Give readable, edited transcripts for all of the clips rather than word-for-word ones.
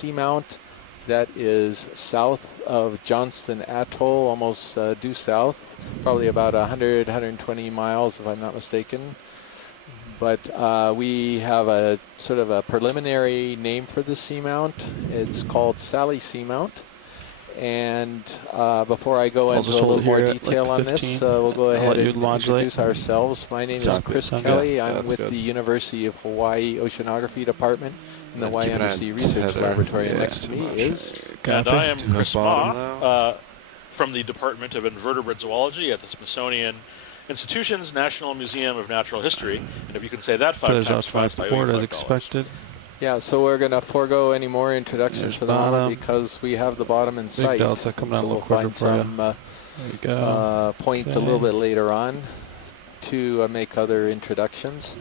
seamount that is south of Johnston Atoll, almost due south, probably about 100, 120 miles if I'm not mistaken. But we have a sort of a preliminary name for the seamount. It's called Sally Seamount. And before I go into a little more detail on this, we'll go ahead and introduce ourselves. My name is Chris Kelly. I'm with the University of Hawaii Oceanography Department in the Hawaii Undersea Research Laboratory. And next to me is... And I am Chris Ma from the Department of Invertebrate Zoology at the Smithsonian Institution's National Museum of Natural History. And if you can say that 5 times fast, I owe you $5. As expected. Yeah, so we're going to forego any more introductions for the moment because we have the bottom in sight. Delta coming so out we'll find some point a little bit later on to make other introductions.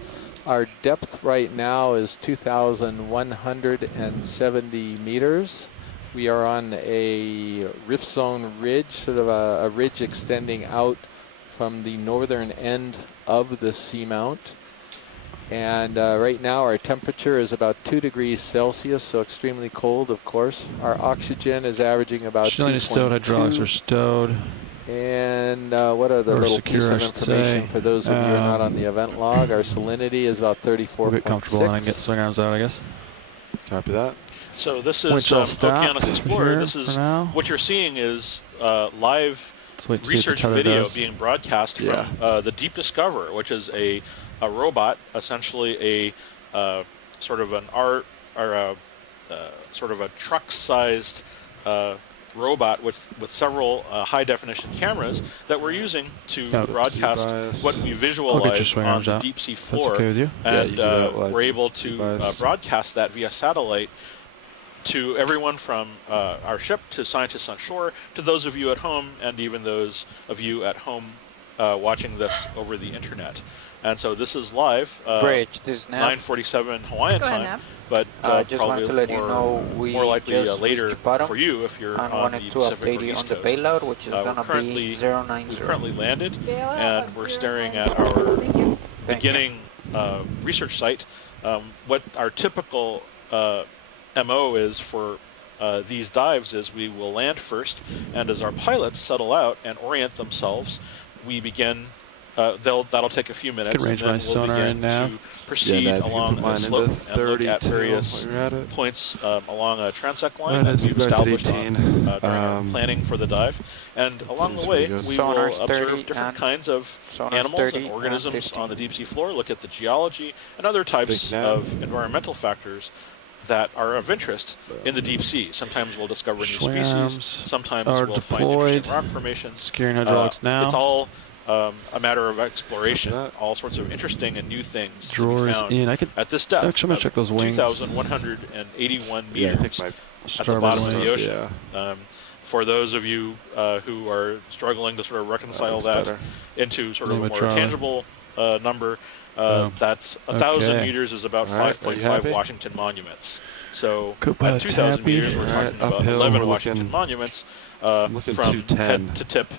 Our depth right now is 2,170 meters. We are on a rift zone ridge, sort of a ridge extending out from the northern end of the seamount. And right now our temperature is about 2 degrees Celsius, so extremely cold, of course. Our oxygen is averaging about 2.2. Stowed, hydraulics are stowed. And what are the little piece of information for those of you who are not on the event log? Our salinity is about 34.6. Get comfortable and get swing arms out, I guess. Copy that. So this is Okeanos Explorer. This is what you're seeing is live research video being broadcast from the Deep Discoverer, which is a robot, essentially a sort of an sort of a truck-sized robot with several high-definition cameras that we're using to broadcast what we visualize on the deep sea floor, and we're able to broadcast that via satellite to everyone from our ship to scientists on shore, to those of you at home, and even those of you at home watching this over the internet. And so this is live, Bridge, this is 9:47 Hawaiian time, but just wanted to let you know we more likely just later bottom, for you if you're and on the wanted to Pacific update or you East on the Coast. payload, which is going to be 090. We currently landed, and we're staring at our beginning research site. What our typical MO is for these dives is we will land first, and as our pilots settle out and orient themselves, we begin. That'll take a few minutes, and then we'll begin to proceed along a slope and look at various points along a transect line that we've established during our planning for the dive. And along the way, we will observe different kinds of animals and organisms on the deep sea floor, look at the geology and other types of environmental factors that are of interest in the deep sea. Sometimes we'll discover new species, sometimes we'll find interesting rock formations. Securing hydraulics now. It's all a matter of exploration. All sorts of interesting and new things to be found at this depth. Actually, I'm gonna check those wings. 2,181 meters at the bottom of the ocean. For those of you who are struggling to sort of reconcile that into sort of a more tangible number, that's 1,000 meters is about 5.5 Washington monuments. So at 2,000 meters, we're talking about 11 Washington monuments from head to tip,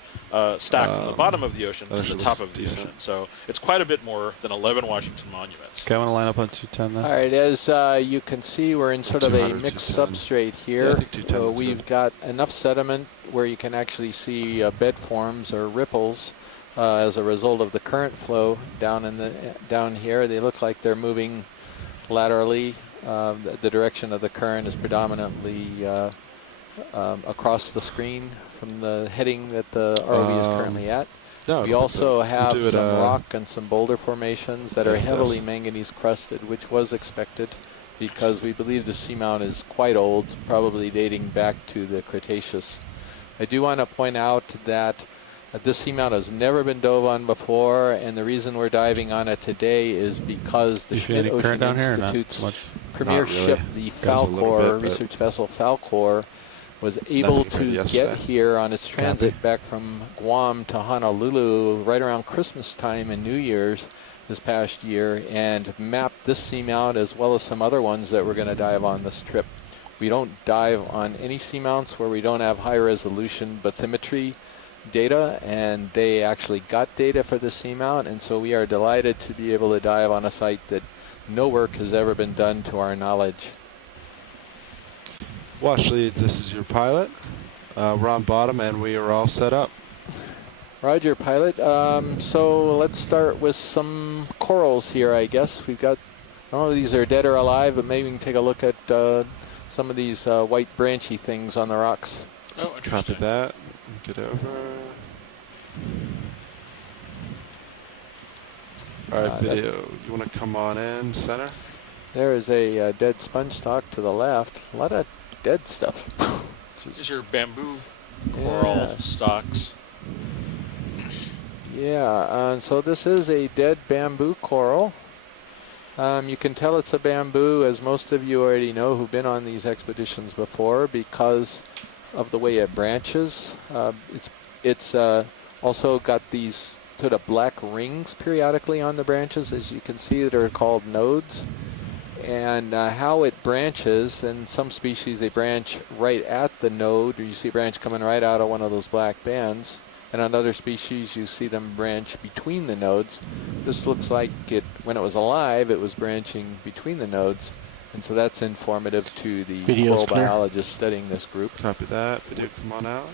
stacked from the bottom of the ocean to the top of the ocean. So it's quite a bit more than 11 Washington monuments. Okay, I'm going to line up on 210 then. All right, as you can see, we're in sort of a mixed substrate here. So we've got enough sediment where you can actually see bed forms or ripples as a result of the current flow down here. They look like they're moving laterally. The direction of the current is predominantly across the screen from the heading that the ROV is currently at. We also have some rock and some boulder formations that are heavily manganese crusted, which was expected because we believe the seamount is quite old, probably dating back to the Cretaceous. I do want to point out that this seamount has never been dove on before, and the reason we're diving on it today is because the Schmidt Ocean Institute's premier ship, the Falcor, research vessel Falcor, was able to get here on its transit back from Guam to Honolulu right around Christmas time and New Year's this past year, and mapped this seamount as well as some other ones that we're going to dive on this trip. We don't dive on any seamounts where we don't have high resolution bathymetry data, and they actually got data for the seamount, and so we are delighted to be able to dive on a site that no work has ever been done to our knowledge. Watch leads, this is your pilot. We're on bottom and we are all set up. Roger, pilot. So let's start with some corals here, I guess. We've got, I don't know if these are dead or alive, but maybe we can take a look at some of these white branchy things on the rocks. Oh, interesting. Copy that. Get over. All right, video. You want to come on in, center? There is a dead sponge stock to the left. A lot of dead stuff. These are bamboo coral stalks. Yeah, so this is a dead bamboo coral. You can tell it's a bamboo, as most of you already know who've been on these expeditions before, because of the way it branches. It's also got these sort of black rings periodically on the branches, as you can see, that are called nodes. And how it branches, in some species they branch right at the node, or you see a branch coming right out of one of those black bands. And on other species you see them branch between the nodes. This looks like it, when it was alive, it was branching between the nodes. And so that's informative to the coral biologists studying this group. Copy that. Video, come on out.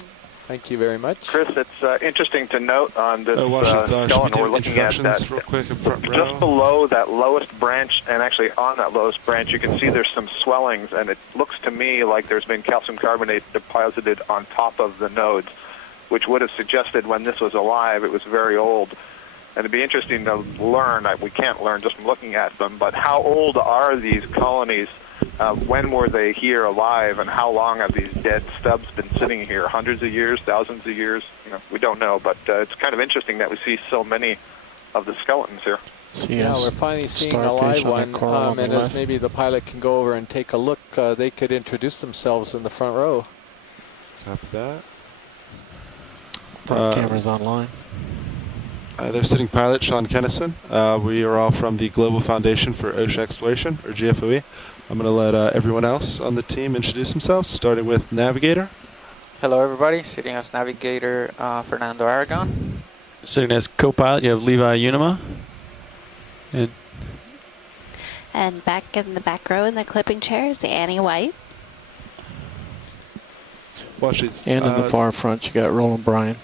Thank you very much. Chris, it's interesting to note on this skeleton we're looking at that real quick in front just row. below that lowest branch, and actually on that lowest branch, you can see there's some swellings, and it looks to me like there's been calcium carbonate deposited on top of the nodes, which would have suggested when this was alive it was very old. And it'd be interesting to learn, we can't learn just from looking at them, but how old are these colonies? When were they here alive, and how long have these dead stubs been sitting here? Hundreds of years, thousands of years? We don't know, but it's kind of interesting that we see so many of the skeletons here. Yeah, we're finally seeing a live one, and as maybe the pilot can go over and take a look, they could introduce themselves in the front row. Copy that. Front camera's online. They're sitting pilot Sean Kennison. We are all from the Global Foundation for Ocean Exploration, or GFOE. I'm going to let everyone else on the team introduce themselves, starting with Navigator. Hello, everybody. Sitting as Navigator, Fernando Aragon. Sitting as co-pilot, you have Levi Unima. And back in the back row in the clipping chair is Annie White. Watch it. And in the far front, you got Roland Bryan.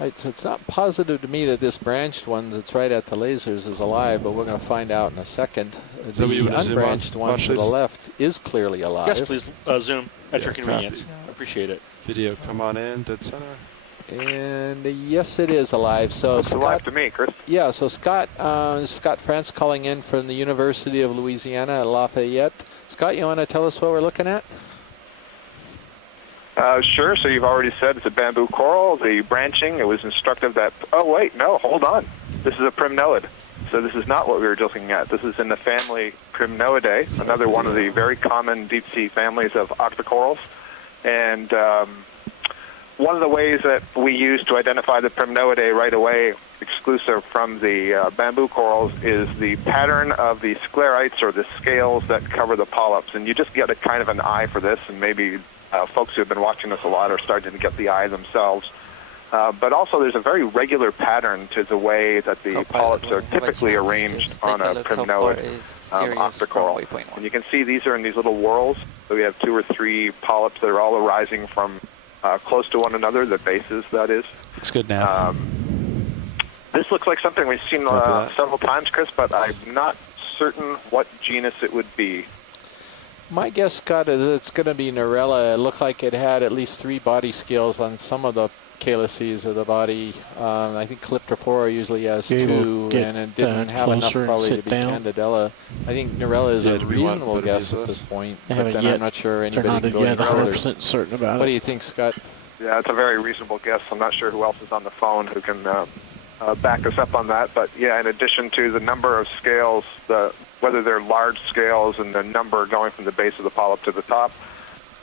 Right, so it's not positive to me that this branched one that's right at the lasers is alive, but we're going to find out in a second. The unbranched one to the left is clearly alive. Yes, please zoom at your convenience. I appreciate it. Video, come on in, dead center. And yes, it is alive. So It's alive to me, Chris. Yeah, so Scott France calling in from the University of Louisiana at Lafayette. Scott, you want to tell us what we're looking at? Sure. So you've already said it's a bamboo coral. The branching, it was instructive that, oh, wait, no, hold on. This is a primnoid. So this is not what we were just looking at. This is in the family Primnoidae, another one of the very common deep-sea families of octocorals. And one of the ways that we use to identify the Primnoidae right away, exclusive from the bamboo corals, is the pattern of the sclerites, or the scales that cover the polyps. And you just get a kind of an eye for this, and maybe folks who have been watching this a lot are starting to get the eye themselves. But also there's a very regular pattern to the way that the polyps are typically arranged on a primnoid octocoral. And you can see these are in these little whorls. So we have 2 or 3 polyps that are all arising from close to one another, the bases, that is. It's good now. This looks like something we've seen several times, Chris, but I'm not certain what genus it would be. My guess, Scott, is it's going to be Narella. It looked like it had at least 3 body scales on some of the calyces of the body. I think Calyptrophora usually has 2, and it didn't have enough probably to be Candidella. I think Narella is a reasonable guess at this point, but then I'm not sure anybody can go any further. Certain about what do you think, Scott? Yeah, it's a very reasonable guess. I'm not sure who else is on the phone who can back us up on that. But yeah, in addition to the number of scales, whether they're large scales and the number going from the base of the polyp to the top,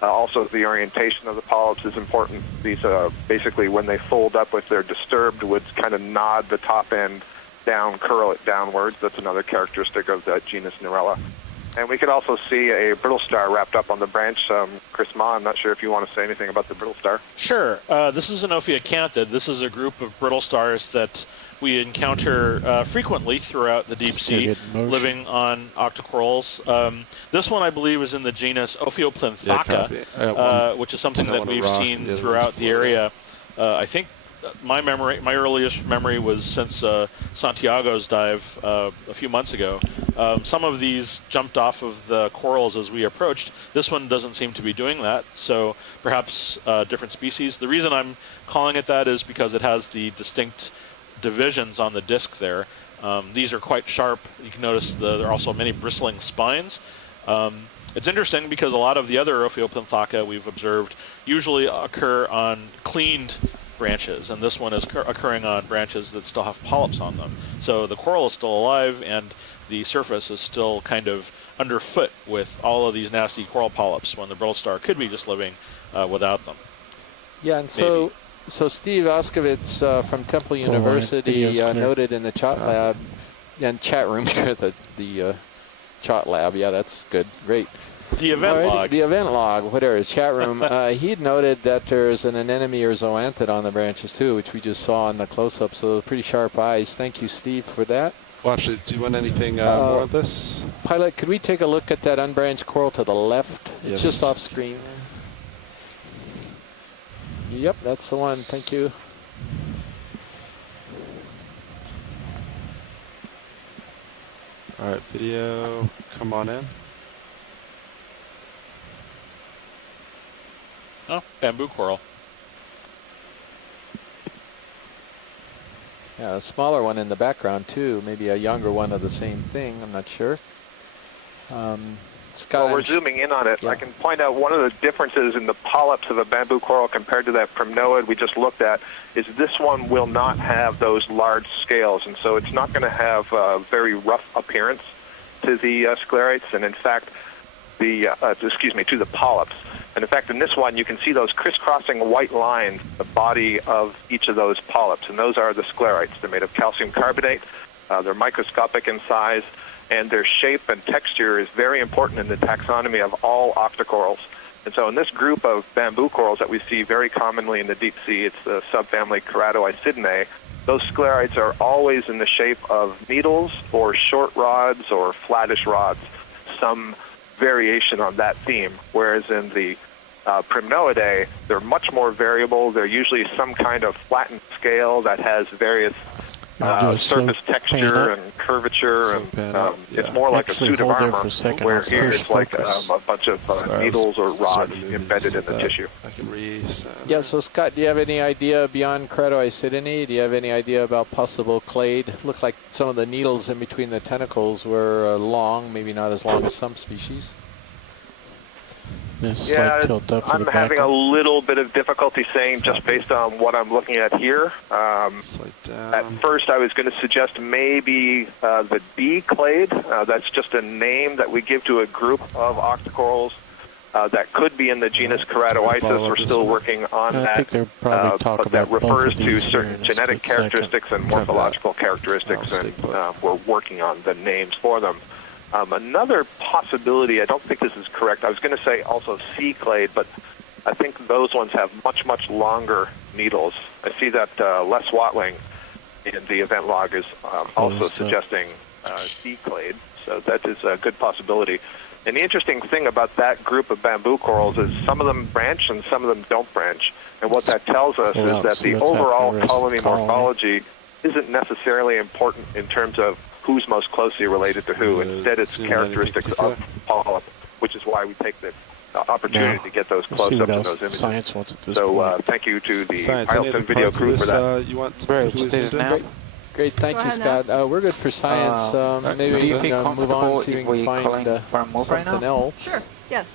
also the orientation of the polyps is important. These basically, when they fold up, if they're disturbed, would kind of nod the top end down, curl it downwards. That's another characteristic of the genus Narella. And we could also see a Brittle Star wrapped up on the branch. Chris Ma, I'm not sure if you want to say anything about the Brittle Star. Sure. This is an Okeacanthid. This is a group of brittle stars that we encounter frequently throughout the deep sea, living on octocorals. This one, I believe, is in the genus Ophioplinthaka, which is something that we've seen throughout the area. I think my earliest memory was since Santiago's dive a few months ago. Some of these jumped off of the corals as we approached. This one doesn't seem to be doing that, so perhaps different species. The reason I'm calling it that is because it has the distinct divisions on the disc there. These are quite sharp. You can notice there are also many bristling spines. It's interesting because a lot of the other Ophioplinthaka we've observed usually occur on cleaned branches, and this one is occurring on branches that still have polyps on them. So the coral is still alive, and the surface is still kind of underfoot with all of these nasty coral polyps, when the Brittle Star could be just living without them. Yeah, and so Steve Oskovitz from Temple University noted in the chat lab, and chat room, the chat lab, yeah, that's good, great. The event log. The event log, whatever, chat room. He'd noted that there's an anemone or zoanthid on the branches too, which we just saw in the close-up, so pretty sharp eyes. Thank you, Steve, for that. Well, actually, do you want anything more of this? Pilot, could we take a look at that unbranched coral to the left? Yes. It's just off screen. Yep, that's the one. Thank you. All right, video, come on in. Oh, bamboo coral. Yeah, a smaller one in the background too. Maybe a younger one of the same thing. I'm not sure. Scott, well, we're zooming in on it. Yeah. I can point out one of the differences in the polyps of a bamboo coral compared to that primnoid we just looked at is this one will not have those large scales, and so it's not going to have a very rough appearance to the sclerites, and in fact, to the polyps. And in fact, in this one, you can see those crisscrossing white lines, the body of each of those polyps, and those are the sclerites. They're made of calcium carbonate. They're microscopic in size, and their shape and texture is very important in the taxonomy of all octocorals. And so in this group of bamboo corals that we see very commonly in the deep sea, it's the subfamily Keratoicidinae, those sclerites are always in the shape of needles or short rods or flattish rods, some variation on that theme, whereas in the Primnoidae, they're much more variable. They're usually some kind of flattened scale that has various surface texture and curvature, and it's more like a suit of armor, where here it's like a bunch of needles or rods embedded in the tissue. I can reset. Yeah, so Scott, do you have any idea beyond Keratoicidinae? Do you have any idea about possible clade? Looked like some of the needles in between the tentacles were long, maybe not as long as some species. Yeah, I'm having a little bit of difficulty saying just based on what I'm looking at here. At first, I was going to suggest maybe the D clade. That's just a name that we give to a group of octocorals that could be in the genus Keratoisis. We're still working on that, but that refers to certain genetic characteristics and morphological characteristics, and we're working on the names for them. Another possibility, I don't think this is correct, I was going to say also C clade, but I think those ones have much, much longer needles. I see that Les Watling in the event log is also suggesting C clade, so that is a good possibility. And the interesting thing about that group of bamboo corals is some of them branch and some of them don't branch. And what that tells us is that the overall colony morphology isn't necessarily important in terms of who's most closely related to who. Instead, it's characteristics of polyp, which is why we take the opportunity to get those close-ups in those images. Science wants at this point. Thank you to the Eielson video crew for that. You want Great, thank you, Scott. We're good for science. Maybe we can move on and see if we can find something else. Sure, yes.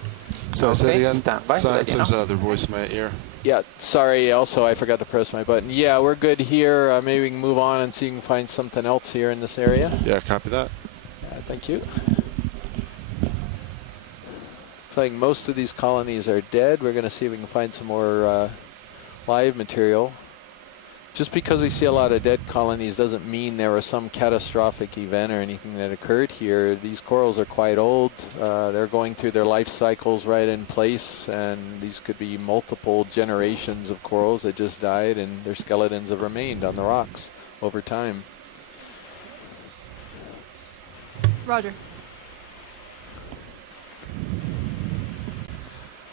So say again, science, there's another voice in my ear. Yeah, sorry, also I forgot to press my button. Yeah, we're good here. Maybe we can move on and see if we can find something else here in this area. Yeah, copy that. Thank you. Looks like most of these colonies are dead. We're going to see if we can find some more live material. Just because we see a lot of dead colonies doesn't mean there was some catastrophic event or anything that occurred here. These corals are quite old. They're going through their life cycles right in place, and these could be multiple generations of corals that just died, and their skeletons have remained on the rocks over time. Roger.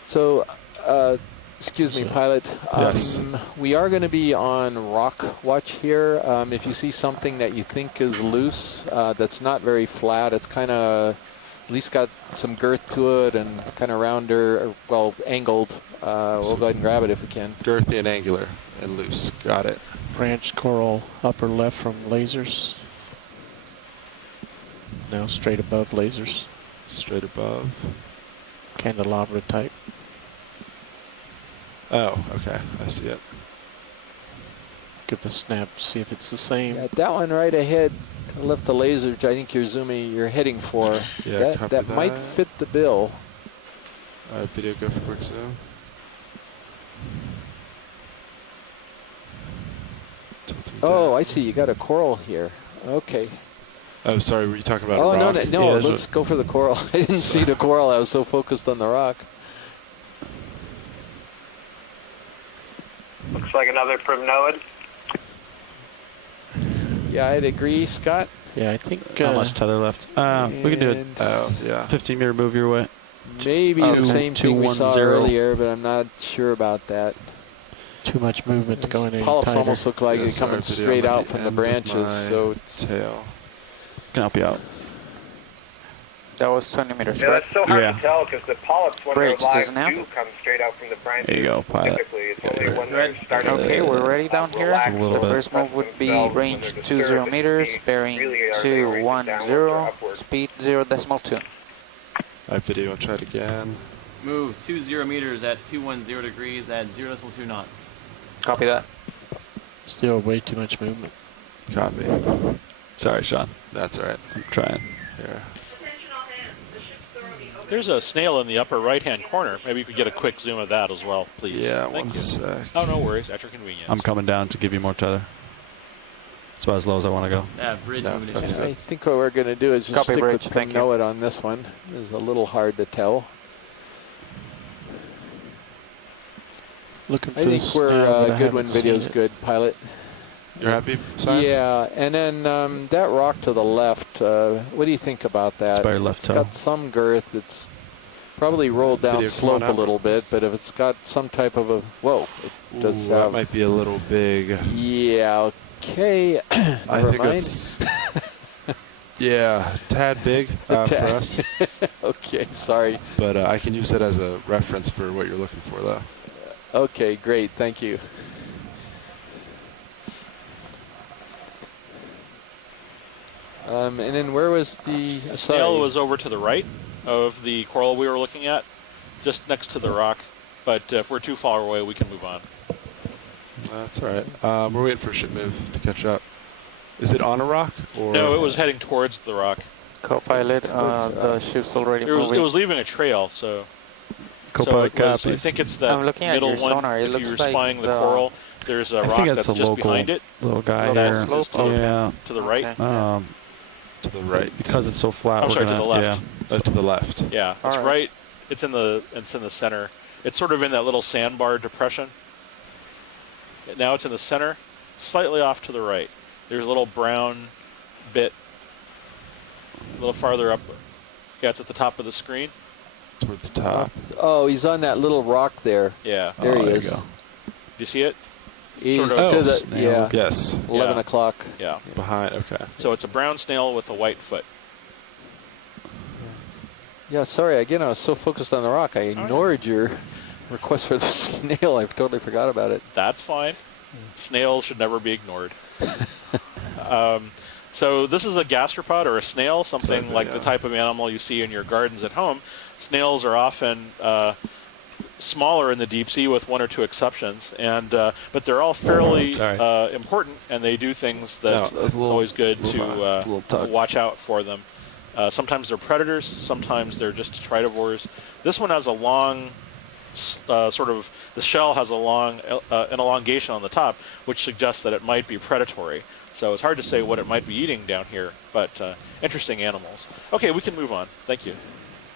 So, excuse me, pilot. Yes. We are going to be on rock watch here. If you see something that you think is loose, that's not very flat, it's kind of at least got some girth to it and kind of rounder, well, angled, we'll go ahead and grab it if we can. Girthy and angular and loose. Got it. Branched coral upper left from lasers. Now straight above lasers. Straight above. Candelabra type. Oh, okay. I see it. Give the snap, see if it's the same. Yeah, that one right ahead, left the laser, which I think you're heading for. Yeah, that might fit the bill. All right, video, go for quick zoom. Oh, I see. You got a coral here. Okay. Oh, sorry. Were you talking about Oh, a rock? no. Let's go for the coral. I didn't see the coral. I was so focused on the rock. Looks like another primnoid. Yeah, I'd agree, Scott. Yeah, I think. How much tether left? We can do it. Oh, yeah. 15 meter move your way. Maybe the same thing we saw 210. earlier, but I'm not sure about that. Too much movement to go any Polyps tighter. almost look like they're coming straight out from the branches, so it's tail. Can help you out. That was 20 meters, Yeah, right? that's so hard Yeah. to tell because the polyps, when Bridge, they're alive, doesn't have? do come straight out from the branches. There you go, pilot. Typically, it's Yeah, only you're when they're starting Okay, to we're ready down here. relax Just a little The bit. first move would be themselves when range they're 20 disturbed. meters, It bearing really are they range downwards or 210, upwards. speed 0.2. All right, video. I'll try it again. Move 20 meters at 210 degrees at 0.2 knots. Copy that. Still way too much movement. Copy. Sorry, Sean. That's all right. I'm trying. Here. There's a snail in the upper right-hand corner. Maybe you could get a quick zoom of that as well, please. Yeah, Thank one you. sec. Oh, no worries. At your convenience. I'm coming down to give you more tether. It's about as low as I want to go. Yeah, bridge No, moving that's is good. I think what we're going to do is just Copy, stick Bridge, with thank you. Primnoid on this one. It's a little hard to tell. Looking for I think the snail, but we're I good when haven't video's seen it. good, pilot. You're happy, Science? Yeah, and then that rock to the left, what do you think about that? It's by your left It's toe. got some girth. It's probably rolled down Video, come on slope a out. little bit, but if it's got some type of a, whoa, it does Ooh, that have, might be a little big. yeah, okay, I never think mind. it's. Yeah, tad big for us, Okay, sorry. but I can use that as a reference for what you're looking for, though. Okay, great, thank you. And then where was the, The sorry. snail was over to the right of the coral we were looking at, just next to the rock. But if we're too far away, we can move on. That's all right. We're waiting for a ship move to catch up. Is it on a rock? Or No, it was heading towards the rock. Co-pilot, the ship's already It was, moving. it was leaving a trail, so. Co-pilot so it was, I copies. think it's that I'm looking at middle your one. sonar. It If looks you're like spying the the- coral, there's a I rock think that's that's a just local behind it. little guy That here. is to, Yeah. to the right. Okay. to the right? Because it's so flat, I'm we're sorry, gonna, to the left. Yeah. To the left. Yeah, it's All right. right. It's in the center. It's sort of in that little sandbar depression. Now it's in the center, slightly off to the right. There's a little brown bit a little farther up. Yeah, it's at the top of the screen. Towards the top. Oh, he's on that little rock there. Yeah. There he there is. you go. Do you see it? He's Sort of- to Oh, the, snail. yeah, Yes. 11 Yeah. o'clock. Yeah. Behind. Okay. So it's a brown snail with a white foot. Yeah, sorry, again, I was so focused on the rock, I ignored your request for the snail. I totally forgot about it. That's fine. Snails should never be ignored. So this is a gastropod or a snail, something Exactly, like yeah. the type of animal you see in your gardens at home. Snails are often smaller in the deep sea, with one or two exceptions, and but they're all fairly Sorry. important, and they do things that No, it's always good to tug. watch out for them. Sometimes they're predators, sometimes they're just tritivores. This one has a long sort of the shell has an elongation on the top, which suggests that it might be predatory. So it's hard to say what it might be eating down here, but interesting animals. Okay, we can move on. Thank you.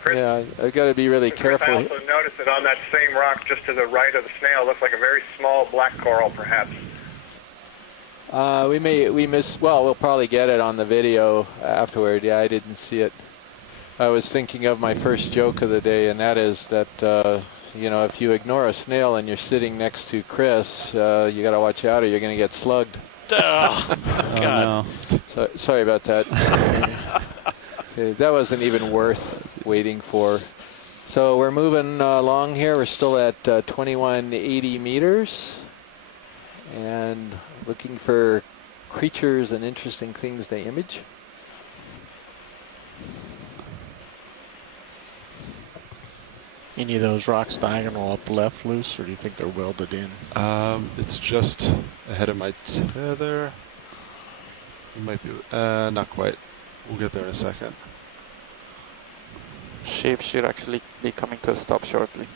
Yeah, I've got to be really careful. I also noticed that on that same rock just to the right of the snail looks like a very small black coral, perhaps. We'll probably get it on the video afterward. Yeah, I didn't see it. I was thinking of my first joke of the day, and that is that, if you ignore a snail and you're sitting next to Chris, you got to watch out or you're going to get slugged. Oh, God. No. So, sorry about that. Okay, that wasn't even worth waiting for. So we're moving along here. We're still at 2180 meters and looking for creatures and interesting things to image. Any of those rocks diagonal up left loose, or do you think they're welded in? It's just ahead of my tether. It might be, not quite. We'll get there in a second. Ship should actually be coming to a stop shortly.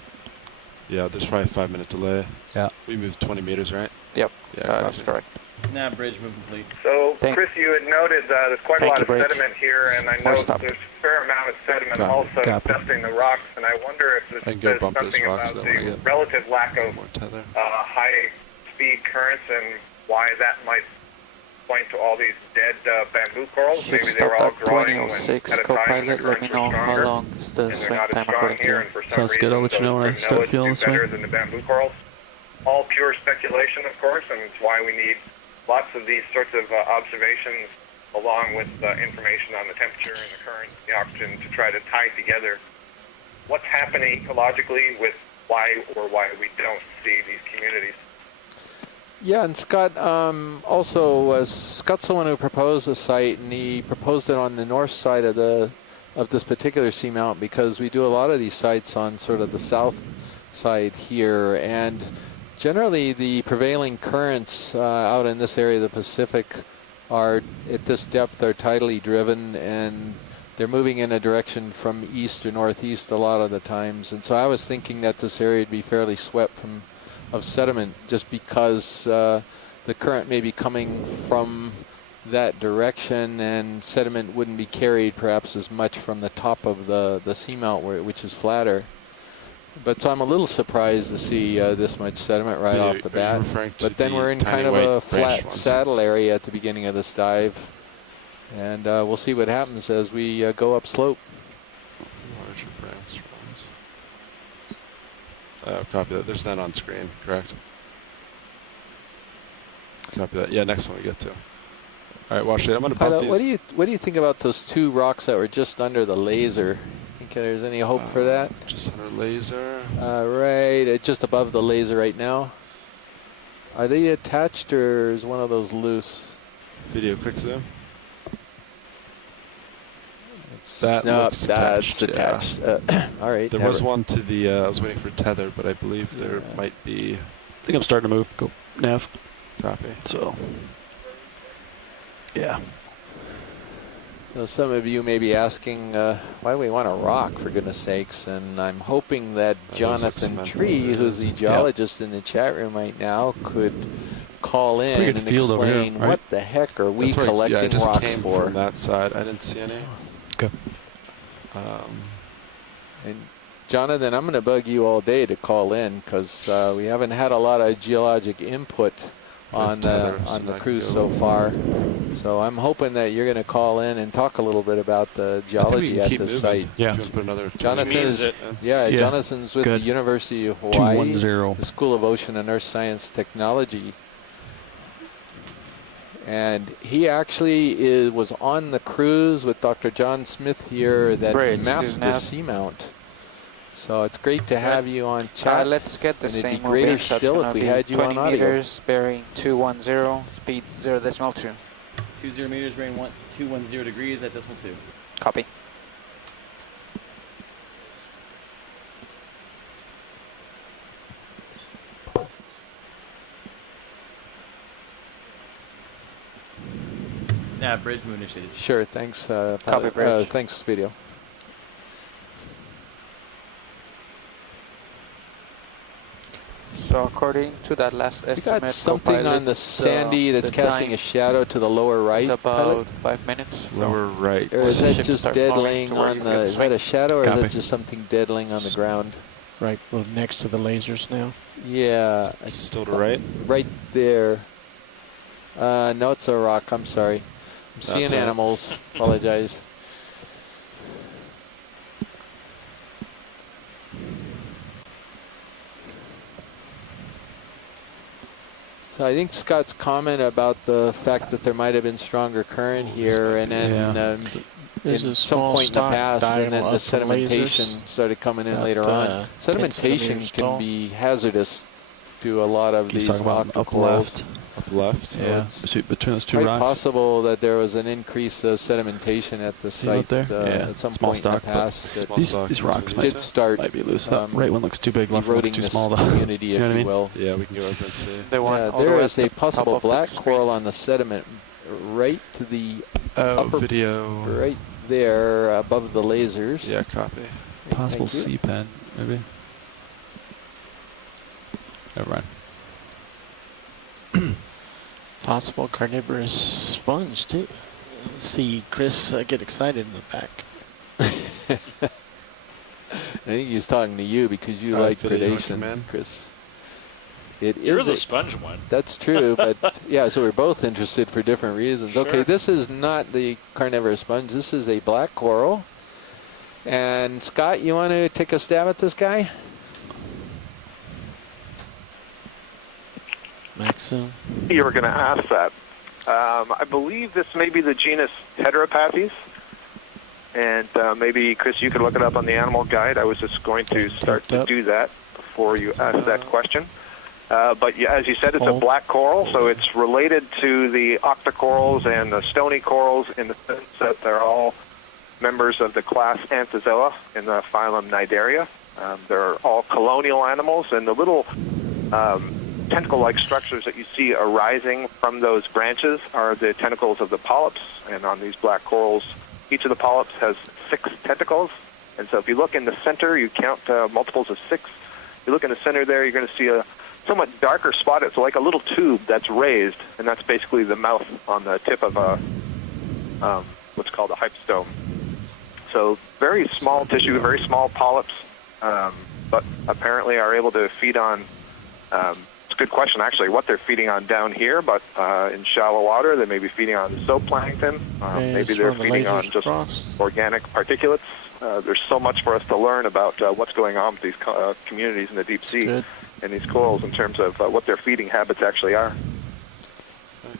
Yeah, there's probably a 5-minute delay. Yeah. We moved 20 meters, right? Yep, Yeah, that's correct. Nav bridge move complete. So, Chris, you had noted there's quite a lot of Bridge. sediment here, and I know that there's a fair amount of sediment also infesting the rocks, and I wonder if I can this go says bump those something rocks, about though, when I the get relative lack of more tether. high-speed currents and why that might point to all these dead bamboo corals. Should Maybe they were stop all at growing when 2006 at a time when the co-pilot. Let me currents know were how stronger, long is the and they're swing not as time strong according to here, you. and for some Sounds good. I'll let you know when I start feeling the swing. better than the bamboo corals. All pure speculation, of course, and it's why we need lots of these sorts of observations along with information on the temperature and the current, the oxygen, to try to tie together what's happening ecologically with why we don't see these communities. Yeah, and Scott Scott's the one who proposed the site, and he proposed it on the north side of this particular seamount because we do a lot of these sites on sort of the south side here, and generally the prevailing currents out in this area of the Pacific are at this depth are tidally driven, and they're moving in a direction from east or northeast a lot of the times. And so I was thinking that this area would be fairly swept of sediment just because the current may be coming from that direction, and sediment wouldn't be carried perhaps as much from the top of the seamount, which is flatter. But so I'm a little surprised to see this much sediment right off the bat. But then we're in kind of a flat saddle area at the beginning of this dive, and we'll see what happens as we go upslope. Larger branched ones. Oh, copy that. There's none on screen, correct? Copy that. Yeah, next one we get to. All right, watch it. I'm going to bump these. What do you think about those two rocks that were just under the laser? Think there's any hope for that? Just under laser. Right, just above the laser right now. Are they attached, or is one of those loose? Video quick zoom. That looks attached. Yeah. All right. There was one to the. I was waiting for tether, but I believe there might be. I think I'm starting to move. Go, Nav. Copy. So, yeah. So some of you may be asking, why do we want a rock, for goodness sakes? And I'm hoping that Jonathan Tree, who's the geologist in the chat room right now, could call in and explain what the heck are we collecting I just rocks came for. From that side, I didn't see any. Okay. And Jonathan, I'm going to bug you all day to call in because we haven't had a lot of geologic input on the cruise so far. So I'm hoping that you're going to call in and talk a little bit about the geology at the site. Yeah. Jonathan is, Jonathan's with the University of Hawaii, the School of Ocean and Earth Science Technology. And he actually was on the cruise with Dr. John Smith here that mapped the seamount. So it's great to have you on chat. Let's get the same. It'd be greater still if we had you on 20 audio. meters, bearing 210, speed 0.2. 20 meters, bearing 210 degrees at decimal 2. Copy. Nav bridge move initiated. Sure, thanks. Copy bridge. Thanks, video. So according to that last You estimate, got something Copilot, on the sandy that's the casting time a shadow to the lower right. is about Pilot? 5 minutes. Lower right. Or is the that ship just starts dead moving laying to where on you the? can Is that swing. a shadow or is Copy. that just something dead laying on the ground? Right, well, next to the lasers now. Yeah. Still to right. Right there. No, it's a rock. I'm sorry. I'm seeing all right. animals. Apologize. So I think Scott's comment about the fact that there might have been stronger current here, and then There's in a some small point in the stock past, and then diagonal the up to lasers sedimentation started coming in at, later on. 10 Sedimentation centimeters can tall. be hazardous to a lot of He's these talking about up octocorals. left. Up left. Yeah, it's between those two quite rocks. possible that there was an increase of sedimentation at the See up site there? Yeah, at some small point stock, in the but past. That Small These, stock these rocks between might, did start might be loose. Right one looks too big, left one looks eroding too this small. Though. community, You if know what I you mean? will. Yeah, we can go over and see. The one Yeah, all the there way is at a the possible top of the black screen. coral on the sediment right to the Oh, upper, video. right there above the lasers. Yeah, copy. Okay, Possible thank you. sea pen, maybe. Never mind. Possible carnivorous sponge, too. See Chris get excited in the back. I think he was talking to you because you like video predation, command. Chris. It You're is the a- sponge one. That's true, but yeah, so we're both interested for different reasons. Okay, Sure. this is not the carnivorous sponge. This is a black coral. And Scott, you want to take a stab at this guy? Maxim. You were going to ask that. I believe this may be the genus Heteropathes. And maybe, Chris, you could look it up on the animal guide. I was just going to start to do that before you ask that question. But yeah, as you said, it's a black coral, so it's related to the octocorals and the stony corals in the sense that they're all members of the class Anthozoa in the phylum Cnidaria. They're all colonial animals, and the little tentacle-like structures that you see arising from those branches are the tentacles of the polyps. And on these black corals, each of the polyps has 6 tentacles. And so if you look in the center, you count multiples of 6. You look in the center there, you're going to see a somewhat darker spot. It's like a little tube that's raised, and that's basically the mouth on the tip of a what's called a hypostome. So very small tissue, very small polyps, but apparently are able to feed on. It's a good question, actually, what they're feeding on down here, but in shallow water, they may be feeding on zooplankton. Maybe they're feeding on just organic particulates. There's so much for us to learn about what's going on with these communities in the deep sea and these corals in terms of what their feeding habits actually are.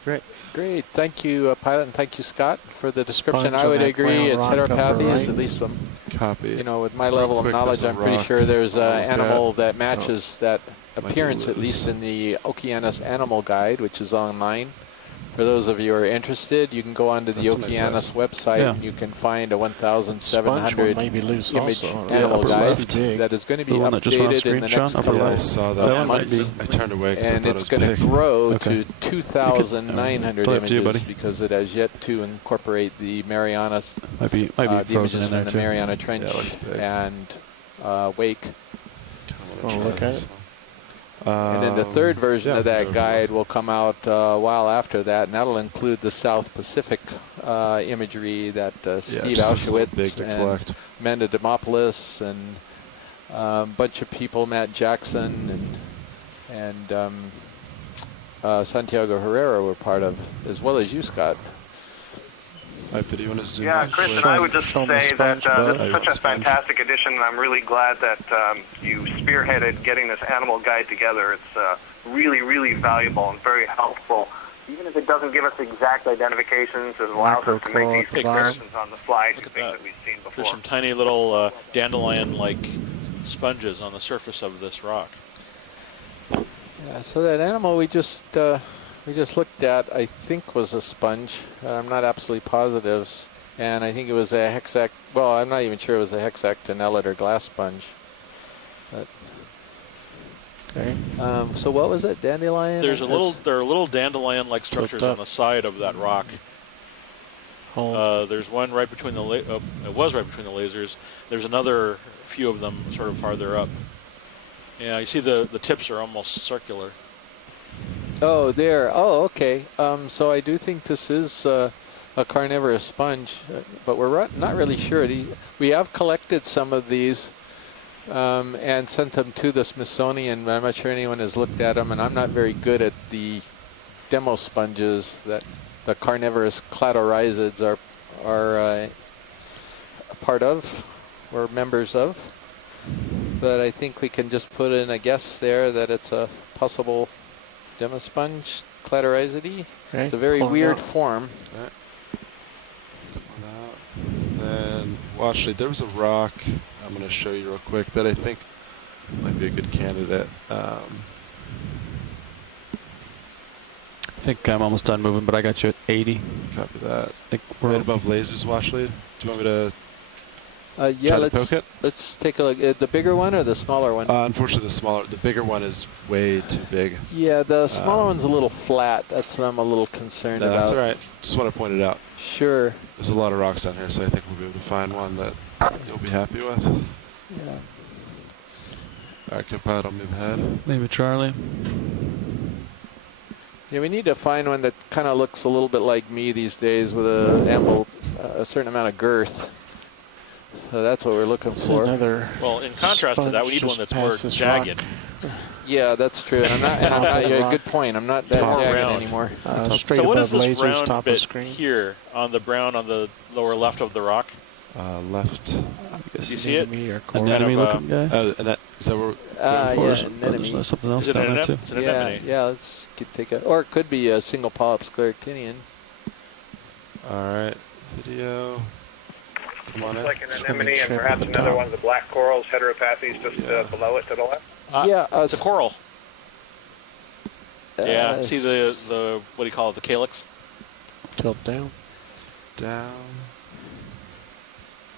Great. Great. Thank you, Pilot, and thank you, Scott, for the description. Sponge I would on that agree. crayon It's rock upper Heteropathes, right. at least some. Copy. You know, with my Real level of quick, knowledge, there's a I'm pretty rock sure there's I'll an look animal at. that matches that appearance, at loose. least in the Okeanos Animal Guide, which is online. For those of you who are interested, you can go onto the That's a nice Okeanos size. website, Yeah. and you can find a Sponge 1,700 one may be loose image also. animal upper guide left. that is going to be The one that just went off updated in the screen, next Sean, upper couple Yeah, I left. saw That that. one might be. I turned away because I and thought it's it going was to big. grow Okay. to 2,900 Put it up to you, images buddy. because it has yet to incorporate the Marianas, Might be the frozen images in there from the too. Mariana Trench Yeah, it looks big. and Wake. Oh, look at it. And then the third version yeah, of that over. guide will come out a while after that, and that'll include the South Pacific imagery that Steve just looks a little big Auschwitz to and collect. Amanda Demopoulos and a bunch of people, Matt Jackson and Santiago Herrera were part of, as well as you, Scott. Alright, video, you want to zoom Yeah, in? Chris, and I would just Show 'em the say that sponge, bud. this is such a Sponge. fantastic edition, and I'm really glad that you spearheaded getting this animal guide together. It's really, really valuable and very helpful. Even if it doesn't give us exact identifications, it allows us to make these Hey, Chris. comparisons on the fly to Look at things that. that we've seen before. There's some tiny little dandelion-like sponges on the surface of this rock. Yeah, so that animal we just looked at, I think, was a sponge. I'm not absolutely positive, and I think it was a hexac. Well, I'm not even sure it was a hexactinellid or glass sponge. But Okay. so what was it? Dandelion? There are little dandelion-like structures on the side of that rock. Hold. There's one right between the it was right between the lasers. There's another few of them sort of farther up Yeah, you see the tips are almost circular. Oh, there. Oh, okay. So I do think this is a carnivorous sponge, but we're not really sure. We have collected some of these and sent them to the Smithsonian. I'm not sure anyone has looked at them, and I'm not very good at the demo sponges that the carnivorous cladorhizids are a part of, or members of. But I think we can just put in a guess there that it's a possible demosponge cladorhizidae. Okay. It's a very weird form. Right. Come on out. Then, well, actually, there was a rock I'm going to show you real quick that I think might be a good candidate. I think I'm almost done moving, but I got you at 80. Copy that. I think we're Right above lasers, wash lead. Do you want me to Yeah, try to poke it? let's take a look. The bigger one or the smaller one? Unfortunately, the bigger one is way too big. Yeah, the smaller one's a little flat. That's what I'm a little concerned about. That's all right. Just want to point it out. Sure. There's a lot of rocks down here, so I think we'll be able to find one that you'll be happy with. Yeah. All right, Copilot, I'll move ahead. Maybe Charlie. Yeah, we need to find one that kind of looks a little bit like me these days with a certain amount of girth. So that's what we're looking for. Well, in contrast to that, we need one that's more jagged. Yeah, that's true. And I'm not yeah, good point. I'm not that jagged anymore. So what is this brown bit here on the lower left of the rock? Left. Do you see it? Anemone looking guy? And that, is that where yeah, there's anemone. something else Is it down an there too. It's an anemone. Yeah, let's take a, or it could be a single polyp scleractinian. All right, video. Come on in. Like an anemone and perhaps another one of the black corals, heteropathes, just below it to the left. Yeah, it's a coral. Yeah, see the what do you call it? The calyx. Tilt down. Down.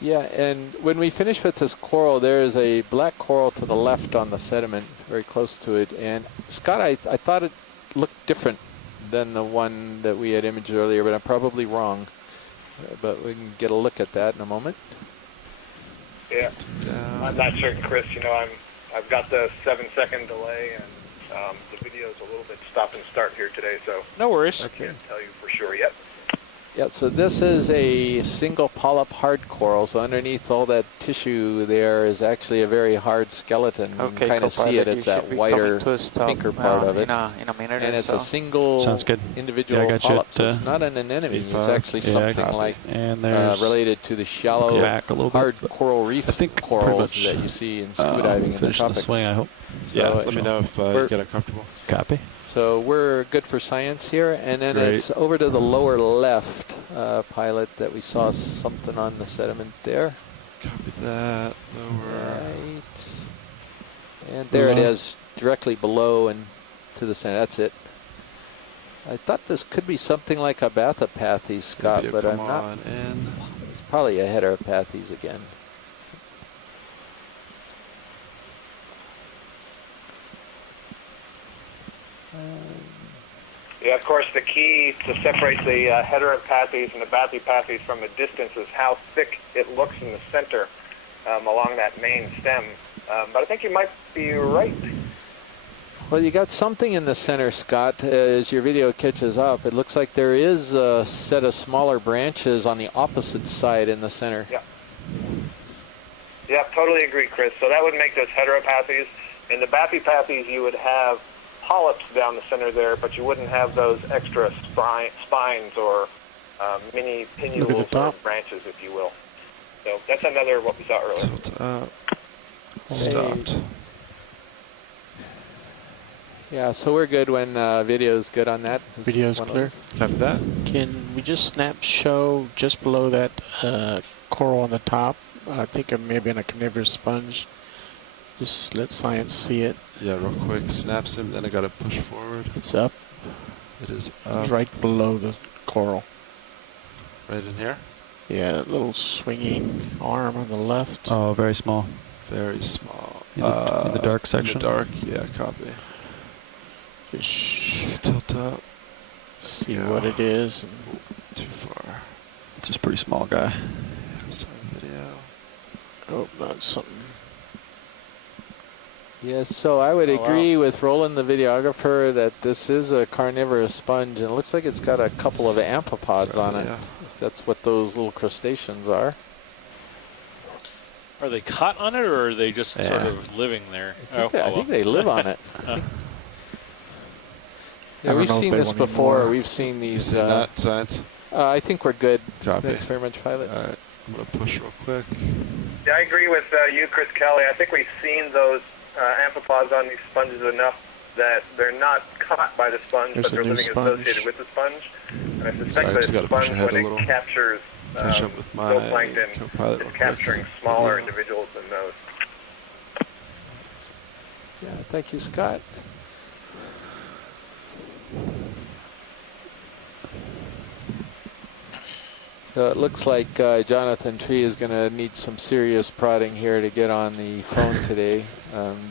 Yeah, and when we finish with this coral, there is a black coral to the left on the sediment, very close to it. And Scott, I thought it looked different than the one that we had imaged earlier, but I'm probably wrong. But we can get a look at that in a moment. Yeah, I'm not certain, Chris. You know, I've got the 7-second delay, and the video's a little bit stop and start here today, so no worries. I can't tell you for sure yet. Yeah, so this is a single polyp hard coral. So underneath all that tissue there is actually a very hard skeleton. You can kind of see it. It's that whiter, pinker part of it. In a minute and or it's so. a single individual polyp. So it's not an anemone. It's actually something like related to the shallow, hard coral reef corals that you see in scuba diving in the tropics. Swing, I hope. So yeah, let me know if you get uncomfortable. Copy. So we're good for science here, and then it's over to the lower left pilot that we saw something on the sediment there. Copy that. Lower. Right. And there it is, directly below and to the center. That's it. I thought this could be something like a Bathopathes, Scott, but I'm not. It's probably a Heteropathes again. Yeah, of course, the key to separate the heteropathes and the Bathopathes from a distance is how thick it looks in the center along that main stem. But I think you might be right. Well, you got something in the center, Scott, as your video catches up. It looks like there is a set of smaller branches on the opposite side in the center. Yeah. Yeah, totally agree, Chris. So that would make those heteropathes. In the Bathopathes, you would have polyps down the center there, but you wouldn't have those extra spines or mini pinnules or branches, if you will. So that's another what we saw earlier. Tilt up. Stopped. Yeah, so we're good when video's good on that. Video's clear. Copy that. Can we just snap show just below that coral on the top? I think of maybe in a carnivorous sponge. Just let science see it. Yeah, real quick. Snaps him, then I gotta push forward. It's up. It is up. Right below the coral. Right in here? Yeah, a little swinging arm on the left. Oh, very small. Very small. In the dark section? In the dark, yeah, copy. Just tilt up. See what it is. Too far. It's just a pretty small guy. Sorry, video. Oh, not something. Yes, so I would agree with Roland, the videographer, that this is a carnivorous sponge, and it looks like it's got a couple of amphipods on it. Yeah. That's what those little crustaceans are. Are they caught on it, or are they just sort of living there? I think they live on it. Yeah, we've seen this before. Anymore. We've seen these. You seen that, Science? I think we're good. Copy. Thanks very much, Pilot. All right, I'm going to push real quick. Yeah, I agree with you, Chris Kelly. I think we've seen those amphipods on these sponges enough that they're not caught by the sponge, but they're living associated with the sponge. And I suspect that the sponge, when it captures zooplankton, is capturing smaller individuals than those. Yeah, thank you, Scott. So it looks like Jonathan Tree is going to need some serious prodding here to get on the phone today.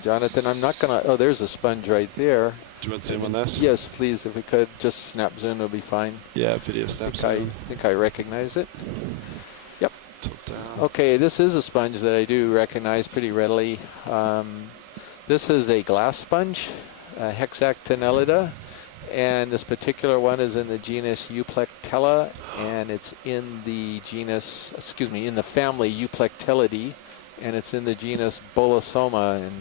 Jonathan, I'm not going to... Oh, there's a sponge right there. Do you want to zoom on this? Yes, please, if we could. Just snap zoom will be fine. Yeah, video snap zoom. I think I recognize it. Yep. Tilt down. Okay, this is a sponge that I do recognize pretty readily. This is a glass sponge, Hexactinellida. And this particular one is in the genus Euplectella, and it's in the genus, in the family Euplectellidae, and it's in the genus Bolosoma. And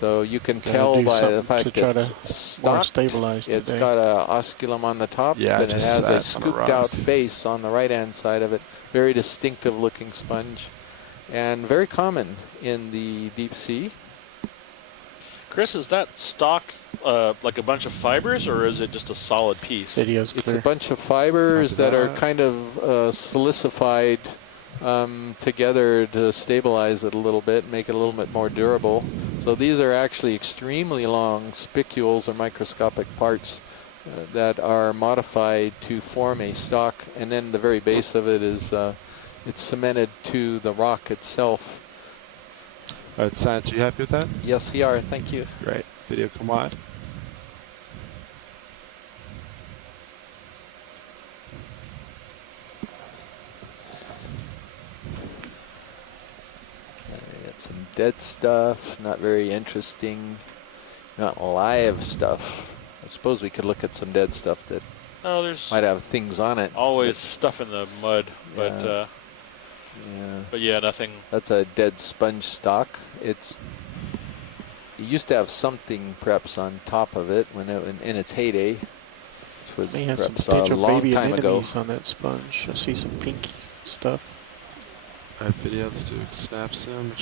so you can tell by the fact that it's stocked. It's got a osculum on the top, yeah, and it has a scooped out face on the right-hand side of it. Very distinctive looking sponge, and very common in the deep sea. Chris, is that stock like a bunch of fibers, or is it just a solid piece? It's a bunch of fibers that are kind of silicified together to stabilize it a little bit, make it a little bit more durable. So these are actually extremely long spicules or microscopic parts that are modified to form a stalk, and then the very base of it is it's cemented to the rock itself. All right, Science, are you happy with that? Yes, we are. Thank you. Great. Video come wide. Got some dead stuff, not very interesting, not live stuff. I suppose we could look at some dead stuff that might have things on it. Always stuff in the mud, but yeah, nothing. That's a dead sponge stock. It used to have something perhaps on top of it when in its heyday, which was perhaps a long time ago. On that sponge, I see some pinky stuff. All right, video. Let's do snap zoom.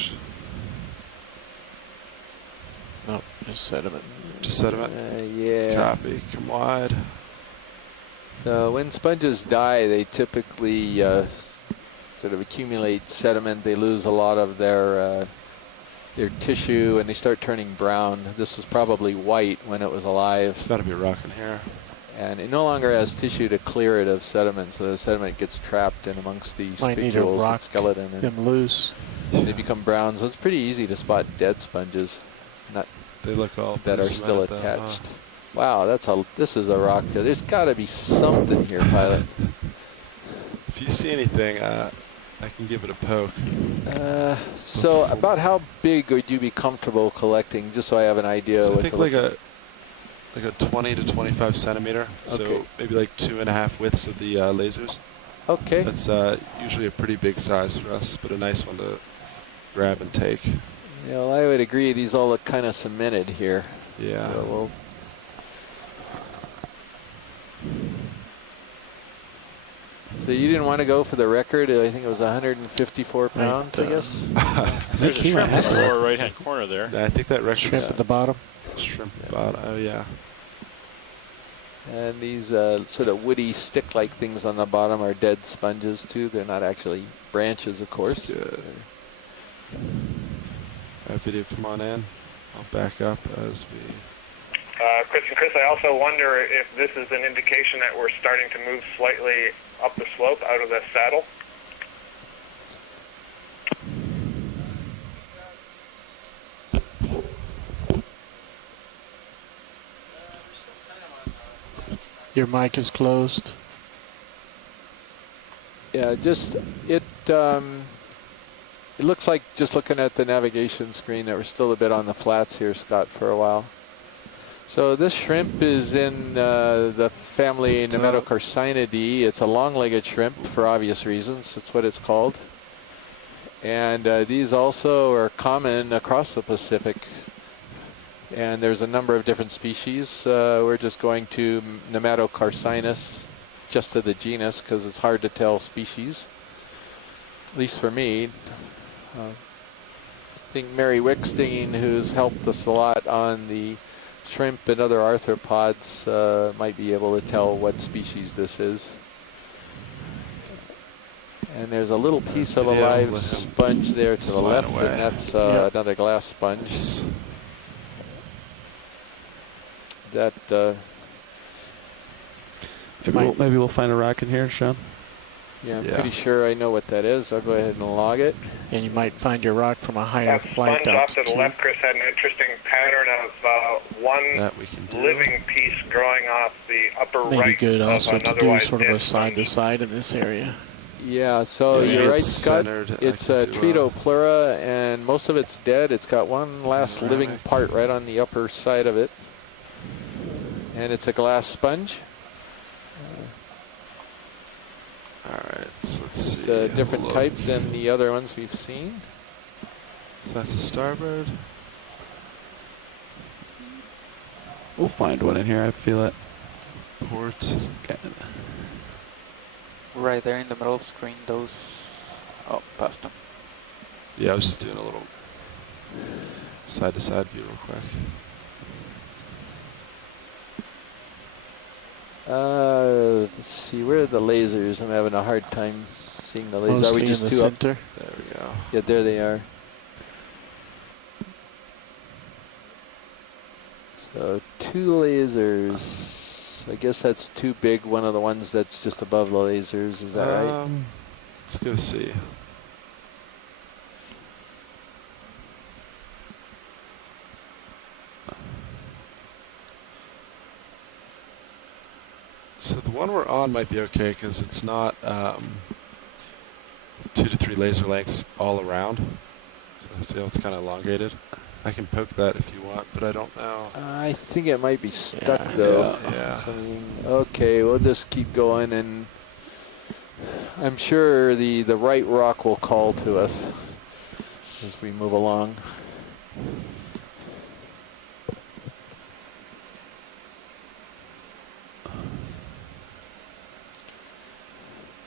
No, just sediment. Just sediment. Yeah. Copy. Come wide. So when sponges die, they typically sort of accumulate sediment. They lose a lot of their tissue, and they start turning brown. This was probably white when it was alive. It's got to be a rock in here. And it no longer has tissue to clear it of sediment, so the sediment gets trapped in amongst the spicules and skeleton, and them loose. They become brown. So it's pretty easy to spot dead sponges, they look all that are still attached. Wow, this is a rock. There's got to be something here, Pilot. If you see anything, I can give it a poke. So about how big would you be comfortable collecting, just so I have an idea? So I think like a 20 to 25 centimeter. Okay. So maybe like 2.5 widths of the lasers. Okay. That's usually a pretty big size for us, but a nice one to grab and take. Yeah, well, I would agree. These all look kind of cemented here. Yeah. So So you didn't want to go for the record? I think it was 154 pounds, I guess. There's a shrimp in the lower right-hand corner there. I think that record. Shrimp at the bottom. Shrimp at the bottom. Oh yeah. And these sort of woody stick-like things on the bottom are dead sponges too. They're not actually branches, of course. That's good. All right, video, come on in. I'll back up as we. Chris, I also wonder if this is an indication that we're starting to move slightly up the slope out of the saddle. Your mic is closed. Yeah, just It looks like, just looking at the navigation screen, that we're still a bit on the flats here, Scott, for a while. So this shrimp is in the family Nematocarcinidae. It's a long-legged shrimp for obvious reasons. That's what it's called. And these also are common across the Pacific. And there's a number of different species. We're just going to Nematocarcinus, just to the genus, because it's hard to tell species, at least for me. I think Mary Wickstein, who's helped us a lot on the shrimp and other arthropods, might be able to tell what species this is. And there's a little piece of a live sponge there to the left, and that's another glass sponge. That maybe we'll find a rock in here, Sean. Yeah, I'm pretty sure I know what that is. I'll go ahead and log it. And you might find your rock from a higher flight sponge off to the altitude. left, Chris, had an interesting pattern of one living piece growing off the upper Maybe right good of also an to do otherwise sort of dead a side-to-side in this area. Yeah, so you're right, Scott. It's a Tritopleura, and most of it's dead. It's got one last living part right on the upper side of it. And it's a glass sponge. Alright, so let's see. It's a different type than the other ones we've seen. So that's a starboard. We'll find one in here, I feel it. Port. Okay. Right there in the middle of the screen, those... Oh, past them. Yeah, I was just doing a little side-to-side view real quick. Let's see, where are the lasers? I'm having a hard time seeing the lasers. Are we just too up? There we go. Yeah, there they are. So 2 lasers. I guess that's too big. One of the ones that's just above the lasers. Is that right? Let's go see. So the one we're on might be okay because it's not 2 to 3 laser lengths all around. So see how it's kind of elongated. I can poke that if you want, but I don't know. I think it might be stuck though. Yeah. So, okay, we'll just keep going, and I'm sure the right rock will call to us as we move along.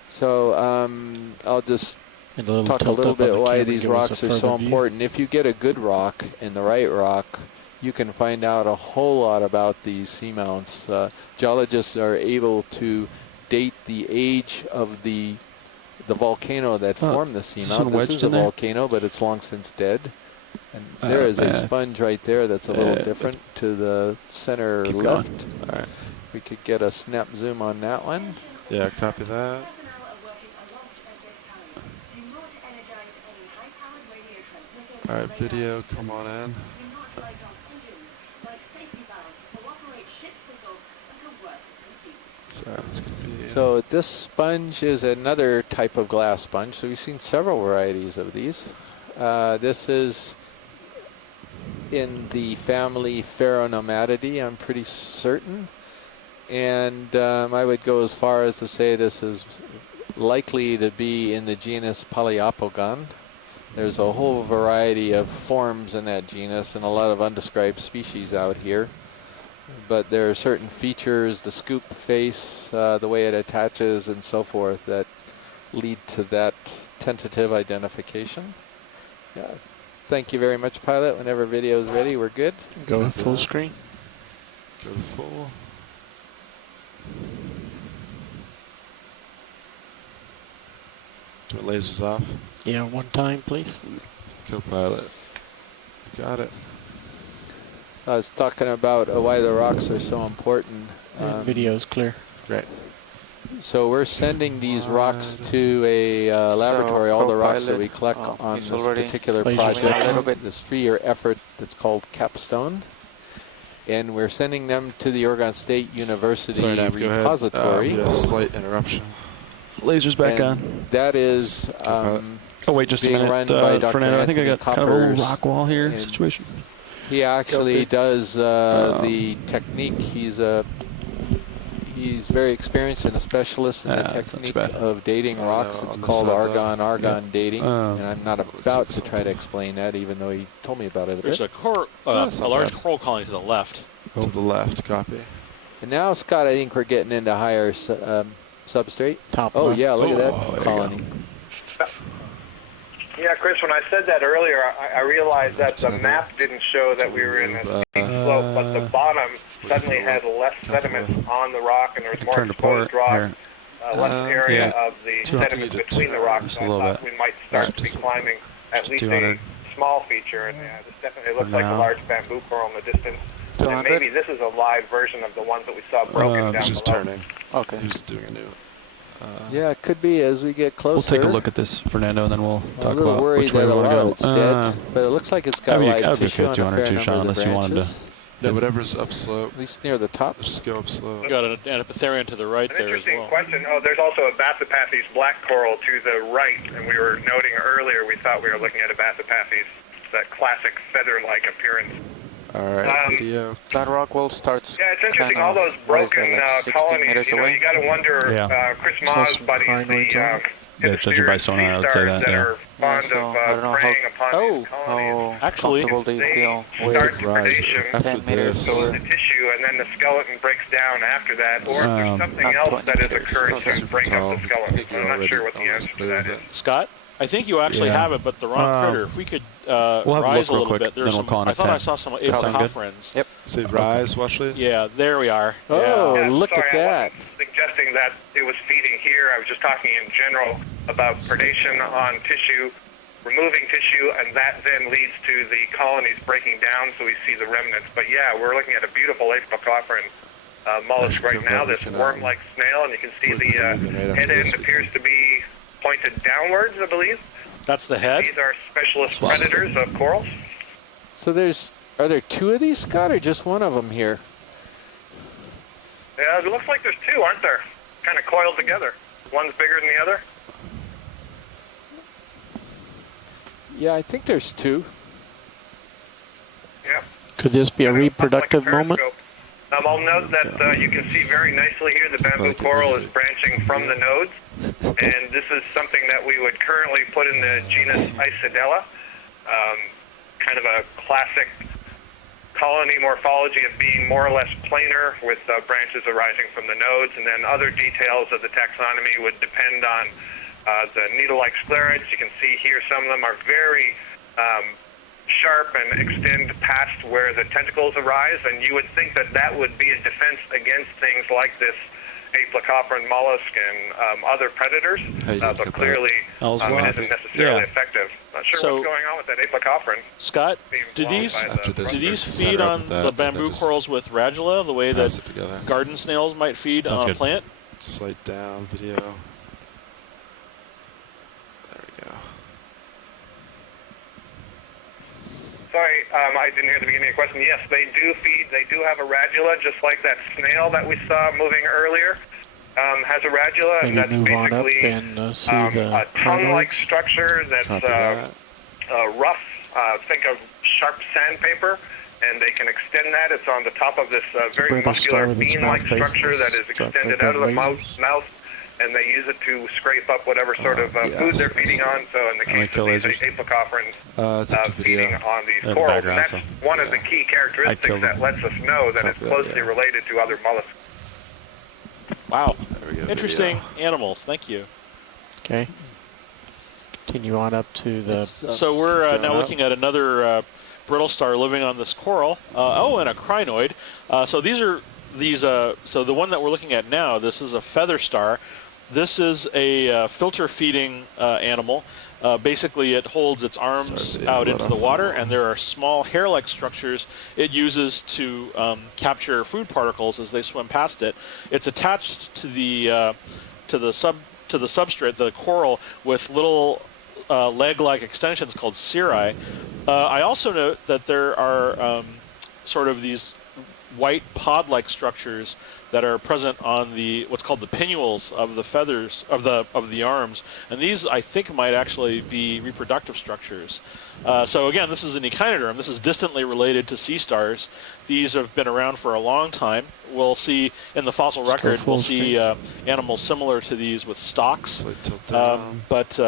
So I'll just talk a little bit why these rocks are so important. If you get a good rock and the right rock, you can find out a whole lot about these seamounts. Geologists are able to date the age of the volcano that formed the seamount. This is a volcano, but it's long since dead. And there is a sponge right there that's a little different to the center left. All right. We could get a snap zoom on that one. Yeah, copy that. All right, video, come on in. So it's gonna be. So this sponge is another type of glass sponge. So we've seen several varieties of these. This is in the family Pheronomatidae, I'm pretty certain. And I would go as far as to say this is likely to be in the genus Polyopogon. There's a whole variety of forms in that genus and a lot of undescribed species out here. But there are certain features, the scoop face, the way it attaches and so forth, that lead to that tentative identification. Yeah. Thank you very much, pilot. Whenever video is ready, we're good. Go full screen. Go full. Turn lasers off. Yeah, one time, please. Co-pilot. Got it. I was talking about why the rocks are so important. Video is clear. Great. So we're sending these rocks to a laboratory, all the rocks that we collect on this particular project, this 3-year effort that's called Capstone. And we're sending them to the Oregon State University repository. A slight interruption. Lasers back on. That is Oh wait, just a being minute, run by Dr. Fernando. I think I Anthony got kind of a little Coppers, rock wall here and situation. He actually does the technique. He's very experienced and a specialist in the technique of dating rocks. It's called argon dating, and I'm not about to try to explain that, even though he told me about it a There's bit. a large coral colony to the left. To the left, copy. And now, Scott, I think we're getting into higher substrate. Top oh, left. yeah, look at that colony. Yeah, Chris, when I said that earlier, I realized that the map didn't show that we were in a steep slope, but the bottom suddenly had less sediment on the rock, and there was more exposed rock, less area of the sediment between the rocks. So I thought we might start to be climbing at least a small feature, and this definitely looks like a large bamboo coral in the distance. And maybe this is a live version of the ones that we saw broken down just below. turning. Okay. He's doing a new. Yeah, it could be as we get closer. We'll take a look at this, Fernando, and then we'll talk a little about worried which way that we a want to lot go. of it's dead, but it looks like it's got live tissue on a fair number of the branches. Yeah, whatever's upslope. At least near the top. Just go upslope. We got an Anapitherium to the right there as well. Interesting question. Oh, there's also a Bathypathes black coral to the right, and we were noting earlier we thought we were looking at a Bathypathes, that classic feather-like appearance. All right, video. That rock wall starts. Yeah, it's interesting. All those broken colonies. You know, you got to wonder. Chris Ma's buddies, judging by sonar, I would say that. That are fond of preying upon these colonies. Actually, comfortable do you feel start with predation After 10 meters this. or the tissue, and then the skeleton breaks down after that, or if there's something else that is occurring to break up the skeleton. I'm not sure what the answer to that is. Scott, I think you actually have it, but the wrong critter. If we could rise a little bit, there's some. I thought I saw some Apocopherans. Yep. Say rise, watch it. Yeah, there we are. Oh, Yeah, look sorry, at that. I wasn't suggesting that it was feeding here. I was just talking in general about predation on tissue, removing tissue, and that then leads to the colonies breaking down, so we see the remnants. But yeah, we're looking at a beautiful Apocopheran mollusk right now, this worm-like snail, and you can see the head end appears to be pointed downwards, I believe. That's the head. These are specialist predators of corals. So are there two of these, Scott, or just one of them here? Yeah, it looks like there's two, aren't there? Kind of coiled together. One's bigger than the other. Yeah, I think there's two. Yeah. Could this be a reproductive like a moment? I'll note that you can see very nicely here the bamboo coral is branching from the nodes, and this is something that we would currently put in the genus Isidella, kind of a classic colony morphology of being more or less planar with branches arising from the nodes, and then other details of the taxonomy would depend on the needle-like sclerites. You can see here some of them are very sharp and extend past where the tentacles arise, and you would think that that would be a defense against things like this Apocopheran mollusk and other predators, but clearly it isn't necessarily effective. Not sure what's going on with that Apocopheran. Scott, do these feed on the bamboo corals with radula the way that garden snails might feed on a plant? Slight down video. Sorry, I didn't hear the beginning of the question. Yes, they do feed. They do have a radula, just like that snail that we saw moving earlier has a radula, and that's basically a tongue-like structure that's rough. Think of sharp sandpaper, and they can extend that. It's on the top of this very muscular bean-like structure that is extended out of the mouth, and they use it to scrape up whatever sort of food they're feeding on. So in the case of these Apocopherans feeding on these corals, and that's one of the key characteristics that lets us know that it's closely related to other mollusks. Wow. Interesting animals. Thank you. Okay. Continue on up to the... So we're now looking at another brittle star living on this coral. And a crinoid. So so the one that we're looking at now, this is a feather star. This is a filter-feeding animal. Basically, it holds its arms out into the water, and there are small hair-like structures it uses to capture food particles as they swim past it. It's attached to the substrate, the coral, with little leg-like extensions called cirri. I also note that there are sort of these white pod-like structures that are present on the what's called the pinnules of the feathers of the arms, and these I think might actually be reproductive structures. So again, this is an echinoderm. This is distantly related to sea stars. These have been around for a long time. We'll see in the fossil record, we'll see animals similar to these with stalks, but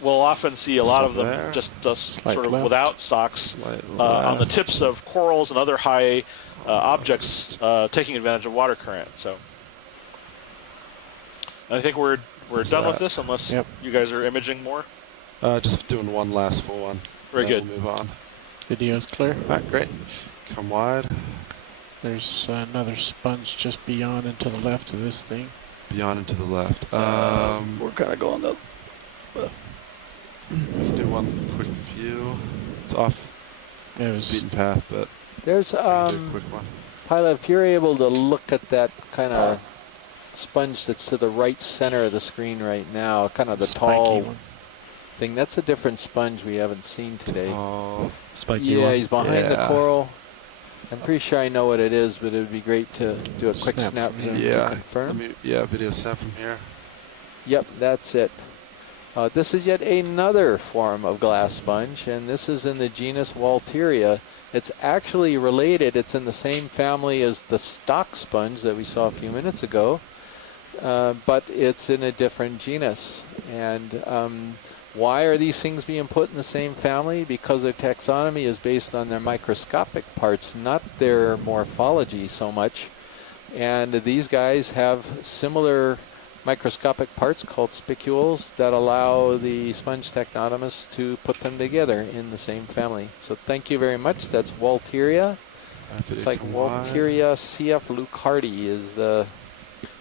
we'll often see a lot of them just sort of without stalks on the tips of corals and other high objects taking advantage of water current. So I think we're done with this, unless you guys are imaging more. Just doing one last full one. Very good. We'll move on. Video's clear. All right, great. Come wide. There's another sponge just beyond and to the left of this thing. Beyond and to the left. We're kind of going up. We can do one quick view. It's off the beaten path, but there's do a quick one. Pilot, if you're able to look at that kind of sponge that's to the right center of the screen right now, kind of the tall thing, that's a different sponge we haven't seen today. Oh, spiky yeah, one. he's behind the coral. I'm pretty sure I know what it is, but it would be great to do a quick snap zoom to confirm. Video snap from here. Yep, that's it. This is yet another form of glass sponge, and this is in the genus Walteria. It's actually related. It's in the same family as the stock sponge that we saw a few minutes ago, but it's in a different genus. And why are these things being put in the same family? Because their taxonomy is based on their microscopic parts, not their morphology so much. And these guys have similar microscopic parts called spicules that allow the sponge taxonomists to put them together in the same family. So thank you very much. That's Walteria. It's like Walteria CF Lucardi is the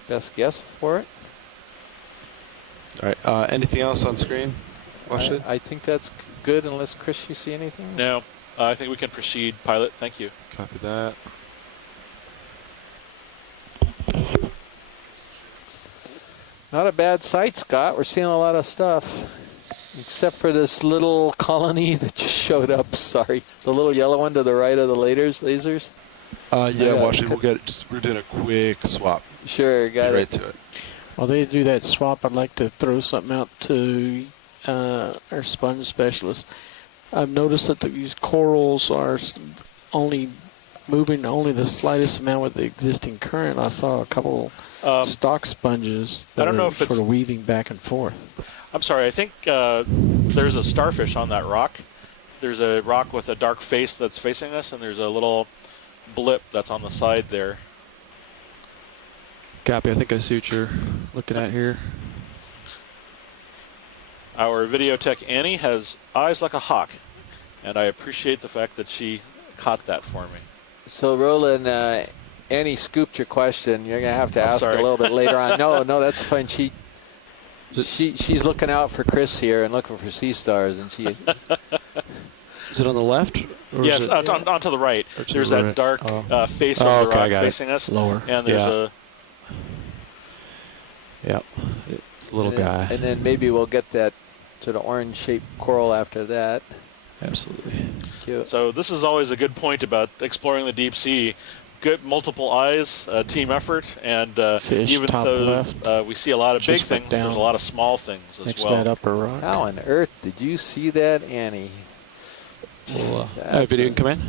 best guess for it. All right. Anything else on screen? I think that's good, unless, Chris, you see anything? No. I think we can proceed, pilot. Thank you. Copy that. Not a bad sight, Scott. We're seeing a lot of stuff. Except for this little colony that just showed up. Sorry. The little yellow one to the right of the lasers. Yeah, Washington, we'll get it. We're doing a quick swap. Sure, got it. Right to it. While they do that swap, I'd like to throw something out to our sponge specialist. I've noticed that these corals are only moving the slightest amount with the existing current. I saw a couple stock sponges that are sort of weaving back and forth. I'm sorry, I think there's a starfish on that rock. There's a rock with a dark face that's facing us, and there's a little blip that's on the side there. Copy, I think I see what you're looking at here. Our video tech Annie has eyes like a hawk, and I appreciate the fact that she caught that for me. So, Roland, Annie scooped your question. You're going to have to ask a little bit later on. No, that's fine. She's looking out for Chris here and looking for sea stars, and she. Is it on the left? Yes, on to the right. There's that dark face of the rock facing us. Lower. And there's a. Yep, it's a little guy. And then maybe we'll get that sort of orange-shaped coral after that. Absolutely. Cute. So this is always a good point about exploring the deep sea. Good multiple eyes, team effort, and Fish, even top though left. we see a lot of big Just things, down. there's a lot of small things as Next well. that upper rock. How on earth did you see that, Annie? Well, video can come in.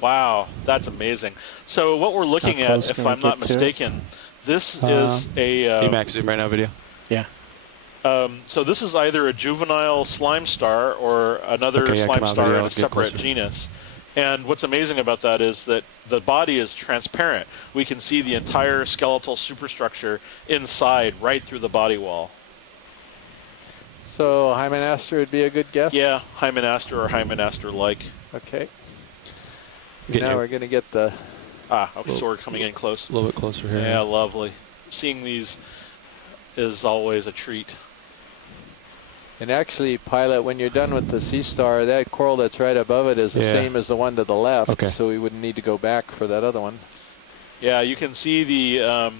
Wow, that's amazing. So what we're looking at, if I'm not mistaken, this is a... Max zoom right now video. Yeah. So this is either a juvenile slime star or another slime star in a separate genus. And what's amazing about that is that the body is transparent. We can see the entire skeletal superstructure inside, right through the body wall. So Hymenaster would be a good guess? Yeah, Hymenaster or Hymenaster-like. Okay. Now we're going to get the... Okay, so we're coming in close. A little bit closer here. Yeah, lovely. Seeing these is always a treat. And actually, Pilot, when you're done with the sea star, that coral that's right above it is the same as the one to the left, so we wouldn't need to go back for that other one. Yeah, you can see the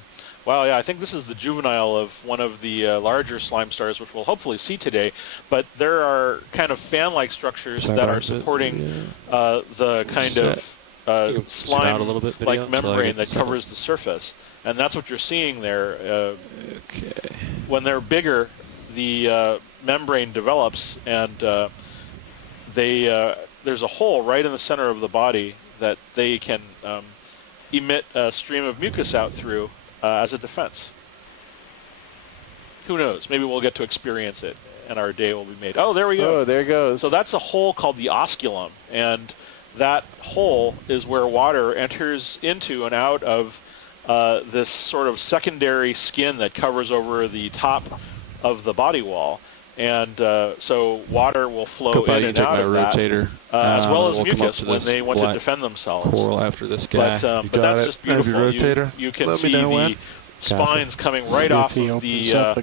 Wow, yeah, I think this is the juvenile of one of the larger slime stars, which we'll hopefully see today. But there are kind of fan-like structures that are supporting the kind of slime-like membrane that covers the surface. And that's what you're seeing there. Okay. When they're bigger, the membrane develops, and there's a hole right in the center of the body that they can emit a stream of mucus out through as a defense. Who knows? Maybe we'll get to experience it, and our day will be made. Oh, there we go. Oh, there it goes. So that's a hole called the Osculum, and that hole is where water enters into and out of this sort of secondary skin that covers over the top of the body wall. And so water will flow in and out of that, as well as mucus when they want to defend themselves. Coral after this guy. But that's just beautiful. You can see the spines coming right off of there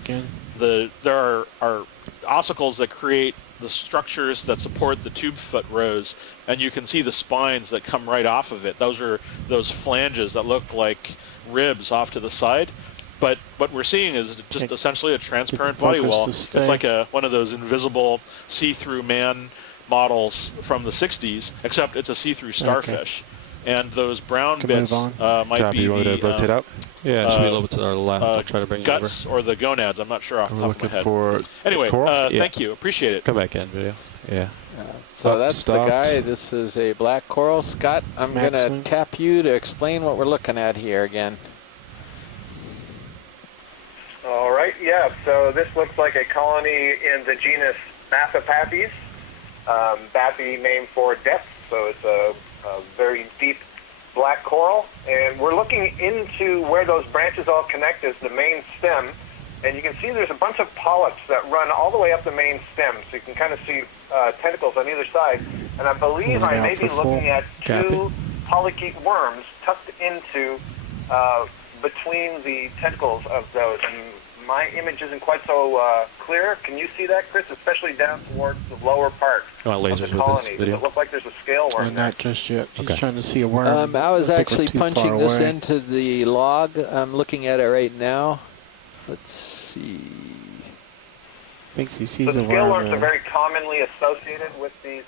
are ossicles that create the structures that support the tube foot rows, and you can see the spines that come right off of it. Those are those flanges that look like ribs off to the side. But what we're seeing is just essentially a transparent body wall. It's like one of those invisible see-through man models from the 60s, except it's a see-through starfish. And those brown bits might be the rotate up? Yeah, it should be a little bit to our left. I'll try to bring guts it over. or the gonads. I'm not sure off the top of my head. For anyway, thank you. Appreciate it. Come back in, video. Yeah. So that's the guy. This is a black coral. Scott, I'm going to tap you to explain what we're looking at here again. All right, yeah, so this looks like a colony in the genus Bathopathes. Bathy named for depth, so it's a very deep black coral. And we're looking into where those branches all connect as the main stem. And you can see there's a bunch of polyps that run all the way up the main stem. So you can kind of see tentacles on either side. And I believe I may be looking at two polychaete worms tucked into between the tentacles of those, and my image isn't quite so clear. Can you see that, Chris? Especially down towards the lower part of the colony. Does it look like there's a scale worm there? Not just yet. He's trying to see a worm. I was actually punching this into the log. I'm looking at it right now. Let's see. Thinks he sees a worm. The scale worms are very commonly associated with these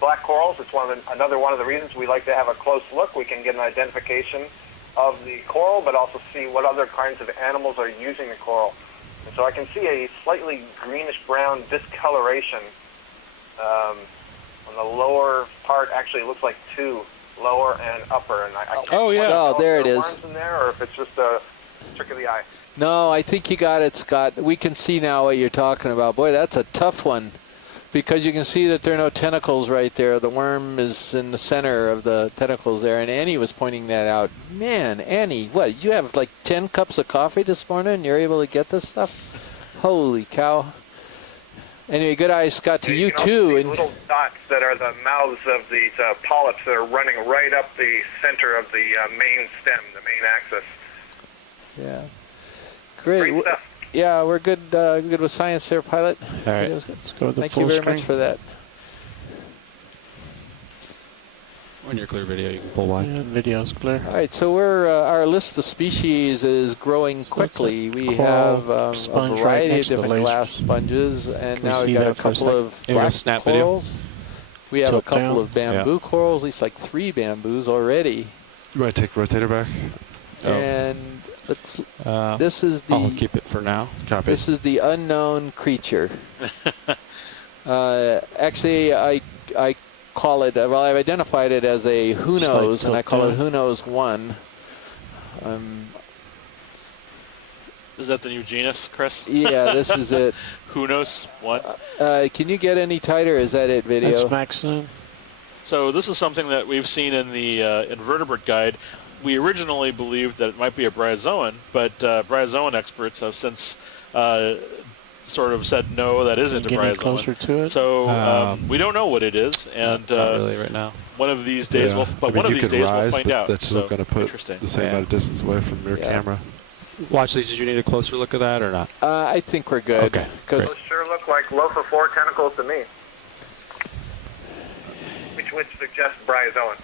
black corals. It's another one of the reasons we like to have a close look. We can get an identification of the coral, but also see what other kinds of animals are using the coral. And so I can see a slightly greenish-brown discoloration on the lower part. Actually, it looks like two, lower and upper. And I can't oh, there it is. Worms in there, or if it's just a trick of the eye. No, I think you got it, Scott. We can see now what you're talking about. Boy, that's a tough one. Because you can see that there are no tentacles right there. The worm is in the center of the tentacles there, and Annie was pointing that out. Man, Annie, what, you have like 10 cups of coffee this morning and you're able to get this stuff? Holy cow. Anyway, good eyes, Scott, to you too. And little dots that are the mouths of these polyps that are running right up the center of the main stem, the main axis. Yeah. Great stuff. Yeah, we're good. Good with science there, pilot. All right, let's go with the Thank you very much for that. When you're clear video, you can pull wide. Yeah, video's clear. All right, so we're our list of species is growing quickly. We have a variety of different glass sponges, and now we've got a couple of black corals. We have a couple of bamboo corals, at least like 3 bamboos already. You want to take rotator back? And let's, this is the. I'll keep it for now. Copy. This is the unknown creature. Actually, I call it. Well, I've identified it as a who knows, and I call it who knows 1. Is that the new genus, Chris? Yeah, this is it. Who knows 1? Can you get any tighter? Is that it, video? That's maximum. So this is something that we've seen in the invertebrate guide. We originally believed that it might be a bryozoan, but bryozoan experts have since sort of said no, that isn't a bryozoan. Closer to it? So we don't know what it is, and not really right now. One of these days, we'll find out. That's still going to put the same amount of distance away from your camera. Watch these. Did you need a closer look at that or not? I think we're good. Okay. Those sure look like loaf of 4 tentacles to me, which would suggest bryozoan.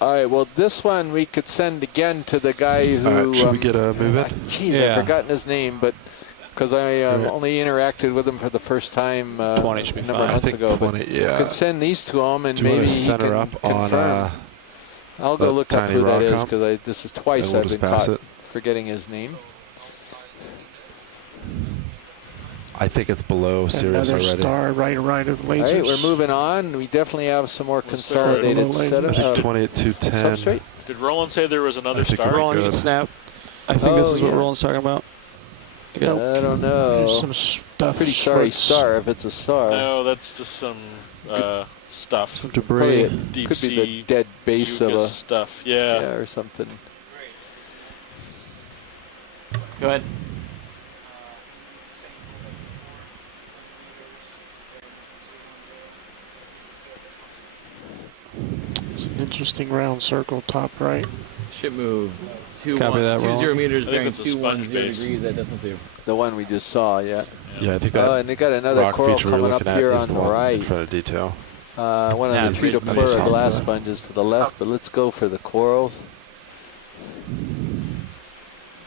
All right, well, this one we could send again to the guy who... All right, should we get a move in? Jeez, I've forgotten his name, but because I only interacted with him for the first time 20 should be a number fine. of months ago. 20, but yeah. we could send these to him, and Do you maybe want to he center can up confirm. on I'll go look up tiny who that rock is, hump, because this is twice and we'll I've just been pass caught it? forgetting his name. I think it's below Sirius Another already. star right of lasers. All right, we're moving on. We definitely have some more What's there? consolidated Below setup. lasers. 20 at 210. Substrate? Did Roland say there was another I think star? we're Roland, you good. can snap. I think this Oh, is what yeah. Roland's talking about. I don't know. There's some stuff. Pretty sorry shorts. star if it's a star. No, that's just some stuff. Some Probably debris. it Deep could be sea the dead base of a mucus stuff. Yeah. or something. Go ahead. It's an interesting round circle top right. Ship move. Copy that, 20 Roland. meters I think bearing it's a sponge 210 base. degrees at decimal 2. The one we just saw, yeah. Yeah, I think that Oh, and they got another rock coral feature we're coming up looking at here is on the the one in right. front of detail. One Yeah, of the it's pretty Tritoplura nice. glass sponges to the left, but let's go for the corals.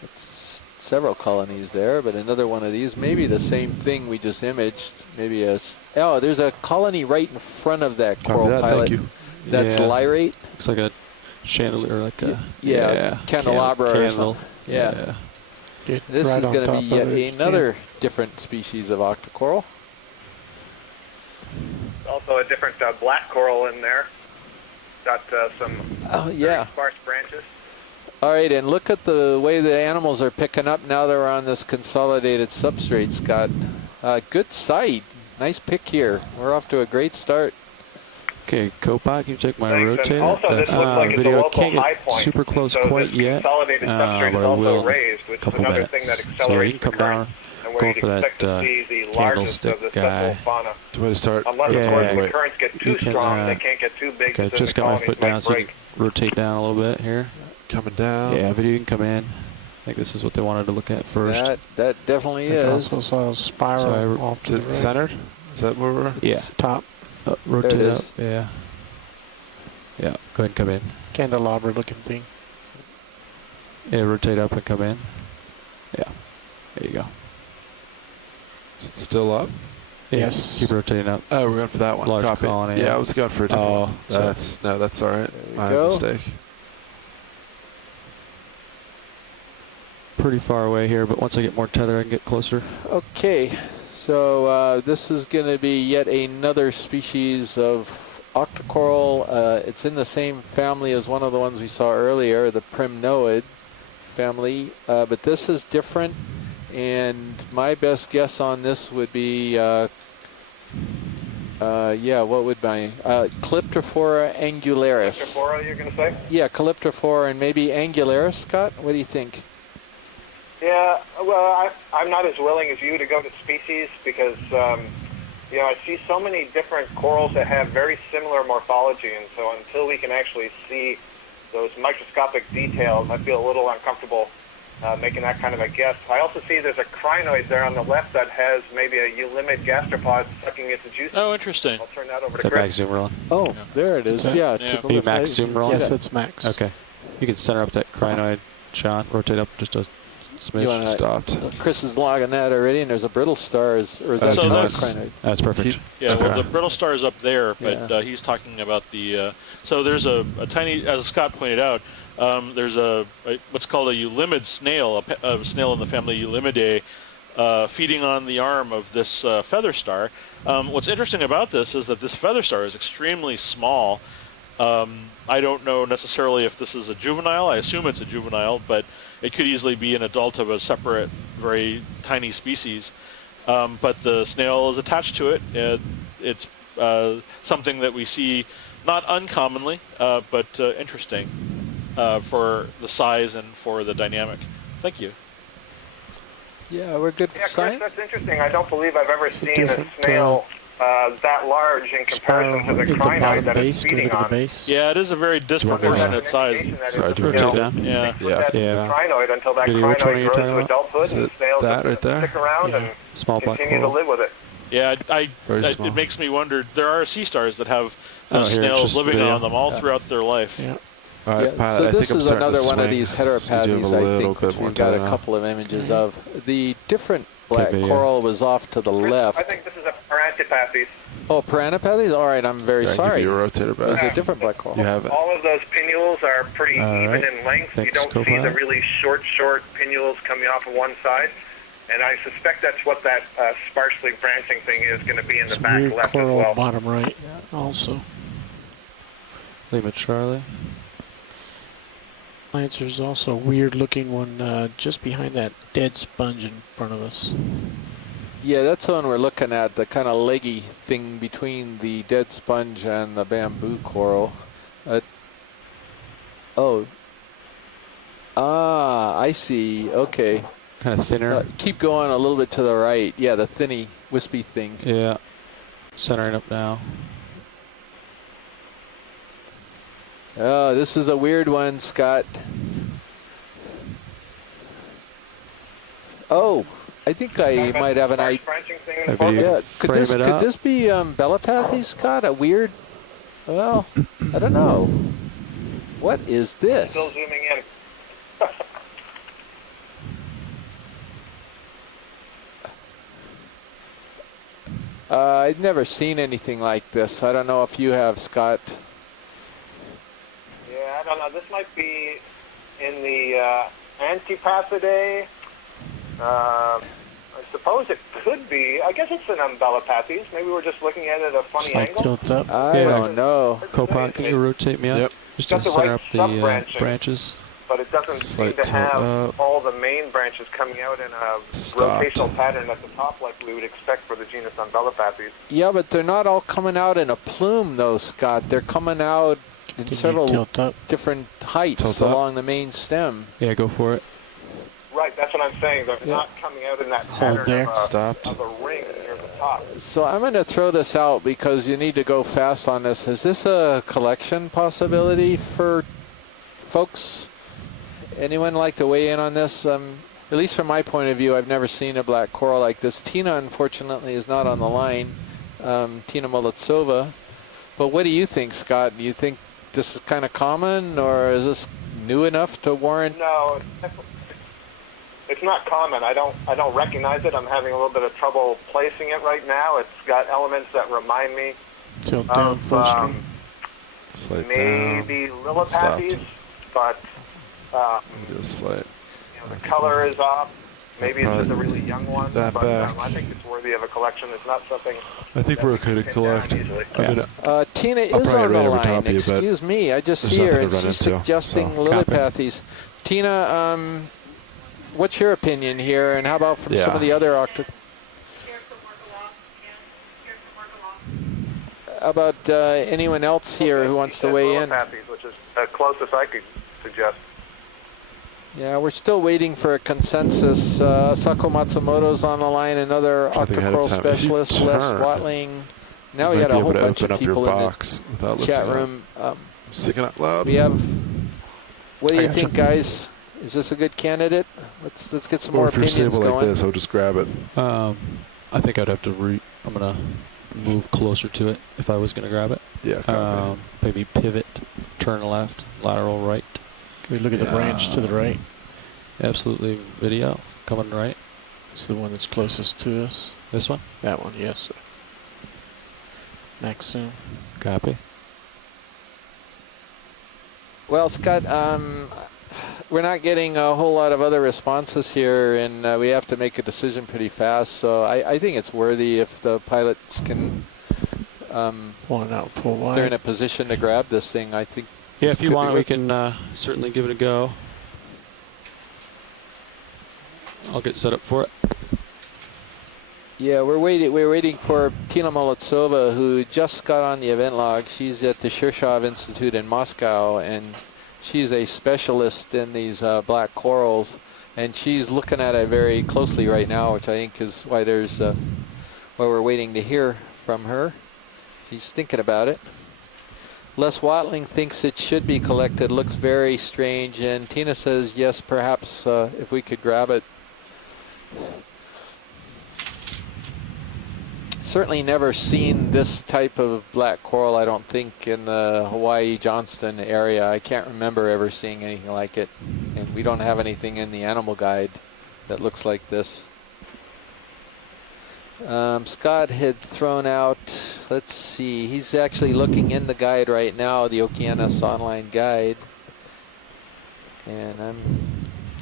Got several colonies there, but another one of these. Maybe the same thing we just imaged. Maybe oh, there's a colony right in front of that Copy coral that, pilot. thank you. That's Yeah. lyrate. Looks like a chandelier, like a Candelabra or candle. something. Yeah. Get This right is on going to top be yet of it. another different species of octocoral. Also a different black coral in there. Got some very sparse branches. All right, and look at the way the animals are picking up now they're on this consolidated substrate, Scott. Good sight. Nice pick here. We're off to a great start. Okay, Copilot, can you check my Thanks. And rotator? also, this looks like it's a video local can't high get point. super close So quite this yet, consolidated substrate but is I also will raised, which is couple another minutes. thing that So you accelerates can the come current, down, and where go you'd for expect that to see the largest of candlestick the guy. special fauna. Do you want to start? Unless, of Yeah, course, yeah. the currents get You too can, strong, they can't get too big. Okay, because just then got the my foot colonies down might so you break. can rotate down a little bit here. Coming down. Yeah, video, you can come in. I think this is what they wanted to look at first. That definitely I is. also saw a spiral So off Is to the it right. centered? Is that where we're? Yeah, Top rotate There it up. is. Yeah. Yeah, go ahead and come in. candelabra looking thing. Yeah, rotate up and come in. Yeah, there you go. Is it still up? Yeah, Yes. keep rotating up. Oh, we're going for that one. Large Copy. colony, Yeah, yeah. I was going for a different Oh, one. sorry. That's all right. There we My go. mistake. Pretty far away here, but once I get more tether, I can get closer. Okay, so this is going to be yet another species of octocoral. It's in the same family as one of the ones we saw earlier, the primnoid family, but this is different. And my best guess on this would be, what would my Calyptrophora angularis? Calyptrophora, you're going to say? Yeah, Calyptrophora and maybe angularis. Scott, what do you think? Yeah, well, I'm not as willing as you to go to species because, I see so many different corals that have very similar morphology, and so until we can actually see those microscopic details, I feel a little uncomfortable making that kind of a guess. I also see there's a crinoid there on the left that has maybe a eulimid gastropod sucking its juice. Oh, interesting. I'll turn that over Is to that max Chris. zoom roll? Oh, there it is. that- Yeah, Yeah. to the Be left. max I zoom can roll? see Yes, that. it's max. Okay. You can center up that crinoid, Sean. Rotate up just a smidge. You wanna- Stopped. Chris is logging that already, and there's a brittle star. Or is that So another that's- crinoid? That's perfect. Yeah, Okay. well, the brittle star is up there, but Yeah. he's talking about the. So there's a tiny, as Scott pointed out, there's a what's called a eulimid snail, a snail in the family Eulimidae, feeding on the arm of this feather star. What's interesting about this is that this feather star is extremely small. I don't know necessarily if this is a juvenile. I assume it's a juvenile, but it could easily be an adult of a separate, very tiny species. But the snail is attached to it. It's something that we see not uncommonly, but interesting for the size and for the dynamic. Thank you. Yeah, we're good for Yeah, Chris, science. that's interesting. I don't believe I've ever seen a different, snail that large in comparison to the Spiral at the crinoid bottom that it's base, go to feeding the on. base. Yeah, it is a very disproportionate size. Sorry, do we Rotate go? down. Yeah. Put that Yeah. crinoid until that Video, which one are crinoid you grows talking to about? adulthood, Is and it the snails that just right there? stick around Yeah. and Small black continue to coral. live with it. Yeah, Very small. it makes me wonder. There are sea stars that have Oh, those here, it's snails just living video. on them all throughout their life. Yeah. All right, Yeah, Pilot, so I this think I'm is starting to another one of swing. these So you do have heteropathies, a I little think, bit which more we've got a time now. couple of images of. The different black be, coral was off to the left. I think this is a Parantipathes. Oh, Parantipathes? All right, I'm very Yeah, sorry. Give you a rotator It was back. a different black coral. You have it. All of those pinnules are pretty All even right. in length. You Thanks, don't see the co-pilot. really short pinnules coming off of one side. And I suspect that's what that sparsely branching thing is going to be in the Some back weird left as coral well. bottom right also. Lima Charlie. There's also a weird looking one just behind that dead sponge in front of us. Yeah, that's the one we're looking at, the kind of leggy thing between the dead sponge and the bamboo coral. I see. Okay. Kind of thinner. Keep going a little bit to the right. Yeah, the thinny, wispy thing. Yeah. Centering up now. Oh, this is a weird one, Scott. Oh, I think I might have an idea. Branching thing in the Maybe foreground? Yeah, could frame it up. this be Bellepathes, Scott? A weird? Well, I don't know. What is this? Still zooming in. I've never seen anything like this. I don't know if you have, Scott. Yeah, I don't know. This might be in the Antipathidae. I suppose it could be. I guess it's an Umbellapathes. Maybe we're just looking at it at a funny Slight angle. tilt up. I Yeah. don't know. Copilot, can you rotate me up? Yep. Just Got to the center right up the sub-branching. branches. But it doesn't seem Slight to tilt have up. all the main branches coming out in a Stopped. rotational pattern at the top like we would expect for the genus Umbellapathes. Yeah, but they're not all coming out in a plume, though, Scott. They're coming out in Can you several tilt up? different heights Tilt up. along the main stem. Yeah, go for it. Right, that's what I'm saying. They're Yeah. not coming out in that Hold pattern there. Stopped. of a ring near the top. So I'm going to throw this out because you need to go fast on this. Is this a collection possibility for folks? Anyone like to weigh in on this? At least from my point of view, I've never seen a black coral like this. Tina, unfortunately, is not on the line. Tina Molitsova. But what do you think, Scott? Do you think this is kind of common, or is this new enough to warrant? No, it's not common. I don't recognize it. I'm having a little bit of trouble placing it right now. It's got elements that remind me Tilt down of full screen. Slight maybe down. Lillipathes, but Do a slight. the color is off. Maybe it's just a really young one, That but back. I think it's worthy of a collection. It's not something. I think we're okay to Pin collect. down easily. I mean, Tina I'll is probably on the right over line. top of you, but Excuse me. I just there's see her, nothing and to run she's into, suggesting so. Lillipathes. Tina, what's your opinion here, and how about from some of the other How about anyone else here who wants to weigh in? Lillipathes, which is the closest I could suggest. Yeah, we're still waiting for a consensus. Sako Matsumoto's on the line, another I think ahead octocoral of time. If you specialist, Les turn, Watling. Now we might got be a able whole to bunch open of up your people in box without the lifting chat it up. room. Sticking out loud. We have. What do I you gotcha. think, guys? Is this a good candidate? Let's get some Or more if you're opinions stable like going. this, I'll just grab it. I think I'd have to I'm gonna move closer to it if I was gonna grab it. Yeah, copy. Maybe pivot, turn left, lateral right. Can we look at the branch to the right? Absolutely. Video coming right. It's the one that's closest to us. This one. That one, yes. Max zoom. Copy. Well, Scott, we're not getting a whole lot of other responses here, and we have to make a decision pretty fast. So I think it's worthy if the pilots can. Pulling out full If wide. they're in a position to grab this thing, I think. Yeah, this if you could want, be we good. can certainly give it a go. I'll get set up for it. Yeah, we're waiting for Tina Molitsova, who just got on the event log. She's at the Shirshov Institute in Moscow, and she's a specialist in these black corals, and she's looking at it very closely right now, which I think is why why we're waiting to hear from her. She's thinking about it. Les Watling thinks it should be collected. Looks very strange, and Tina says yes, perhaps if we could grab it. certainly never seen this type of black coral, I don't think, in the Hawaii Johnston area. I can't remember ever seeing anything like it. And we don't have anything in the animal guide that looks like this. Scott had thrown out, let's see, he's actually looking in the guide right now, the Okeanos online guide. And I'm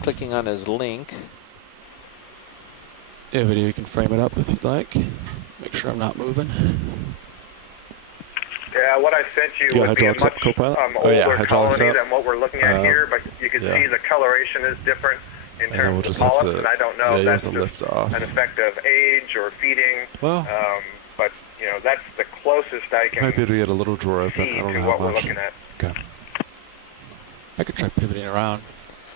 clicking on his link. Yeah, video, you can frame it up if you'd like. Make sure I'm not moving. Yeah, what I sent you would be a much older colony than what we're looking at here, but you can see the coloration is different in terms of polyps, and I don't know if that's just an effect of age or feeding. Well, but you know, that's the closest I can might be able to get a little drawer open. I don't know what how we're much. looking at. Okay. I could try pivoting around.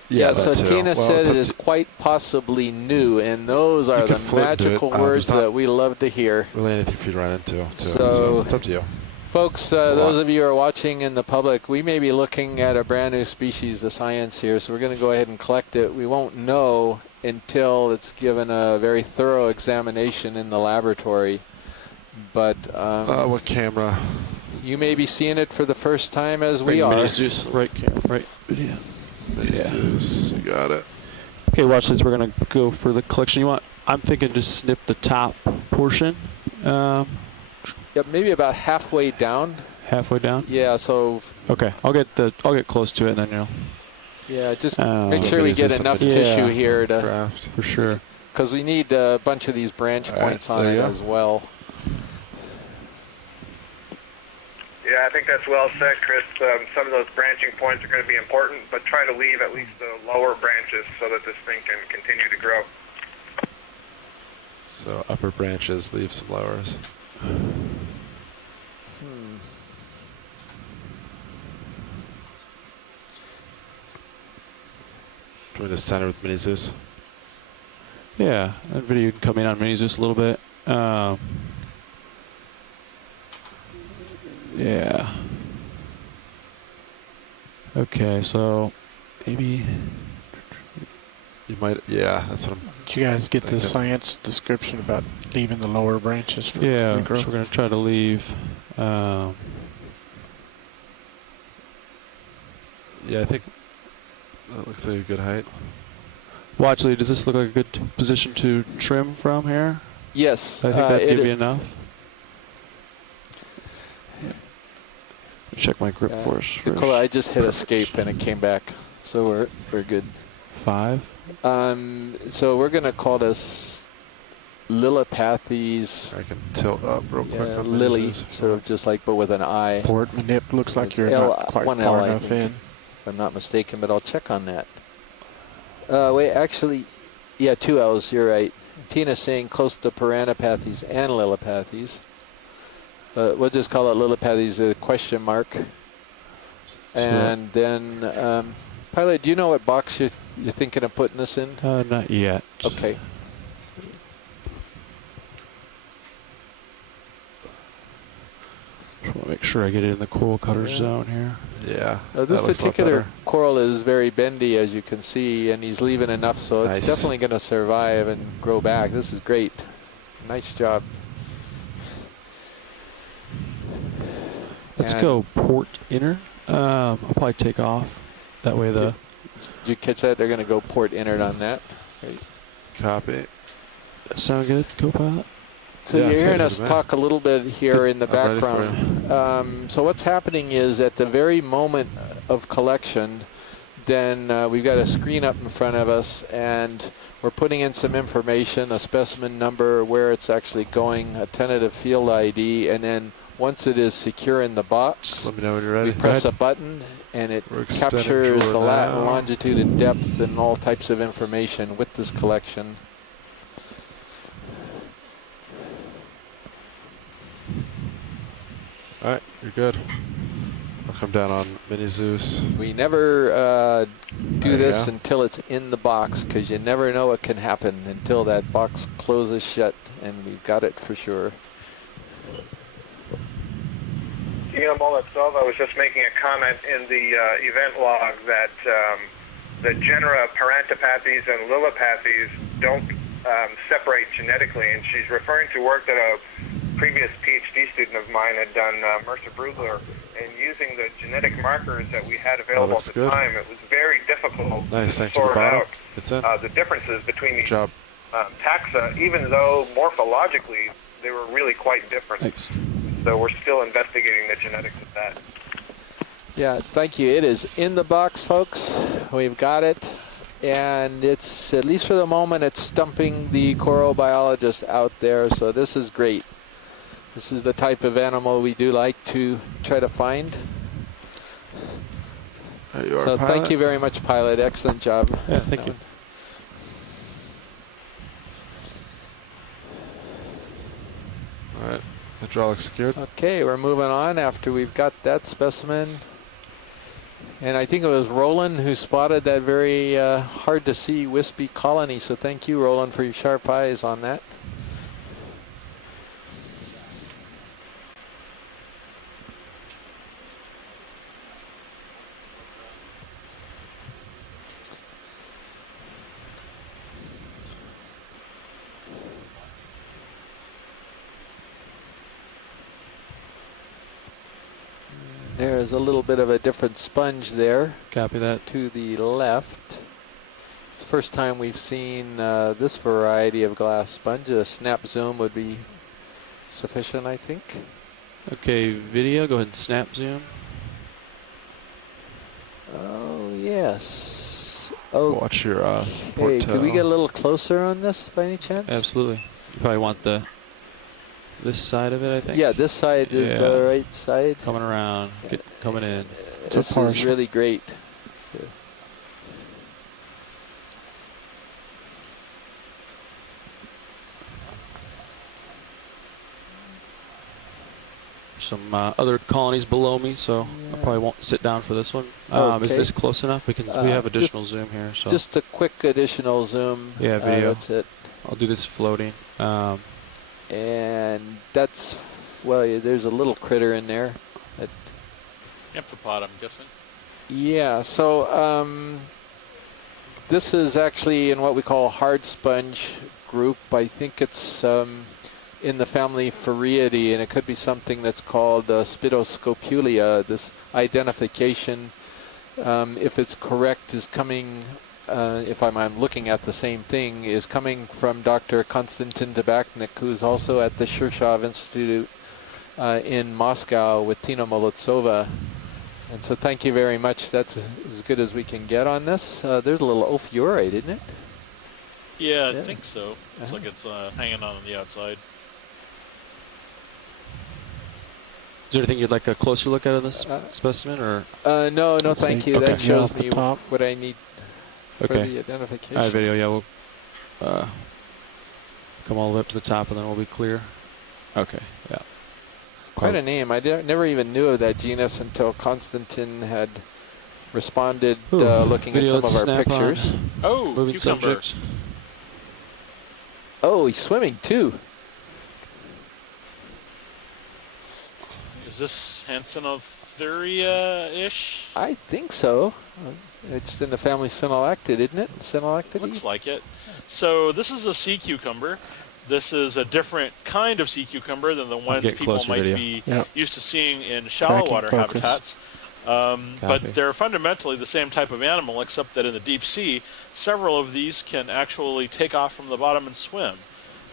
Yeah, so Tina said it is quite possibly new, and those are the magical words that we love to hear. Really anything for you to run into, too. So it's up to you. Folks, those of you who are watching in the public, we may be looking at a brand new species of science here, so we're going to go ahead and collect it. We won't know until it's given a very thorough examination in the laboratory. But what camera? You may be seeing it for the first time as we are. Zeus, right camera, right video. Zeus, you got it. Okay, watch this. We're gonna go for the collection. You want? I'm thinking just snip the top portion. Yeah, maybe about halfway down. Halfway down. Yeah. So. Okay, I'll get close to it, and then you'll. Yeah, just make sure we get enough tissue here to craft for sure. Because we need a bunch of these branch points on it as well. Yeah, I think that's well said, Chris. Some of those branching points are going to be important, but try to leave at least the lower branches so that this thing can continue to grow. So upper branches, leave some lowers. Can we just center with Mini Zeus? Yeah, that video you can come in on Mini Zeus a little bit. Yeah. Okay, so maybe you might. Yeah, that's what I'm. Did you guys get the science description about leaving the lower branches for regrowth? So we're going to try to leave. Yeah, I think that looks like a good height. Well, actually, does this look like a good position to trim from here? Yes. I think that'd give you enough. Check my grip force first. I just hit escape and it came back, so we're good. 5. So we're gonna call this Lillipathes. I can tilt up real quick. On Lily, sort of just like, but with an I. Port manip looks like you're not quite far enough in. If I'm not mistaken, but I'll check on that. Wait, actually, yeah, 2 L's. You're right. Tina's saying close to Piranopathes and Lillipathes. We'll just call it Lillipathes a question mark. And then, Pilot, do you know what box you're thinking of putting this in? Not yet. Okay. Just want to make sure I get it in the coral cutter zone here. Yeah. This particular coral is very bendy, as you can see, and he's leaving enough, so it's definitely going to survive and grow back. This is great. Nice job. Let's go port inner. I'll probably take off. That way the... Did you catch that? They're going to go port inner on that. Right. Copy. Sound good, co-pilot? So you're hearing us talk a little bit here in the background. So what's happening is at the very moment of collection, then we've got a screen up in front of us, and we're putting in some information, a specimen number, where it's actually going, a tentative field ID, and then once it is secure in the box, let me know when you're ready. We press a button, and it captures the longitude and depth and all types of information with this collection. All right, you're good. I'll come down on Mini Zeus. We never do this until it's in the box, because you never know what can happen until that box closes shut, and we've got it for sure. Molotov, I was just making a comment in the event log that the genera Parantopathes and Lillipathes don't separate genetically, and she's referring to work that a previous PhD student of mine had done Mercer Brugler, and using the genetic markers that we had available at the time, it was very difficult to sort out the differences between these taxa, even though morphologically they were really quite different. Thanks. So we're still investigating the genetics of that. Yeah, thank you. It is in the box, folks. We've got it. And it's, at least for the moment, it's stumping the coral biologists out there. So this is great. This is the type of animal we do like to try to find. So thank you very much, pilot. Excellent job. Yeah, thank you. All right, hydraulic secured. Okay, we're moving on after we've got that specimen. And I think it was Roland who spotted that very hard to see wispy colony. So thank you, Roland, for your sharp eyes on that. There's a little bit of a different sponge there. Copy that. To the left. It's the first time we've seen this variety of glass sponge. A snap zoom would be sufficient, I think. Okay, video, go ahead and snap zoom. Oh, yes. Oh, watch your hey, could we get a little closer on this by any chance? Absolutely. You probably want this side of it, I think. Yeah, this side is the right side. Coming around, coming in. This is really great. Yeah. Some other colonies below me, so I probably won't sit down for this one. Okay. Is this close enough? We have additional zoom here. So just a quick additional zoom. Yeah, video. That's it. I'll do this floating. And that's, well, there's a little critter in there. Amphipod, I'm guessing. Yeah, so this is actually in what we call hard sponge group. I think it's in the family Phareidae, and it could be something that's called Spidoscopulia. This identification, if it's correct, is coming, if I'm looking at the same thing, is coming from Dr. Konstantin Tabachnik, who's also at the Shirshov Institute in Moscow with Tina Molotsova. And so thank you very much. That's as good as we can get on this. There's a little ophiurite, isn't it? Yeah, I think so. Looks like it's hanging on the outside. Is there anything you'd like a closer look at of this specimen, or? No, thank you. Okay. That shows me what I need for the identification. All right, video. Yeah, we'll come all the way up to the top, and then we'll be clear. Okay. Yeah. Quite a name. I never even knew of that genus until Konstantin had responded looking at some of our pictures. Oh, moving cucumber. subject. Oh, he's swimming too. Is this Hansenothuria-ish? I think so. It's in the family Synallactid, isn't it? Synallactidae? Looks like it. So this is a sea cucumber. This is a different kind of sea cucumber than the ones people might be used to seeing in shallow water habitats. But they're fundamentally the same type of animal, except that in the deep sea, several of these can actually take off from the bottom and swim.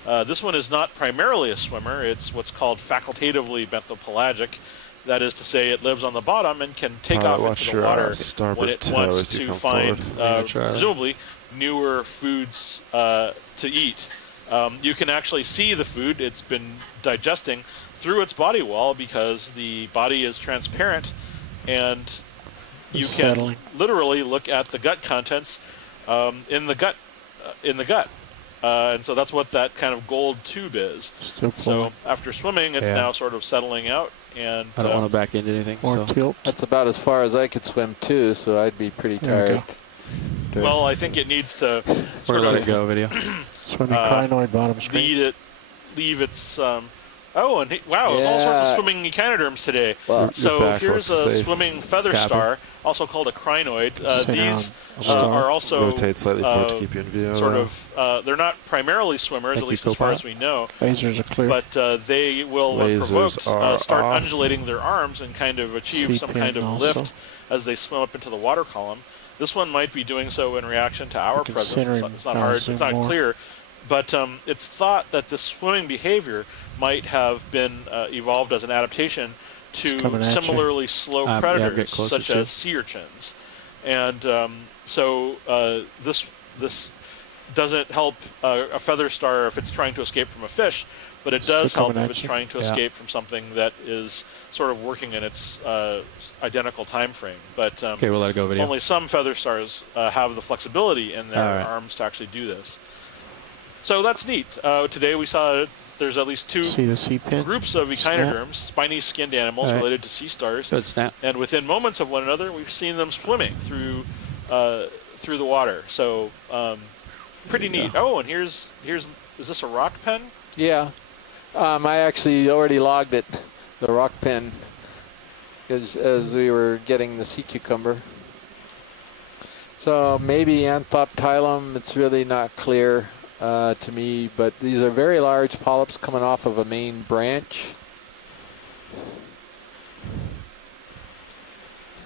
This one is not primarily a swimmer. It's what's called facultatively benthopelagic. That is to say, it lives on the bottom and can take off into the water when it wants to find, presumably, newer foods to eat. You can actually see the food it's been digesting through its body wall because the body is transparent, and you can literally look at the gut contents in the gut. And so that's what that kind of gold tube is. So after swimming, it's now sort of settling out. And I don't want to back into anything. Tilt. That's about as far as I could swim too, so I'd be pretty tired. Well, I think it needs to sort of let it go, video. Swimming crinoid bottom screen. Leave its Oh, and wow, there's all sorts of swimming echinoderms today. Well, so here's a swimming feather star, also called a crinoid. These are also rotate slightly forward to keep you in view. Sort of, they're not primarily swimmers, at least as far as we know. Lasers are clear. But they will, when provoked, start undulating their arms and kind of achieve some kind of lift as they swim up into the water column. This one might be doing so in reaction to our presence. It's not hard. It's not clear. But it's thought that this swimming behavior might have been evolved as an adaptation to similarly slow predators, such as sea urchins. And so this doesn't help a feather star if it's trying to escape from a fish, but it does help if it's trying to escape from something that is sort of working in its identical time frame. But okay, we'll let it go video. Only some feather stars have the flexibility in their arms to actually do this. So that's neat. Today we saw there's at least two groups of echinoderms, spiny-skinned animals related to sea stars. Good snap. And within moments of one another, we've seen them swimming through the water. So pretty neat. Oh, and here's is this a rock pen? Yeah. I actually already logged it, the rock pen, as we were getting the sea cucumber. So maybe Anthoptylum, it's really not clear to me, but these are very large polyps coming off of a main branch.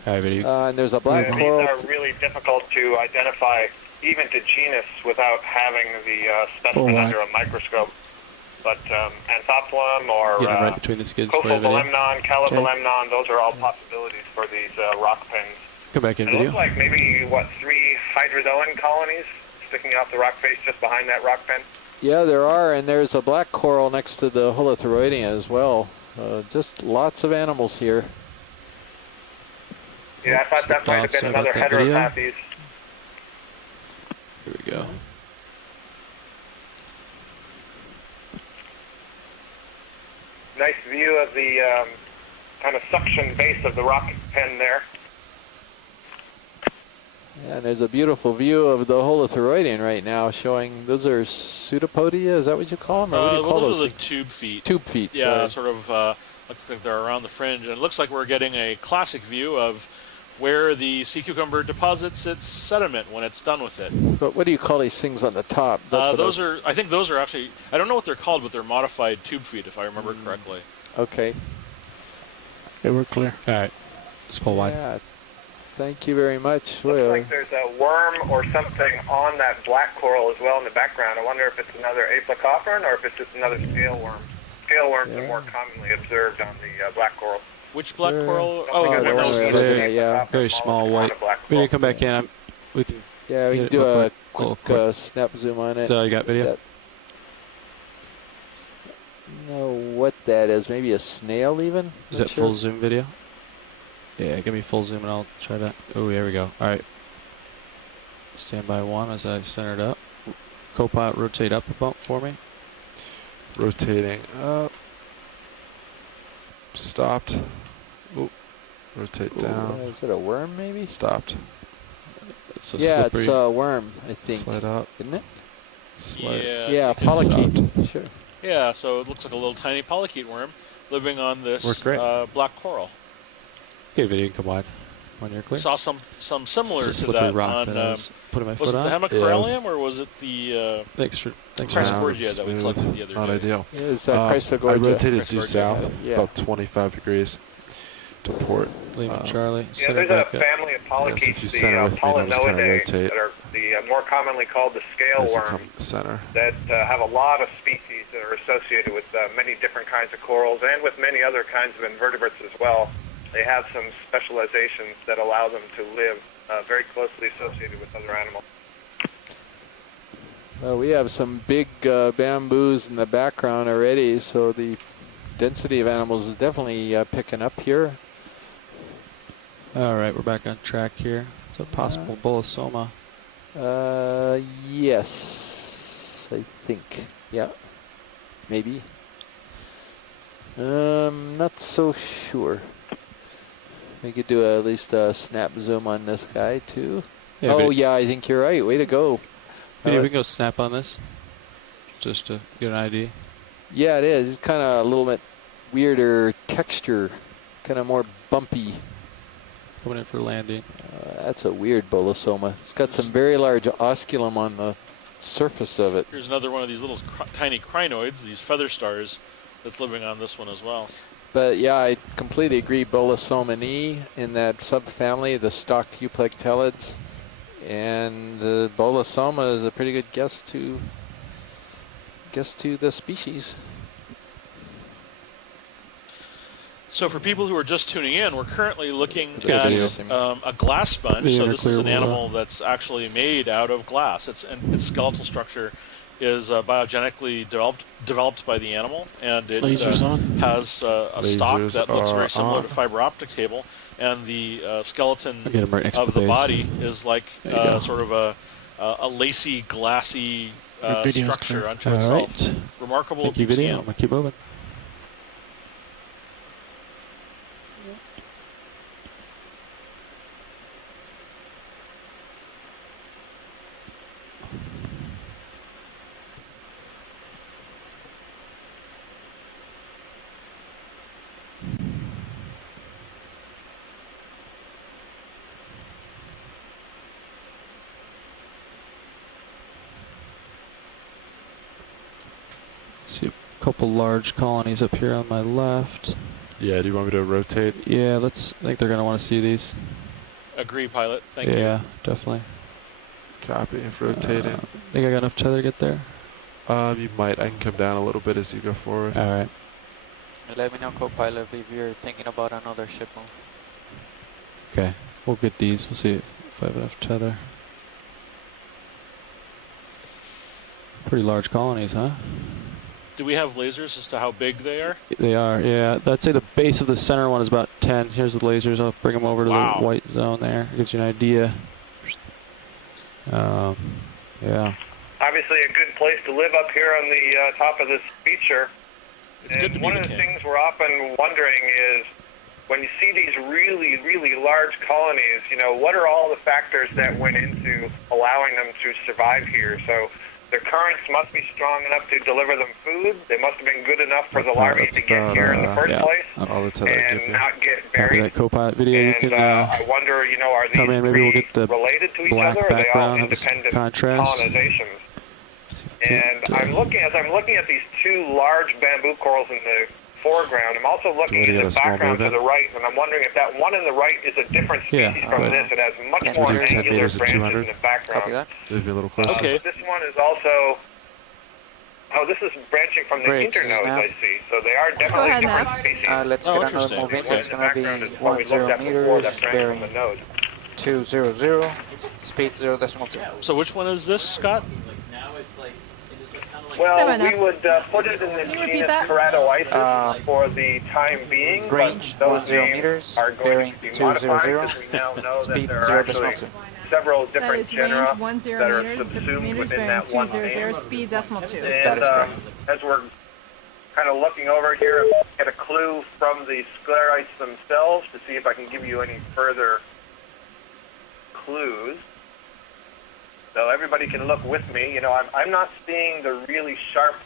And there's a black coral. These are really difficult to identify, even to genus, without having the specimen under a microscope. But Anthoptylum or right between the skids Cophobelemnon, Calibelemnon, those are all possibilities for these rock pens. Come back in it video. Looks like maybe, 3 hydrozoan colonies sticking off the rock face just behind that rock pen? Yeah, there are, and there's a black coral next to the Holothroidea as well. Just lots of animals here. Yeah, I thought that might have been another Heteropathes. Here we go. Nice view of the kind of suction base of the rock pen there. Yeah, and there's a beautiful view of the Holothroidean right now showing, those are pseudopodia, is that what you call them? Or what do you call those are the tube feet. Tube feet, yeah, sort of looks like they're around the fringe. And it looks like we're getting a classic view of where the sea cucumber deposits its sediment when it's done with it. But what do you call these things on the top? I think those are actually, I don't know what they're called, but they're modified tube feet, if I remember correctly. Okay. Okay, we're clear. All right. Let's pull wide. Yeah. Thank you very much. Looks like there's a worm or something on that black coral as well in the background. I wonder if it's another Aplacophorus or if it's just another scale worm. Scale worms are more commonly observed on the black coral. Which black coral? Very small white. We need to come back in. We can. Yeah, we can do a quick snap zoom on it. So you got video? Know what that is. Maybe a snail even? Is that full zoom video? Yeah, give me full zoom and I'll try that. Oh, there we go. All right. Stand by 1 as I center it up. Copilot, rotate up a bump for me. Rotating up. Stopped. Ooh. Rotate down. Is it a worm maybe? Stopped. It's it's a worm, I think. Slide up. Isn't it? Slide. Yeah, polychaete. Sure. Yeah, so it looks like a little tiny polychaete worm living on this black coral. Okay, video, come wide when you're clear. Saw some similar to that on, putting my was foot it the on? Hemicorallium or was it the thanks for Chrysogorgia that we collected the other Not day? ideal. Yeah, it's Chrysogorgia. I rotated due south, yeah. about 25 degrees to port. Leaving Charlie. Yeah, there's a family of polychaetes, if you center with me, I'll just kind of rotate. That are the more commonly called the scale worm, center. that have a lot of species that are associated with many different kinds of corals and with many other kinds of invertebrates as well. They have some specializations that allow them to live very closely associated with other animals. We have some big bamboos in the background already, so the density of animals is definitely picking up here. All right, we're back on track here. Is it possible Bolosoma? Yes, I think. Yeah, maybe. Not so sure. We could do at least a snap zoom on this guy too. Yeah, yeah, I think you're right. Way to go. We can go snap on this, just to get an idea. Yeah, it is. It's kind of a little bit weirder texture, kind of more bumpy. Coming in for landing. That's a weird bolosoma. It's got some very large osculum on the surface of it. Here's another one of these little tiny crinoids, these feather stars, that's living on this one as well. But yeah, I completely agree. Bolosomini in that subfamily, the stalked euplectellids, and bolosoma is a pretty good guess to the species. So for people who are just tuning in, we're currently looking at a glass sponge. So this is an animal that's actually made out of glass. Its skeletal structure is biogenically developed by the animal, and it has a stalk that looks very similar to fiber optic cable, and the skeleton of the body is like sort of a lacy, glassy structure unto itself. Right. Remarkable. Thank you, video. I'm going to keep moving. See a couple large colonies up here on my left. Yeah, do you want me to rotate? Yeah, I think they're going to want to see these. Agree, pilot. Thank you. Yeah, definitely. Copy. Rotating. Think I got enough tether to get there? You might. I can come down a little bit as you go forward. All right. Let me know, co-pilot, if you're thinking about another ship move. Okay, we'll get these. We'll see if I have enough tether. Pretty large colonies, huh? Do we have lasers as to how big they are? They are, yeah. I'd say the base of the center one is about 10. Here's the lasers. I'll bring them over to the white zone there. Gives you an idea. Yeah. Obviously a good place to live up here on the top of this feature. It's good to be one of the things we're often wondering is, when you see these really, really large colonies, what are all the factors that went into allowing them to survive here? So their currents must be strong enough to deliver them food. They must have been good enough for the larvae to get here in the first place and not get buried. That co-pilot video, you can I wonder, are these come in, maybe we'll get the related to each black other, or are they all background, independent contrast. colonizations? And I'm looking at these two large bamboo corals in the foreground. I'm also looking at the background to the right, and I'm wondering if that one in the right is a different species from this. It has much more angular branches in the background. Maybe a little closer. Okay. This one is also. Oh, this is branching from the internodes, I see. So they are definitely different species. Let's get another move in. It's going to be 10 meters, bearing 200, speed 0.2. So which one is this, Scott? Well, we would put it in the genus Keratoisis for the time being, range but those 10 meters, are going bearing to be modified 200, because we now know that speed there are actually 0.2. several different That is genera range 10 that are meters, subsumed within bearing that one 200, name. speed 0.2. That And is correct. as we're kind of looking over here, get a clue from the Sclerites themselves to see if I can give you any further clues. So everybody can look with me. I'm not seeing the really sharp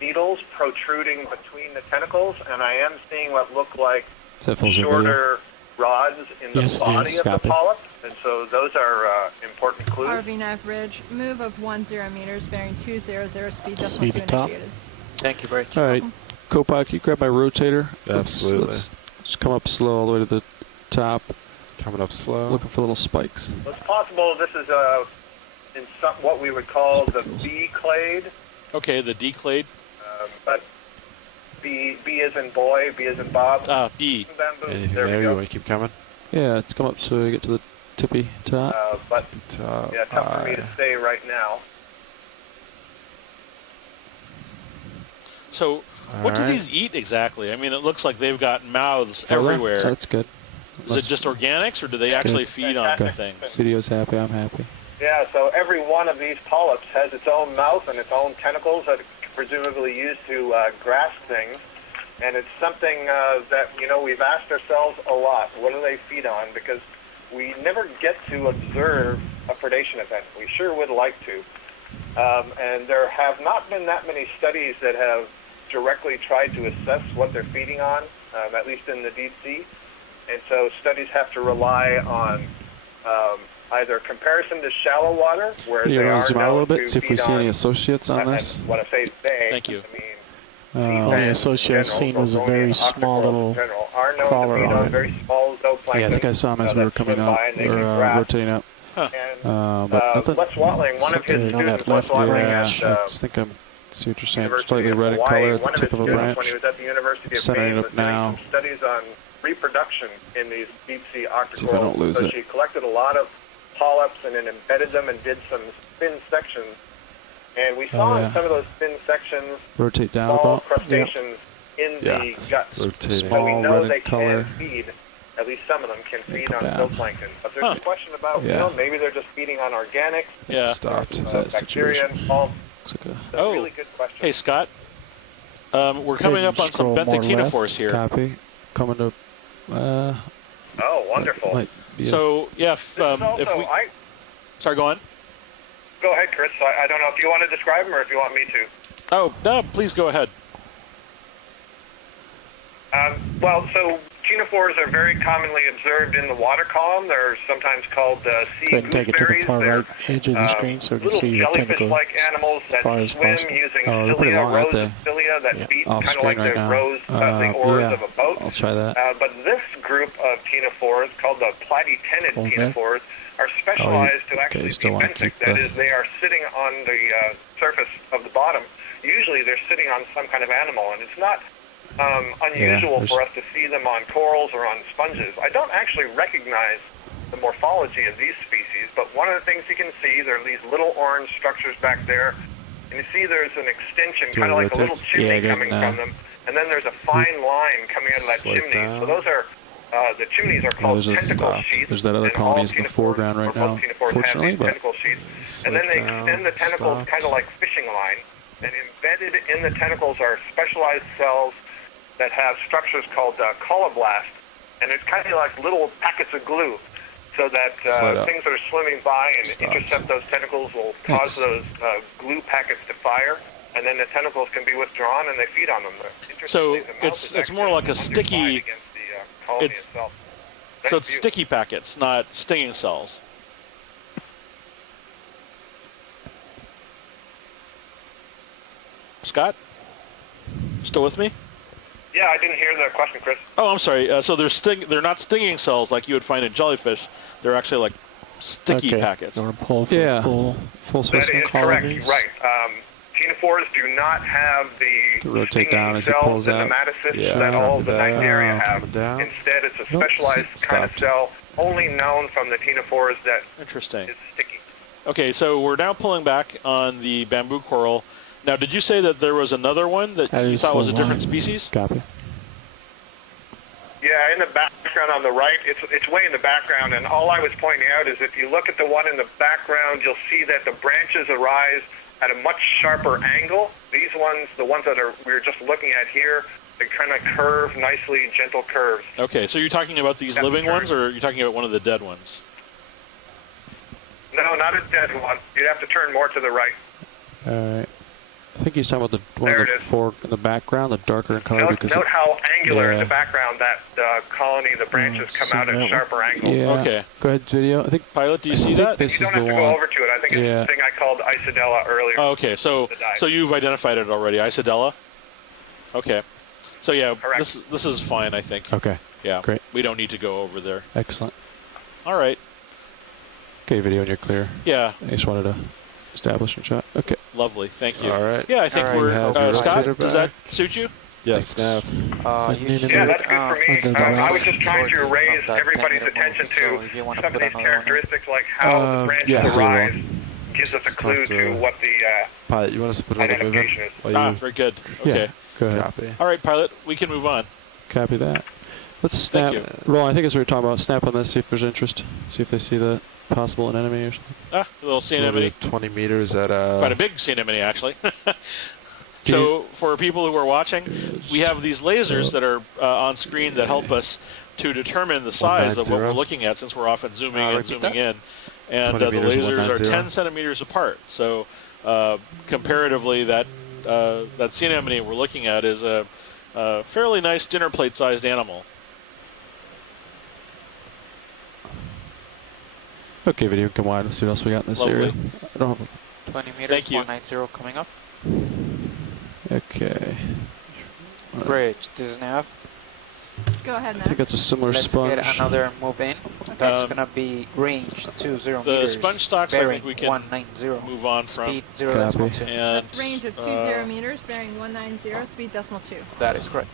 needles protruding between the tentacles, and I am seeing what look like shorter rods in the body of the polyp, and so those are important clues. RV nav bridge, move of 10 meters, bearing 200, speed 0.2 initiated. Thank you, Bridge. All right, co-pilot, can you grab my rotator? Absolutely. Let's just come up slow all the way to the top. Coming up slow. Looking for little spikes. Well, it's possible this is in what we would call the B clade. Okay, the D clade. But B as in boy, B as in Bob. B. Bamboo. Anything There there? we You go. want to keep coming? Yeah, let's come up to get to the tippy top. But yeah, tough for me to say right now. So, what do these eat exactly? I mean, it looks like they've got mouths So everywhere. that's good. Is it just organics, or do they actually feed on things? Video's happy, I'm happy. Yeah, so every one of these polyps has its own mouth and its own tentacles that are presumably used to grasp things. And it's something that, we've asked ourselves a lot. What do they feed on? Because we never get to observe a predation event. We sure would like to. And there have not been that many studies that have directly tried to assess what they're feeding on, at least in the deep sea. And so studies have to rely on either comparison to shallow water, where they are zoom out a little known bit, to see if we feed see on, any associates on this. and when I say they, Thank you. I mean Only associate I've seen was a very small little crawler on it. very small zooplankton. Yeah, I think I saw him as we were coming up, or rotating up. Huh. But nothing. Les Watling, one of his Something on students, that Les left Watling ear. at I think I'm see what you're saying. University Slightly of red in Hawaii, color at the one of tip his of a students, when branch. he was at the University of Centering Maine, it was up doing now. some studies on reproduction in these deep-sea See if I octocorals. don't lose So it. she collected a lot of polyps and then embedded them and did some spin sections. And we saw in some of those spin sections Rotate down small about. crustaceans in the guts. Rotating. So we Small know red in they color. can feed, at least some of them can feed come on down. zooplankton. But there's a question about, maybe they're just feeding on organics, Yeah. Stopped. That bacteria, situation. and all. Looks like That's a really good question. Hey, Scott. We're coming up on some benthic Genopours here. Copy. Coming to. Oh, wonderful. Might be So, yeah, if we... Sorry, go on. Go ahead, Chris. I don't know if you want to describe them or if you want me to. Oh, no, please go ahead. Well, so Genopours are very commonly observed in the water column. They're sometimes called sea Go ahead and take it to the gooseberries. far They're right edge of the screen so you can little see the tentacle. jellyfish-like animals that far as swim possible. using Oh, they're pretty cilia, long, aren't rows of they? cilia that beat Off kind of screen like right the now. rows, the oars Yeah, of a boat. I'll try that. But this group of Genopours, called the platytenid Okay. Genopours, are specialized to actually you still be wanna benthic. keep That the- is, they are sitting on the surface of the bottom. Usually they're sitting on some kind of animal, and it's not unusual for us to see them on corals or on sponges. I don't actually recognize the morphology of these species, but one of the things you can see, there are these little orange structures back there, and you see there's an extension, kind of like a little chimney coming from them, and then there's a fine line coming out of that chimney. So those are, the chimneys are called tentacle sheaths. There's that other and colony all in the Genopours, foreground right or now, most Genopours fortunately, have these but tentacle sheaths. And then they extend the tentacles kind of like fishing line, and embedded in the tentacles are specialized cells that have structures called coloblast, and it's kind of like little packets of glue, so that things that are swimming by and intercept those tentacles will cause those glue packets to fire, and then the tentacles can be withdrawn and they feed on them. So Interestingly, the mouth is it's more like a actually sticky... undefined against the colony it's- itself. So it's sticky packets, not stinging cells. Scott? Still with me? Yeah, I didn't hear the question, Chris. Oh, I'm sorry. So they're not stinging cells like you would find in jellyfish. They're actually like sticky packets. You want to pull for full That specimen is correct, colonies? right. Genopours do not have the To rotate stinging down as it cells pulls and out. nematocysts that all the bacteria have. down. Instead, it's a specialized kind of cell only known from the Genopours that Interesting. is sticky. Okay, so we're now pulling back on the bamboo coral. Now, did you say that there was another one that you thought was a different species? Copy. Yeah, in the background on the right, it's way in the background, and all I was pointing out is if you look at the one in the background, you'll see that the branches arise at a much sharper angle. These ones, the ones that we were just looking at here, they kind of curve nicely, gentle curves. Okay, so you're talking about these living ones, or you're talking about one of the dead ones? No, not a dead one. You'd have to turn more to the right. All right. I think he's talking about the one There of it the is. four in the background, the darker in color. Note how angular in yeah. the background that colony, the branches come out at a sharper angle. Yeah. Okay. Go ahead, video. I think Pilot, do you I see think that? This You is don't the have to one. go over to it. I think it's the thing I called Isodella earlier. Oh, okay, so you've identified it already, Isodella? Okay. So yeah, this is fine, I think. Okay. Yeah. Great. We don't need to go over there. Excellent. All right. Okay, video, and you're clear. Yeah. I just wanted to establish and shot. Okay. Lovely. Thank you. All right. Yeah, I think All right, we're... you have your Scott, rotator does back. that suit you? Yes, Nav. Yeah, that's good for me. I was just trying to raise everybody's attention to some of these characteristics, like how the branches arise, gives us a clue to what the Pilot, you want us to put another move in? identification is. While you Very good. Okay. Yeah, go ahead. copy. All right, Pilot, we can move on. Copy that. Let's snap. Thank Roll, I think as we were talking about, snap on this, see if there's interest. See if they see the possible anemone or something. A little sea anemone. 20 meters at Quite a big sea anemone, actually. So for people who are watching, we have these lasers that are on screen that help us to determine the size of what we're looking at, since we're often zooming and zooming in. And the 20 meters, lasers are 190. 10 centimeters apart. So comparatively, that that sea anemone we're looking at is a fairly nice dinner plate-sized animal. Okay, video, come wide. Let's see what else we got in this Lovely. area. I don't have 20 meters, Thank you. 190 coming up. Okay. Bridge, this is nav. Go ahead I now. think that's a similar Let's sponge. get another move in. That's gonna be range 20 The meters. sponge stocks, I bearing think we can 190. move on from. Speed Copy. 0.2. And That's range of 20 meters, bearing 190, speed decimal 2. That is correct.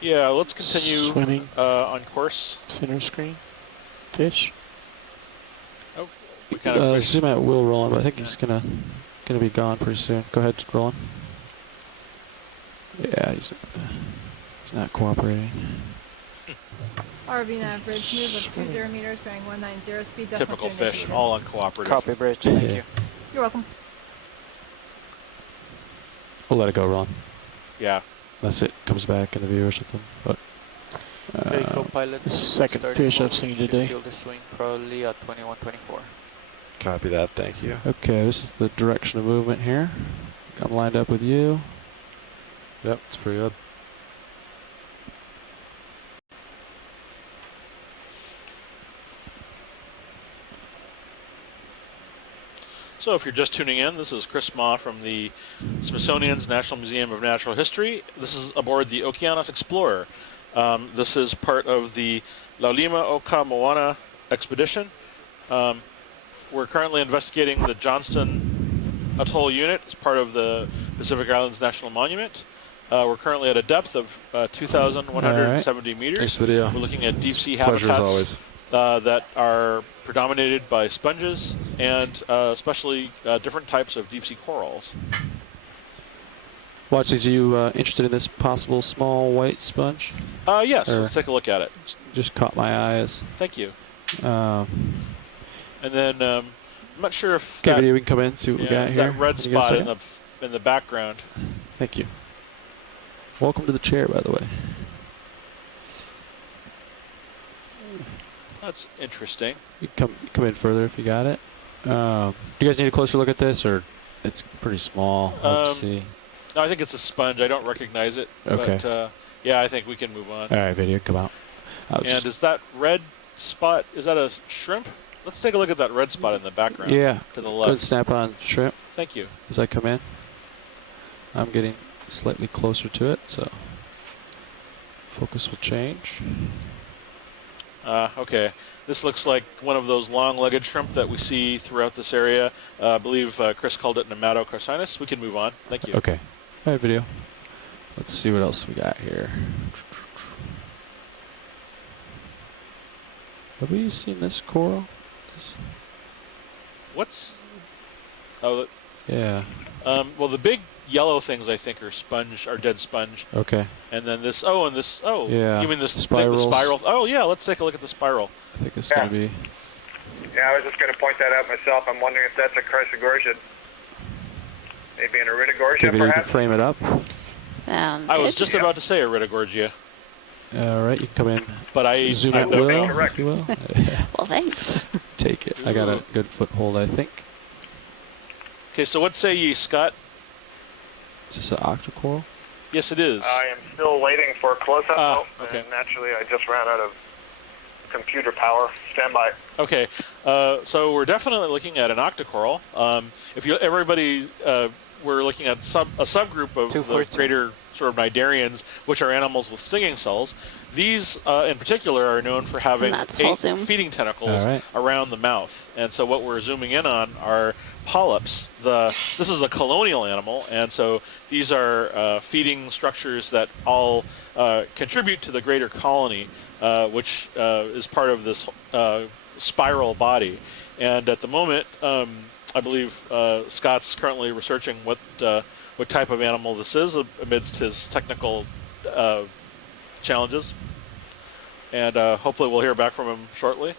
yeah, let's continue Swimming, on course. center screen, fish. Oh, we kind of pushed. Zoom out Will rolling, but I think he's gonna be gone pretty soon. Go ahead, rolling. Yeah, he's not cooperating. RV nav bridge move of 20 meters, bearing 190, speed decimal 2. Typical fish, initiated. all uncooperative. Copy, bridge. Thank Yeah. you. You're welcome. We'll let it go, Ron. Yeah. Unless it comes back in the view or something. But Okay, co-pilot. the second starting fish I've mode, seen should today. Feel the swing probably at 21-24. Copy that. Thank you. okay, this is the direction of movement here. I'm lined up with you. Yep, it's pretty good. So if you're just tuning in, this is Chris Ma from the Smithsonian's National Museum of Natural History. This is aboard the Okeanos Explorer. This is part of the La Lima Oka Moana expedition. We're currently investigating the Johnston Atoll Unit as part of the Pacific Islands National Monument. We're currently at a depth of 2,170 meters. Nice video. We're looking at deep sea Pleasure as habitats always. that are predominated by sponges and especially different types of deep sea corals. Watch these. You interested in this possible small white sponge? Yes, Or- let's take a look at it. Just caught my eyes. Thank you. Um, And then I'm not sure if okay, that, video. We can come in see what we got here. that red Can you give us a spot in second? the background. Thank you. Welcome to the chair, by the way. That's interesting. You can come in further if you got it. Do you guys need a closer look at this, or it's pretty small? Let's see. No, I think it's a sponge. I don't recognize it. Okay. But yeah, I think we can move on. All right, video, come out. And is that red spot, is that a shrimp? Let's take a look at that red spot in the background. Yeah. To the Good left. snap on shrimp. Thank you. As I come in, I'm getting slightly closer to it, so focus will change. Okay. This looks like one of those long-legged shrimp that we see throughout this area. I believe Chris called it nematocarcinus. We can move on. Thank you. Okay. All right, video. Let's see what else we got here. Have we seen this coral? What's... Oh, Yeah. well, the big yellow things, I think, are dead sponge. Okay. And then this, Yeah. you mean this Spirals. thing, the spiral? Oh, yeah, let's take a look at the spiral. I think it's going to be... Yeah, I was just going to point that out myself. I'm wondering if that's a Chrysogorgia. Maybe an Iridogorgia, Okay, video, you can perhaps? frame it up. Sounds I good. was just about to say Iridogorgia, All right, you can come in. but I Zoom I out, don't Will, know. correct. if you will. Well, thanks. Take it. I got a good foothold, I think. Okay, so what say ye, Scott? Is this an octocoral? Yes, it is. I am still waiting for a close-up. Okay. And naturally, I just ran out of computer power. Stand by. Okay, so we're definitely looking at an octocoral. Everybody, we're looking at a subgroup of the 214. greater sort of cnidarians, which are animals with stinging cells. These, in particular, are known for having And that's full 8 zoom. feeding tentacles All right. around the mouth. And so what we're zooming in on are polyps. This is a colonial animal, and so these are feeding structures that all contribute to the greater colony, which is part of this spiral body. And at the moment, I believe Scott's currently researching what type of animal this is amidst his technical challenges. And hopefully we'll hear back from him shortly.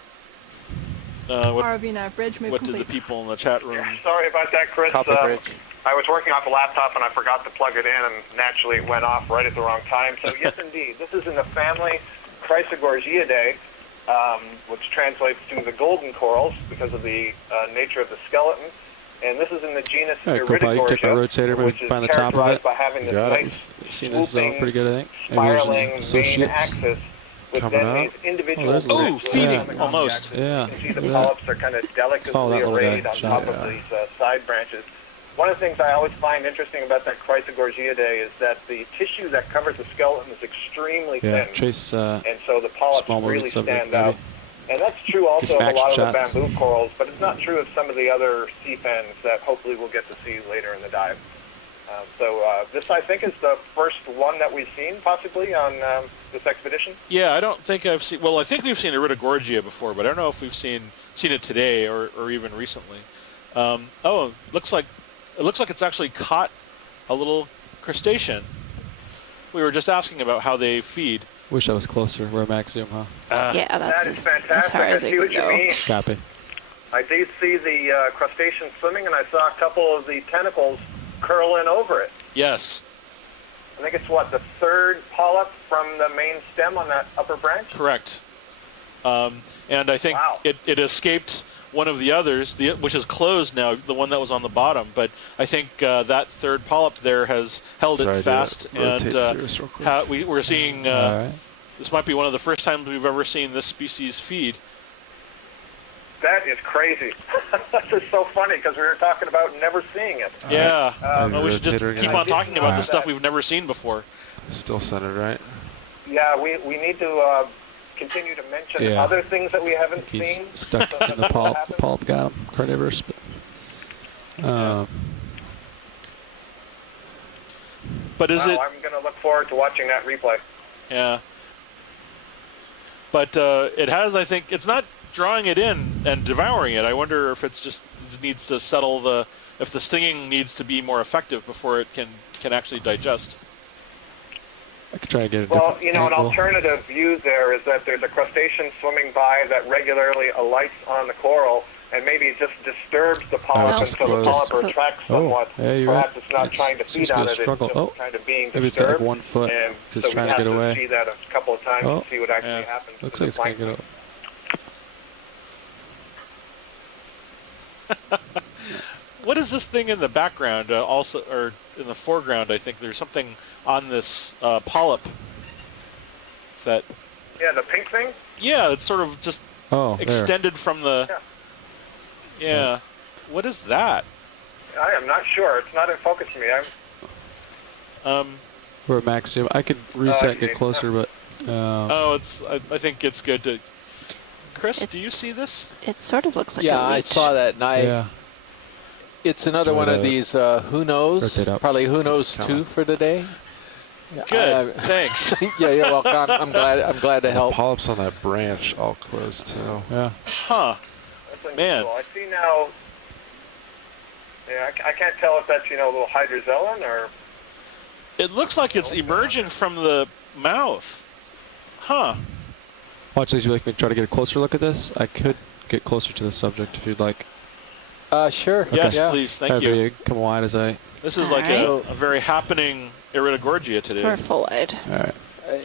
RV nav bridge move What did complete. the people in the chat room... Yeah, sorry about that, Chris. Copy, bridge. I was working off a laptop and I forgot to plug it in, and naturally it went off right at the wrong time. So yes, indeed, this is in the family Chrysogorgiidae, which translates to the golden corals because of the nature of the skeleton. And this is in the genus All right, Copa, you can take our rotator, which maybe is find the top of characterized it. by having this Got it. nice Seen this zone pretty good, I think. Maybe spiraling there's main associates. axis with Coming then out. these individual there's a little- ridges feeding, coming yeah. off the almost. axis. Yeah, You can see the look at that. polyps are kind of Follow that delicately little arrayed guy, on John. top of these side branches. One of the things I always find interesting about that Chrysogorgiidae is that the tissue that covers the skeleton is extremely Yeah, thin, trace and so the polyps small really movement subject, stand out. And that's true also of a action lot of shots. the bamboo corals, but it's not true of some of the other sea fens that hopefully we'll get to see later in the dive. This, I think, is the first one that we've seen, possibly, on this expedition. Yeah, I don't think I've seen. Well, I think we've seen Iridogorgia before, but I don't know if we've seen it today or even recently. Oh, it looks like it's actually caught a little crustacean. We were just asking about how they feed. Wish I was closer. We're max zoom, huh? Yeah, that's That is as fantastic. far as I I see can what you go. mean. Copy. I did see the crustacean swimming, and I saw a couple of the tentacles curl in over it. Yes, I think it's, what, the third polyp from the main stem on that upper branch? correct. And I think Wow. it escaped one of the others, which is closed now, the one that was on the bottom. But I think that third polyp there has held Sorry, it fast, rotate and Cirrus real quick. we're seeing. All right. This might be one of the first times we've ever seen this species feed. That is crazy. This is so funny because we were talking about never seeing it. Yeah, Maybe we should just rotator keep again. on talking about the Alright. stuff we've never seen before. Still centered, right? Yeah, we need to continue to mention Yeah. other things that we haven't He's seen. stuck so in that the will polyp. happen. The polyp got him. Carnivorous. But is it? I'm going to look forward to watching that replay. Yeah. But it has, I think, it's not drawing it in and devouring it. I wonder if it's just needs to settle if the stinging needs to be more effective before it can actually digest. I could try to get a Well, different you know, an angle. alternative view there is that there's a crustacean swimming by that regularly alights on the coral, and maybe it just disturbs the polyp, and just so the closed. polyp retracts somewhat. yeah, you're Perhaps right. it's not trying to Seems feed to be on a it, struggle. it's just Oh, kind of being maybe it's got disturbed. like 1 foot, and just so trying we to have get away. see that a couple of times Oh. to see what actually Yeah. happens. Looks to like the it's gonna get plankton. up. What is this thing in the background? Also, or in the foreground, I think there's something on this polyp. That Yeah, the pink thing? yeah, it's sort of just Oh, there. extended from the. Yeah. What is that? I am not sure. It's not in focus to me. We're at max zoom. I could reset, okay. get closer, but Oh, I think it's good to. Chris, do you see this? It sort of looks like Yeah, a I leech. saw that, and yeah. it's another Try one to of these who knows, rotate up. probably who knows Come 2 on. for today. Yeah, Good. Thanks. yeah, you're welcome. I'm glad to The help. polyps on that branch all closed too. Yeah. Huh. That's Man. unusual. I see now. Yeah, I can't tell if that's, a little hydrozoan or. It looks like it's emerging from the mouth. Huh. Watch these. You like me to try to get a closer look at this? I could get closer to the subject if you'd like. Sure. Yes, yeah. please. Thank Have you. Come wide as I. This is All like a very happening Iridogorgia today. We're full wide. All right.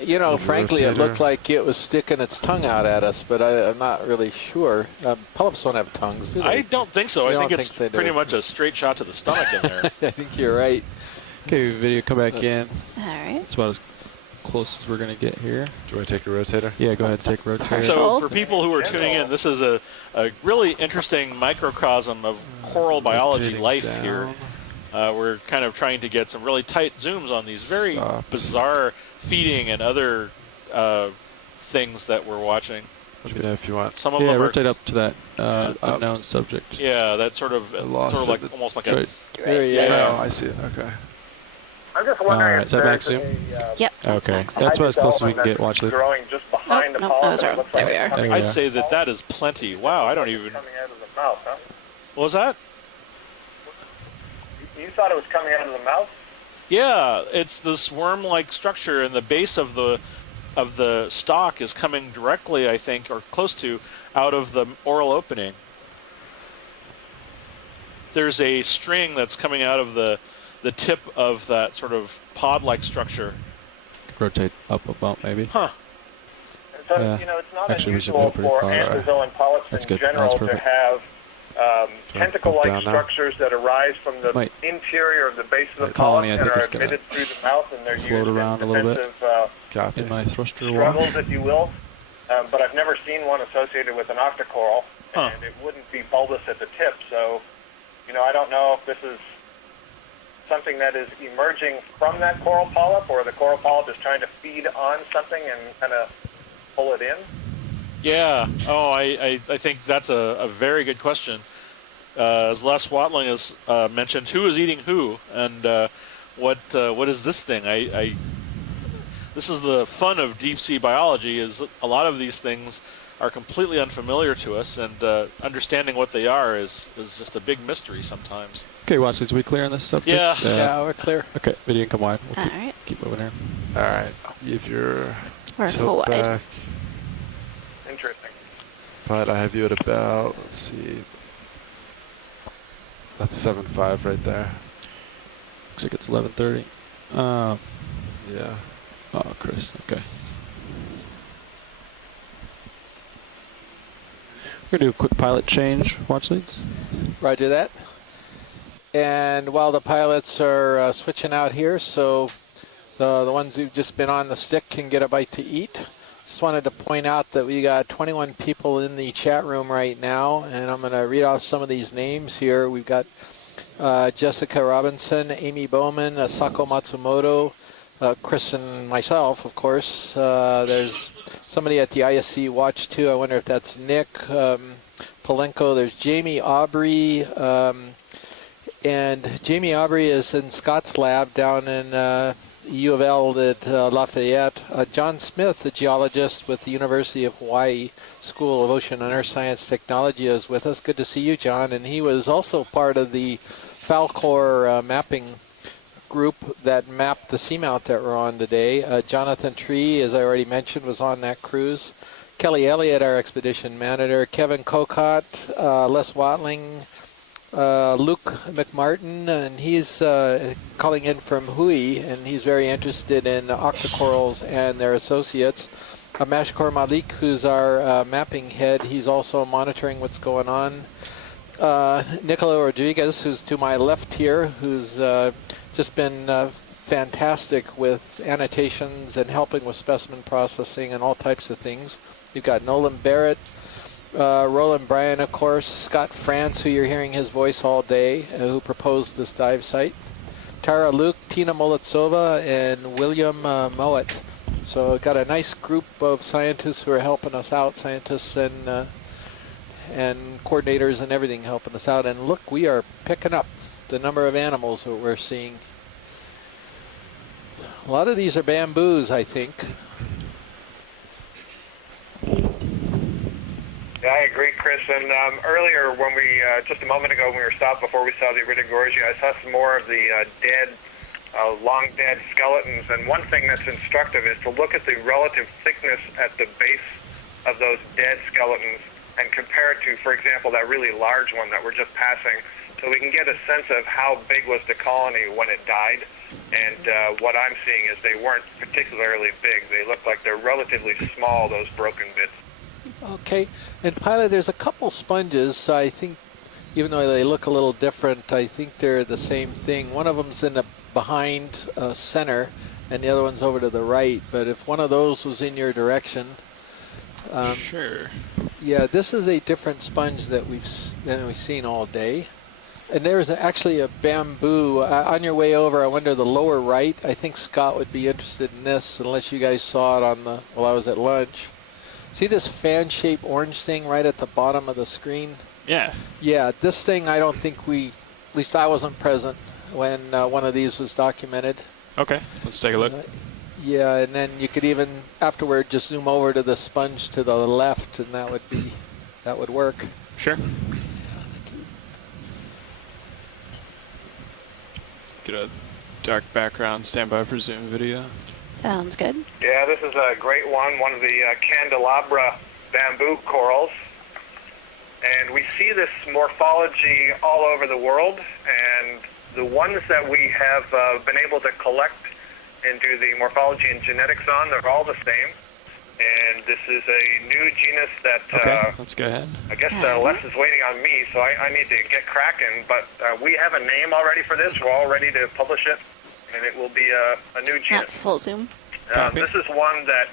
You frankly, it rotator. looked like it was sticking its tongue out at us, but I'm not really sure. Polyps don't have tongues, do they? I don't think so. You I think don't it's think they do. pretty much a straight shot to the stomach in there. I think you're right. Okay, video, come back in. All right. It's about as close as we're gonna get here. Do I take a rotator? Yeah, go ahead, take rotator. So for people who are tuning in, this is a really interesting microcosm of coral biology Rotating life down. here. We're kind of trying to get some really tight zooms on these very Stop. bizarre feeding and other things that we're watching. Let me know if you want. Some of Yeah, them are, rotate up to that Up. unknown subject. yeah, that sort of lost like it. almost like Right. a There he is. Oh, I see it. Okay. I'm just wondering Alright, if is that there's max Yep. That's Okay. max That's zoom. about as close as we can get. Watch it. growing just behind Oh, the no, polyp. that was and it wrong. looks There like we it's are. coming There we I'd are. say that is plenty. Wow, I don't even. coming out of the mouth, huh? What was that? You thought it was coming out of the mouth? Yeah, it's this worm-like structure, and the base of the stalk is coming directly, I think, or close to, out of the oral opening. There's a string that's coming out of the tip of that sort of pod-like structure. Rotate up a bump, maybe. Huh. And so, Yeah. it's not Actually, we should unusual go pretty for far. anthozoan polyps That's in good. general That's to perfect. have tentacle-like structures that arise from the interior of the base of the colony, polyp and are admitted through the mouth, and they're float used around in a little defensive in my thruster struggles, if you will. But I've never seen one associated with an octocoral, and it wouldn't be bulbous at the tip. So, I don't know if this is something that is emerging from that coral polyp, or the coral polyp is trying to feed on something and kind of pull it in. Yeah. Oh, I think that's a very good question. As Les Watling has mentioned, who is eating who, and what is this thing? This is the fun of deep sea biology. Is a lot of these things are completely unfamiliar to us, and understanding what they are is just a big mystery sometimes. Okay, watch this. We clear on this subject? Yeah, we're clear. Okay, video can come wide. We'll All right. keep moving here. All right. Give your Or tilt forward. back. Interesting. But I have you at about, let's see, that's 7.5 right there. Looks like it's 11:30. Yeah. Oh, Chris. Okay. We're going to do a quick pilot change. Watch leads. Roger that. And while the pilots are switching out here, so the ones who've just been on the stick can get a bite to eat. Just wanted to point out that we got 21 people in the chat room right now, and I'm going to read off some of these names here. We've got Jessica Robinson, Amy Bowman, Sako Matsumoto, Chris and myself, of course. There's somebody at the ISC Watch, too. I wonder if that's Nick Polenko. There's Jamie Aubrey. And Jamie Aubrey is in Scott's lab down in U of L at Lafayette. John Smith, the geologist with the University of Hawaii School of Ocean and Earth Science Technology, is with us. Good to see you, John. And he was also part of the Falcor mapping group that mapped the seamount that we're on today. Jonathan Tree, as I already mentioned, was on that cruise. Kelly Elliott, our expedition manager. Kevin Cocott, Les Watling, Luke McMartin, and he's calling in from Hui, and he's very interested in octocorals and their associates. Mashkor Malik, who's our mapping head, he's also monitoring what's going on. Nicola Rodriguez, who's to my left here, who's just been fantastic with annotations and helping with specimen processing and all types of things. You've got Nolan Barrett, Roland Bryan, of course, Scott France, who you're hearing his voice all day, who proposed this dive site, Tara Luke, Tina Molitsova, and William Mowat. So we've got a nice group of scientists who are helping us out, scientists and coordinators and everything helping us out. And look, we are picking up the number of animals that we're seeing. A lot of these are bamboos, I think. Yeah, I agree, Chris. And earlier, when we just a moment ago, when we were stopped before we saw the Iridogorgia, I saw some more of the dead, long dead skeletons. And one thing that's instructive is to look at the relative thickness at the base of those dead skeletons and compare it to, for example, that really large one that we're just passing, so we can get a sense of how big was the colony when it died. And what I'm seeing is they weren't particularly big. They look like they're relatively small, those broken bits. Okay, and Pilot, there's a couple sponges. I think, even though they look a little different, I think they're the same thing. One of them's in the behind center, and the other one's over to the right. But if one of those was in your direction, sure. Yeah, this is a different sponge that we've seen all day. And there's actually a bamboo on your way over. I wonder the lower right. I think Scott would be interested in this, unless you guys saw it while I was at lunch. See this fan-shaped orange thing right at the bottom of the screen? Yeah. Yeah, this thing I don't think at least I wasn't present when one of these was documented. Okay, let's take a look. Yeah, and then you could even afterward just zoom over to the sponge to the left, and that would work. Sure. Get a dark background, stand by for zoom video. Sounds good. Yeah, this is a great one of the candelabra bamboo corals. And we see this morphology all over the world, and the ones that we have been able to collect and do the morphology and genetics on, they're all the same. And This is a new genus that Okay, let's go ahead. I guess Les is waiting on me, so I need to get cracking. But we have a name already for this. We're all ready to publish it, and it will be a new genus. That's full zoom. This is one that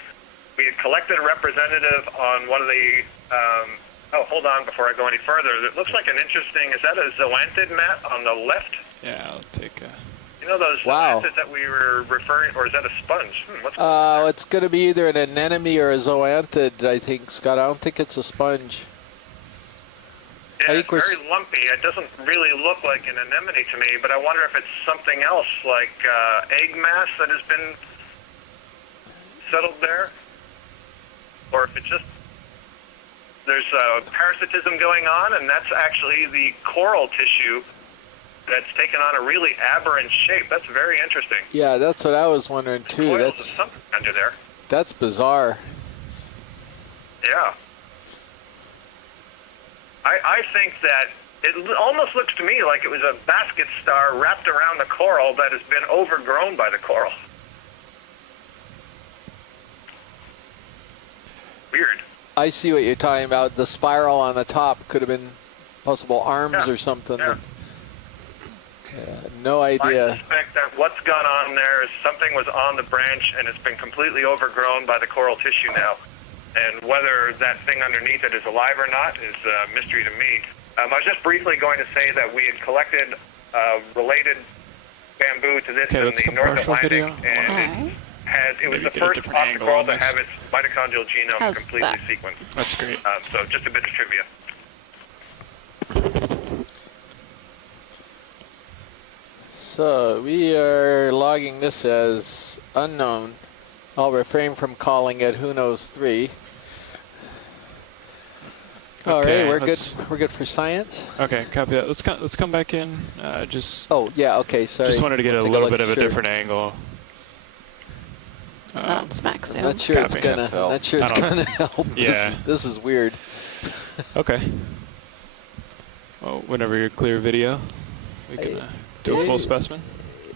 we had collected a representative on one of the... oh, hold on before I go any further. It looks like an interesting... Is that a zoanthid, Matt, on the left? Yeah, I'll take a... You know those zoanthids that we were referring... Or is that a sponge? What's it's going to be either an anemone or a zoanthid, I think, Scott. I don't think it's a sponge. Yeah, it's very lumpy. It doesn't really look like an anemone to me, but I wonder if it's something else, like egg mass that has been settled there, or if it's just there's parasitism going on, and that's actually the coral tissue that's taken on a really aberrant shape. That's very interesting. Yeah, that's what I was wondering too. Coils That's of something under there. That's bizarre. Yeah. I think that it almost looks to me like it was a basket star wrapped around the coral that has been overgrown by the coral. Weird. I see what you're talking about. The spiral on the top could have been possible arms or something. Yeah. No idea. I suspect that what's gone on there is something was on the branch and it's been completely overgrown by the coral tissue now. And whether that thing underneath it is alive or not is a mystery to me. I was just briefly going to say that we had collected related bamboo to this in the North Atlantic, and it was the first coral to have its mitochondrial genome completely sequenced. That's great. So just a bit of trivia. So we are logging this as unknown. I'll refrain from calling it Who Knows 3. All right, we're good. We're good for science. Okay, copy that. Let's come back in. Just. Oh yeah. Okay. Sorry. Just wanted to get a little bit of a different angle. It's not smack zoom. I'm not sure it's gonna. I'm not sure it's gonna help. Yeah. This is weird. Okay. Well, whenever you're clear video, we can do a full specimen.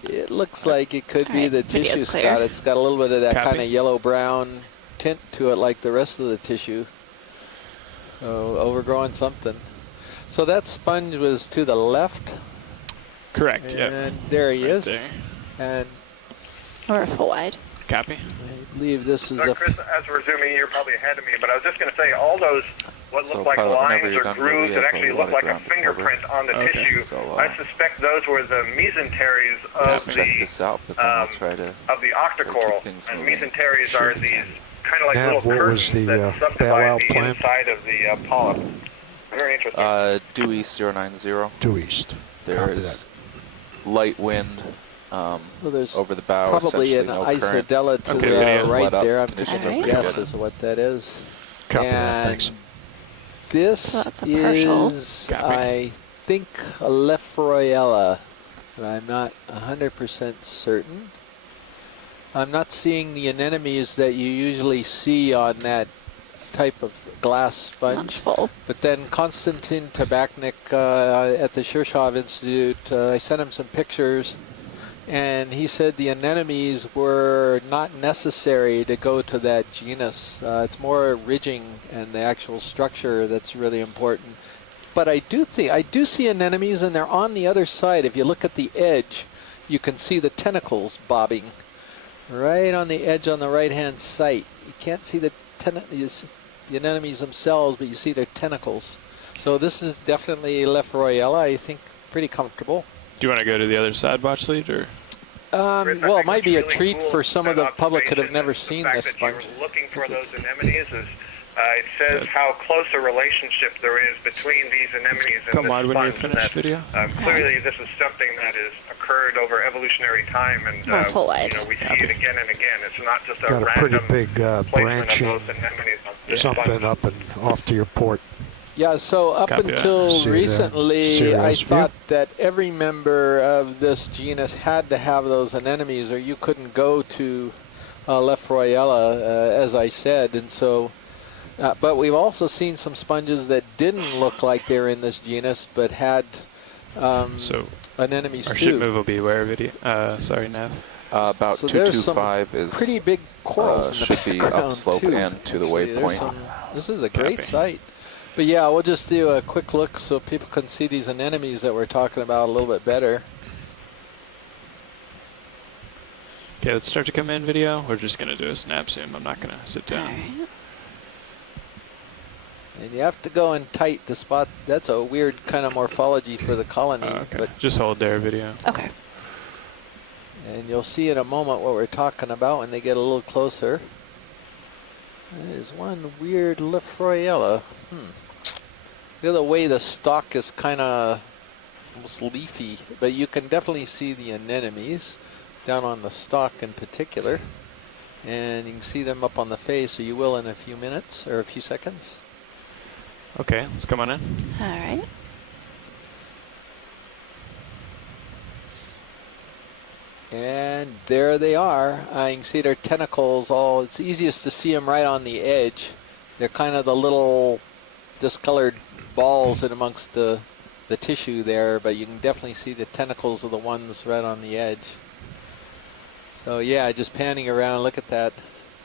It looks like it could be the tissue, Scott. It's got a little bit of that kind of yellow-brown tint to it like the rest of the tissue. So overgrowing something. So that sponge was to the left? Correct, And there he is. There. And or full wide. Copy. I believe this is So Chris, as we're zooming, you're probably ahead of me, but I was just going to say all those what look like lines or grooves that actually look like a fingerprint on the tissue. So, I suspect those were the mesenteries of the octocoral. And mesenteries are these kind of like little curtains that subdivide the inside of the polyp. Very interesting. Due east 090. Due east. There is light wind there's over the bow. probably an isodella to the right there. I'm just going to guess as to what that is. Copy and that, thanks. This is, I think, a Lefroyella, but I'm not 100% certain. I'm not seeing the anemones that you usually see on that type of glass sponge. But then Konstantin Tabachnik at the Shirshov Institute, I sent him some pictures, and he said the anemones were not necessary to go to that genus. It's more ridging and the actual structure that's really important. But I do see anemones, and they're on the other side. If you look at the edge, you can see the tentacles bobbing right on the edge on the right-hand side. You can't see the anemones themselves, but you see their tentacles. So this is definitely Lefroyella. I think pretty comfortable. Do you want to go to the other side, Botch Lead, or? Well, it might be a treat for some of the public that have never seen this sponge. Looking for those anemones is it says how close a relationship there is between these anemones and this Come on when you're sponge. finished video. Clearly, this is something that has occurred over evolutionary time, and we see it again and again. It's not just a random big branching of those anemones on something up and off to your port. Yeah, so up until recently, I thought that every member of this genus had to have those anemones, or you couldn't go to Lefroyella, as I said. And so, but we've also seen some sponges that didn't look like they were in this genus, but had anemones our too. ship move will be where video? Sorry, Nav. About So there's some 225 is pretty big corals in the should be background upslope too. and to the Actually, waypoint. This is a great Copy. site. But yeah, we'll just do a quick look so people can see these anemones that we're talking about a little bit better. Okay, let's start to come in video. We're just going to do a snap zoom. I'm not going to sit down. Alright. And you have to go in tight to spot. That's a weird kind of morphology for the colony. Oh, okay. But Just hold there, video. Okay. and you'll see in a moment what we're talking about when they get a little closer. There's one weird Lefroyella. The other way the stalk is kind of almost leafy, but you can definitely see the anemones down on the stalk in particular. And you can see them up on the face, or you will in a few minutes or a few seconds. Okay, let's come on in. All right. And there they are. You can see their tentacles all, it's easiest to see them right on the edge. They're kind of the little discolored balls in amongst the tissue there, but you can definitely see the tentacles of the ones right on the edge. So yeah, just panning around, look at that.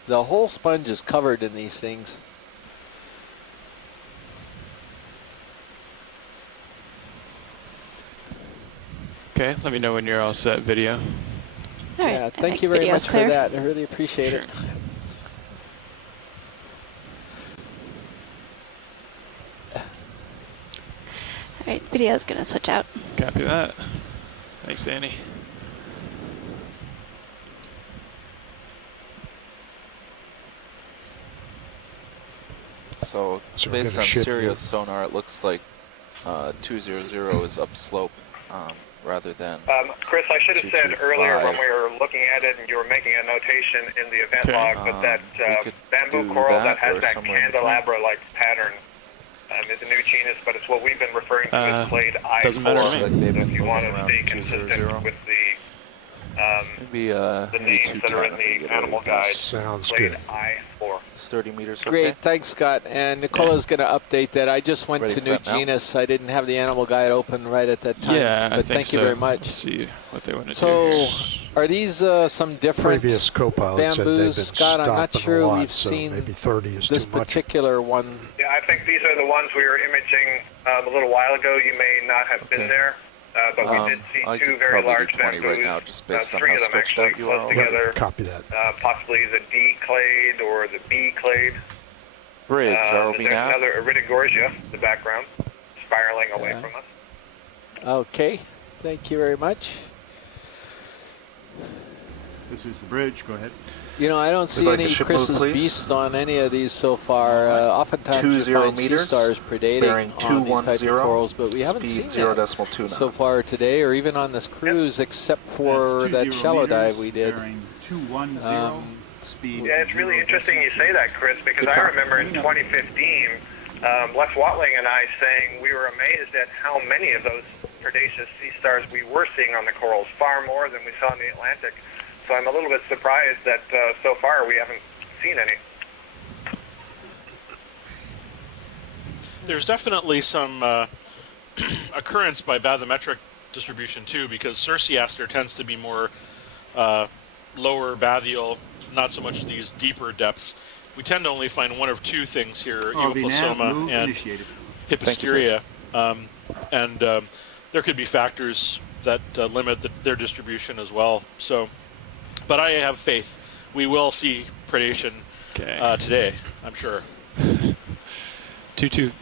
The whole sponge is covered in these things. Okay, let me know when you're all set, video. All right. Yeah, I thank think you very video's much clear. for that. I really appreciate it. All right, video's gonna switch out. Copy that. Thanks, Annie. So So we're based gonna on ship Sirius sonar, it looks like 200 is upslope rather than. Chris, I should have said 225. earlier when we were looking at it and you were making a notation in the event Okay. log, but that we could bamboo do coral that that has or that somewhere in between. candelabra-like pattern is a new genus, but it's what we've been referring to as clade I4. doesn't matter to me. Like they've So been if you want to moving stay around consistent 200. with Maybe the maybe names that are in 210 if we the get animal rid of this. guide, Sounds clade good. I4. It's 30 meters. Great, Okay. thanks, Scott. And Nicola's going to update that. I just went Ready to for new that now? genus. I didn't have the animal guide open right at that time. Yeah, but I think thank you so. very much. Let's see what they want to So, do here. are these some different Previous co-pilots said they've been bamboos? Scott, I'm not stopping sure a lot, we've so seen maybe 30 is this too much. particular one. Yeah, I think these are the ones we were imaging a little while ago. You may not have been Okay. there, but we did see I two could very probably large do 20 bamboos. right now, just based on three how of them stretched actually out you close are. together. Copy that. Possibly the D clade or the B clade. Bridge, ROV There's nav. another Iridogorgia in the background, spiraling away Yeah. from us. Okay, thank you very much. This is the bridge. Go ahead. You know, I don't see like any to ship move, Chris's please. beasts on any of these so far. Oftentimes you 20 find sea meters, stars predating bearing on these type of 210, corals, but we haven't speed seen that 0.2 knots. so far today, or even on this cruise, except for That's that 20 shallow dive meters, we did. bearing 210, speed Yeah, it's really 0 interesting you decimal say that, Chris, because I remember in 2015, Les Watling and I saying we were amazed at how many of those predaceous sea stars we were seeing on the corals, far more than we saw in the Atlantic. So I'm a little bit surprised that so far we haven't seen any. There's definitely some occurrence by bathymetric distribution too, because Circeaster tends to be more lower bathyal, not so much these deeper depths. We tend to only find one of two things here, Eoplosoma and Hippisteria. There could be factors that limit their distribution as well. So, but I have faith. We will see predation today, I'm sure. 220.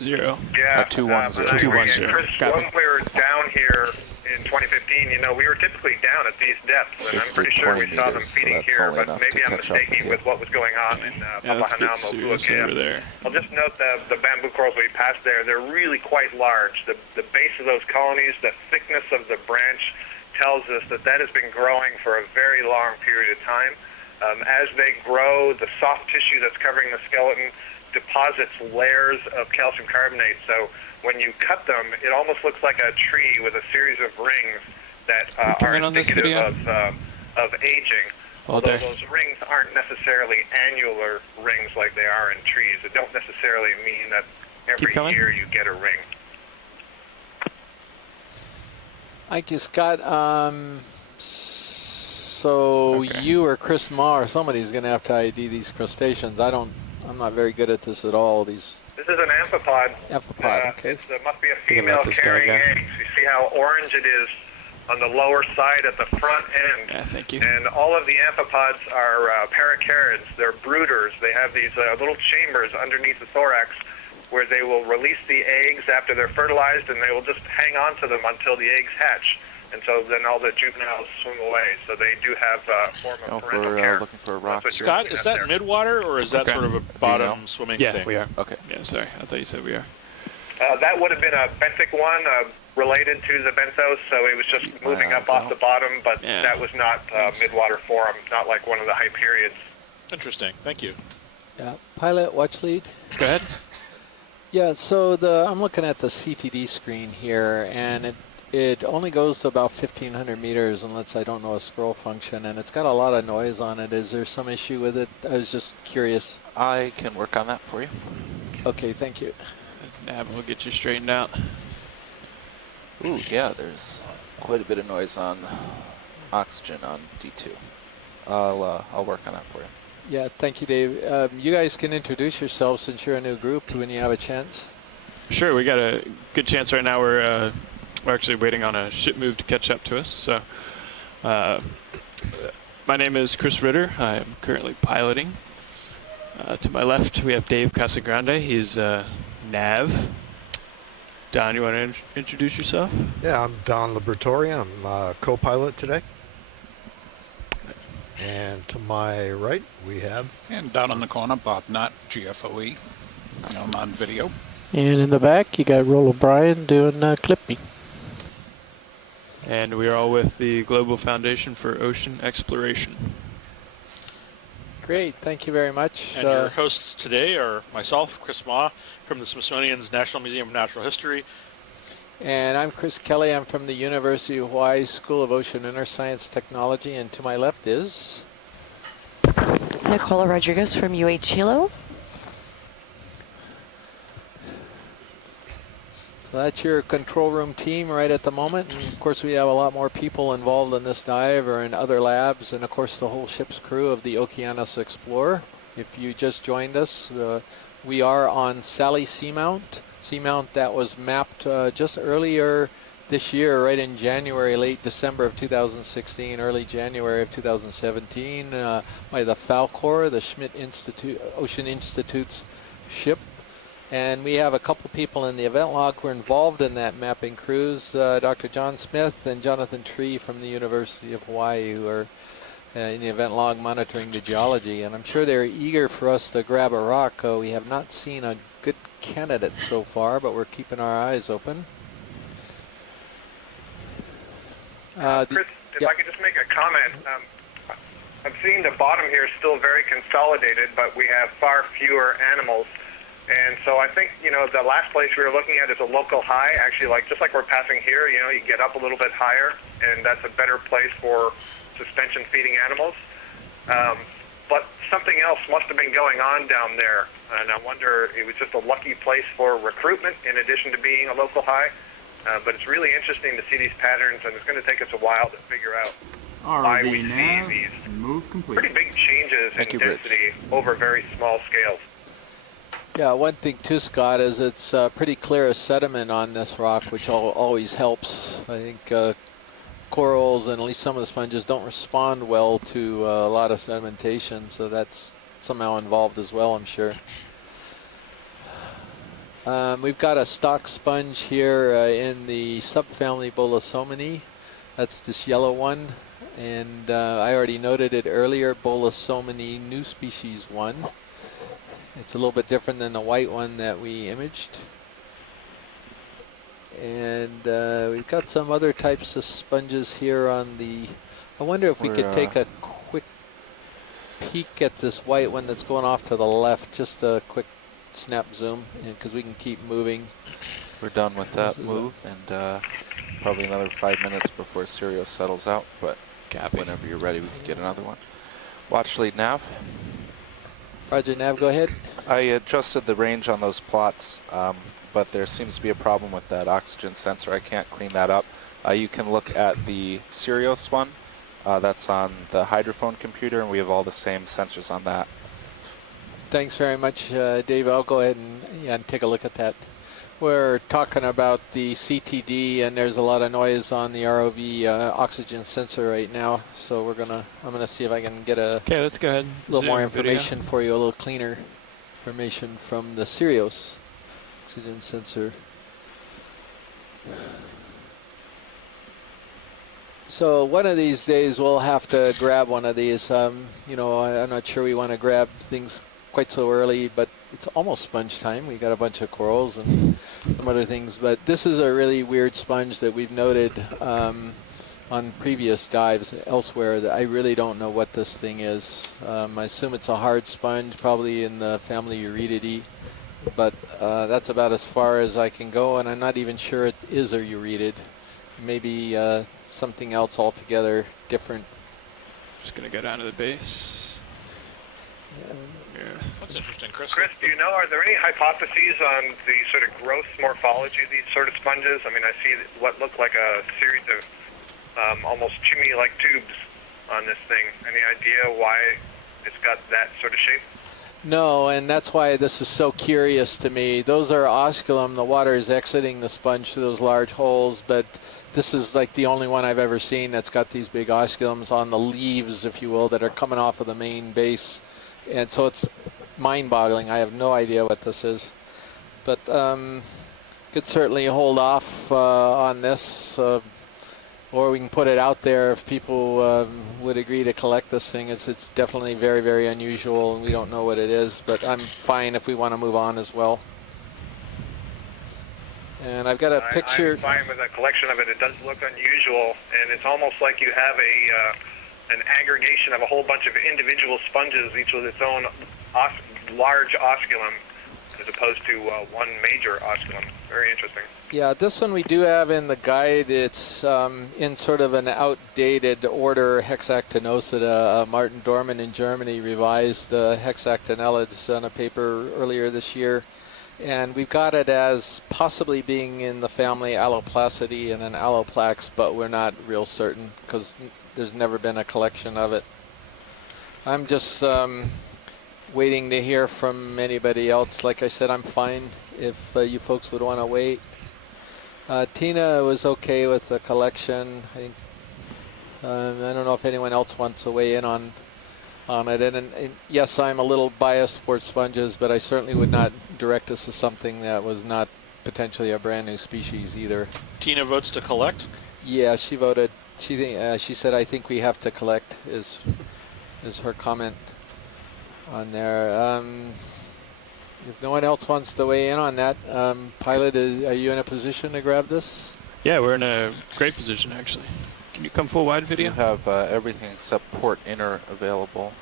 Yeah, 210. 210. Chris, when we were down here in 2015, you know, we were typically down at these depths, and I'm pretty sure we saw them feeding here, but maybe I'm mistaken with what was going on in let's get Papahanamo, Sirius over there. I'll just note the bamboo corals we passed there, they're really quite large. The base of those colonies, the thickness of the branch tells us that that has been growing for a very long period of time. As they grow, the soft tissue that's covering the skeleton deposits layers of calcium carbonate. So when you cut them, it almost looks like a tree with a series of rings that are indicative of aging. Although those rings aren't necessarily annular rings like they are in trees. It don't necessarily mean that every year you get a ring. Thank you, Scott. So Okay. you or Chris Ma or somebody's going to have to ID these crustaceans. I'm not very good at this at all. These. This is an amphipod. Amphipod, okay. It must be a Think female about this guy carrying again. eggs. You see how orange it is on the lower side at the front end. Yeah, thank you. And all of the amphipods are paracarids. They're brooders. They have these little chambers underneath the thorax where they will release the eggs after they're fertilized, and they will just hang on to them until the eggs hatch. And so then all the juveniles swim away. So they do have a form of parental care. Looking for a rock. That's what you're Scott, looking is at that there. midwater, or is that Okay. sort of a bottom swimming Yeah, thing? we are. Okay. Yeah, sorry. I thought you said we are. That would have been a benthic one related to the benthos, so it was just Keep my moving up eyes off out. the bottom, but Yeah. that was not midwater form, not like one of the Hyperions. Interesting. Thank you. Yeah. Pilot, watch lead. Go ahead. Yeah, so I'm looking at the CTD screen here, and it only goes to about 1,500 meters unless I don't know a scroll function, and it's got a lot of noise on it. Is there some issue with it? I was just curious. I can work on that for you. Okay, thank you. Nav will get you straightened out. Ooh, yeah, there's quite a bit of noise on oxygen on D2. I'll work on that for you. Yeah, thank you, Dave. You guys can introduce yourselves since you're a new group when you have a chance. Sure, we got a good chance right now. We're actually waiting on a ship move to catch up to us. So, my name is Chris Ritter. I am currently piloting. To my left, we have Dave Casagrande. He's nav. Don, you want to introduce yourself? Yeah, I'm Don Liberatore. I'm co-pilot today. And to my right, we have... And down in the corner, Bob Knott, GFOE. I'm on video. And in the back, you got Roll O'Brien doing Clip Me. And we are all with the Global Foundation for Ocean Exploration. Great, thank you very much. And your hosts today are myself, Chris Ma, from the Smithsonian's National Museum of Natural History. And I'm Chris Kelly. I'm from the University of Hawaii School of Ocean Inner Science Technology. And to my left is... Nicola Rodriguez from UH Hilo. So that's your control room team right at the moment. And of course, we have a lot more people involved in this dive or in other labs. And of course, the whole ship's crew of the Okeanos Explorer. If you just joined us, we are on Sally Seamount. Seamount that was mapped just earlier this year, right in January, late December of 2016, early January of 2017, by the Falcor, the Schmidt Institute, Ocean Institute's ship. And we have a couple people in the event log who are involved in that mapping cruise, Dr. John Smith and Jonathan Tree from the University of Hawaii, who are in the event log monitoring the geology. And I'm sure they're eager for us to grab a rock. We have not seen a good candidate so far, but we're keeping our eyes open. Chris, if I could just make a comment. I'm seeing the bottom here is still very consolidated, but we have far fewer animals. And so I think, the last place we were looking at is a local high, actually, just like we're passing here, you get up a little bit higher, and that's a better place for suspension feeding animals. But something else must have been going on down there, and I wonder, it was just a lucky place for recruitment in addition to being a local high. But it's really interesting to see these patterns, and it's going to take us a while to figure out why we see these move complete. pretty big changes in density over very small scales. Yeah, one thing too, Scott, is it's pretty clear sediment on this rock, which always helps. I think corals and at least some of the sponges don't respond well to a lot of sedimentation, so that's somehow involved as well, I'm sure. We've got a stock sponge here in the subfamily Bolosomini. That's this yellow one, and I already noted it earlier, Bolosomini new species 1. It's a little bit different than the white one that we imaged. And we've got some other types of sponges here on the... I wonder if we could take a quick peek at this white one that's going off to the left. Just a quick snap zoom, because we can keep moving. We're done with that move, and probably another 5 minutes before Sirio settles out, but whenever you're ready, we can get another one. Watch lead nav. Roger, nav, go ahead. I adjusted the range on those plots, but there seems to be a problem with that oxygen sensor. I can't clean that up. You can look at the Sirius one. That's on the hydrophone computer, and we have all the same sensors on that. Thanks very much, Dave. I'll go ahead and take a look at that. We're talking about the CTD, and there's a lot of noise on the ROV oxygen sensor right now. So I'm gonna see if I can get Okay, let's go ahead. a little more information for you, a little cleaner information from the Sirius oxygen sensor. So one of these days we'll have to grab one of these. You know, I'm not sure we want to grab things quite so early, but it's almost sponge time. We got a bunch of corals and some other things, but this is a really weird sponge that we've noted on previous dives elsewhere that I really don't know what this thing is. I assume it's a hard sponge, probably in the family Eurydidae, but that's about as far as I can go, and I'm not even sure it is a Eurydiid. Maybe something else altogether different. Just gonna go down to the base. That's interesting, Chris. Chris, do you know, are there any hypotheses on the sort of gross morphology of these sort of sponges? I mean, I see what look like a series of almost chimney-like tubes on this thing. Any idea why it's got that sort of shape? No, and that's why this is so curious to me. Those are Osculum. The water is exiting the sponge through those large holes, but this is like the only one I've ever seen that's got these big Osculums on the leaves, if you will, that are coming off of the main base. And so it's mind-boggling. I have no idea what this is. But could certainly hold off on this, or we can put it out there if people would agree to collect this thing. It's definitely very, very unusual, and we don't know what it is, but I'm fine if we want to move on as well. And I've got a picture. I'm fine with a collection of it. It does look unusual, and it's almost like you have an aggregation of a whole bunch of individual sponges, each with its own large osculum, as opposed to one major osculum. Very interesting. Yeah, this one we do have in the guide. It's in sort of an outdated order, Hexactinosida. Martin Dorman in Germany revised the hexactinellids on a paper earlier this year. And we've got it as possibly being in the family Alloplacidae and an Alloplax, but we're not real certain because there's never been a collection of it. I'm just waiting to hear from anybody else. Like I said, I'm fine if you folks would want to wait. Tina was okay with the collection. I think I don't know if anyone else wants to weigh in on it. And yes, I'm a little biased towards sponges, but I certainly would not direct us to something that was not potentially a brand new species either. Tina votes to collect? Yeah, she voted. She said, "I think we have to collect." Is her comment on there? If no one else wants to weigh in on that, Pilot, are you in a position to grab this? Yeah, we're in a great position actually. Can you come full wide video? You have everything except port inner available.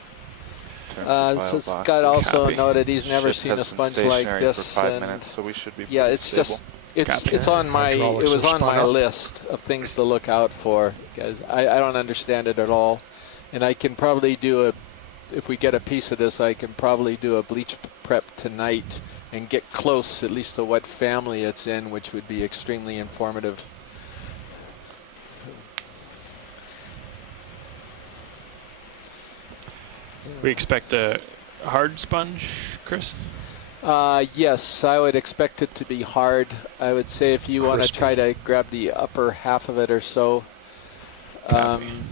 So Scott also noted he's never seen a sponge like this. For 5 minutes, so we should be yeah, it's stable. it's on my it was on my list of things to look out for, guys. I don't understand it at all, and I can probably do if we get a piece of this, I can probably do a bleach prep tonight and get close at least to what family it's in, which would be extremely informative. We expect a hard sponge, Chris? Yes, I would expect it to be hard. I would say if you want to try to grab the upper half of it or so, and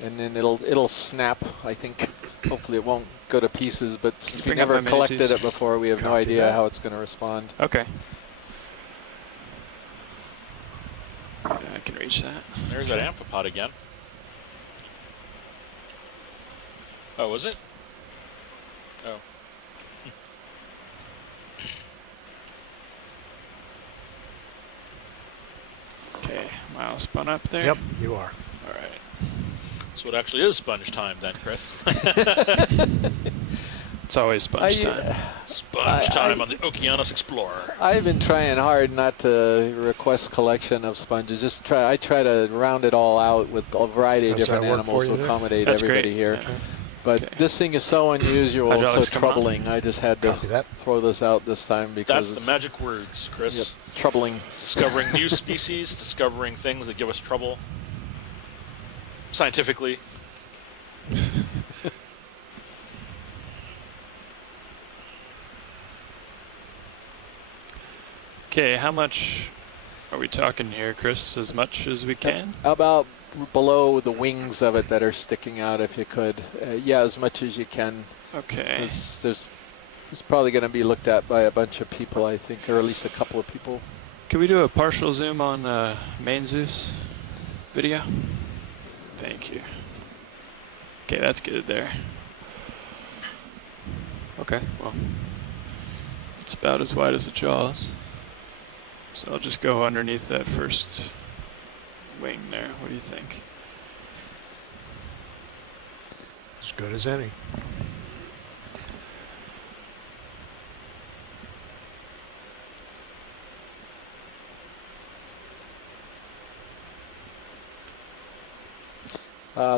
then it'll snap. I think hopefully it won't go to pieces, but since we never collected it before, we have no idea how it's going to respond. Okay. I can reach that. There's that amphipod again. Oh, was it? Oh. Okay, Miles spun up there. Yep, you are. All right. So it actually is sponge time then, Chris. It's always sponge time. Sponge time on the Okeanos Explorer. I've been trying hard not to request collection of sponges. I try to round it all out with a variety of different animals to accommodate everybody here. Okay. But this thing is so unusual and so troubling. I just had to throw this out this time because that's the magic words, Chris. Yep, troubling. Discovering new species, discovering things that give us trouble. scientifically. Okay, how much are we talking here, Chris? As much as we can? About below the wings of it that are sticking out, if you could. Yeah, as much as you can. Okay. It's probably going to be looked at by a bunch of people, I think, or at least a couple of people. Can we do a partial zoom on main Zeus video? Thank you. Okay, that's good there. Okay, well, it's about as wide as the jaws. So I'll just go underneath that first wing there. What do you think? As good as any.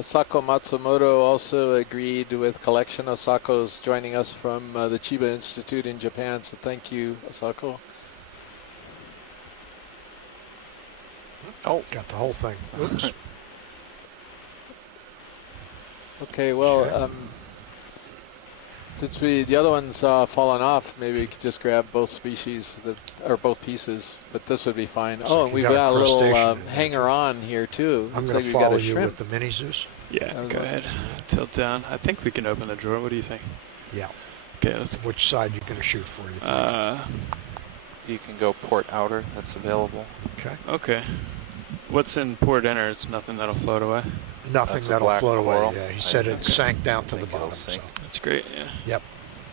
Sako Matsumoto also agreed with collection. Asako's joining us from the Chiba Institute in Japan, so thank you, Asako. Oh, got the whole thing. Oops. Okay, well, since the other one's fallen off, maybe we could just grab both species, or both pieces, but this would be fine. So and we've got a little hanger-on here, too. I'm Looks going like to we got follow a you shrimp. with the mini Zeus. Yeah, go ahead. Tilt down. I think we can open the drawer. What do you think? Yeah. Okay, let's... Which side you going to shoot for, you think? You can go port outer. That's available. Okay. Okay. What's in port inner? It's nothing that'll float away? Nothing that'll float away. Yeah, he said it sank down to the bottom. So. That's great, yeah. Yep.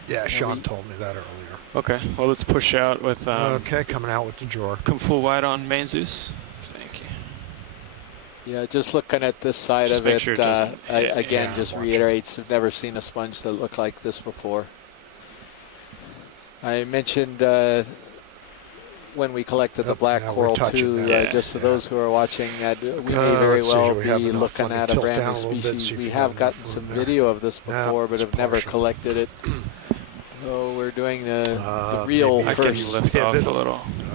Yeah, Sean told me that earlier. Okay, well, let's push out with... okay, coming out with the drawer. Come full wide on main Zeus. Thank you. Yeah, just looking at this side Just of make it, sure it doesn't hit. again, just reiterates, I've never seen a sponge that looked like this before. I mentioned when we collected the black coral too, just for those who are watching, we may very well be looking at a brand new species. We have gotten some video of this before, but have never collected it. So we're doing the real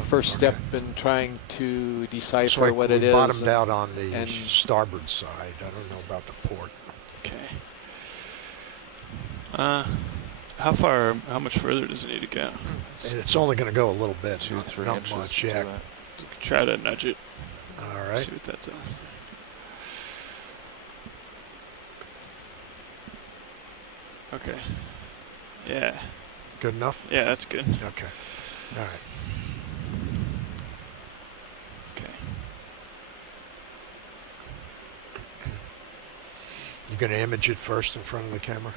first step in trying to decipher what it is. Bottomed out on the starboard side. I don't know about the port. Okay. How much further does it need to go? It's only going to go a little bit. 2-3 not inches. much, yeah. Try to nudge it. All right. See what that does. Okay. Yeah. Good enough? Yeah, that's good. Okay. All right. Okay. You going to image it first in front of the camera?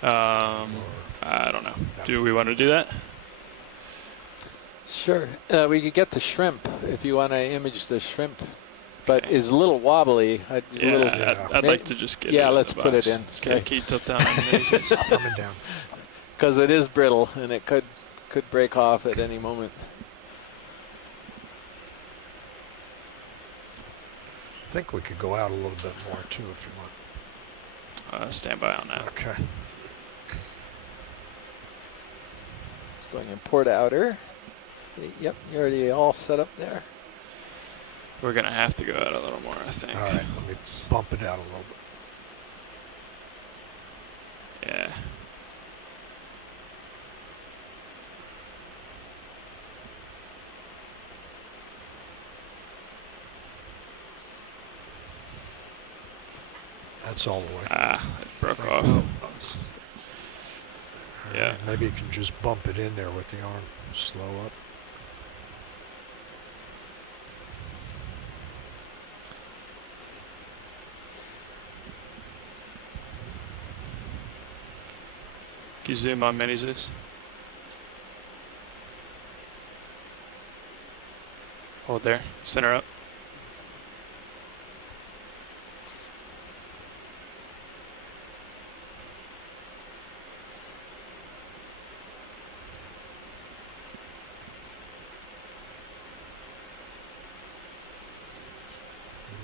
I don't know. Do we want to do that? Sure. We could get the shrimp if you want to image the shrimp, but it's a little wobbly. I'd like to just get it. Yeah, in let's the put box. it in. Okay, keep tilt down. Coming down. Because it is brittle and it could break off at any moment. I think we could go out a little bit more too if you want. Stand by on that. Okay. It's going in port outer. Yep, you're already all set up there. We're going to have to go out a little more, I think. All right, let me bump it out a little bit. Yeah. That's all the way. It broke off. Yeah. Right, maybe you can just bump it in there with the arm. Slow up. Can you zoom on mini Zeus? Hold there. Center up.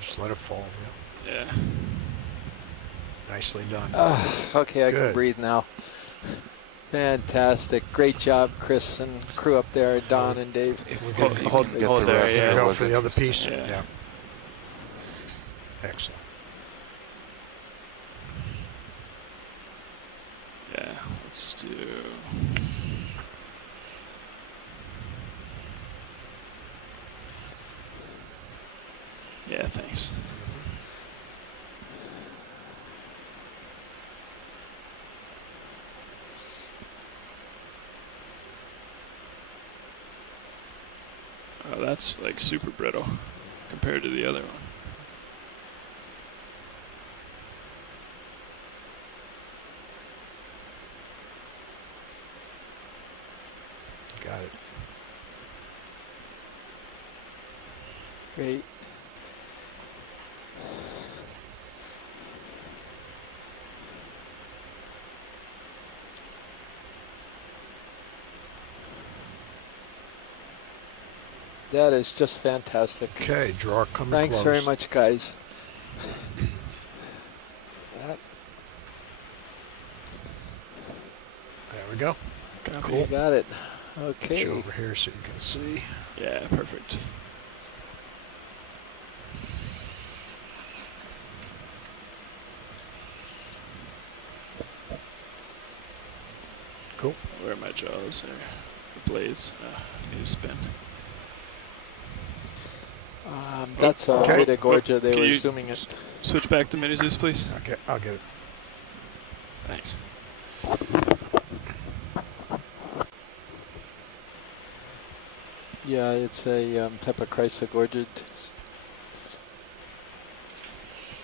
Just let it fall. Yeah. Nicely done. Okay, I can breathe now. Fantastic. Great job, Chris and crew up there, Don and Dave. Hold there, yeah. Go for the other piece? Yeah. Excellent. Yeah, thanks. Oh, that's like super brittle compared to the other one. Got it. Great. That is just fantastic. Okay, draw coming Thanks close. very much, guys. There we go. Cool. You got it. Okay. Get you over here so you can see. Yeah, perfect. Cool. Where are my jaws there? The blades. Need to spin. That's Beta Gorgia. They Can were you zooming it. Switch back to mini Zeus, please. Okay, I'll get it. Thanks. Yeah, it's a type of chrysogorgid.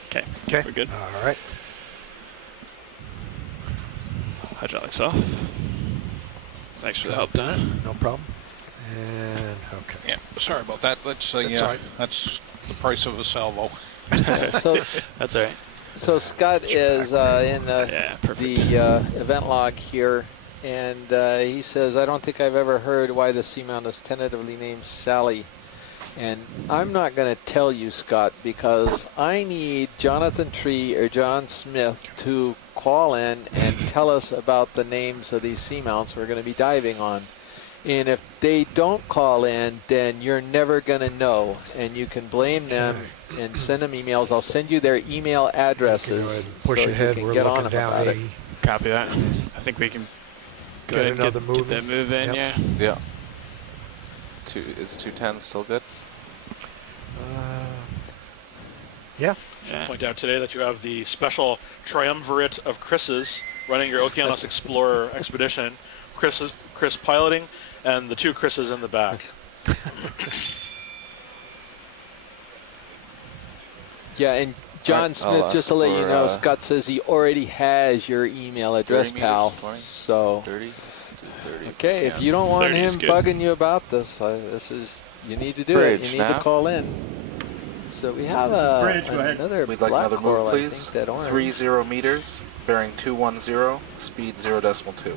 Okay. Okay. We're good. All right. Hydraulics off. Thanks for the help, Don. No problem. And okay. Yeah, sorry about that. That's all right. That's the price of a salvo. So that's all right. So Scott is in the event log here, and he says, I don't think I've ever heard why the Seamount is tentatively named Sally. And I'm not going to tell you, Scott, because I need Jonathan Tree or John Smith to call in and tell us about the names of these seamounts we're going to be diving on. And if they don't call in, then you're never going to know. And you can blame them and send them emails. I'll send you their email addresses push so ahead. you can We're get on looking them down about it. Copy that. I think we can go ahead and get that move in, Yep. yeah. Yeah. Is 210 still good? Yeah. Should point out today that you have the special triumvirate of Chris's running your Okeanos Explorer expedition. Chris piloting, and the two Chris's in the back. Yeah, and John Right, Smith, I'll just to ask let you for, know, Scott says he already has your email address, 30 pal. meters, 20, So, 30, let's do 30. okay, if you don't want 30 him is good. bugging you about this, you need to do Bridge, it. You need to nav. call in. So we have Bridge, go ahead. another We'd like black another coral, move, I please. think, that orange. 30 meters, bearing 210, speed 0.2.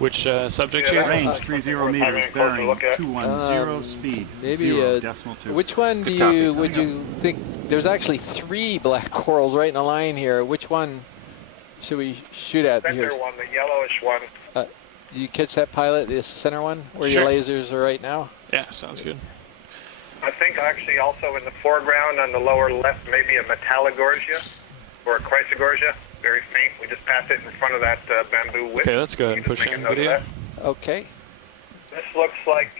Which subject Yeah, here? Range 30 meters, bearing 210, speed Maybe 0.2. which one Good copy. would you think? There's actually 3 black corals right in a line here. Which one should we shoot at here? Center one, the yellowish one. You catch that, pilot? The center one where Sure. your lasers are right now? Yeah, sounds good. I think actually also in the foreground on the lower left, maybe a Metallogorgia or a Chrysogorgia. Very faint. We just passed it in front of that bamboo whip. Okay, let's go ahead and push in video. Okay. This looks like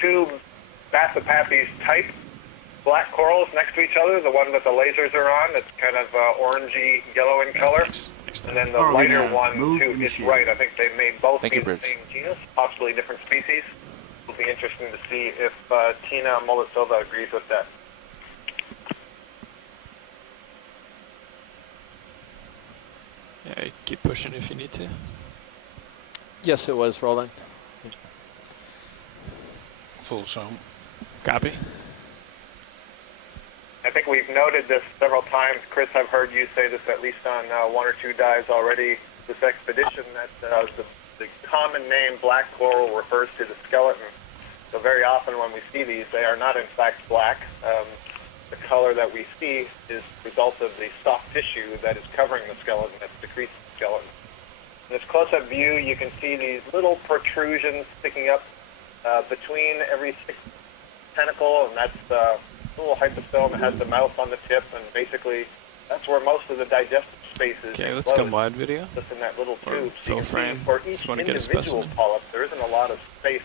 2 Bassapathes type black corals next to each other. The one that the lasers are on, it's kind of orangey yellow in color. And then the lighter one to its right. I think they may both be the same genus, possibly different species. It'll be interesting to see if Tina Molosova agrees with that. Yeah, keep pushing if you need to. Yes, it was, Roland. Full zoom. Copy. I think we've noted this several times. Chris, I've heard you say this at least on 1 or 2 dives already, this expedition, that the common name black coral refers to the skeleton. So very often when we see these, they are not in fact black. The color that we see is the result of the soft tissue that is covering the skeleton, that secretes the skeleton. In this close-up view, you can see these little protrusions sticking up between every 6th tentacle, and that's the little hypostome that has the mouth on the tip, and basically that's where most of the digestive space is. Okay, let's come wide video. Just in that little Or tube. full frame. For Just each want to get a individual specimen. polyp, there isn't a lot of space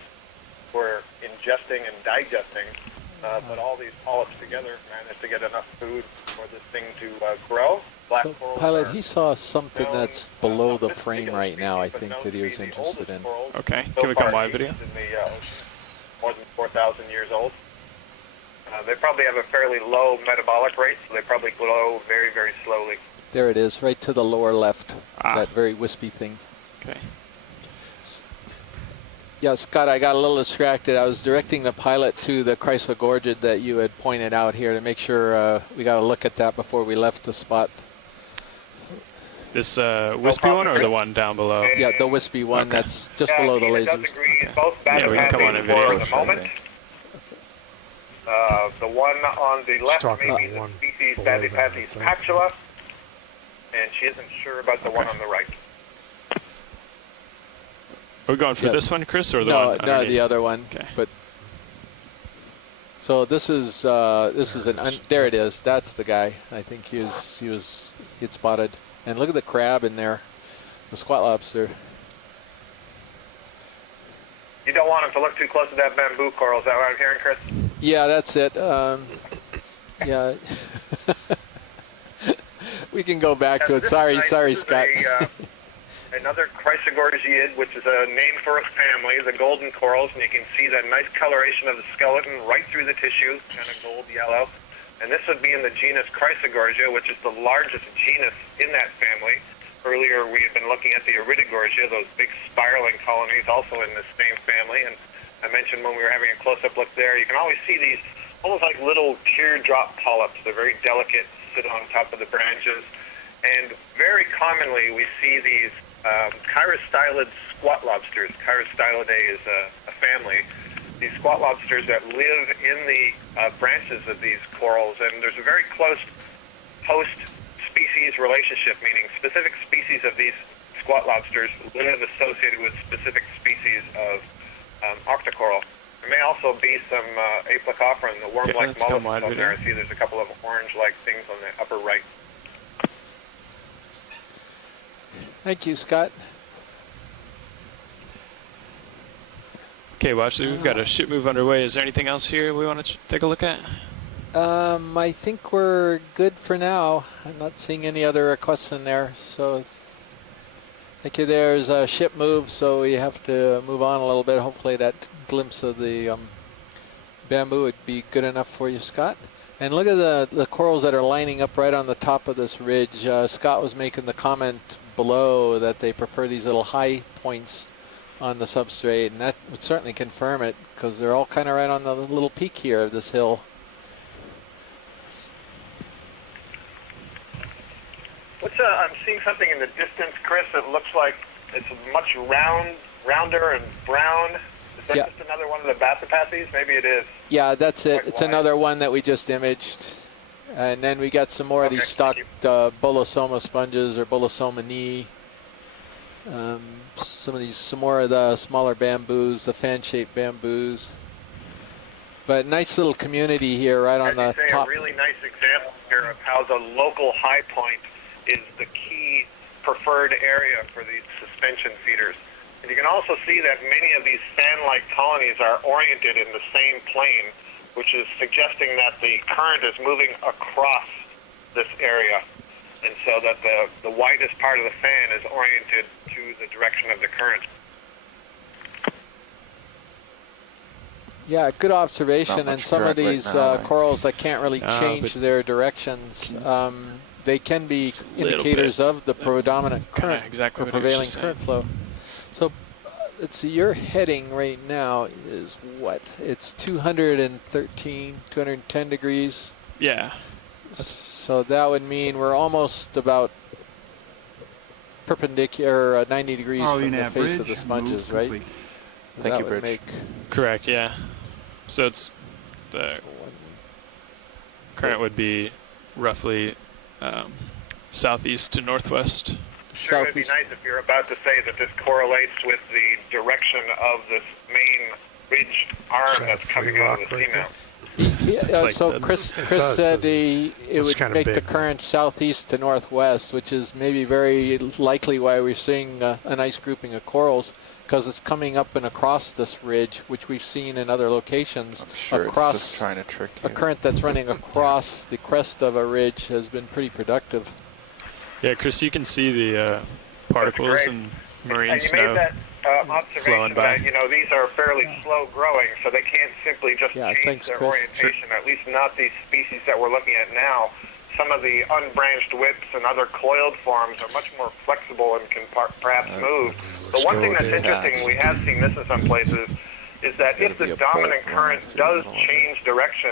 for ingesting and digesting. but all these polyps together managed to get enough food for this thing to grow. Black So, corals Pilot, are he saw something known, that's below not the this frame particular right now, I species, but think, known that he to was be the interested oldest in. corals Okay, so can we come far live video? used in the ocean, more than 4,000 years old. They probably have a fairly low metabolic rate, so they probably glow very, very slowly. There it is, right to the lower left, that very wispy thing. Okay. Yeah, Scott, I got a little distracted. I was directing the pilot to the Chrysogorgid that you had pointed out here to make sure we got a look at that before we left the spot. This wispy one or the one down below? Yeah, the wispy one that's just below the lasers. Yeah, we can come on in video. The moment. The one on the left may be the species Bathypathes patula, and she isn't sure about the one on the right. We're going for this one, Chris, or the one underneath? No, the other one. Okay. But so this is there it is. That's the guy. I think he'd spotted. And look at the crab in there, the squat lobster. You don't want him to look too close to that bamboo coral. Is that what I'm hearing, Chris? Yeah, that's it. Yeah. We can go back to it. Sorry, Scott. Another Chrysogorgid, which is a name for a family, the golden corals, and you can see that nice coloration of the skeleton right through the tissue, kind of gold yellow. And this would be in the genus Chrysogorgia, which is the largest genus in that family. Earlier we had been looking at the Iridogorgia, those big spiraling colonies also in the same family. And I mentioned when we were having a close-up look there, you can always see these almost like little teardrop polyps. They're very delicate, sit on top of the branches. And very commonly we see these chirostylid squat lobsters. Chirostylidae is a family. These squat lobsters that live in the branches of these corals, and there's a very close host-species relationship, meaning specific species of these squat lobsters live associated with specific species of octocoral. There may also be some aplecopteran, the worm-like mollusks on there. I see there's a couple of orange-like things on the upper right. Thank you, Scott. Okay, Watchley, we've got a ship move underway. Is there anything else here we want to take a look at? I think we're good for now. I'm not seeing any other requests in there. So, thank you. There's a ship move, so we have to move on a little bit. Hopefully that glimpse of the bamboo would be good enough for you, Scott. And look at the corals that are lining up right on the top of this ridge. Scott was making the comment below that they prefer these little high points on the substrate, and that would certainly confirm it because they're all kind of right on the little peak here of this hill. I'm seeing something in the distance, Chris. It looks like it's much rounder and brown. Is that just another one of the Bathypathes? Maybe it is. Yeah, that's it. It's another one that we just imaged. And then we got some more of these stocked Bolosoma sponges or Bolosomini. Some more of the smaller bamboos, the fan-shaped bamboos. But nice little community here right on the top. A really nice example here of how the local high point is the key preferred area for these suspension feeders. And you can also see that many of these fan-like colonies are oriented in the same plane, which is suggesting that the current is moving across this area. And so that the widest part of the fan is oriented to the direction of the current. Yeah, good observation. And some of these corals that can't really change their directions, they can be indicators of the predominant current, exactly or prevailing current flow. So let's see, your heading right now is what? It's 210 degrees. Yeah. So that would mean we're almost about perpendicular, 90 degrees from the face of the sponges, right? So Thank you, Bridge. Correct, yeah. So it's the current would be roughly southeast to northwest. Sure, it'd be nice if you're about to say that this correlates with the direction of this main ridge arm that's coming out of the seamount. Yeah, so Chris said it would make the big. current southeast to northwest, which is maybe very likely why we're seeing a nice grouping of corals, because it's coming up and across this ridge, which we've seen in other locations. I'm sure across it's just trying to trick you. A current that's running across the crest of a ridge has been pretty productive. Yeah, Chris, you can see the particles and marine and you snow made that flowing observation by. that, these are fairly slow growing, so they can't simply just change their Chris. orientation, at least not these species that we're looking at now. Some of the unbranched whips and other coiled forms are much more flexible and can perhaps move. But one thing that's interesting, we have seen this in some places, is that if the dominant current does change direction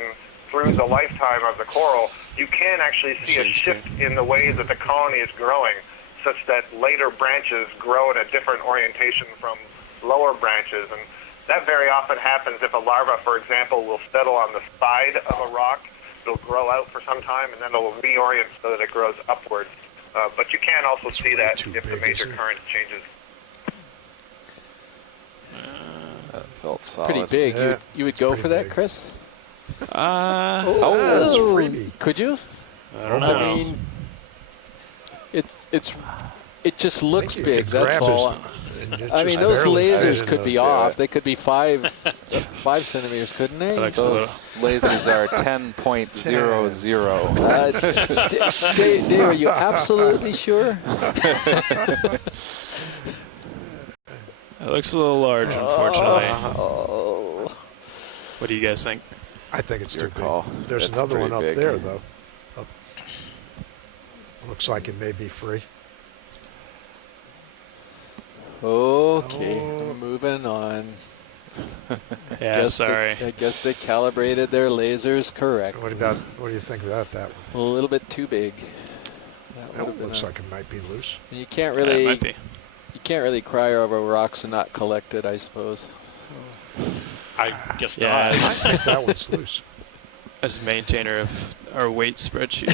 through the lifetime of the coral, you can actually see a shift in the way that the colony is growing, such that later branches grow in a different orientation from lower branches. And that very often happens if a larva, for example, will settle on the side of a rock. It'll grow out for some time, and then it'll reorient so that it grows upwards. But you can also see that if the major current changes. That felt solid. Pretty big. Yeah, you would go for that, Chris? freebie. Could you? I don't know. I mean, it just looks you big. could That's grab all. his- I mean, just those barely lasers fit could in be the- off. They could be 5 centimeters, couldn't they? Those lasers are 10.00. Dave, are you absolutely sure? It looks a little large, unfortunately. Oh. What do you guys think? I think it's Your too call. big. There's It's another one pretty up big. there, though. Looks like it may be free. Okay, Oh. moving on. Yeah, sorry. I guess they calibrated their lasers correct. What do you think about that one? A little bit too big. That That would one have looks been like it might be loose. You can't Yeah, it really. might be. You can't really cry over rocks and not collect it, I suppose. I guess Yeah, not. I think that one's loose. as a maintainer of our weight spreadsheet,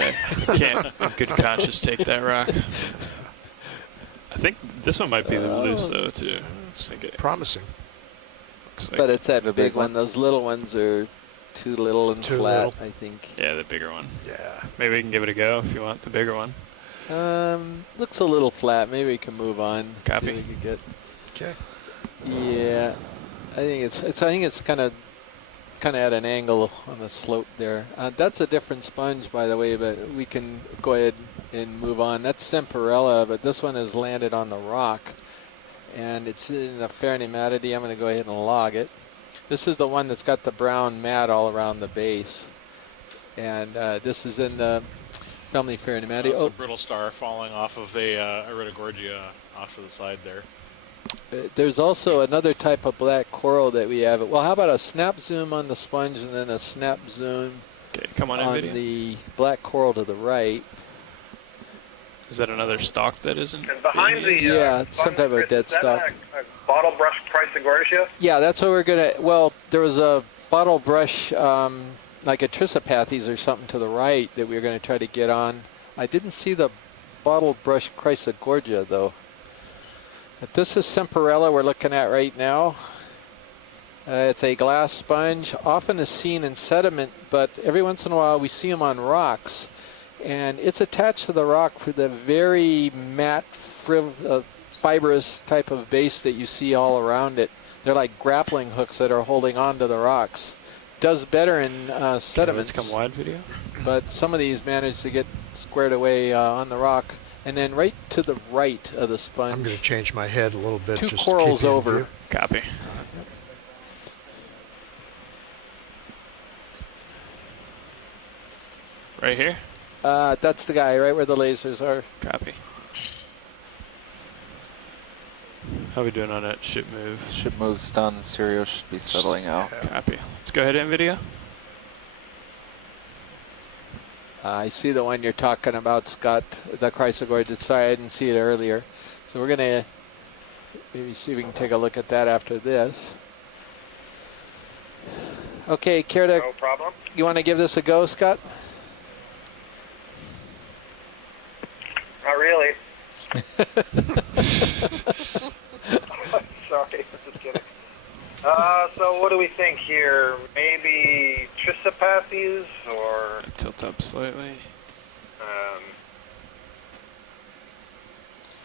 I can't in good conscience take that rock. I think this one might be the loose, though, too. I think it Promising. looks like But it's that The big big one. one? Those little ones are too little and Too flat, little. I think. yeah, the bigger one. Yeah. Maybe we can give it a go if you want the bigger one. Looks a little flat. Maybe we can move on. Copy. See what we can get. Okay. Yeah, I think it's kind of at an angle on the slope there. That's a different sponge, by the way, but we can go ahead and move on. That's Semperella, but this one has landed on the rock, and it's in the Pheronematida. I'm going to go ahead and log it. This is the one that's got the brown mat all around the base, and this is in the family Pheronematida. It's a brittle star falling off of a Iridogorgia off to the side there. There's also another type of black coral that we have. Well, how about a snap zoom on the sponge and then a snap zoom Okay, come on, on NVIDIA. the black coral to the right? Is that another stalk that isn't? And behind the Yeah, some type of Chris, dead is that stock. a bottle brush Chrysogorgia? Yeah, that's what we're going to... Well, there was a bottle brush, like a Trisopathes or something to the right that we were going to try to get on. I didn't see the bottle brush Chrysogorgia, though. But this is Semperella we're looking at right now. It's a glass sponge, often is seen in sediment, but every once in a while we see them on rocks. And it's attached to the rock with a very matte, fibrous type of base that you see all around it. They're like grappling hooks that are holding on to the rocks. Does better in sediments. Let's come wide video. But some of these manage to get squared away on the rock. And then right to the right of the sponge. I'm going to change my head a little bit. Two just corals to keep you in over. view. Copy. Right here? That's the guy, right where the lasers are. Copy. How are we doing on that ship move? Ship move's done. Serial should be settling out. Copy. Let's go ahead, NVIDIA. I see the one you're talking about, Scott, the Chrysogorgia. Sorry, I didn't see it earlier. So we're going to maybe see if we can take a look at that after this. Okay, care to... No problem. You want to give this a go, Scott? Not really. Sorry, just kidding. So what do we think here? Maybe Trissopathes or? Tilt up slightly.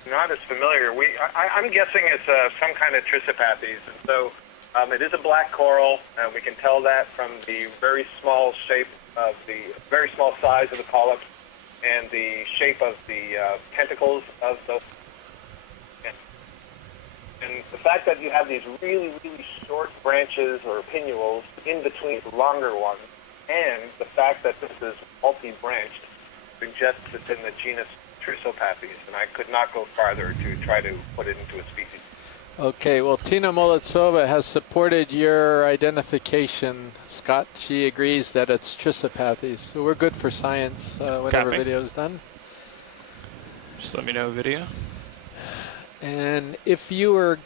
Not as familiar. I'm guessing it's some kind of Trissopathes, and so it is a black coral, and we can tell that from the very small shape of the very small size of the polyps and the shape of the tentacles of the. And the fact that you have these really, really short branches or pinnules in between the longer ones, and the fact that this is multi-branched, suggests it's in the genus Trissopathes, and I could not go farther to try to put it into a species. Okay, well, Tina Molitsova has supported your identification, Scott. She agrees that it's Trissopathes, so we're good for science whenever Copy. video is done. Just let me know video. And if you were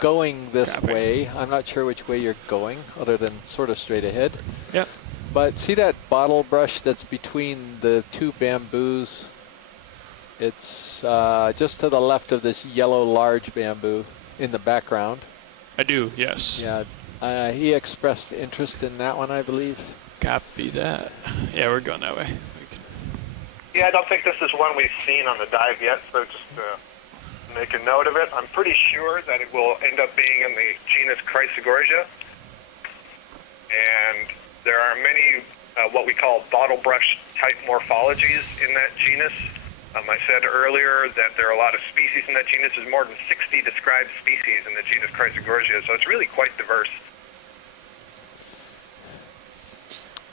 going this Copy. way, I'm not sure which way you're going, other than sort of straight ahead. Yep. But see that bottle brush that's between the two bamboos? It's just to the left of this yellow large bamboo in the background. I do, yes. Yeah. He expressed interest in that one, I believe. Copy that. Yeah, we're going that way. Yeah, I don't think this is one we've seen on the dive yet, so just make a note of it. I'm pretty sure that it will end up being in the genus Chrysogorgia. And there are many what we call bottle brush type morphologies in that genus. I said earlier that there are a lot of species in that genus. There's more than 60 described species in the genus Chrysogorgia, so it's really quite diverse.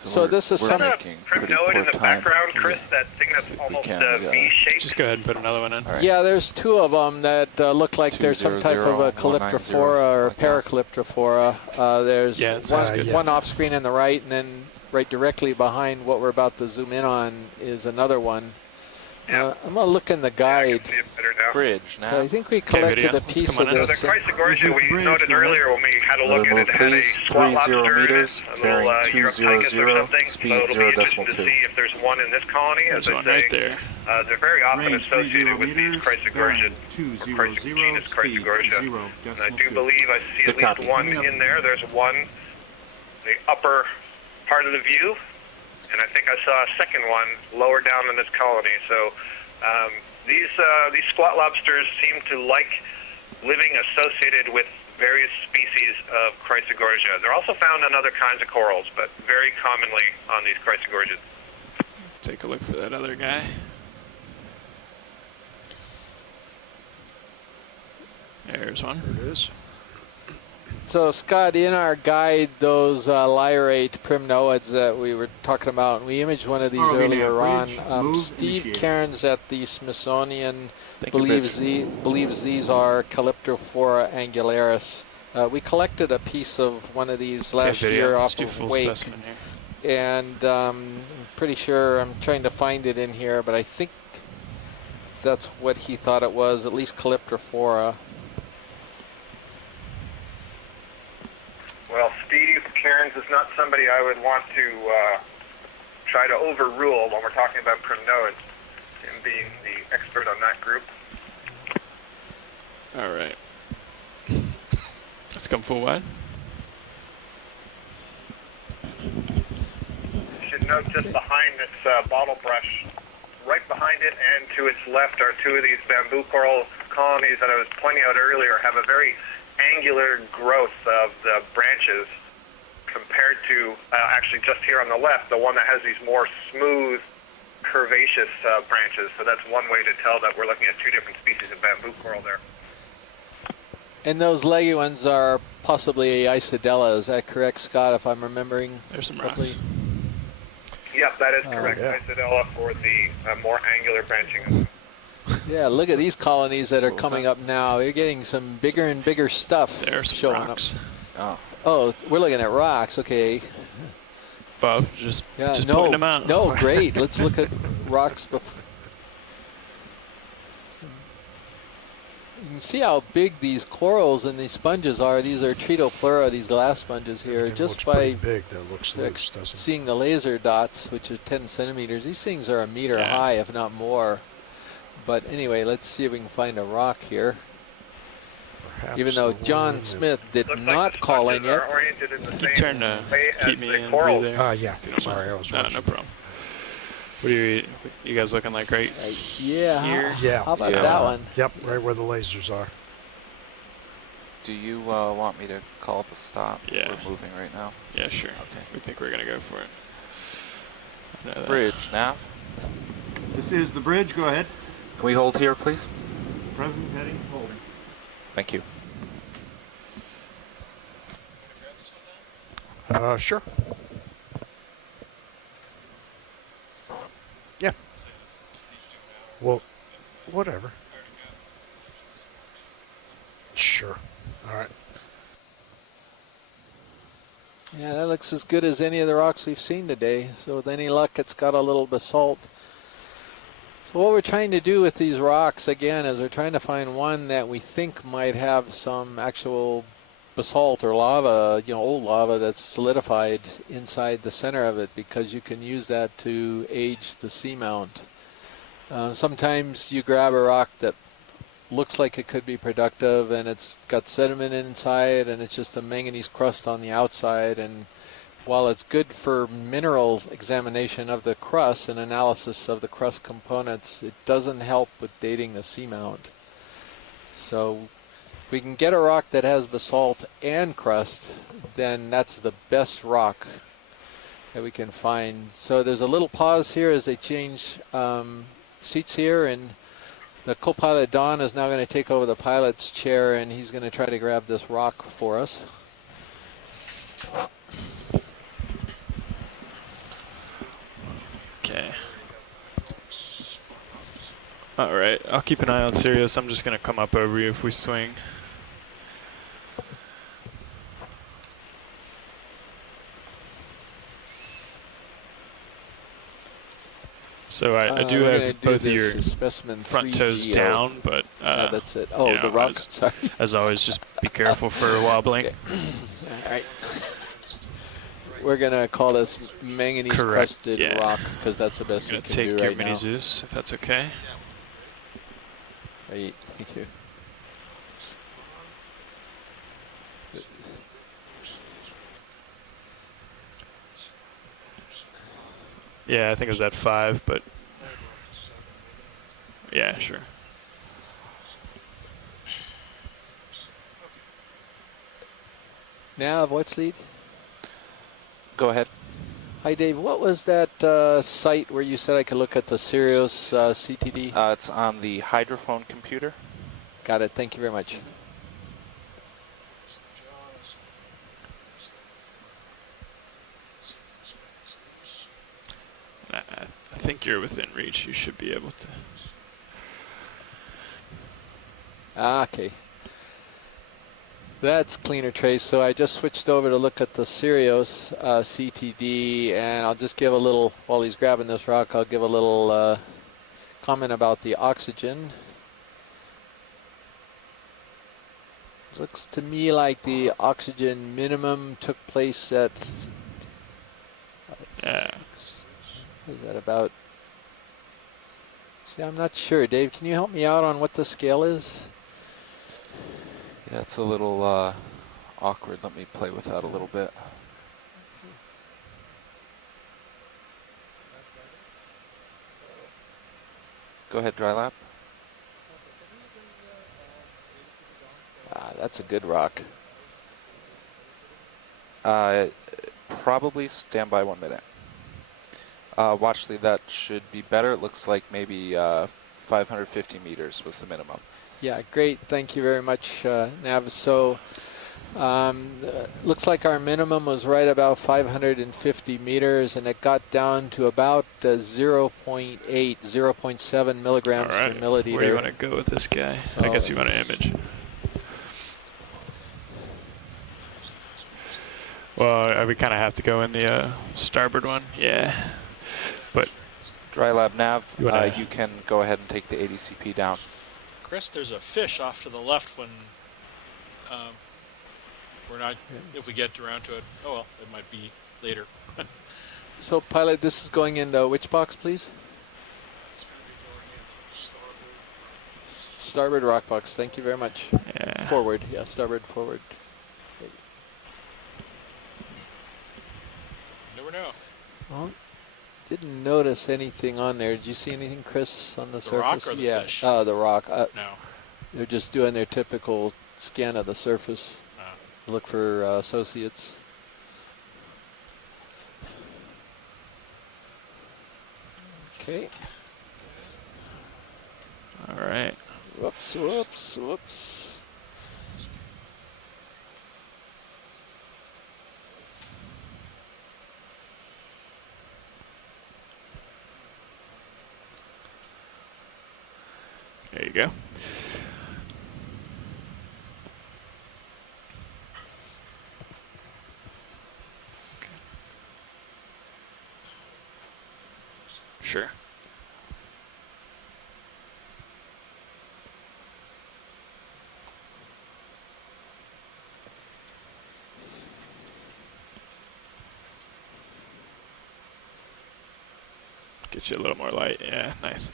So this is some primnoid in the background, Chris. That thing that's almost V-shaped. Just go ahead and put another one in. Right. Yeah, there's two of them that look like there's some type of a calyptrophora or paracalyptrophora. There's one off screen on the right, and then right directly behind what we're about to zoom in on is another one. I'm going to look in the guide. Bridge now. I think we collected a piece of this. The Chrysogorgia we noted earlier when we had a look at it had a squat lobster meters, in it, a little bearing 200, speed 0.2. To see if there's one in this colony. As I say, right there. They're very often associated with these Chrysogorgia, genus Chrysogorgia. And I do believe I see at least one in there. There's one in the upper part of the view. And I think I saw a second one lower down in this colony. So these squat lobsters seem to like living associated with various species of Chrysogorgia. They're also found on other kinds of corals, but very commonly on these Chrysogorgias. Take a look for that other guy. There's one. There it is. So Scott, in our guide, those lyrate primnoids that we were talking about, we imaged one of these earlier on. Steve Cairns at the Smithsonian believes these are Calyptrophora angularis. We collected a piece of one of these last year off of Wake, and I'm pretty sure, I'm trying to find it in here, but I think that's what he thought it was, at least Calyptrophora. Well, Steve Cairns is not somebody I would want to try to overrule when we're talking about primnoids, him being the expert on that group. All right. Let's come full wide. You should note just behind this bottle brush, right behind it and to its left are two of these bamboo coral colonies that I was pointing out earlier have a very angular growth of the branches compared to, actually just here on the left, the one that has these more smooth, curvaceous branches. So that's one way to tell that we're looking at two different species of bamboo coral there. And those leggy ones are possibly Isodella, is that correct, Scott, if I'm remembering? There's some correctly? rocks. Yep, that is correct. Yeah. Isodella for the more angular branching. Yeah, look at these colonies that are coming up now. You're getting some bigger and bigger stuff showing rocks. up. Oh, we're looking at rocks. Okay. Bob, just pointing them out. No, great. Let's look at rocks. You can see how big these corals and these sponges are. These are Tritopleura, these glass sponges here. Just by big. That looks loose, doesn't it? seeing the laser dots, which are 10 centimeters, these things are a meter high, if not more. But anyway, let's see if we can find a rock here. Perhaps even though the John one Smith did Looks like not the call in sponges yet. are oriented in the You same turn to way as keep me the in corals. view there. Yeah, if you don't sorry, mind. I was No, watching. no problem. What are you guys looking like right Yeah. here? Yeah. How about Yeah. that one? Yep, right where the lasers are. Do you want me to call up a stop? Yeah. We're moving right now. Yeah, sure. Okay. We think we're gonna go for it. I know that. Bridge, nav. This is the bridge. Go ahead. Can we hold here, please? Present, heading, holding. Thank you. Sure. Yeah. Well, whatever. Sure. All right. Yeah, that looks as good as any of the rocks we've seen today. So with any luck, it's got a little basalt. So what we're trying to do with these rocks, again, is we're trying to find one that we think might have some actual basalt or lava, old lava that's solidified inside the center of it, because you can use that to age the seamount. Sometimes you grab a rock that looks like it could be productive and it's got sediment inside and it's just a manganese crust on the outside, and while it's good for mineral examination of the crust and analysis of the crust components, it doesn't help with dating the seamount. So we can get a rock that has basalt and crust, then that's the best rock that we can find. So there's a little pause here as they change seats here, and the co-pilot Don is now going to take over the pilot's chair, and he's going to try to grab this rock for us. Okay. Alright, I'll keep an eye on Sirius. I'm just gonna come up over you if we swing. So I do have both of your front toes down, but that's it. Oh, the rock. Sorry. As always, just be careful for wobbling. Okay. All right. We're gonna call this manganese crusted rock because that's the best we can do right now. Take your mini Zeus, if that's okay. Right. Thank you. Yeah, I think it was at 5, but yeah, sure. Nav, what's lead? Go ahead. Hi, Dave. What was that site where you said I could look at the Sirius CTD? It's on the hydrophone computer. Got it. Thank you very much. I think you're within reach. You should be able to. Okay. That's cleaner trace. So I just switched over to look at the Sirius CTD, and I'll just give a little, while he's grabbing this rock, I'll give a little comment about the oxygen. Looks to me like the oxygen minimum took place at, is that about, see, I'm not sure. Dave, can you help me out on what the scale is? Yeah, it's a little awkward. Let me play with that a little bit. Go ahead, dry lap. That's a good rock. Probably stand by 1 minute. Watch lead, that should be better. It looks like maybe 550 meters was the minimum. Yeah, great. Thank you very much, Nav. So looks like our minimum was right about 550 meters, and it got down to about 0.8, 0.7 milligrams per milliliter. Where do you want to go with this guy? So I guess you want to image. Well, we kind of have to go in the starboard one. Yeah. But dry lab nav, you can go ahead and take the ADCP down. Chris, there's a fish off to the left when we're not, if we get around to it. Oh, well, it might be later. So, pilot, this is going into which box, please? Starboard rock box. Thank you very much. Yeah. Forward. Yeah, starboard forward. Never know. Well, didn't notice anything on there. Did you see anything, Chris, on the surface? Rock or the yeah. fish? The rock. No. They're just doing their typical scan of the surface. Look for associates. Okay. All right. Whoops, whoops, whoops. There you go. Sure. Get you a little more light. Yeah, nice.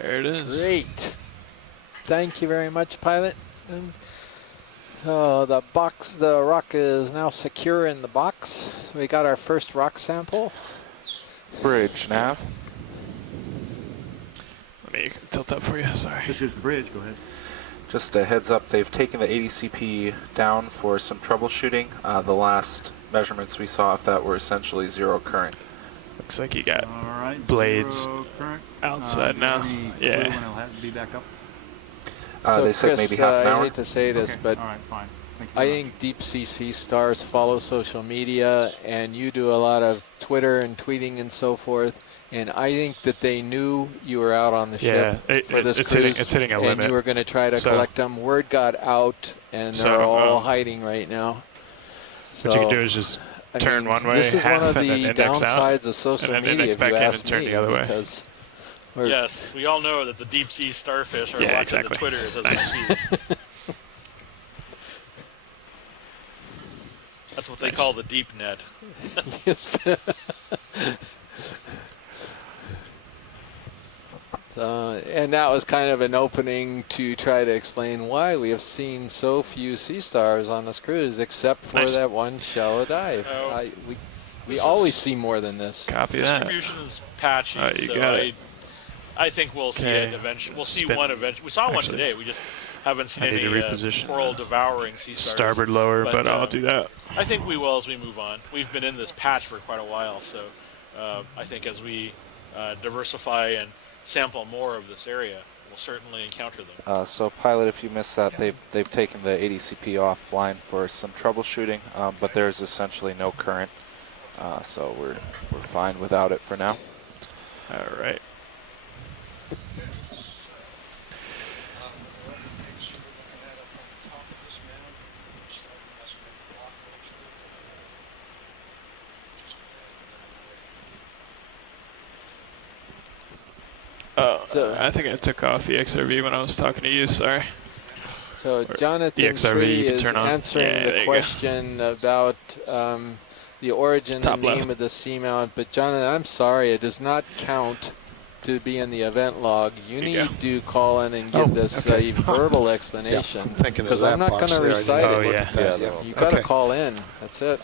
There it is. Great. Thank you very much, pilot. And, the rock is now secure in the box. So we got our first rock sample. Bridge, nav. Let me tilt up for you, sorry. This is the bridge, go ahead. Just a heads up, they've taken the ADCP down for some troubleshooting. The last measurements we saw of that were essentially zero current. Looks like you got All right, blades current. outside now. Yeah. When it'll have to be back up. So they said Chris, maybe half an hour. I hate to say this, Okay, but all right, fine. Thank you I very think deep sea stars follow social media, and you do a lot of Twitter and tweeting and so forth. And I think that they knew you were out on the ship for this cruise, it's hitting a and limit. you were going to try to collect them. Word got out, and they're all hiding right now. So, what you can do is just turn one way, this is one of the index out, downsides of social and then media, index if back you in ask and turn me, the other way. because Yes, we all know that the deep sea starfish are Yeah, watching exactly. the Twitters as we Nice. speak. That's what they call the deep net. Yes. And that was kind of an opening to try to explain why we have seen so few sea stars on this cruise, except for Nice. that one shallow dive. Oh. We always see more than this. Copy that. Distribution is patchy, You so got it. I think we'll see it eventually. We'll see one eventually. We saw one today. We just haven't seen I need any to reposition coral devouring sea stars. starboard lower, but I'll do that. I think we will as we move on. We've been in this patch for quite a while, so I think as we diversify and sample more of this area, we'll certainly encounter them. So pilot, if you missed that, they've taken the ADCP offline for some troubleshooting, but there's essentially no current, so we're fine without it for now. All right. So, I think I took off EXRV when I was talking to you, sorry. So Jonathan EXRV, Tree you can is turn on. answering Yeah, there the you question about the origin Top and name left. of the Seamount. But Jonathan, I'm sorry, it does not count to be in the event log. You There you need to call in and give this a verbal explanation. I'm thinking of because that I'm not box going to there. I recite didn't Oh, it. look yeah. at that, Yeah, You got to Okay. call in. That's it.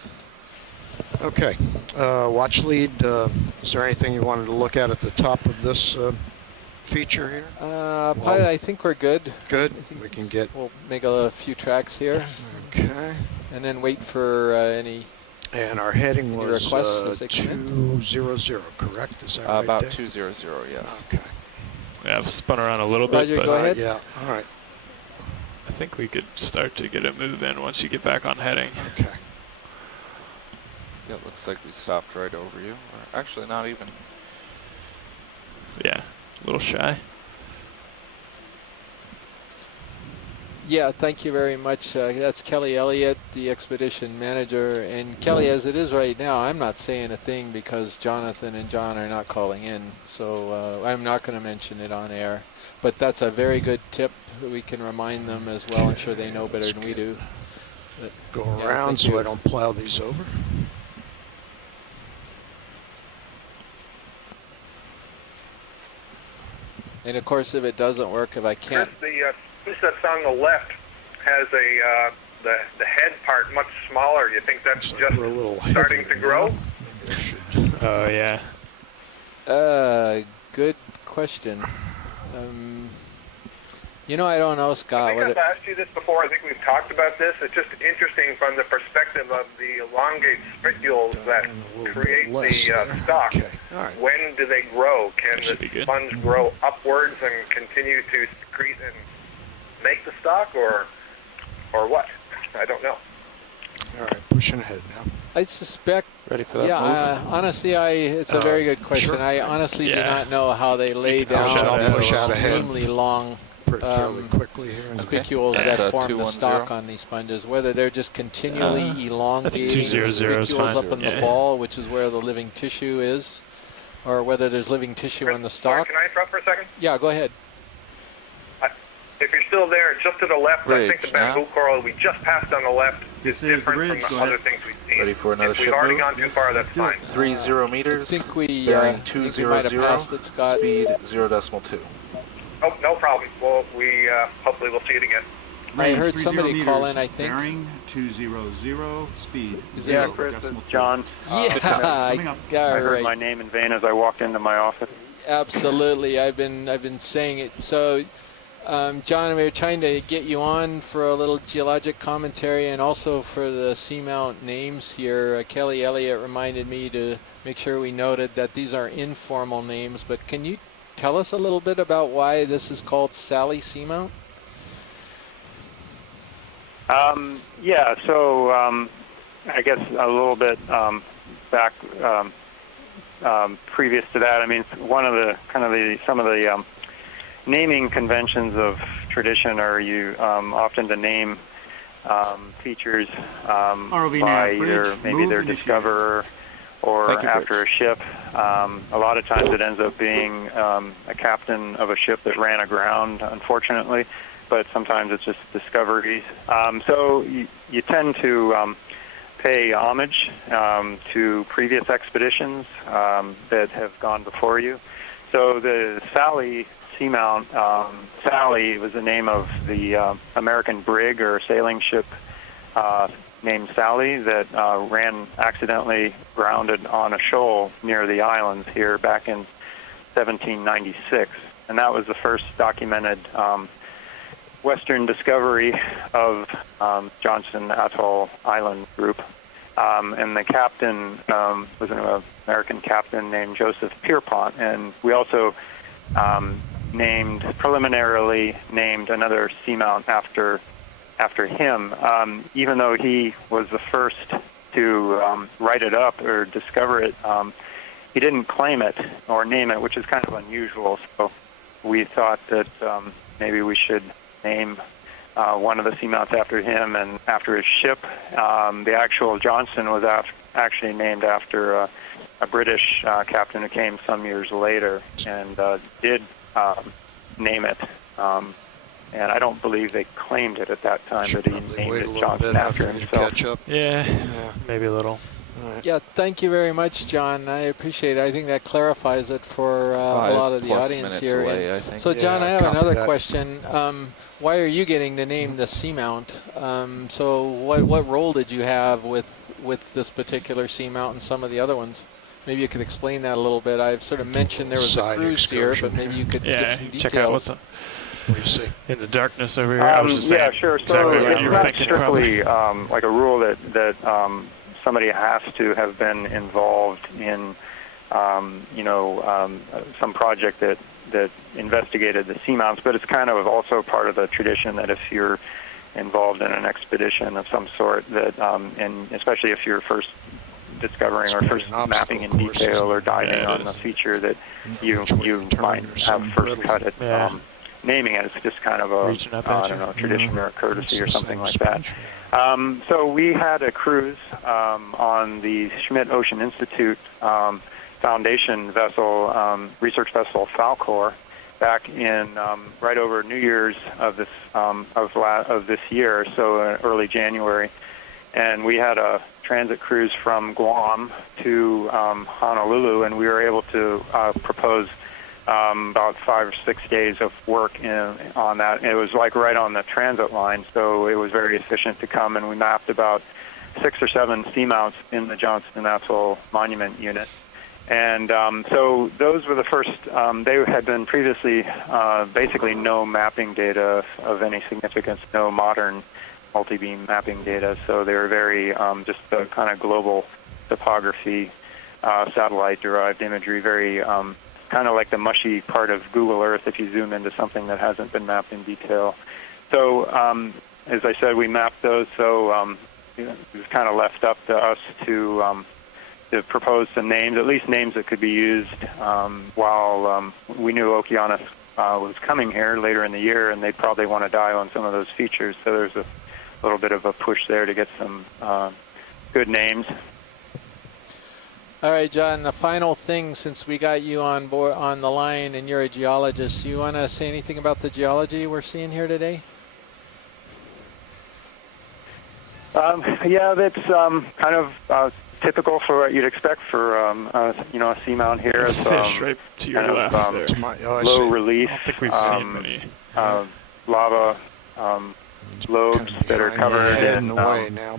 Okay. Watch lead. Is there anything you wanted to look at the top of this feature here? Pilot, I think we're good. Good. I think We can get. we'll make a few tracks here Okay. and then wait for any. And our heading Any was requests as they come in? 200, correct? Is that right? About Dave? 200, yes. Okay. Yeah, I've spun around a little bit, Roger, but go ahead. Yeah. All right. I think we could start to get a move in once you get back on heading. Okay. Yeah, it looks like we stopped right over you. Or actually, not even. Yeah, a little shy. Yeah, thank you very much. That's Kelly Elliott, the expedition manager. And Kelly, as it is right now, I'm not saying a thing because Jonathan and John are not calling in. So I'm not going to mention it on air. But that's a very good tip. We can remind them as well. I'm sure they know better than we do. But, Go yeah, around so I don't plow these over. And of course, if it doesn't work, if I can't... Chris, the piece that's on the left has the head part much smaller. You think that's just starting to grow? Oh, yeah. Good question. You know, I don't know, Scott. I think I've asked you this before. I think we've talked about this. It's just interesting from the perspective of the elongate spicules that create the stalk. Okay. All right. When do they grow? Can the sponge grow upwards and continue to secrete and make the stalk, or what? I don't know. All right, pushing ahead now. I suspect. Ready for that move? Honestly, it's a very good question. Sure. I honestly do not know how they lay down these extremely long quickly here spicules that form the stalk on these sponges. Whether they're just continually elongating spicules up in the ball, which is where the living tissue is, or whether there's living tissue on the stalk. Can I interrupt for a second? Yeah, go ahead. If you're still there, just to the left, I think the bamboo coral we just passed on the left is different from the other things we've seen. Ready for another if ship we've already move? gone too far, that's fine. 30 meters. I think we bearing think we might have passed it, Scott. Speed 0.2. Oh, no problem. Well, we hopefully we'll see it again. I heard somebody call in, I think. Bearing 200, speed Yeah, Chris, this is John. Yeah, I heard right. my name in vain as I walked into my office. Absolutely, I've been saying it. So, John, we were trying to get you on for a little geologic commentary and also for the Seamount names here. Kelly Elliott reminded me to make sure we noted that these are informal names, but can you tell us a little bit about why this is called Sally Seamount? Yeah, so I guess a little bit back previous to that, I mean, one of the some of the naming conventions of tradition are you often to name features by either maybe their discoverer or after a ship. A lot of times it ends up being a captain of a ship that ran aground, unfortunately, but sometimes it's just discoveries. So you tend to pay homage to previous expeditions that have gone before you. So the Sally Seamount, Sally was the name of the American brig or sailing ship named Sally that ran accidentally grounded on a shoal near the islands here back in 1796. And that was the first documented western discovery of Johnston Atoll Island group. And the captain was an American captain named Joseph Pierpont. And we also preliminarily named another seamount after him, even though he was the first to write it up or discover it. He didn't claim it or name it, which is kind of unusual. So we thought that maybe we should name one of the seamounts after him and after his ship. The actual Johnston was actually named after a British captain who came some years later and did name it. And I don't believe they claimed it at that time, but he named it Johnston after himself. Yeah, maybe a little. Right. Yeah, thank you very much, John. I appreciate it. I think that clarifies it for a lot of the audience here. Delay, I think. So, John, I have another question. Why are you getting the name the Seamount? So what role did you have with this particular Seamount and some of the other ones? Maybe you could explain that a little bit. I've sort of mentioned there was a cruise here, but maybe you could give some details. Check out what's What do you see? in the darkness over here. I was just saying sure. exactly So what it's you were not thinking. strictly like a rule that somebody has to have been involved in, some project that investigated the seamounts, but it's kind of also part of the tradition that if you're involved in an expedition of some sort, that and especially if you're first discovering or first mapping in detail or diving on a feature that you might have first cut at naming it. It's just kind of a tradition or a courtesy or something like that. So we had a cruise on the Schmidt Ocean Institute Foundation vessel, research vessel Falcor, back in right over New Year's of this year, so early January, and we had a transit cruise from Guam to Honolulu, and we were able to propose about 5 or 6 days of work on that. It was like right on the transit line, so it was very efficient to come, and we mapped about 6 or 7 seamounts in the Johnston Atoll Monument Unit. And so those were the first, they had been previously basically no mapping data of any significance, no modern multi-beam mapping data, so they were very just the kind of global topography, satellite-derived imagery, very kind of like the mushy part of Google Earth if you zoom into something that hasn't been mapped in detail. So as I said, we mapped those, so it was kind of left up to us to propose some names, at least names that could be used while we knew Okeanos was coming here later in the year, and they'd probably want to dive on some of those features. So there's a little bit of a push there to get some good names. All right, John, the final thing, since we got you on board on the line and you're a geologist, you want to say anything about the geology we're seeing here today? Yeah, that's kind of typical for what you'd expect for a seamount here. It's fish right to your left there. Low relief, I don't think we've seen many. lava lobes that are covered in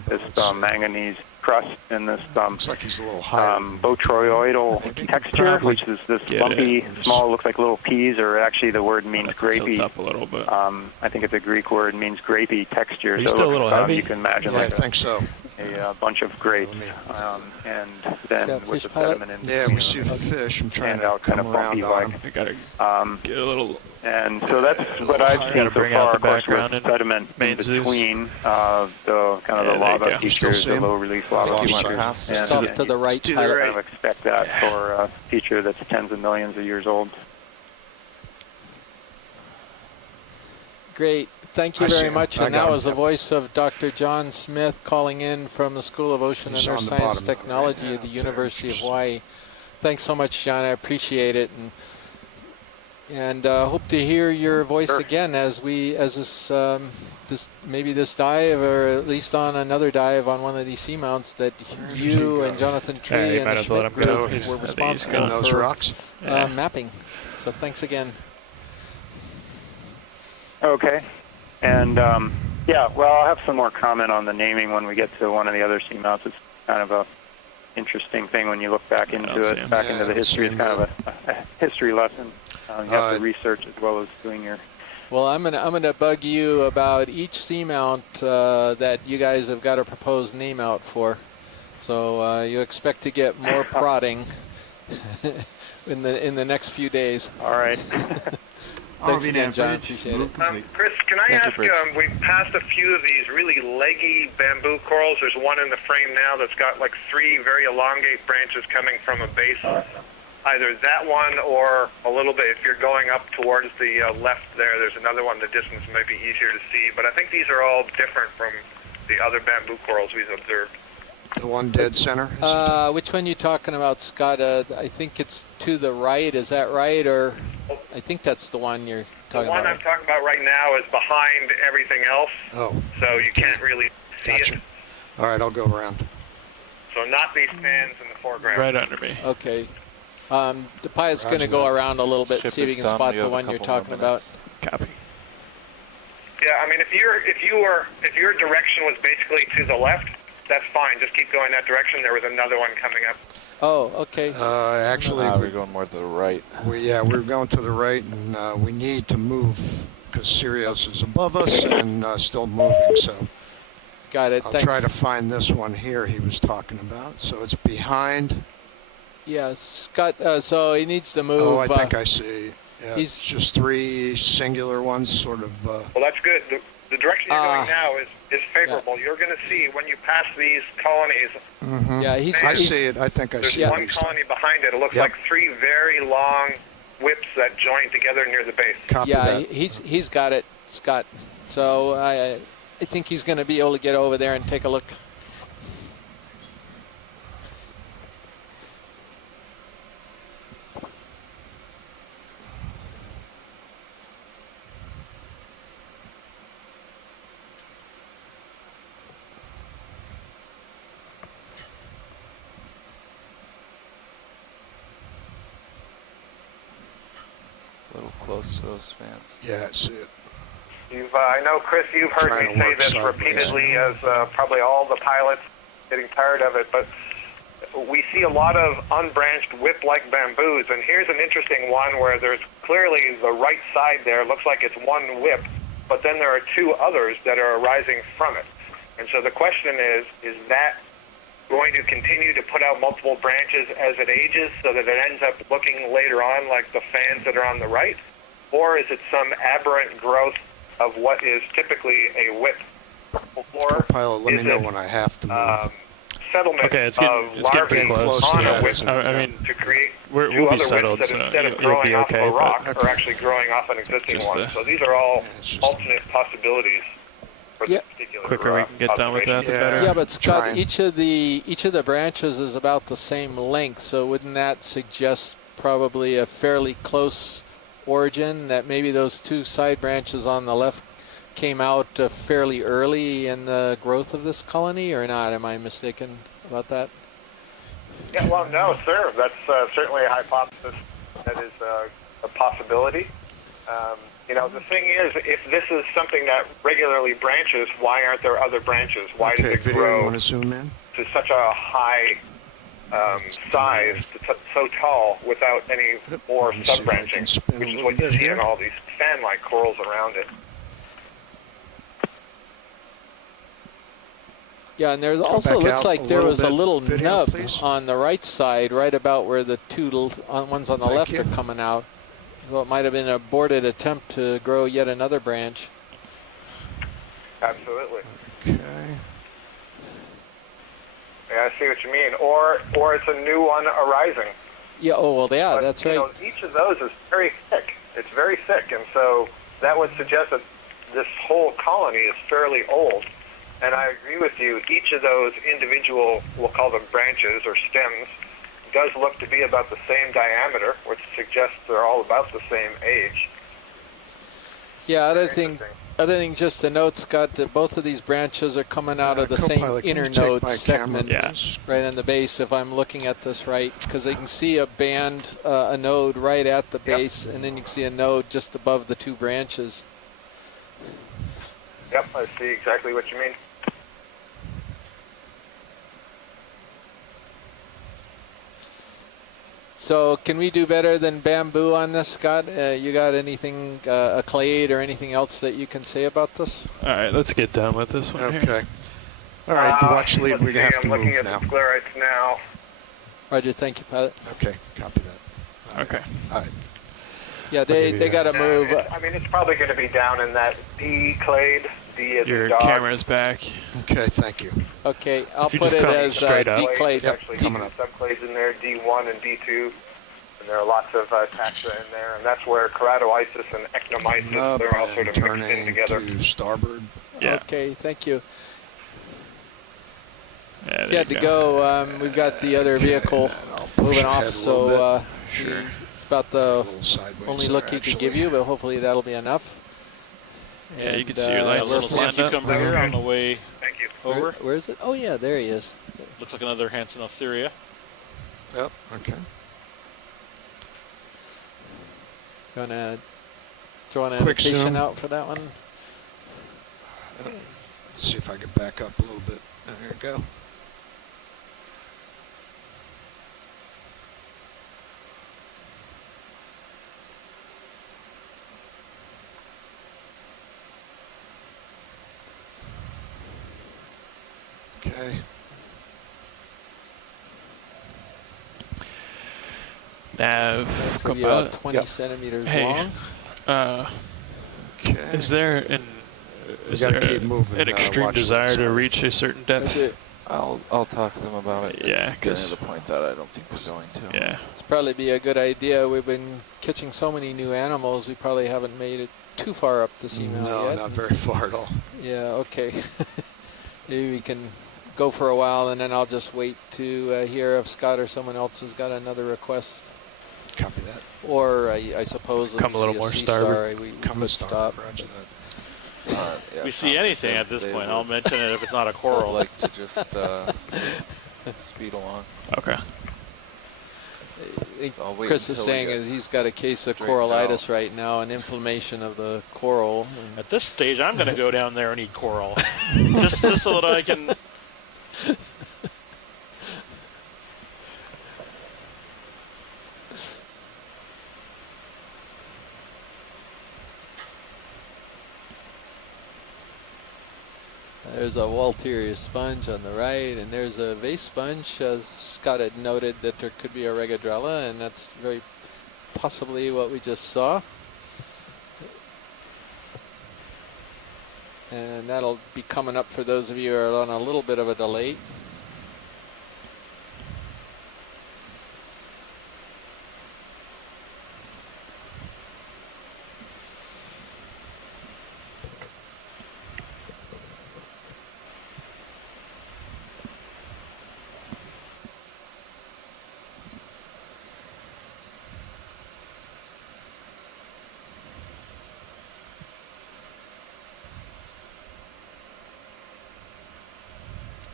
this manganese crust and this botryoidal texture, which is this lumpy, small, looks like little peas, or actually the word means grapey. Up a little bit. I think it's a Greek word, means grapey texture. Are you still a little heavy? You can imagine I think so. A bunch of grapes, and then with the sediment in between. Yeah, we see fish. I'm trying to kind of come around bumpy on like. I gotta get a little. And so that's what I've seen so bring far. out the of course, background with in sediment in between the kind of the lava features, the low relief lava features. Just off to the right. I kind of expect that for a feature that's tens of millions of years old. Great. Thank you very much. And that was the voice of Dr. John Smith calling in from the School of Ocean and Earth Science Technology at the University of Hawaii. Thanks so much, John. I appreciate it, and hope to hear your voice again as this maybe this dive, or at least on another dive on one of these seamounts that you and Jonathan Tree and the Schmidt group were responsible for mapping. So thanks again. Okay. And, yeah, well, I'll have some more comment on the naming when we get to one of the other seamounts. It's kind of a interesting thing when you look back into it, back into the history. It's kind of a history lesson. You have to research as well as doing your... Well, I'm gonna bug you about each seamount that you guys have got a proposed name out for. So you expect to get more prodding in the next few days. All right. Thanks again, John. Appreciate it. Chris, can I ask, we passed a few of these really leggy bamboo corals. There's one in the frame now that's got like 3 very elongate branches coming from a base. Either that one or a little bit, if you're going up towards the left there's another one. The distance might be easier to see. But I think these are all different from the other bamboo corals we've observed. The one dead center? Which one are you talking about, Scott? I think it's to the right. Is that right? Or I think that's the one you're talking about. The one I'm talking about right now is behind everything else. Oh. So you can't really see it. All right, I'll go around. So not these fans in the foreground. Right under me. Okay. The pilot's going to go around a little bit, see if he can spot the one you're talking about. Copy. Yeah, I mean, if your direction was basically to the left, that's fine. Just keep going that direction. There was another one coming up. Oh, okay. Actually, we're going more to the right. We're going to the right, and we need to move because Sirius is above us and still moving. So, got it. I'll Thanks. try to find this one here he was talking about. So it's behind. Yeah, Scott. So he needs to move. Oh, I think I see. Yeah, he's just 3 singular ones, sort of. Well, that's good. The direction you're going now is favorable. You're going to see when you pass these colonies. Mm-hmm. Yeah, I see it. I think I see it. There's one colony behind it. It looks like 3 very long whips that join together near the base. Copy that. He's got it, Scott. So I think he's going to be able to get over there and take a look. A little close to those fans. Yeah, I see it. I know, Chris, you've heard me say this repeatedly, as probably all the pilots getting tired of it, but we see a lot of unbranched whip-like bamboos, and here's an interesting one where there's clearly the right side there looks like it's one whip, but then there are 2 others that are arising from it. And so the question is that going to continue to put out multiple branches as it ages so that it ends up looking later on like the fans that are on the right? Or is it some aberrant growth of what is typically a whip? Or Pilot, let me know when I have to move. Settlement it's of larvae on a whip to create we'll 2 other be settled, whips that so instead of you'll growing be off okay, of a rock but are actually growing off an existing just, one. So these are all alternate possibilities. For this particular, quicker we can get done with that, the better. Yeah, but Scott, each of the branches is about the same length, so wouldn't that suggest probably a fairly close origin, that maybe those 2 side branches on the left came out fairly early in the growth of this colony, or not? Am I mistaken about that? Yeah, well, no, sir. That's certainly a hypothesis that is a possibility. The thing is, if this is something that regularly branches, why aren't there other branches? Why does it grow to zoom in? To such a high size, so tall, without any more sub-branching, which is what you see in all these fan-like corals around it? Yeah, and there also looks like there was a little nub on the right side, right about where the 2 ones on the left are coming out. So it might have been an aborted attempt to grow yet another branch. Absolutely. Okay. Yeah, I see what you mean. Or it's a new one arising. Yeah, that's right. Each of those is very thick. It's very thick, and so that would suggest that this whole colony is fairly old. And I agree with you. Each of those individual, we'll call them branches or stems, does look to be about the same diameter, which suggests they're all about the same age. Yeah, other thing just to note, Scott, that both of these branches are coming out of the same inner node segment right on the base, if I'm looking at this right, because you can see a band, a node right at the base, and then you can see a node just above the 2 branches. Yep, I see exactly what you mean. So can we do better than bamboo on this, Scott? You got anything, a clade or anything else that you can say about this? All right, let's get done with this one. Okay. All right, watch lead. We're going to have to move now. I'm looking at the Sclerites now. Roger, thank you, pilot. Okay, copy that. Okay. All right. Yeah, they got to move. It's probably going to be down in that D clade. D as Your a dog. camera's back. Okay, thank you. Okay, I'll put it as D clade. Actually, coming up. Subclades in there, D1 and D2, and there are lots of taxa in there, and that's where keratoisis and ecnomysis, they're all sort of mixed in together. To starboard. Yeah. Okay, thank you. Yeah, If you had to go, we've got the other vehicle moving off, so it's about the only look he could give you, but hopefully that'll be enough. Yeah, and, you can see your lights. A little cucumber here on the way over. Where is it? Oh, yeah, there he is. Looks like another Hansenopteria. Yep, okay. Gonna throw an annotation out for that one. Let's see if I can back up a little bit. There we go. Okay. Nav, That's about 20 centimeters long. Okay. Is there an Is gotta there keep moving, an extreme watch desire this. to reach a certain depth? I'll talk to them about it. Yeah, it's getting to the point that I don't think we're going to. Yeah. It's probably be a good idea. We've been catching so many new animals, we probably haven't made it too far up the Seamount No, yet. not very far at all. Yeah, okay. Maybe we can go for a while, and then I'll just wait to hear if Scott or someone else has got another request. Copy that. Or I suppose when Come we a little see more sea starboard. star, we Come could starboard, stop. roger that. We see anything at this point, I'll mention it if it's not a coral. I'd like to just speed along. Okay. So I'll wait Chris is until we saying get is he's got a case of straightened coralitis out. right now, an inflammation of the coral. At this stage, I'm going to go down there and eat coral, just so that I can. There's a Walterius sponge on the right, and there's a vase sponge. Scott had noted that there could be a regadrella, and that's very possibly what we just saw. And that'll be coming up for those of you who are on a little bit of a delay.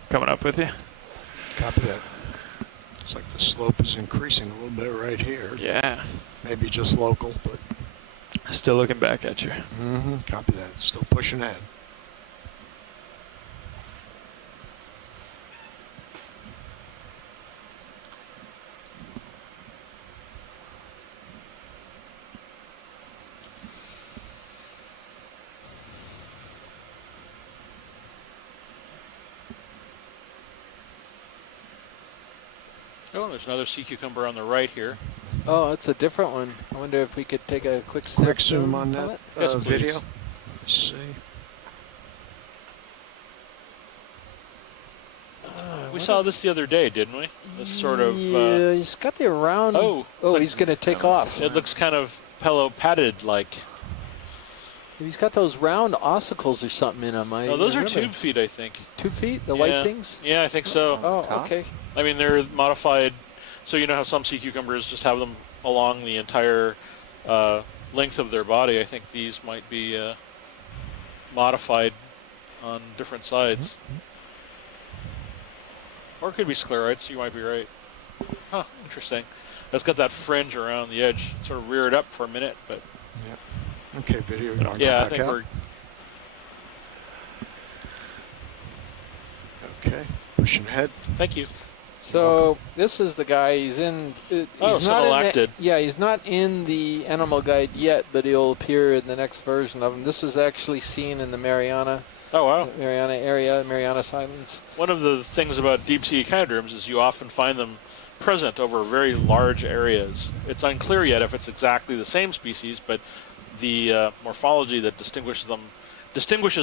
Coming up with you. Copy that. Looks like the slope is increasing a little bit right here. Yeah. Maybe just local, but. Still looking back at you. Mm-hmm. Copy that. Still pushing ahead. Oh, there's another sea cucumber on the right here. Oh, it's a different one. I wonder if we could take a quick snap Quick zoom on that Yes, video. please. Let's see. We saw this the other day, didn't we? This sort of. Yeah, he's got the round. Oh, oh, like he's going to take off. It looks kind of pillow-padded like. He's got those round ossicles or something in him. Oh, those are tube feet, I think. Tube feet? The white Yeah. things? Yeah, I think so. Oh, okay. I mean, they're modified. So you know how some sea cucumbers just have them along the entire length of their body. I think these might be modified on different sides. Or it could be sclerites. You might be right. Huh, interesting. It's got that fringe around the edge. Sort of reared up for a minute, but... Yeah. Okay, video. You want to Yeah, I back think out? we're... Okay, pushing ahead. Thank you. So this is the guy. He's in. He's not semi-lacted. yeah, he's not in the animal guide yet, but he'll appear in the next version of him. This is actually seen in the Mariana. Oh wow. Mariana area, Marianas Islands. One of the things about deep sea echinoderms is you often find them present over very large areas. It's unclear yet if it's exactly the same species, but the morphology that distinguishes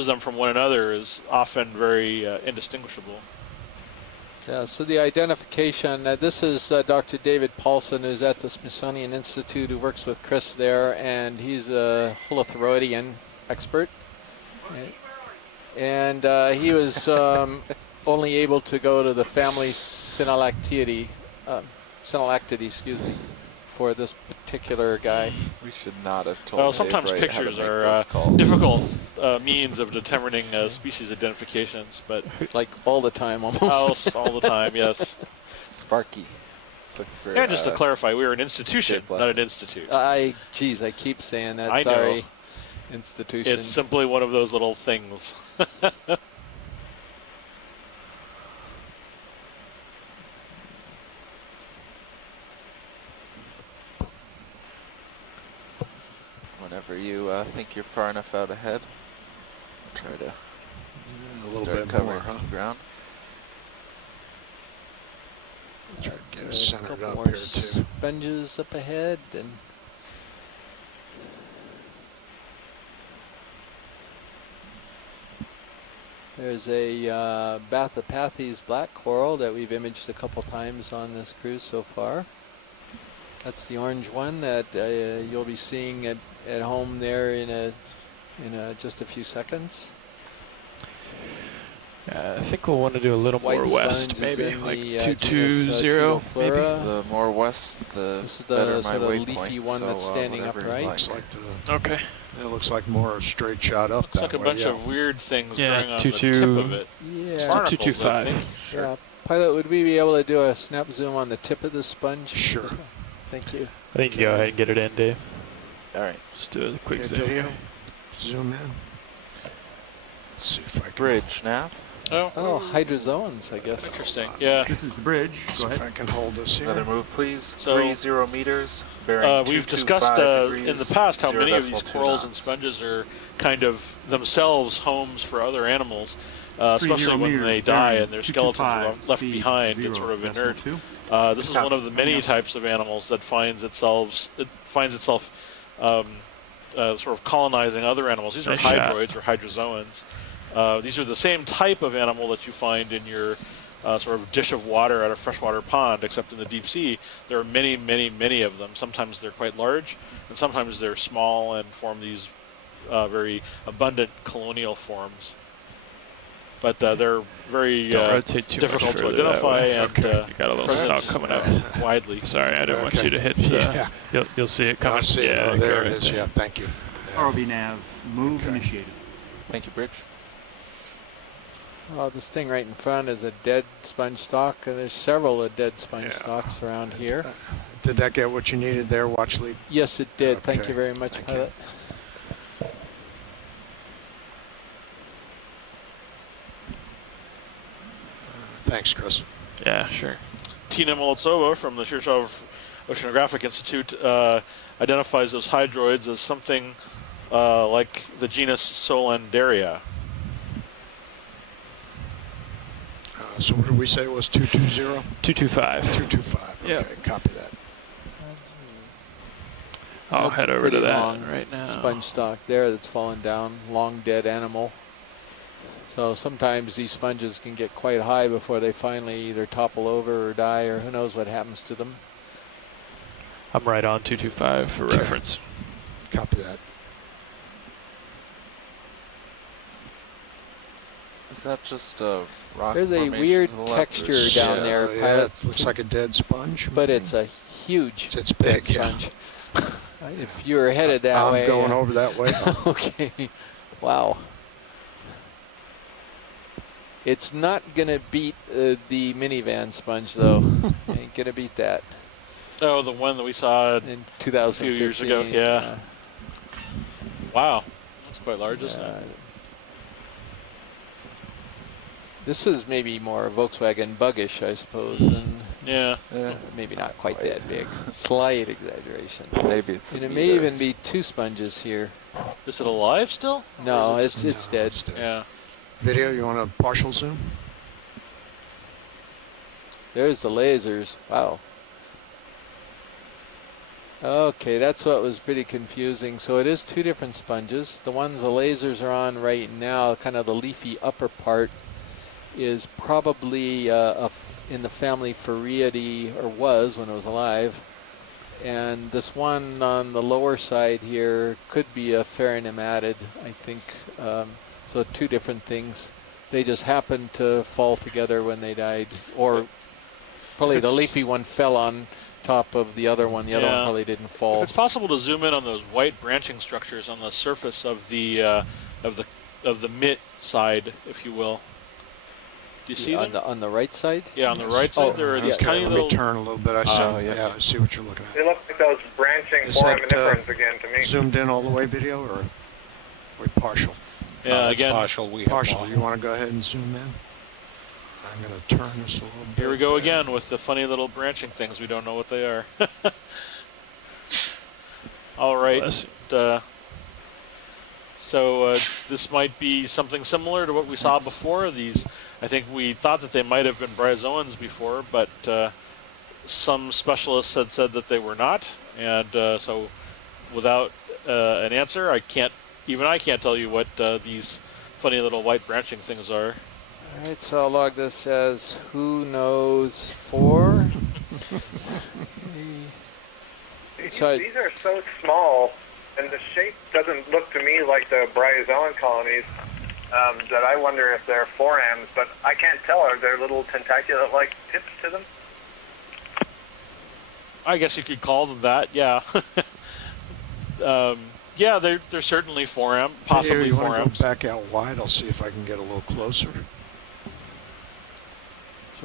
them from one another is often very indistinguishable. Yeah, so the identification, this is Dr. David Paulson, who's at the Smithsonian Institute, who works with Chris there, and he's a holothuroidian expert. And he was only able to go to the family Synallactidae, for this particular guy. We should not have told. Well, sometimes Dave Wright how to pictures make are this call. difficult means of determining species identifications, but like all the time, almost. all the time, yes. Sparky. For, and just to clarify, we are an institution, not an institute. Geez, I keep saying that. I Sorry, know. institution. It's simply one of those little things. Whenever you think you're far enough out ahead, try to a little start bit covering more, some ground. Try to get a us centered couple up more here too. sponges up ahead, and There's a Bathypathes black coral that we've imaged a couple times on this cruise so far. That's the orange one that you'll be seeing at home there in just a few seconds. I think we'll want to do a little more west, maybe like 220. Maybe the more west, the this is better the my sort of waypoint. leafy one that's standing upright. Looks like okay. It looks like more a straight shot up. Looks like a bunch of weird things going on the 22 tip of it. Yeah, 225. Sure. Yeah, pilot, would we be able to do a snap zoom on the tip of the sponge? Sure. Thank you. I think you go ahead and get it in, Dave. All right. Just do a quick Okay, zoom. video. Zoom in. Let's see if I can. Bridge nav. Oh, hydrozoans, I guess. Interesting. Yeah. This is the bridge. See if I can hold this here. Another move, please. So, 30 meters. Bearing we've discussed in the past how many of these corals and sponges are kind of themselves homes for other animals, especially when they die and their skeletons are left behind and sort of inert. This is one of the many types of animals that finds itself sort of colonizing other animals. These are hydroids or hydrozoans. These are the same type of animal that you find in your sort of dish of water at a freshwater pond, except in the deep sea. There are many, many, many of them. Sometimes they're quite large, and sometimes they're small and form these very abundant colonial forms. But they're very difficult to identify and you got a little stock coming out widely. Sorry, I didn't want you to hit the... You'll see it coming. I see it. Yeah, Oh, there right it is. there. Yeah, thank you. ROV nav, move initiated. Thank you, Bridge. Oh, this thing right in front is a dead sponge stock, and there's several dead sponge stalks around here. Did that get what you needed there, watch lead? Yes, it did. Okay. Thank you very much, pilot. Thanks, Chris. Yeah, sure. Tina Molodtsova from the Shirshov Oceanographic Institute identifies those hydroids as something like the genus Solandaria. So what did we say it was 220? 225. 225. Okay, Yep. copy that. I'll That's head a over pretty to that long right now. sponge stock there that's fallen down, long dead animal. So sometimes these sponges can get quite high before they finally either topple over or die, or who knows what happens to them. I'm right on 225 for reference. Copy that. Is that just a rock There's a formation weird to the left, or texture is it- down there, Yeah, pilot. it looks like a dead sponge. But it's a huge It's dead big, yeah. sponge. If you were headed that I'm way. going over that way. Okay. Wow. It's not going to beat the minivan sponge, though. Ain't going to beat that. Oh, the one that we saw in a 2015. few years ago. Yeah. Wow. That's quite large, isn't it? This is maybe more Volkswagen buggish, I suppose, than Yeah. maybe not quite that big. Slight exaggeration. Maybe it's And a it may even meter. be two sponges here. Is it alive still? No, Or is it it's dead. Yeah. Video, you want a partial zoom? There's the lasers. Wow. Okay, that's what was pretty confusing. So it is two different sponges. The ones the lasers are on right now, kind of the leafy upper part, is probably in the family Phariidae, or was when it was alive. And this one on the lower side here could be a Pheronematid, I think. So two different things. They just happened to fall together when they died. Or probably the leafy one fell on top of the other one. The other one probably didn't fall. If it's possible to zoom in on those white branching structures on the surface of the mitt side, if you will. Do you see them? On the right side? Yeah, on the right side. There are these tiny Let little... me turn a little bit. I see what you're looking at. They look like those branching Is that foraminiferans again to me. zoomed in all the way video or partial? Yeah, again. Partial. Partial. You want to go ahead and zoom in? I'm going to turn this a little bit. Here we go again with the funny little branching things. We don't know what they are. All right. So this might be something similar to what we saw before. These, I think we thought that they might have been bryozoans before, but some specialists had said that they were not. And so without an answer, I can't tell you what these funny little white branching things are. All right, so I'll log this as who knows 4. These are so small, and the shape doesn't look to me like the bryozoan colonies, that I wonder if they're forams, but I can't tell. Are there little tentacular-like tips to them? I guess you could call them that, yeah. Yeah, they're certainly foram, possibly you want forams. to go back out wide? I'll see if I can get a little closer. Do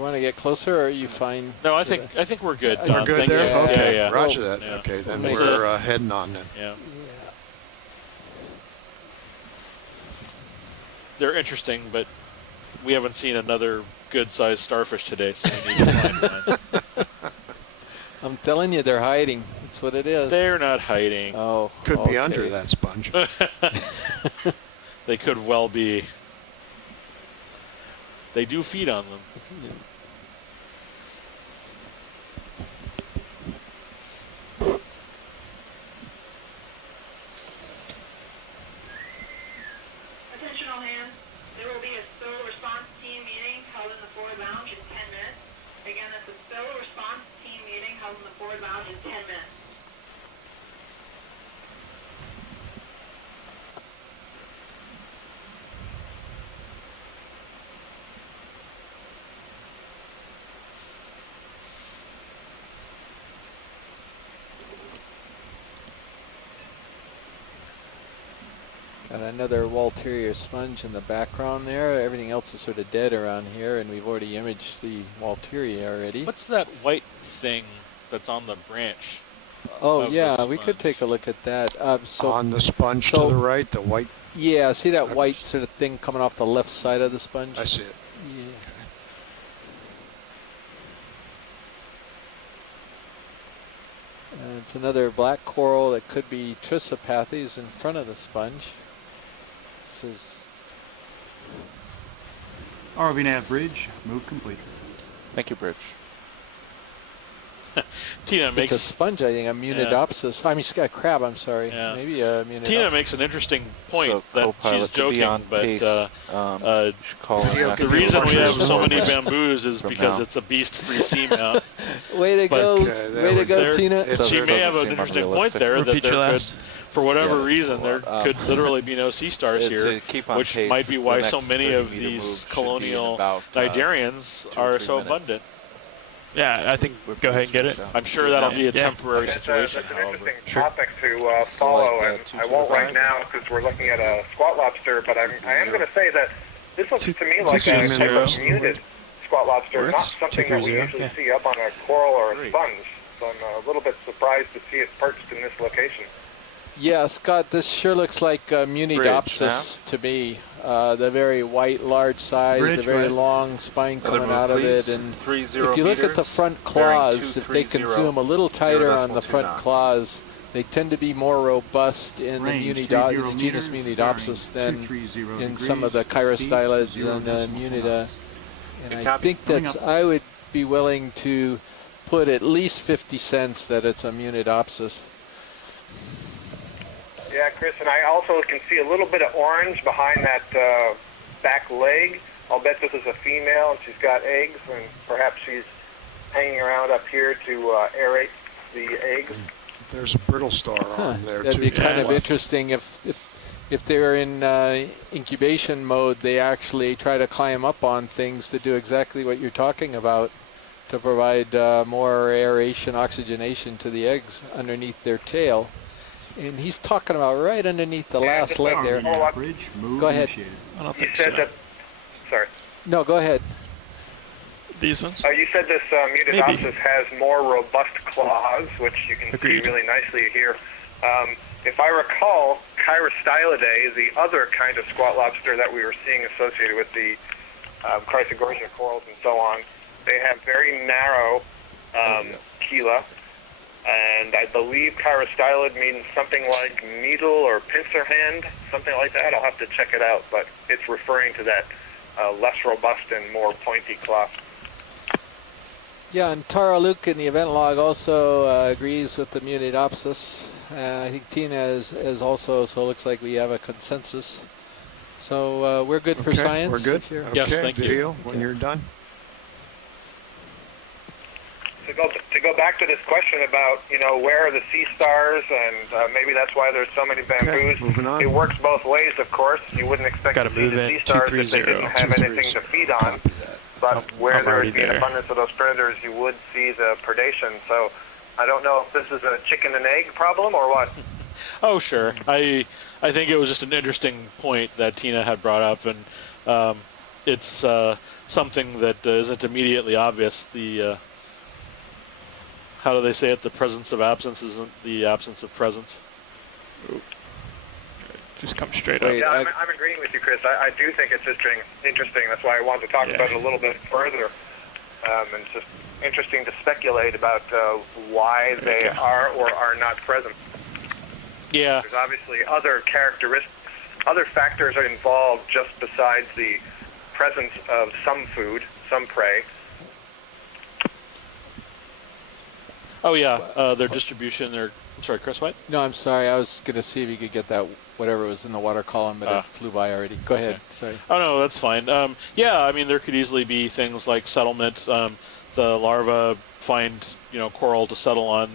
you want to get closer, or are you fine? No, I think we're good. We're good there? You. Okay, yeah. roger that. Yeah. Okay, then We'll we're heading on then. Yeah. They're interesting, but we haven't seen another good-sized starfish today, so we need to find one. I'm telling you, they're hiding. That's what it is. They're not hiding. Oh, could be under that sponge. They could well be. They do feed on them. Attention all hands. There will be a spill response team meeting held in the forward lounge in 10 minutes. Again, that's a spill response team meeting held in the forward lounge in 10 minutes. Got another Walteria sponge in the background there. Everything else is sort of dead around here, and we've already imaged the Walteria already. What's that white thing that's on the branch? Oh, yeah, we could take a look at that. So on the sponge to the right, the white? Yeah, see that white sort of thing coming off the left side of the sponge? I see it. Yeah. It's another black coral that could be Trisopathes in front of the sponge. This is RV nav bridge, move complete. Thank you, Bridge. Tina makes a sponge, I think, a Munidopsis. I mean, a crab, I'm sorry. Yeah. Maybe a Munidopsis. Tina makes an interesting point So, that co-pilot, she's to be joking, on but pace, you should call in the next reason we have year. so many bamboos is From because now. it's a beast-free seamount. Way to go, way to go, Tina. She may have an interesting point there that there could, for whatever reason, there could literally be no sea stars here, which might be why so many of these colonial Cnidarians are so abundant. Yeah, I think go ahead and get it. I'm sure that'll be a temporary situation, That's an however. interesting topic to follow, and I won't right now because we're looking at a squat lobster, but I am going to say that this looks to me like a type of muted squat lobster, not something that we usually see up on a coral or a sponge. So I'm a little bit surprised to see it perched in this location. Yeah, Scott, this sure looks like Munidopsis to me. The very white, large size, the very long spine coming out of it. And if you look at the front claws, if they can zoom a little tighter on the front claws, they tend to be more robust in the genus Munidopsis than in some of the Chirostylids and Munida. And I think that I would be willing to put at least 50 cents that it's a Munidopsis. Yeah, Chris, and I also can see a little bit of orange behind that back leg. I'll bet this is a female, and she's got eggs, and perhaps she's hanging around up here to aerate the eggs. There's a Brittle Star on there, That'd too. be kind of interesting if they're in incubation mode, they actually try to climb up on things to do exactly what you're talking about, to provide more aeration, oxygenation to the eggs underneath their tail. And he's talking about right underneath the last leg there. Go ahead. I don't You think said so. that. Sorry. No, go ahead. These ones? You said this Munidopsis has more robust claws, which you can Agreed. see really nicely here. If I recall, Chirostylidae, the other kind of squat lobster that we were seeing associated with the Chrysogorgia corals and so on, they have very narrow chela. And I believe Chirostylid means something like needle or pincer hand, something like that. I'll have to check it out, but it's referring to that less robust and more pointy claw. Yeah, and Tara Luke in the event log also agrees with the Munidopsis. I think Tina is also, so it looks like we have a consensus. So we're good for Okay, science. we're good? If you're- Okay, Yes, thank you. video when you're done. To go back to this question about, where are the sea stars, and maybe that's why there's so many bamboos. moving on. It works both ways, of course. You wouldn't expect Gotta to see move the in, sea stars if they 230. didn't have anything to feed on. But where I'm there already would be an there. abundance of those predators, you would see the predation. So I don't know if this is a chicken and egg problem or what. Oh, sure. I think it was just an interesting point that Tina had brought up, and it's something that isn't immediately obvious. The how do they say it? The presence of absence isn't the absence of presence. Just come straight up. Yeah, I'm agreeing with you, Chris. I do think it's interesting. That's why I wanted to talk about it a little bit further. And it's just interesting to speculate about why they are or are not present. Yeah. There's obviously other characteristics, other factors are involved just besides the presence of some food, some prey. Oh yeah, their distribution. I'm sorry, Chris. What? No, I'm sorry. I was going to see if you could get that whatever was in the water column, but it flew by already. Go ahead. Sorry. Oh no, that's fine. Yeah, I mean there could easily be things like settlement. The larvae find coral to settle on,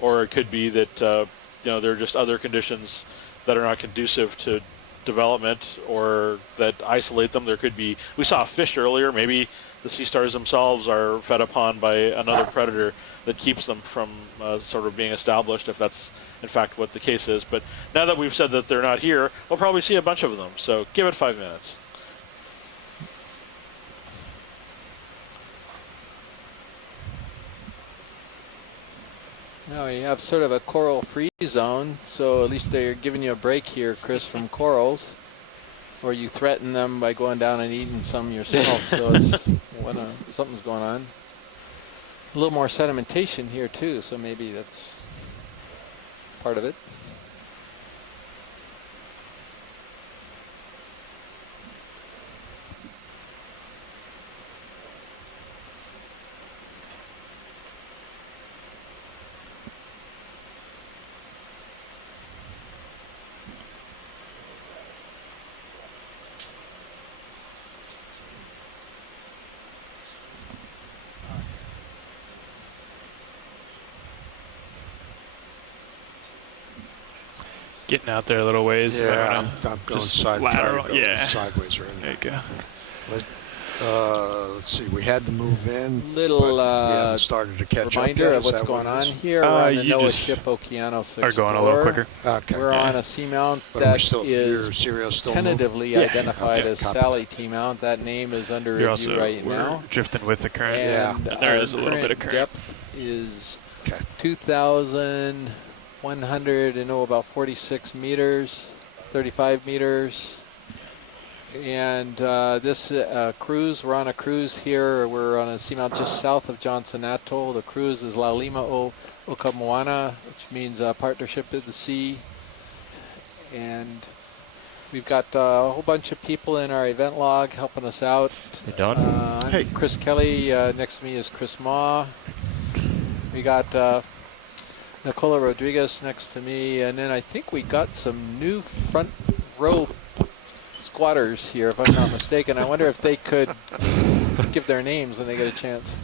or it could be that there are just other conditions that are not conducive to development or that isolate them. There could be. We saw a fish earlier. Maybe the sea stars themselves are fed upon by another predator that keeps them from sort of being established, if that's in fact what the case is. But now that we've said that they're not here, we'll probably see a bunch of them. So give it 5 minutes. Now you have sort of a coral-free zone, so at least they're giving you a break here, Chris, from corals. Or you threaten them by going down and eating some yourself, so it's something's going on. A little more sedimentation here too, so maybe that's part of it. Getting out there a little ways. Yeah, I'm going lateral. Sideways right now. There you go. Let's see. We had to move in. Little we haven't started to catch reminder up yet. of what's going on here. We're on the NOAA ship Okeanos Explorer. Are going a little quicker. Okay. We're on a Seamount that is tentatively identified as Sally T-mount. That name is under review right now. Drifting with the current. And there is a little bit of current. Depth is 2,100 and about 46 meters, 35 meters. And this cruise, we're on a cruise here. We're on a seamount just south of Johnson Atoll. The cruise is La Lima o Okamoana, which means partnership of the sea. And we've got a whole bunch of people in our event log helping us out. You done? I'm Chris Kelly. Next to me is Chris Ma. We got Nicola Rodriguez next to me. And then I think we got some new front row squatters here, if I'm not mistaken. I wonder if they could give their names when they get a chance.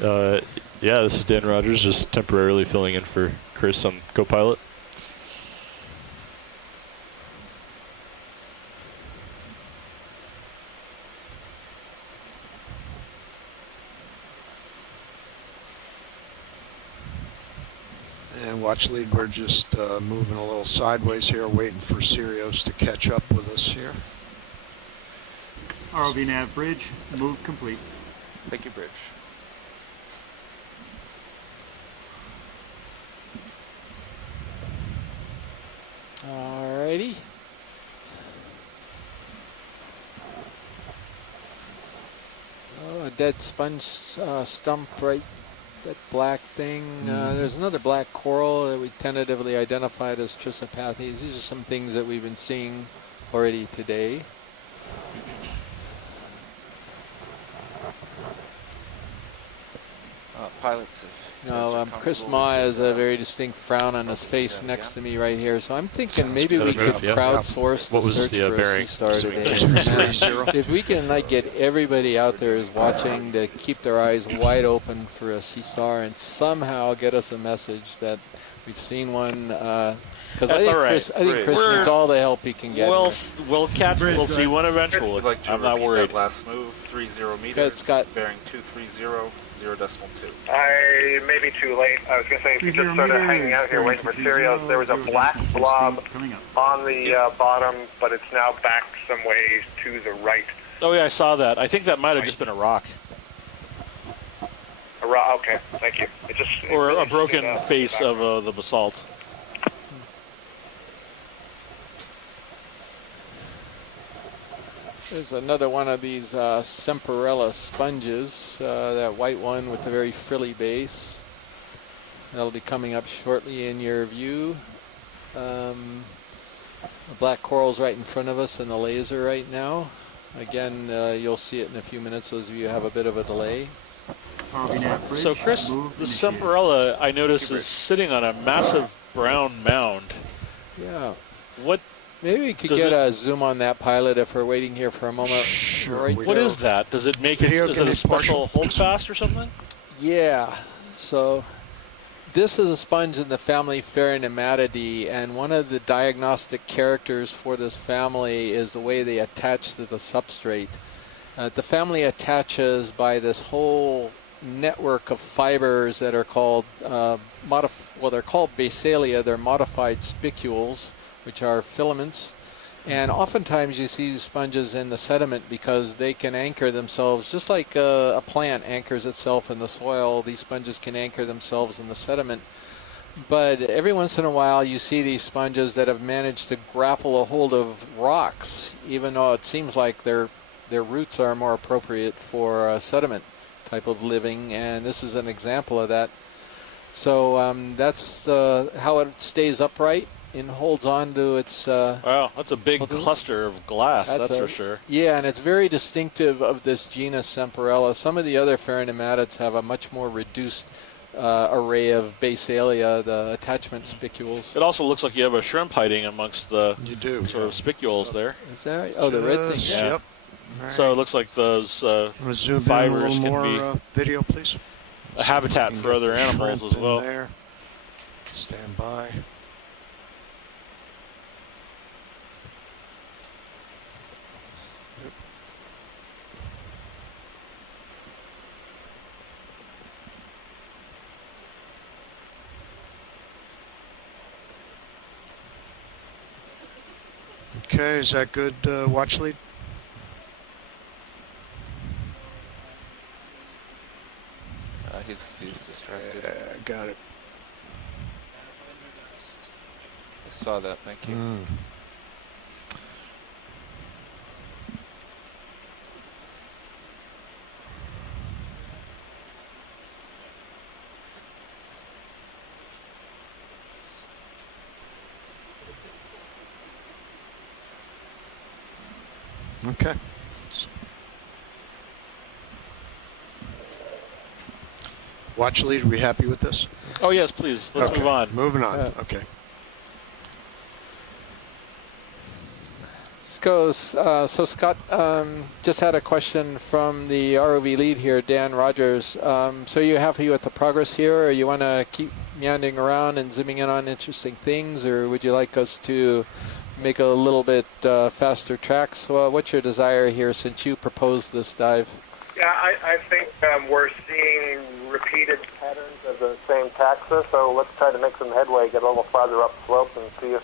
Yeah, this is Dan Rogers, just temporarily filling in for Chris on co-pilot. And watch lead, we're just moving a little sideways here, waiting for Sirius to catch up with us here. ROV nav bridge, move complete. Thank you, bridge. Alrighty. Oh, a dead sponge stump right. That black thing. There's another black coral that we tentatively identified as Trisopathes. These are some things that we've been seeing already today. Pilots, if Chris Ma has a very distinct frown on his face next to me right here, so I'm thinking maybe we could crowdsource the search for a sea star today. If we can get everybody out there who's watching to keep their eyes wide open for a sea star and somehow get us a message that we've seen one. Because I think Chris needs all the help he can get. We'll see one eventually. Like I'm not worried. That last move, 30 meters, bearing 230, 0.2. I may be too late. I was going to say, if you just started hanging out here waiting for Sirius, there was a black blob on the bottom, but it's now back some ways to the right. Oh yeah, I saw that. I think that might have just been a rock. A rock, okay, thank you. Or a broken face of the basalt. There's another one of these Semperella sponges, that white one with the very frilly base. That'll be coming up shortly in your view. The black coral's right in front of us in the laser right now. Again, you'll see it in a few minutes, those of you who have a bit of a delay. So Chris, the Semperella I noticed is sitting on a massive brown mound. Yeah. What? Maybe we could get a zoom on that pilot if we're waiting here for a moment. Sure. What is that? Does it make it? Is it a special holdfast or something? Yeah. So this is a sponge in the family Pheronematidae, and one of the diagnostic characters for this family is the way they attach to the substrate. The family attaches by this whole network of fibers that are called they're called basalia. They're modified spicules, which are filaments, and oftentimes you see sponges in the sediment because they can anchor themselves just like a plant anchors itself in the soil. These sponges can anchor themselves in the sediment, but every once in a while you see these sponges that have managed to grapple a hold of rocks, even though it seems like their roots are more appropriate for sediment type of living, and this is an example of that. So that's how it stays upright and holds on to its... wow, that's a big cluster of glass, that's for sure. Yeah, and it's very distinctive of this genus Semperella. Some of the other Pheronematids have a much more reduced array of basalia, the attachment spicules. It also looks like you have a shrimp hiding amongst the sort of spicules there. Is that right? Oh, the red thing? Yeah. Yep. Right. So it looks like those fibers can be video, please. A habitat for other animals as well. There. Stand by. Okay, is that good, watch lead? He's distracted. Got it. I saw that, thank you. Okay. Watch lead, are we happy with this? Oh yes, please. Let's move on. Moving on. Okay. So Scott just had a question from the ROV lead here, Dan Rogers. So you happy with the progress here, or you want to keep meandering around and zooming in on interesting things, or would you like us to make a little bit faster tracks? Well, what's your desire here since you proposed this dive? Yeah, I think we're seeing repeated patterns of the same taxa, so let's try to make some headway, get a little farther up slope, and see if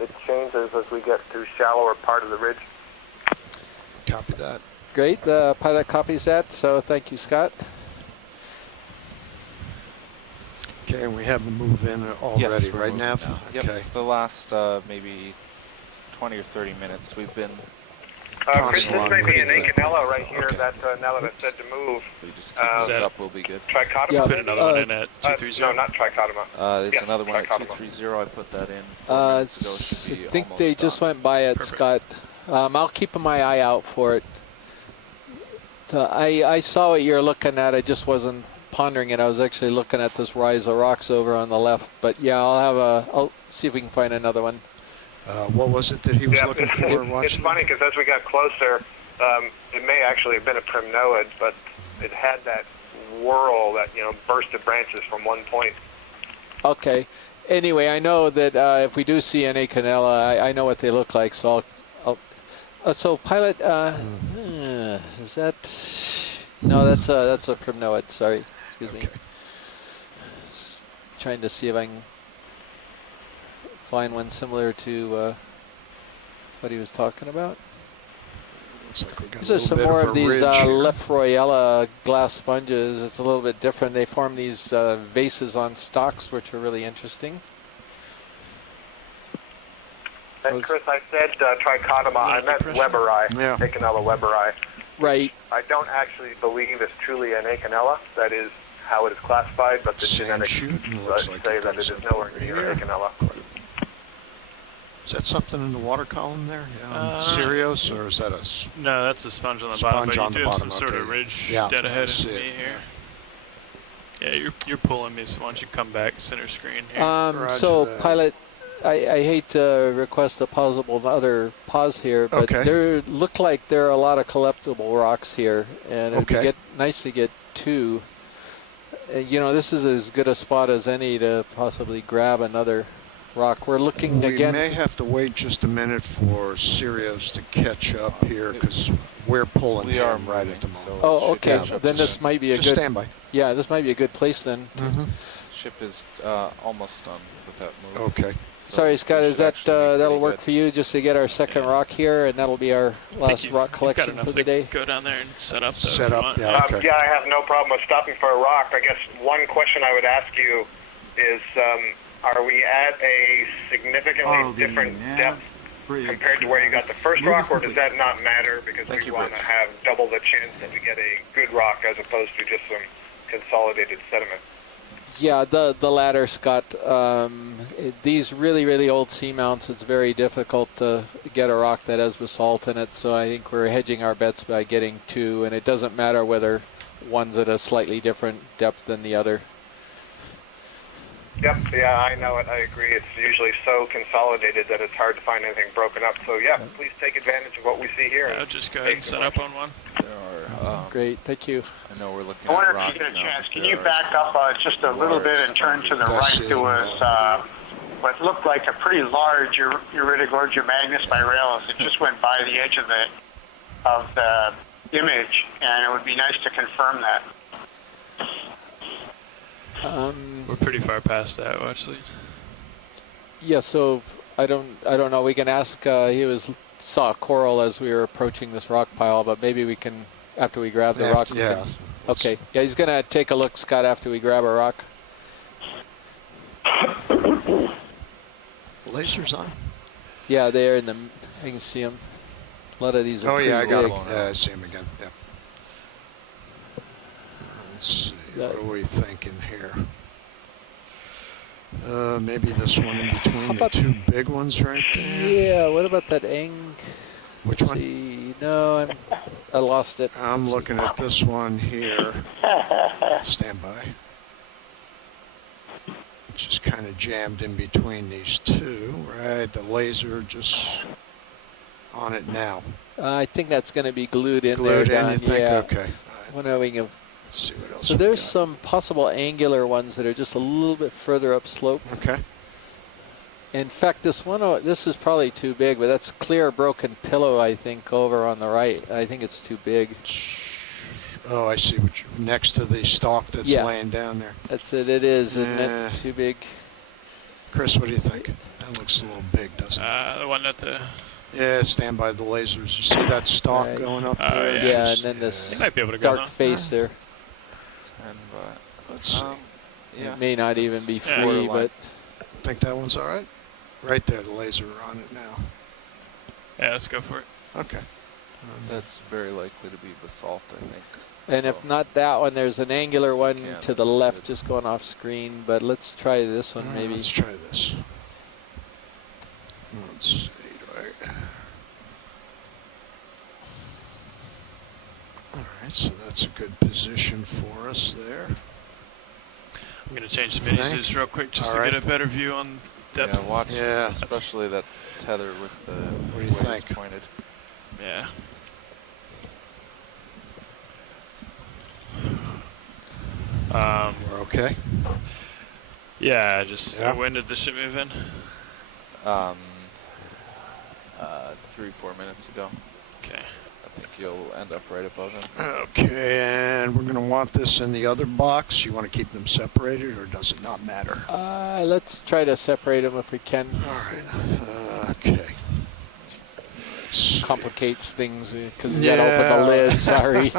it changes as we get to shallower part of the ridge. Copy that. Great. The pilot copies that, so thank you, Scott. Okay, and we have the move in already, right, Nav? Yep. Okay. The last maybe 20 or 30 minutes we've been... Chris, this may be an Acanella right here that now that I've said to move. If we just keep this up, we'll be good. Trichotoma? Yeah, put another one in at 230. No, not Trichotoma. There's another one at 230. I put that in 4 minutes ago. Should be I think almost they just went by it, Scott. I'll keep my eye out for it. I saw what you're looking at. I just wasn't pondering it, I was actually looking at this rise of rocks over on the left. But yeah, I'll see if we can find another one. What was it that he was looking for? It's funny because as we got closer, it may actually have been a primnoid, but it had that whirl, that burst of branches from one point. Okay. Anyway, I know that if we do see an Okeanos, I know what they look like. So so pilot, is that? No, that's a primnoid. Sorry, excuse me. Trying to see if I can find one similar to what he was talking about. These are some more of these Lefroyella glass sponges. It's a little bit different. They form these vases on stalks, which are really interesting. And Chris, I said trichotoma. I meant Weberi, Okeanos Weberi. Right. I don't actually believe it's truly an Okeanos. That is how it is classified, but the genetics say that it is nowhere near Okeanos. Is that something in the water column there? Sirios, or is that a... No, that's a sponge on the bottom, but you do have some sort of ridge dead ahead of me here. Yeah, you're pulling me, so why don't you come back center screen here. So, pilot, I hate to request a other pause here, but there look like there are a lot of collectible rocks here, and it would be nice to get two. This is as good a spot as any to possibly grab another rock. We're looking again. We may have to wait just a minute for Sirios to catch up here because we're pulling him right at the moment. So okay. Then this might be a good standby. Yeah, this might be a good place then. Ship is almost done with that move. Okay. So sorry, Scott. Is that that'll work for you just to get our second rock here, and that'll be our last rock collection for the day? Go down there and set up. Yeah. Okay. Yeah, I have no problem with stopping for a rock. I guess one question I would ask you is. Are we at a significantly different depth compared to where you got the first rock, or does that not matter because we want to have double the chance that we get a good rock as opposed to just some consolidated sediment? Yeah, the latter, Scott. These really, really old seamounts, it's very difficult to get a rock that has basalt in it, so I think we're hedging our bets by getting two, and it doesn't matter whether one's at a slightly different depth than the other. Yep, yeah, I know it. I agree. It's usually so consolidated that it's hard to find anything broken up. So, yeah, please take advantage of what we see here. I'll just go ahead and set up on one. Great, thank you. I know we're looking I wonder at rocks if you get a now. chance. Can you back up just a little bit and turn to the right? There was what looked like a pretty large Iridogorgia magnus spiralis. It just went by the edge of the image, and it would be nice to confirm that. We're pretty far past that, actually. Yeah, so I don't know. We can ask. He saw a coral as we were approaching this rock pile, but maybe we can after we grab the rock. Yeah. Okay. Yeah, he's gonna take a look, Scott, after we grab a rock. Lasers on. Yeah, they're in the. I can see them. A lot of these are. Oh yeah, I got big. them. Yeah, I see them again. Yeah. Let's see. What are we thinking here? Maybe this one in between the two big ones right there. Yeah. What about that Which Let's one? see. No, I lost it. I'm looking at this one here. Stand by. It's just kind of jammed in between these two, right? The laser just on it now. I think that's going to be glued in Glued there, in, Don. you think? Yeah. Okay. Wonder if we can. Let's see what else So we there's got. some possible angular ones that are just a little bit further upslope. Okay. In fact, this is probably too big, but that's clear broken pillow, I think, over on the right. I think it's too big. Oh, I see. Next to the stalk that's laying down there. That's it. It is, isn't it? Too big. Chris, what do you think? That looks a little big, doesn't it? The one at the... Yeah, stand by the lasers. You see that stalk going up there? Yeah, and then this might be able to go dark face there. And, let's see. It may not even be free, but... Think that one's all right? Right there, the laser on it now. Yeah, let's go for it. Okay. That's very likely to be basalt, I think. And if not that one, there's an angular one to the left just going off screen, but let's try this one maybe. Let's try this. Let's see. All right, so that's a good position for us there. I'm going to change the mini zoos real quick just to get a better view on depth. Yeah, watch especially that tether with the what do you think? pointed. Yeah. We're okay? Yeah, just when did the ship move in? 3-4 minutes ago. Okay. I think you'll end up right above him. Okay, and we're going to want this in the other box. You want to keep them separated, or does it not matter? Let's try to separate them if we can. All right. Okay. Complicates things because you got to open the lid. Sorry.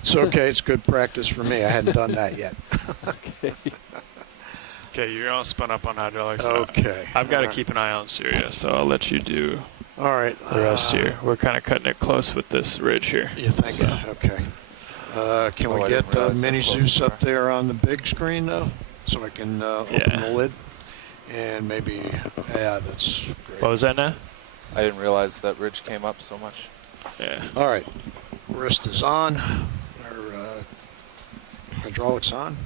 It's okay. It's good practice for me. I hadn't done that yet. Okay. Okay, you're all spun up on hydraulics. Okay. I've got to keep an eye on Syria, so I'll let you do all right. The rest here. We're kind of cutting it close with this ridge here. You think? So. Okay. Can we get the mini Zeus up there on the big screen, though, so I can open the lid? And maybe, that's great. What was that now? I didn't realize that ridge came up so much. Yeah. All right. Wrist is on. Our hydraulics on.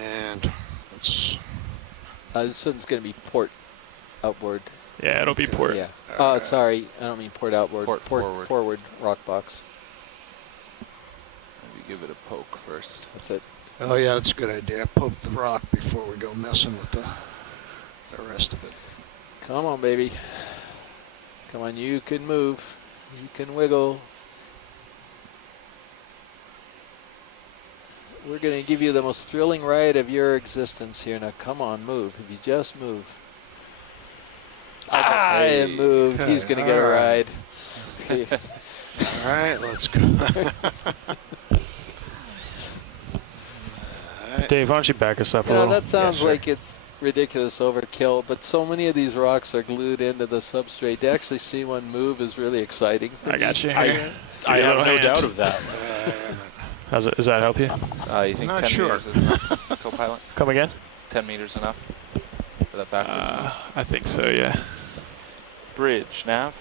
And let's... this one's going to be port outboard. Yeah, it'll be port. Yeah. Sorry, I don't mean port outboard. Port forward rock box. Maybe give it a poke first. That's it. Oh, yeah, that's a good idea. Poke the rock before we go messing with the rest of it. Come on, baby. Come on, you can move. You can wiggle. We're going to give you the most thrilling ride of your existence here. Now, come on, move. If you just move. I moved. He's going to get a ride. Okay. All right, let's go. Dave, why don't you back us up a little? That sounds like it's ridiculous overkill, but so many of these rocks are glued into the substrate. To actually see one move is really exciting. I got you. I have no doubt of that. Does that help you? You think 10 meters is enough, co-pilot? Come again? 10 meters enough for that backwards move? I think so, yeah. Bridge, nav.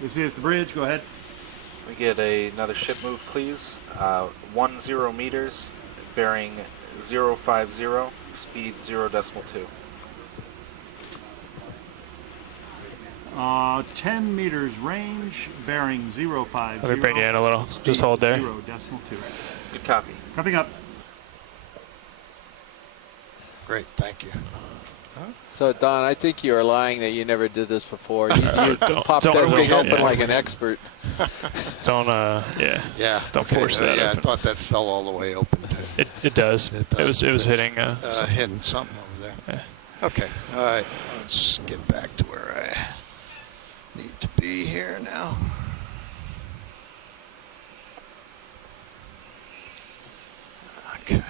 This is the bridge. Go ahead. Can we get another ship move, please? 10 meters, bearing 050, speed 0.2. 10 meters range, bearing 050. Let me bring you in a little. Just hold there. 0.2. Good copy. Coming up. Great, thank you. So, Don, I think you are lying that you never did this before. You popped that thing open like an expert. Don't, Yeah. Don't force that. Yeah, open. I thought that fell all the way open. It does. It was hitting. Hitting something over there. Yeah. Okay. All right. Let's get back to where I need to be here now. Okay.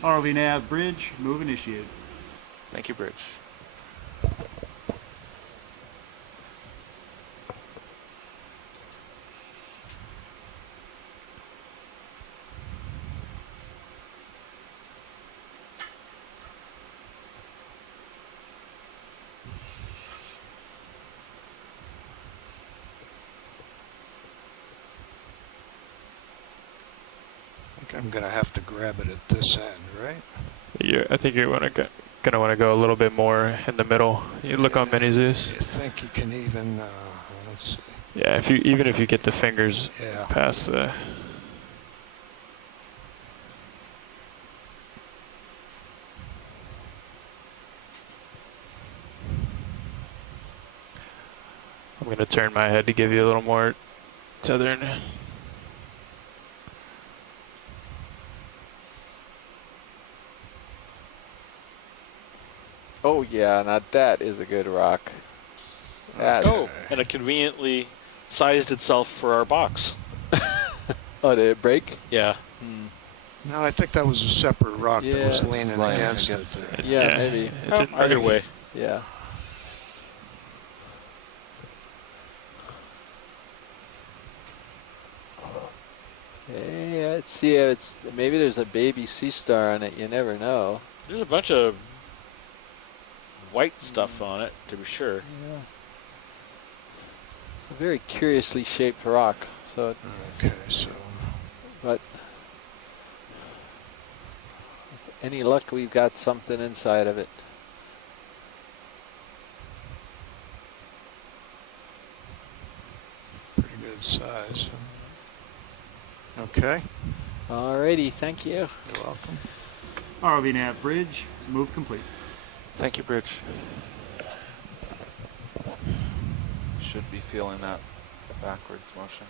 ROV nav bridge, move initiated. Thank you, bridge. I'm going to have to grab it at this end, right? I think you're going to want to go a little bit more in the middle. You look on mini Zeus. You think you can even, let's see. Yeah, even if you get the fingers past the... I'm going to turn my head to give you a little more tethering. Oh, yeah, now that is a good rock. And it conveniently sized itself for our box. Oh, did it break? Yeah. No, I think that was a separate rock that was leaning against it. Yeah, maybe. Either way. Yeah. Hey, let's see if maybe there's a baby sea star on it. You never know. There's a bunch of white stuff on it, to be sure. Yeah. a very curiously shaped rock. So. Okay, so. But with any luck, we've got something inside of it. Pretty good size. Okay. Alrighty, thank you. You're welcome. ROV nav bridge, move complete. Thank you, Bridge. Should be feeling that backwards motion.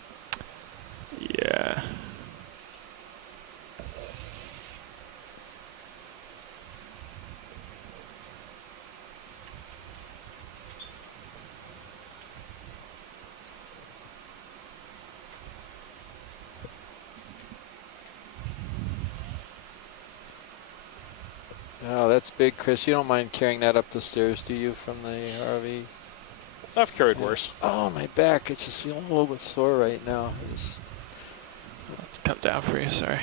Yeah. Oh, that's big, Chris. You don't mind carrying that up the stairs, do you, from the RV? I've carried worse. Oh, my back. It's just feeling a little bit sore right now. Let's come down for you, sorry.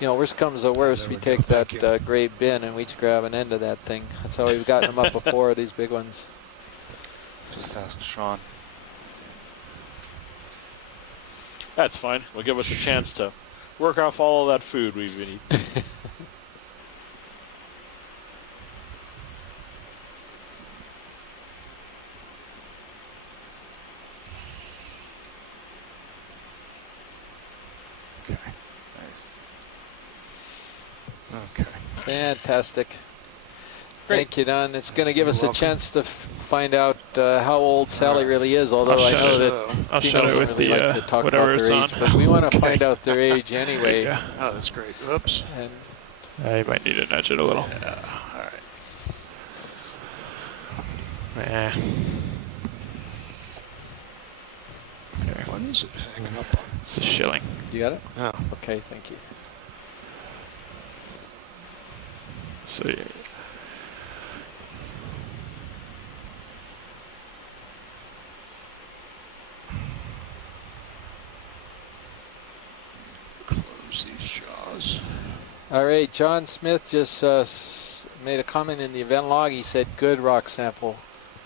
You know, worst comes to worst, we take that gray bin and we each grab an end of that thing. That's how we've gotten them up before, these big ones. Just ask Sean. That's fine. We'll give us a chance to work off all of that food we've been eating. Okay. Fantastic. Great. Thank you, Don. It's going to give us a chance to find out how old Sally really is, although I know that females don't really like to talk about their age, but we want to find out their age anyway. Oh, that's great. Oops. You might need to nudge it a little. Yeah, all right. Yeah. What is it hanging up on? It's a shilling. You got it? Oh. Okay, thank you. So yeah. Close these jaws. All right, John Smith just made a comment in the event log. He said, good rock sample.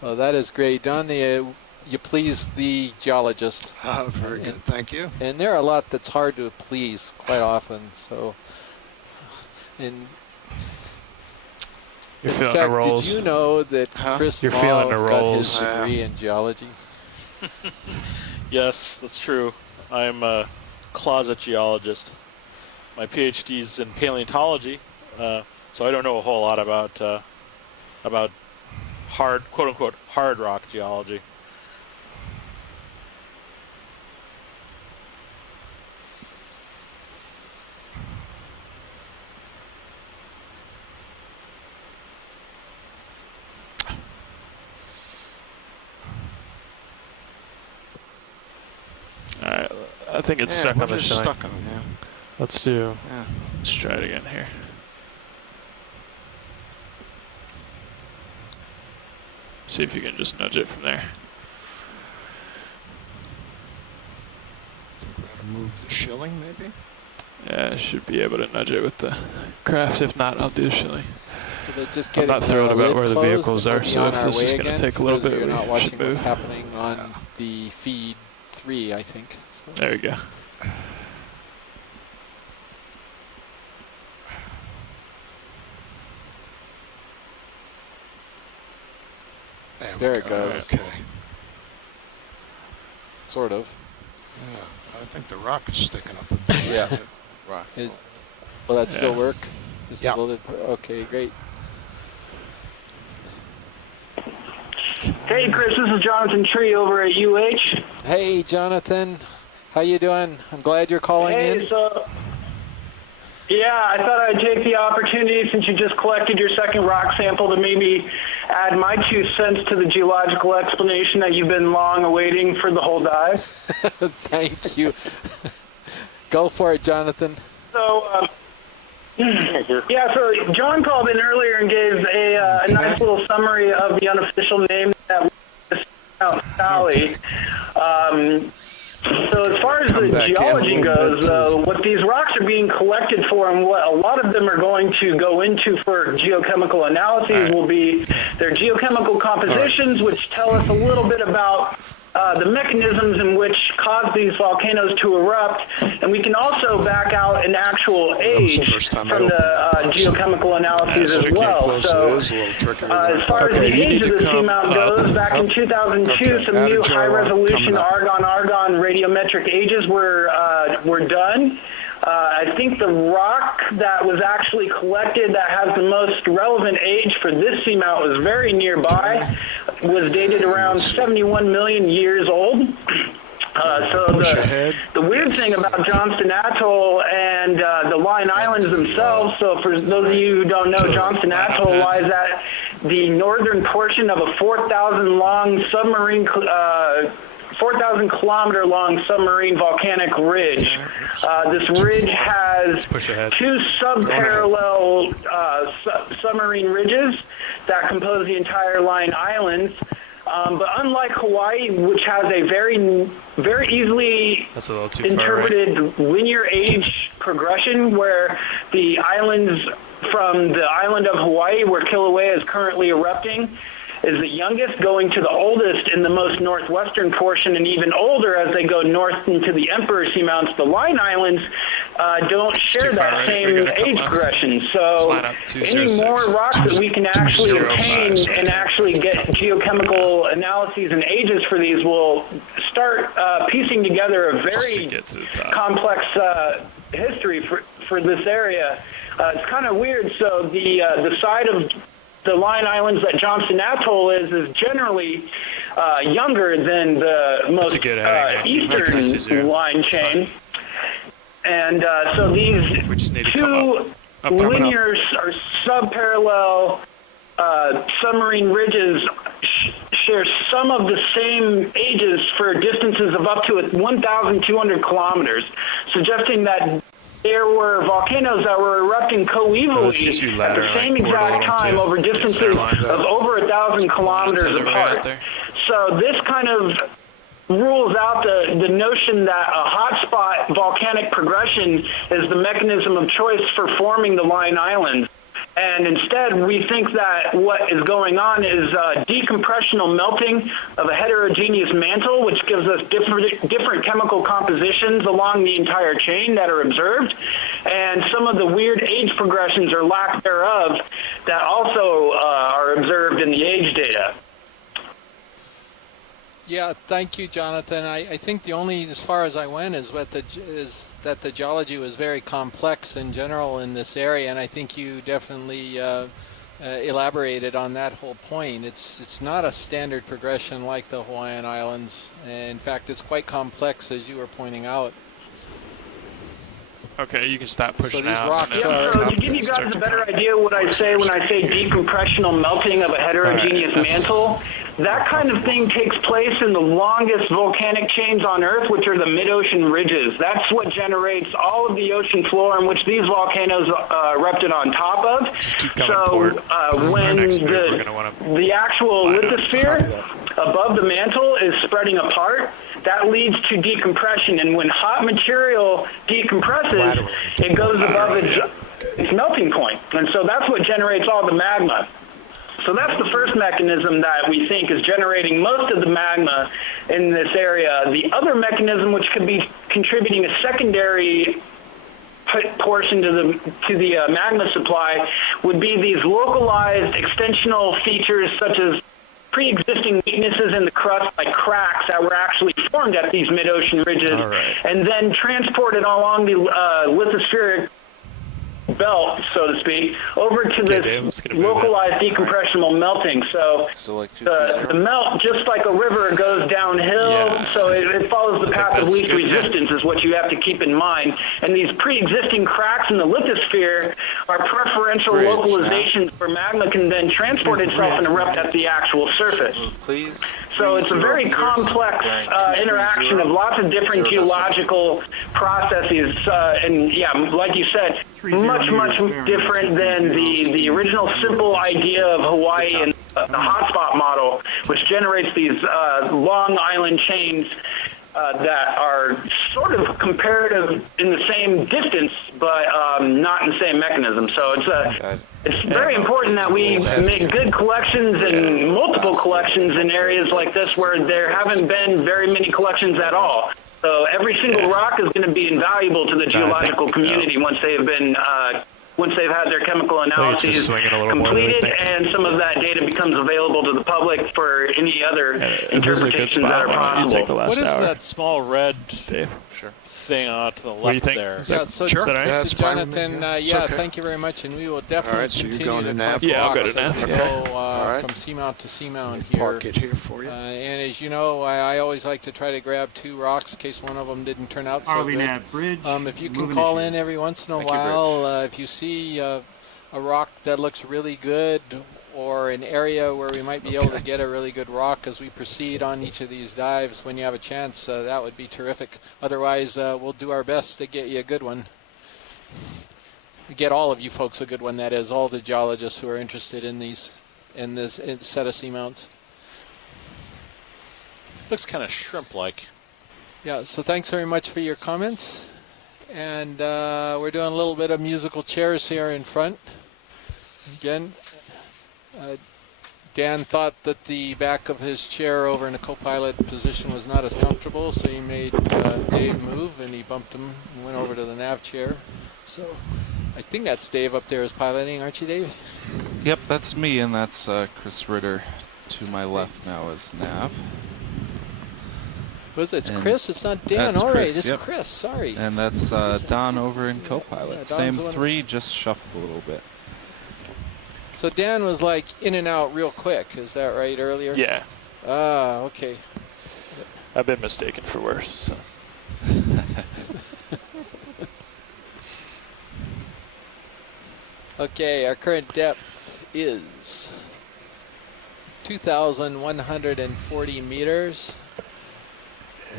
Well, that is great. Don, you pleased the geologist. Very good, thank you. And there are a lot that's hard to please quite often. So, in You're feeling fact, the rolls. did you know that Chris You're Maul feeling the got rolls. his degree in geology? Yes, that's true. I'm a closet geologist. My PhD's in paleontology, so I don't know a whole lot about hard, quote unquote, hard rock geology. Alright, I think it's stuck on the shilling. Stuck on, yeah. Let's try it again here. See if you can just nudge it from there. Think we ought to move the shilling, maybe? Yeah, I should be able to nudge it with the craft. If not, I'll do the shilling. So just I'm not thrilled about where the vehicles are, so if this is going to take a little bit, you're not we watching should what's move. happening on the feed 3, I think. So. There we go. There it goes. Okay. Sort of. Yeah, I think the rock is sticking up a bit. Yeah. Will that still work? Just Yeah. a little bit. Okay, great. Hey, Chris, this is Jonathan Tree over at UH. Hey, Jonathan. How you doing? I'm glad you're calling in. So, yeah, I thought I'd take the opportunity, since you just collected your second rock sample, to maybe add my 2 cents to the geological explanation that you've been long awaiting for the whole dive. Thank you. Go for it, Jonathan. So, yeah, so John called in earlier and gave a nice little summary of the unofficial name that was Seamount Sally. So as far as the geology goes, what these rocks are being collected for, and what a lot of them are going to go into for geochemical analyses, will be their geochemical compositions, which tell us a little bit about the mechanisms in which cause these volcanoes to erupt, and we can also back out an actual age from the geochemical analyses as well. So as far as the age of the seamount goes, back in 2002, some new high-resolution argon-argon radiometric ages were done. I think the rock that was actually collected that has the most relevant age for this seamount was very nearby, was dated around 71 million years old. So the weird thing about Johnston Atoll and the Line Islands themselves, so for those of you who don't know, Johnston Atoll lies at the northern portion of a 4,000 long submarine 4,000 kilometer long submarine volcanic ridge. This ridge has two subparallel submarine ridges that compose the entire Line Islands. But unlike Hawaii, which has a very easily interpreted linear age progression, where the islands from the island of Hawaii, where Kilauea is currently erupting, is the youngest, going to the oldest in the most northwestern portion, and even older as they go north into the Emperor Seamounts. The Line Islands don't share that same age progression. So any more rocks that we can actually obtain and actually get geochemical analyses and ages for these will start piecing together a very complex history for this area. It's kind of weird. So the side of the Line Islands that Johnston Atoll is generally younger than the most eastern line chain. And so these two linear or subparallel submarine ridges share some of the same ages for distances of up to 1,200 kilometers, suggesting that there were volcanoes that were erupting coevally at the same exact time over distances of over 1,000 kilometers apart. So this kind of rules out the notion that a hotspot volcanic progression is the mechanism of choice for forming the Line Islands. And instead, we think that what is going on is decompressional melting of a heterogeneous mantle, which gives us different chemical compositions along the entire chain that are observed, and some of the weird age progressions or lack thereof that also are observed in the age data. Yeah, thank you, Jonathan. I think the only, as far as I went, is that the geology was very complex in general in this area, and I think you definitely elaborated on that whole point. It's not a standard progression like the Hawaiian Islands. In fact, it's quite complex, as you were pointing out. Okay, you can stop pushing out. Rocks so to give you guys a better idea what I say when I say decompressional melting of a heterogeneous mantle, that kind of thing takes place in the longest volcanic chains on Earth, which are the mid-ocean ridges. That's what generates all of the ocean floor in which these volcanoes erupted on top of. So when the actual lithosphere above the mantle is spreading apart, that leads to decompression. And when hot material decompresses, it goes above its melting point. And so that's what generates all the magma. So that's the first mechanism that we think is generating most of the magma in this area. The other mechanism, which could be contributing a secondary portion to the magma supply, would be these localized extensional features such as pre-existing weaknesses in the crust, like cracks that were actually formed at these mid-ocean ridges, and then transported along the lithospheric belt, so to speak, over to this localized decompressional melting. So the melt, just like a river, goes downhill, so it follows the path of least resistance is what you have to keep in mind. And these pre-existing cracks in the lithosphere are preferential localizations where magma can then transport itself and erupt at the actual surface. So it's a very complex interaction of lots of different geological processes, and yeah, like you said, much different than the original simple idea of Hawaii and the hotspot model, which generates these long island chains that are sort of comparative in the same distance, but not in the same mechanism. So it's very important that we make good collections and multiple collections in areas like this where there haven't been very many collections at all. So every single rock is going to be invaluable to the geological community once they've been once they've had their chemical analyses completed, and some of that data becomes available to the public for any other interpretations that are possible. What is that small red thing out to the left there? Yeah, so, Jonathan, thank you very much, and we will definitely continue to collect I'll go rocks to as we nav. go from seamount to seamount here. Park it here for you. And as you know, I always like to try to grab 2 rocks in case one of them didn't turn out so good. If you can call in every once in a while, if you see a rock that looks really good, or an area where we might be able to get a really good rock as we proceed on each of these dives, when you have a chance, that would be terrific. Otherwise, we'll do our best to get you a good one. Get all of you folks a good one, that is, all the geologists who are interested in this set of seamounts. Looks kind of shrimp-like. Yeah, so thanks very much for your comments. And we're doing a little bit of musical chairs here in front. Again, Dan thought that the back of his chair over in the co-pilot position was not as comfortable, so he made Dave move, and he bumped him and went over to the nav chair. So I think that's Dave up there is piloting, aren't you, Dave? Yep, that's me, and that's Chris Ritter to my left now is nav. Was it? It's Chris? It's not Dan. All right, it's Chris. Sorry. And that's Don over in co-pilot. Yeah, Same 3, just shuffled a little bit. So Dan was like in and out real quick. Is that right? Earlier? Yeah. Ah, okay. I've been mistaken for worse. So. Okay, our current depth is 2,140 meters.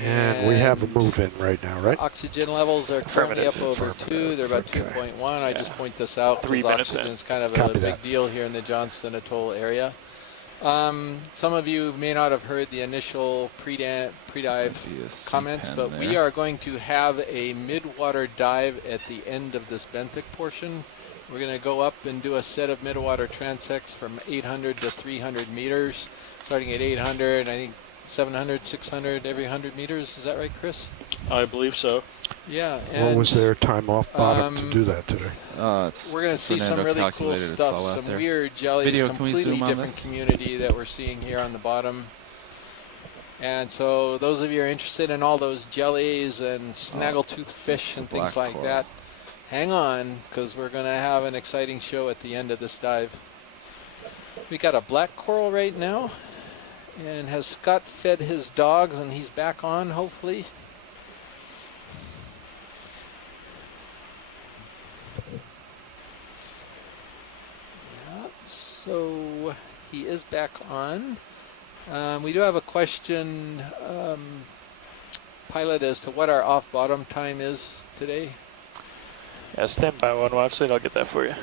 And we have a move in right now, right? Oxygen levels are currently up over 2. They're about 2.1. I just point this out because oxygen is kind of a big deal here in the Johnston Atoll area. Some of you may not have heard the initial pre-dive comments, but we are going to have a mid-water dive at the end of this benthic portion. We're going to go up and do a set of mid-water transects from 800 to 300 meters, starting at 800, I think 700, 600, every 100 meters. Is that right, Chris? I believe so. Yeah. What was their time off bottom to do that today? We're going to see some really cool stuff, some weird jellies, completely different community that we're seeing here on the bottom. And so those of you who are interested in all those jellies and snaggletooth fish and things like that, hang on, because we're going to have an exciting show at the end of this dive. We got a black coral right now. And has Scott fed his dogs, and he's back on, hopefully? Yeah, so he is back on. We do have a question, pilot, as to what our off-bottom time is today. Yeah, stand by one watch, so I'll get that for you.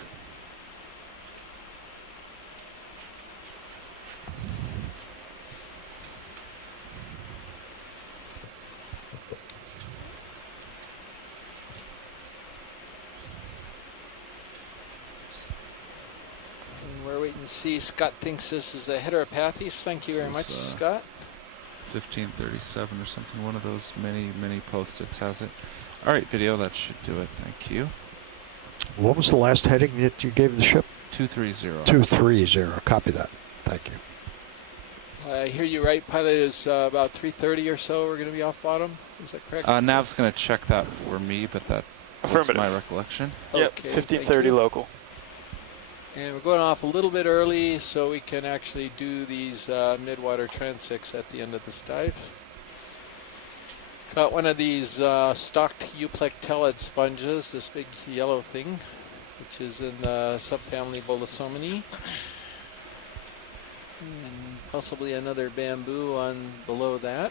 And see, Scott thinks this is a heteropathes. Thank you very much, Scott. 1537 or something. One of those many post-its has it. All right, video, that should do it. Thank you. What was the last heading that you gave the ship? 230. 230. Copy that. Thank you. I hear you right, pilot, is about 3:30 or so we're going to be off bottom. Is that correct? Nav's going to check that for me, but that's my recollection. Yep, okay, 1530 local. And we're going off a little bit early so we can actually do these mid-water transects at the end of this dive. Got one of these stocked euplectellid sponges, this big yellow thing, which is in the subfamily Bolosomini. And possibly another bamboo on below that.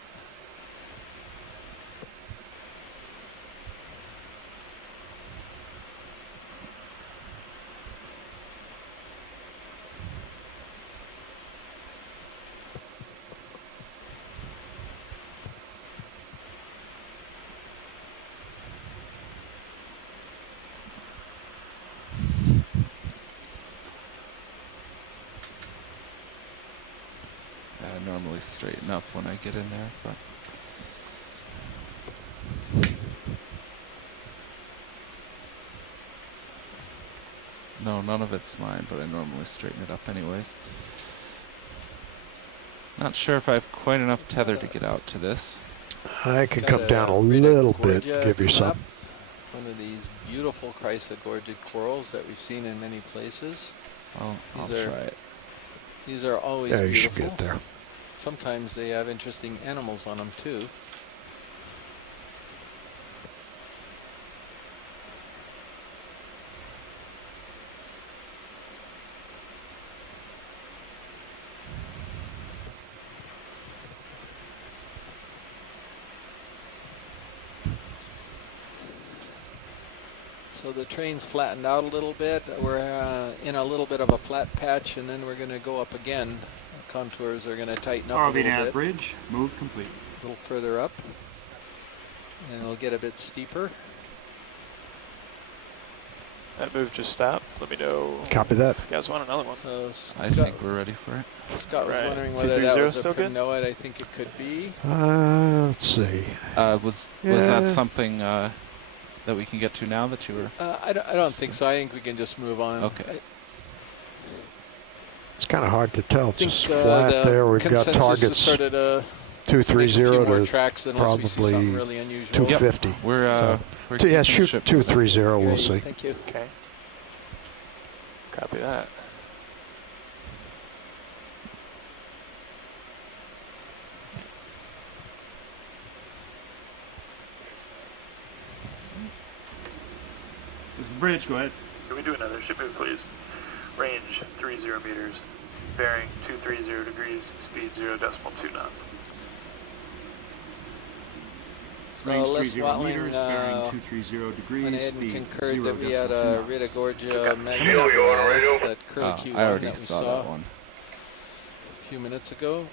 straighten up when I get in there, but. No, none of it's mine, but I normally straighten it up anyways. Not sure if I have quite enough tether to get out to this. I can come down a little bit and give you some. One of these beautiful chrysogorgid corals that we've seen in many places. I'll try it. These are always you beautiful. should get there. Sometimes they have interesting animals on them too. So the train's flattened out a little bit. We're in a little bit of a flat patch, and then we're going to go up again. The contours are going to tighten up a little bit. bridge, move complete. A little further up, and it'll get a bit steeper. That move just stopped. Let me know. Copy that. If you guys want another one. So Scott, I think we're ready for it. Scott was Right. wondering whether that was a still good? primnoid. I think it could be. Let's see. Was that something that we can get to now that you were? I don't think so. I think we can just move on. Okay. It's kind of hard to tell. It's just the flat there. We've got consensus is targets sort of to 230 more to tracks unless we see something probably really unusual. 250. Yep. We're yeah, keeping shoot the ship 230. We'll see. Thank you. Okay. Copy that. This is the bridge, go ahead. Can we do another ship move, please? Range 30 meters, bearing 230 degrees, speed 0.2 knots. So Range Les 30 Watling meters, bearing 230 degrees, went ahead and speed concurred that we had 0.2 a knots. Ritagorgia magnispiralis, that curlicue I one already that we saw saw that one. a few minutes ago.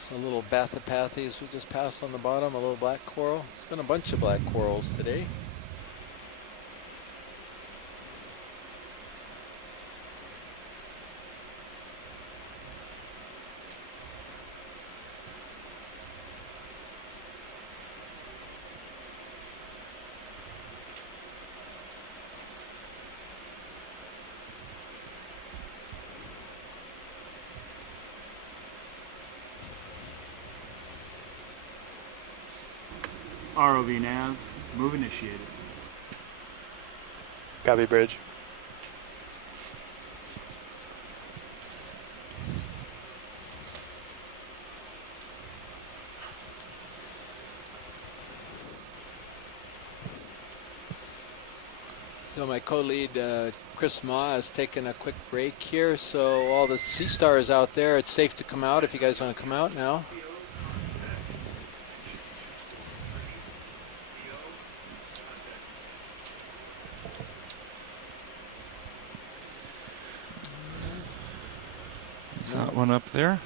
So little Bathypathes we just passed on the bottom, a little black coral. It's been a bunch of black corals today. ROV nav, move initiated. Copy bridge. So my co-lead, Chris Ma, has taken a quick break here. So all the sea stars out there, it's safe to come out if you guys want to come out now. Is that one up there?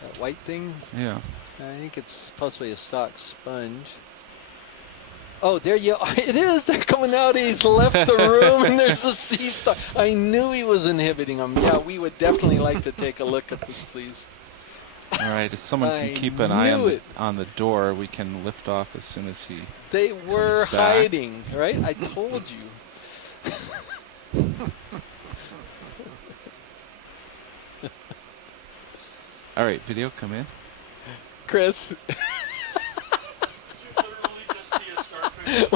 That white thing? Yeah. I think it's possibly a stock sponge. Oh, there you are. It is. They're coming out. He's left the room, and there's a sea star. I knew he was inhibiting them. Yeah, we would definitely like to take a look at this, please. All right. If someone can keep an eye on the door, we can lift off as soon as he. They were hiding, right? I told you. All right, video, come in. Chris.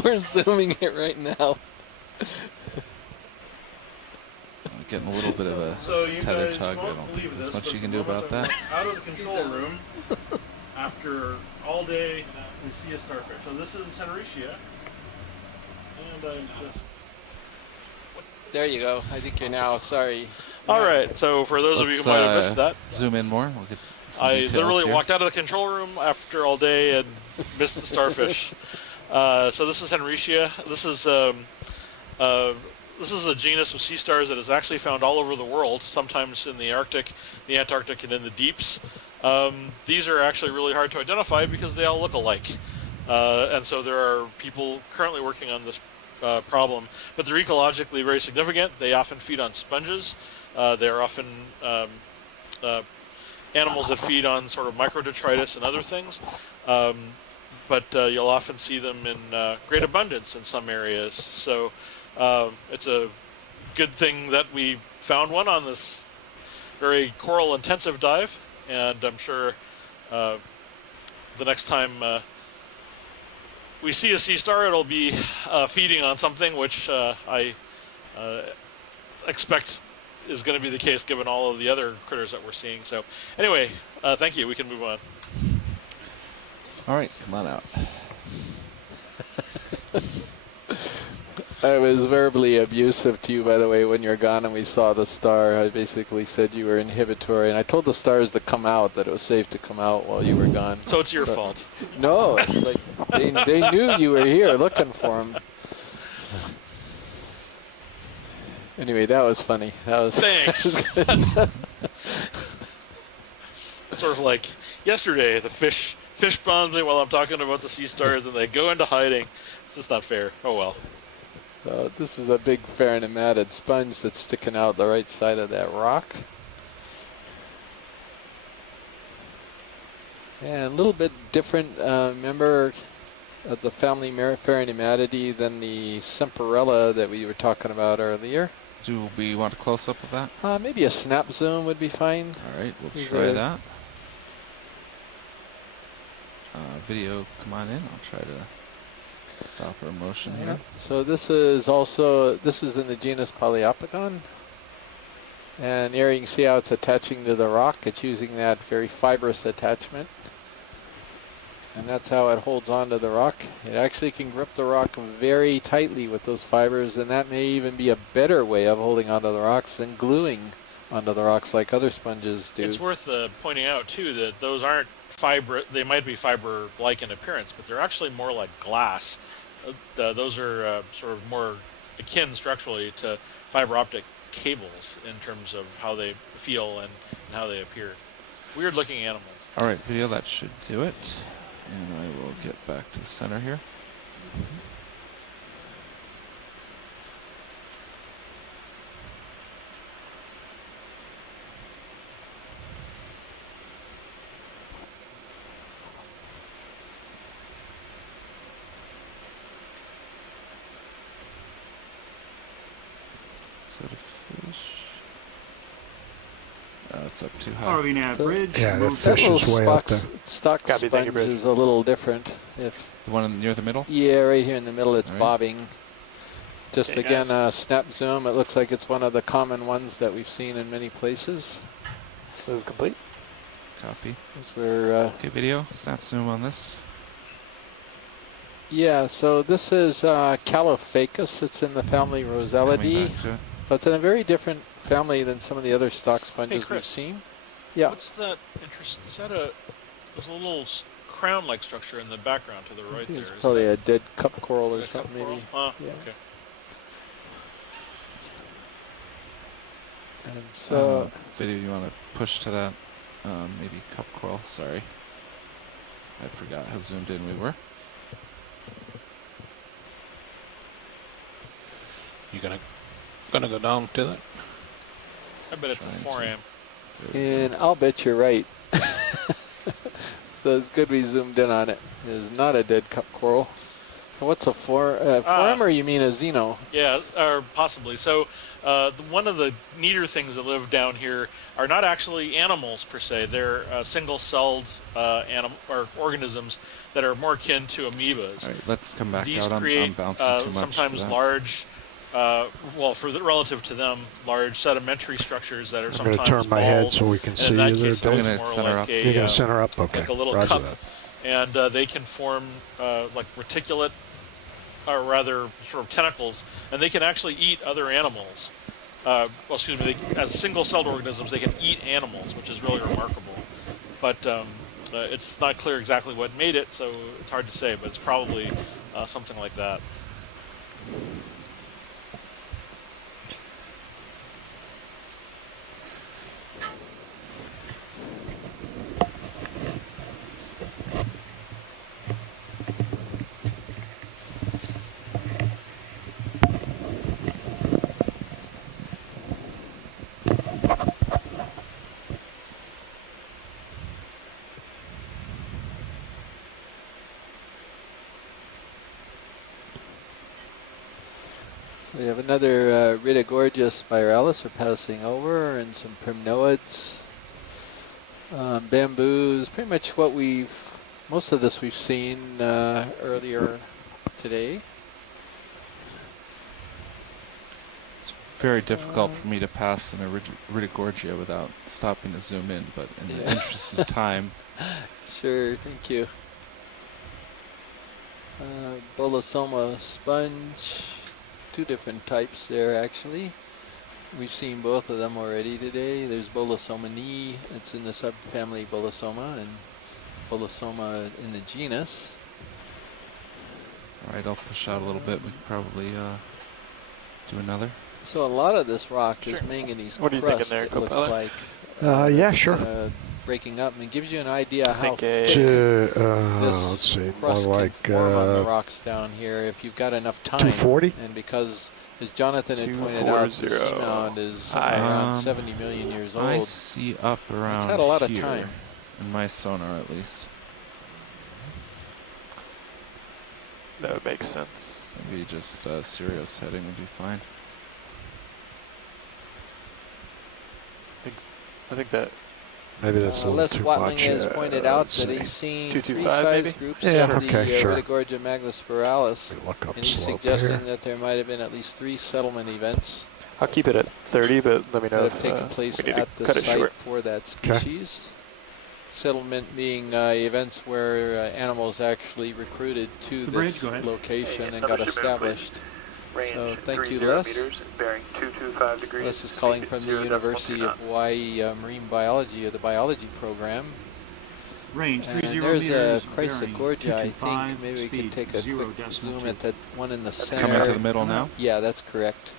We're zooming it right now. I'm getting a little bit of a tether tug. I don't think there's much you can do about that. Out of the control room, after all day, we see a starfish. So this is Henricia. And I just... There you go. I think you're now. Sorry. All right. So for those of you who might have missed that, zoom in more. We'll get some I details literally here. walked out of the control room after all day and missed the starfish. So this is Henricia. This is a genus of sea stars that is actually found all over the world, sometimes in the Arctic, the Antarctic, and in the deeps. These are actually really hard to identify because they all look alike. And so there are people currently working on this problem, but they're ecologically very significant. They often feed on sponges. They're often animals that feed on sort of microdetritus and other things. But you'll often see them in great abundance in some areas. So it's a good thing that we found one on this very coral-intensive dive, and I'm sure the next time we see a sea star, it'll be feeding on something, which I expect is going to be the case given all of the other critters that we're seeing. So anyway, thank you. We can move on. All right, come on out. I was verbally abusive to you, by the way, when you're gone and we saw the star. I basically said you were inhibitory, and I told the stars to come out, that it was safe to come out while you were gone. So it's your fault. No, it's like they knew you were here looking for them. Anyway, that was funny. That was Thanks. That's sort of like yesterday, the fish bombs me while I'm talking about the sea stars, and they go into hiding. It's just not fair. Oh well. So this is a big farnematid sponge that's sticking out the right side of that rock. And a little bit different, remember the family Farnematidae than the Semperella that we were talking about earlier. Do we want a close-up of that? Maybe a snap zoom would be fine. All right, we'll try that. Video, come on in. I'll try to stop our motion here. So this is in the genus Polyopogon. And here you can see how it's attaching to the rock. It's using that very fibrous attachment. And that's how it holds onto the rock. It actually can grip the rock very tightly with those fibers, and that may even be a better way of holding onto the rocks than gluing onto the rocks like other sponges do. It's worth pointing out, too, that those aren't fiber. They might be fiber-like in appearance, but they're actually more like glass. Those are sort of more akin structurally to fiber optic cables in terms of how they feel and how they appear. Weird-looking animals. All right, video, that should do it. And I will get back to the center here. Is that a fish? It's up too high. Carving that bridge. Yeah, the move fish That is little way up there. stock sponge is a little different. The one near the middle? Yeah, right here in the middle, it's right. bobbing. Just Okay, again, snap zoom. It looks like it's one of the common ones that we've seen in many places. Move complete. Copy. Okay, video, snap zoom on this. Yeah, so this is Calophacus. It's in the family Rosellidae. But it's in a very different family than some of the other stock sponges we've seen. Yeah. What's that interesting? Is that there's a little crown-like structure in the background to the right there. It's probably a dead cup coral or something, maybe. Yeah. Okay. And so... video, you want to push to that, maybe cup coral, sorry. I forgot how zoomed in we were. You gonna go down to that? I bet it's a 4am. And I'll bet you're right. So it's good we zoomed in on it. It is not a dead cup coral. So what's a forum, or you mean a xeno? Yeah, or possibly. So one of the neater things that live down here are not actually animals per se. They're single-celled organisms that are more akin to amoebas. All right, let's come back These out. I'm bouncing too much. Sometimes large, relative to them, large sedimentary structures that are sometimes I'm going to turn my head so we can see you there, Dave. I'm going to center up. You're going to center up? Okay. Like a little Roger cup. that. And they can form like reticulate, or rather sort of tentacles, and they can actually eat other animals. As single-celled organisms, they can eat animals, which is really remarkable. But it's not clear exactly what made it, so it's hard to say, but it's probably something like that. So we have another Ridogorgia spiralis we're passing over, and some primnoids, bamboos, pretty much what most of this we've seen earlier today. It's very difficult for me to pass in a Ridogorgia without stopping to zoom in, but in the interest of time. Sure, thank you. Bolosoma sponge, two different types there actually. We've seen both of them already today. There's Bolosoma knee, it's in the subfamily Bolosoma, and Bolosoma in the genus. Alright, I'll push out a little bit. We could probably do another. So a lot of this rock is manganese What are you crust, thinking there, it looks Co-pilot? like. Yeah, sure. Breaking up, and it gives you an idea how let's this see, crust more can like form on the rocks down here if you've got enough time. 240? And because, as Jonathan had pointed out, the Seamount is around 70 million years old. I see up around It's had a lot of here, time. in my sonar at least. That would make sense. Maybe just Sirius heading would be fine. I think that. Maybe that's a little Les too Watling much. has pointed out let's that see. he's seen 225 three size maybe? groups Yeah, of okay, the sure. Ridogorgia magnispiralis, Look up and he's slope suggesting here. that there might have been at least 3 settlement events I'll keep it at 30, but let me that know have if taken place we need to at the cut it site short. for that species. Settlement being events where animals actually recruited to The bridge, this go ahead. location and got established. So thank you, Les. bearing 225 degrees. Les is calling from the University of Hawaii Marine Biology, or the biology program. Range And 30 there's meters, a bearing Chrysogorgia, I 225, think. Maybe we speed can take a 0 quick decimal zoom at that one in the center. Coming to the middle now? Yeah, that's correct.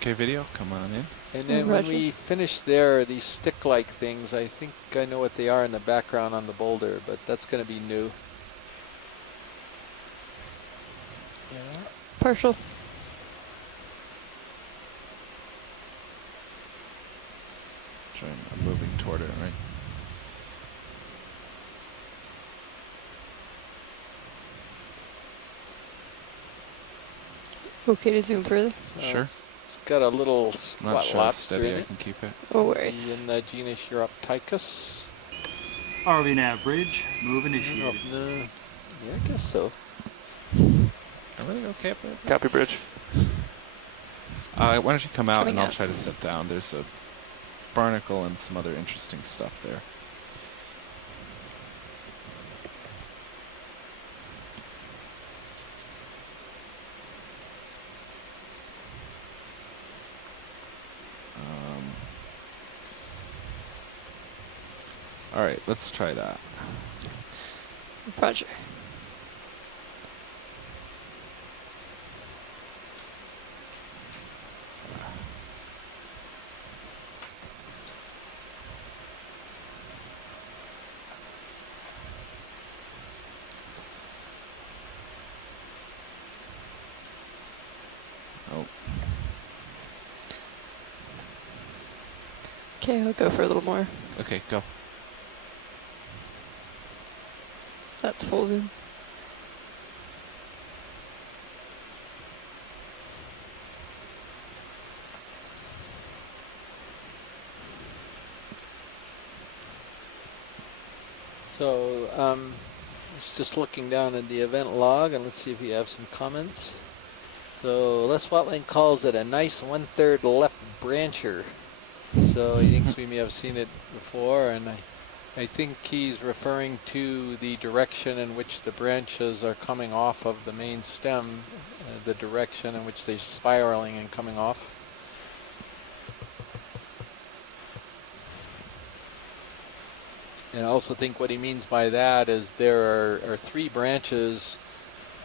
Okay, video, come on in. And then when we finish there, these stick-like things, I think I know what they are in the background on the boulder, but that's going to be new. Yeah. Partial. I'm moving toward it, right? Okay to zoom further? So Sure. It's got a little Not squat sure it's lobster steady, in I it. can keep it. Oh, worries. In the genus Europtychus. RV nav bridge, move I don't know initiated. if yeah, I guess so. Everything okay up there? Copy bridge. Why don't you come out Coming and I'll out. try to sit down. There's a barnacle and some other interesting stuff there. All right, let's try that. Roger. Oh. Okay, I'll go for a little more. Okay, go. That's full zoom. So, just looking down at the event log, and let's see if we have some comments. So, Les Watling calls it a nice 1/3 left brancher. So, he thinks we may have seen it before, and I think he's referring to the direction in which the branches are coming off of the main stem, the direction in which they're spiraling and coming off. And I also think what he means by that is there are 3 branches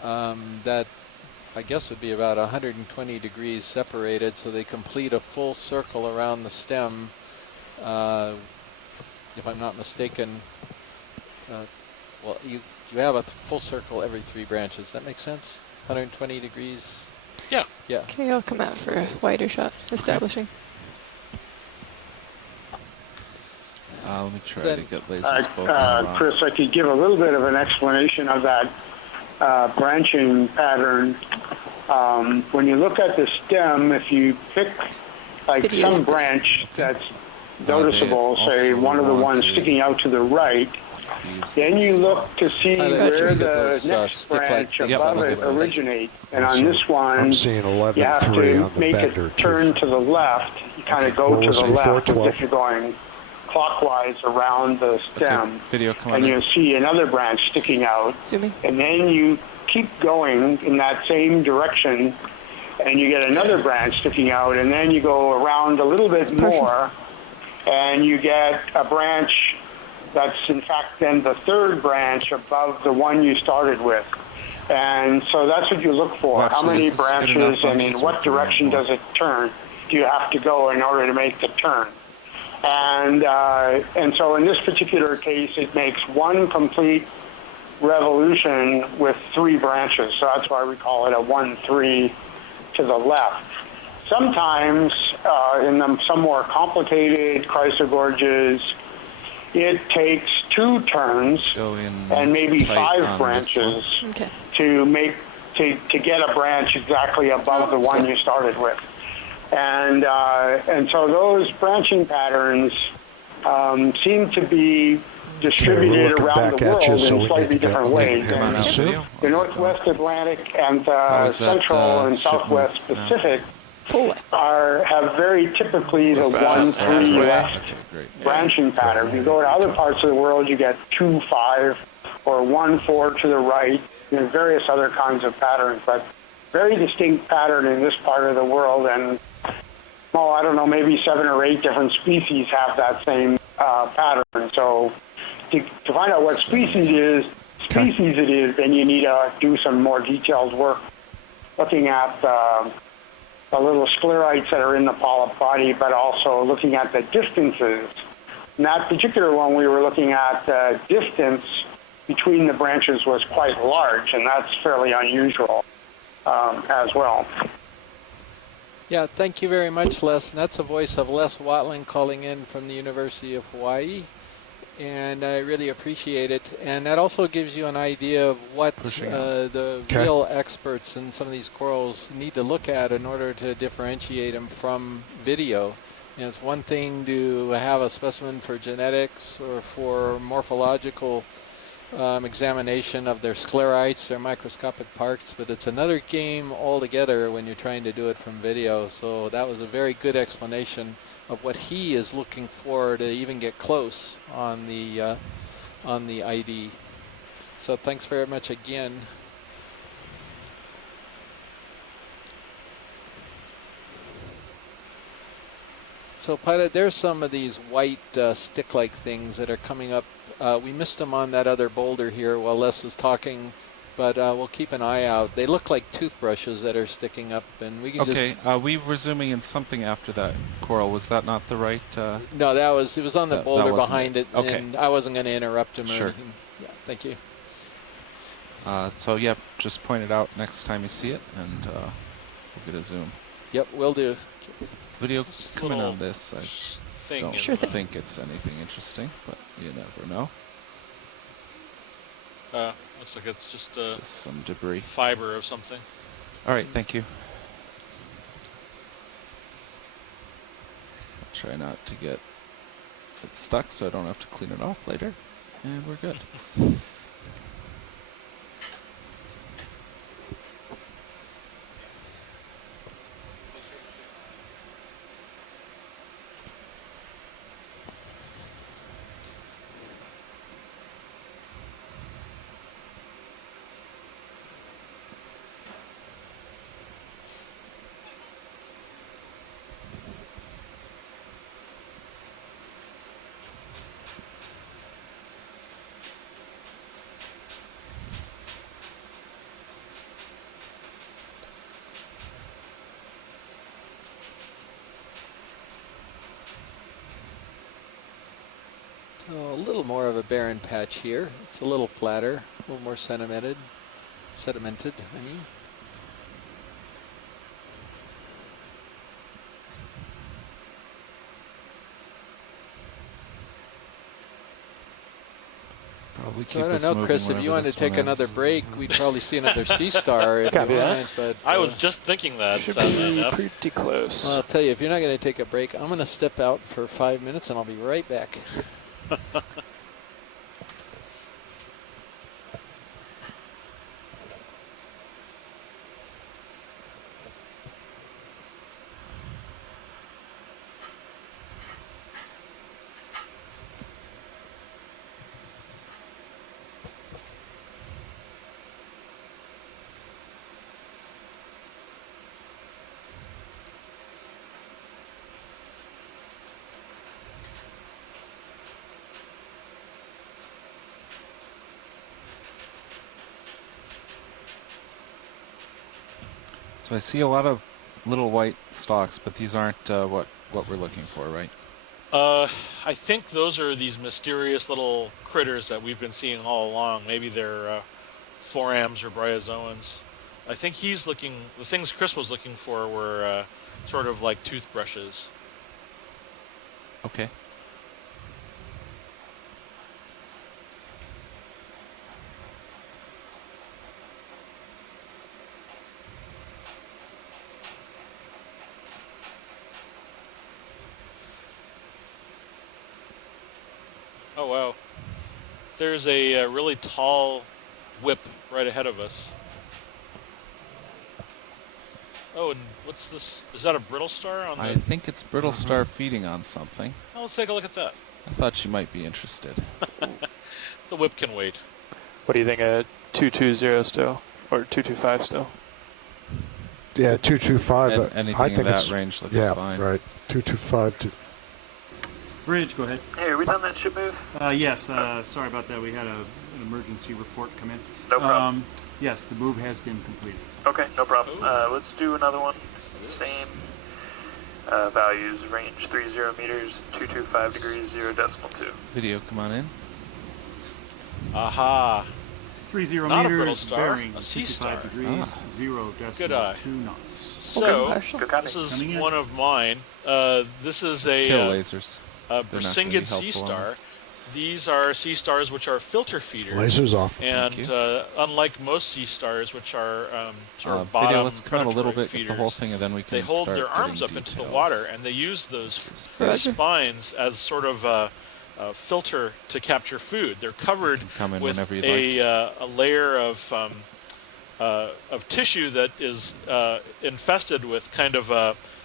that I guess would be about 120 degrees separated, so they complete a full circle around the stem. If I'm not mistaken, well, you have a full circle every 3 branches. That makes sense? 120 degrees? Yeah. Yeah. Okay, I'll come out for a wider shot, establishing. Let me try to get lasers both on the rock. Chris, I could give a little bit of an explanation of that branching pattern. When you look at the stem, if you pick like some branch that's noticeable, say one of the ones sticking out to the right, then you look to see where the next branch above it originates. And on this one, I'm seeing you have to make it turn to the left. You kind of go to the left if you're going clockwise around the stem. And you'll see another branch sticking out. And then you keep going in that same direction, and you get another branch sticking out, and then you go around a little bit more, and you get a branch that's in fact then the third branch above the one you started with. And so that's what you look for. How many branches and in what direction does it turn? Do you have to go in order to make the turn? And so in this particular case, it makes one complete revolution with 3 branches. So that's why we call it a 1-3 to the left. Sometimes in some more complicated chrysogorges, it takes 2 turns and maybe 5 branches to get a branch exactly above the one you started with. And so those branching patterns seem to be distributed around the world in slightly different ways. And the Northwest Atlantic and Central and Southwest Pacific have very typically the 1-3 left branching pattern. You go to other parts of the world, you get 2-5 or 1-4 to the right, and various other kinds of patterns, but very distinct pattern in this part of the world. And I don't know, maybe 7 or 8 different species have that same pattern. So to find out what species it is, then you need to do some more detailed work looking at the little sclerites that are in the polyp body, but also looking at the distances. In that particular one, we were looking at the distance between the branches was quite large, and that's fairly unusual as well. Yeah, thank you very much, Les. And that's the voice of Les Watling calling in from the University of Hawaii. And I really appreciate it. And that also gives you an idea of what the real experts in some of these corals need to look at in order to differentiate them from video. And it's one thing to have a specimen for genetics or for morphological examination of their sclerites, their microscopic parts, but it's another game altogether when you're trying to do it from video. So that was a very good explanation of what he is looking for to even get close on the ID. So thanks very much again. So Pilot, there's some of these white stick-like things that are coming up. We missed them on that other boulder here while Les was talking, but we'll keep an eye out. They look like toothbrushes that are sticking up, and we can just... we were zooming in something after that coral. Was that not the right... No, it was on the boulder behind it, and I wasn't going to interrupt him or anything. Yeah, thank you. So, yeah, just point it out next time you see it, and we'll get a zoom. Yep, will do. Video coming on this. I don't think it's anything interesting, but you never know. Looks like it's just some debris. Fiber of something. All right, thank you. I'll try not to get it stuck so I don't have to clean it off later. And we're good. A little more of a barren patch here. It's a little flatter, a little more sedimented, I mean. So I don't know, Chris, if you want to take another break, we'd probably see another sea star if you want. But I was just thinking that. Should be pretty close. Well, I'll tell you, if you're not going to take a break, I'm going to step out for 5 minutes and I'll be right back. So I see a lot of little white stalks, but these aren't what we're looking for, right? I think those are these mysterious little critters that we've been seeing all along. Maybe they're forams or bryozoans. I think he's looking. The things Chris was looking for were sort of like toothbrushes. Okay. Oh wow. There's a really tall whip right ahead of us. Oh, and what's this? Is that a Brittle Star on the... I think it's Brittle Star feeding on something. Oh, let's take a look at that. I thought she might be interested. The whip can wait. What do you think, 220 still? Or 225 still? Yeah, 225. Anything I think in that it's, range looks yeah, fine. right. 225. Bridge, go ahead. Hey, are we done that ship move? Yes, sorry about that. We had an emergency report come in. No problem. Yes, the move has been completed. Okay, no problem. Let's do another one. Same values, range 30 meters, 225 degrees, 0.2. Video, come on in. Aha. 30 Not meters, a Brittle Star, bearing a sea star. 55 degrees, 0.2 knots. So, this is one of mine. This is Let's a kill lasers. Brisingid sea star. These are sea stars which are filter feeders. Lasers off. And unlike most sea stars, which are sort of bottom video, let's come out a little bit, feeders, get the whole thing, and then we can they hold start their arms up getting into the details. water, and they use those spines as sort of a filter to capture food. They're covered with a layer of tissue that is infested with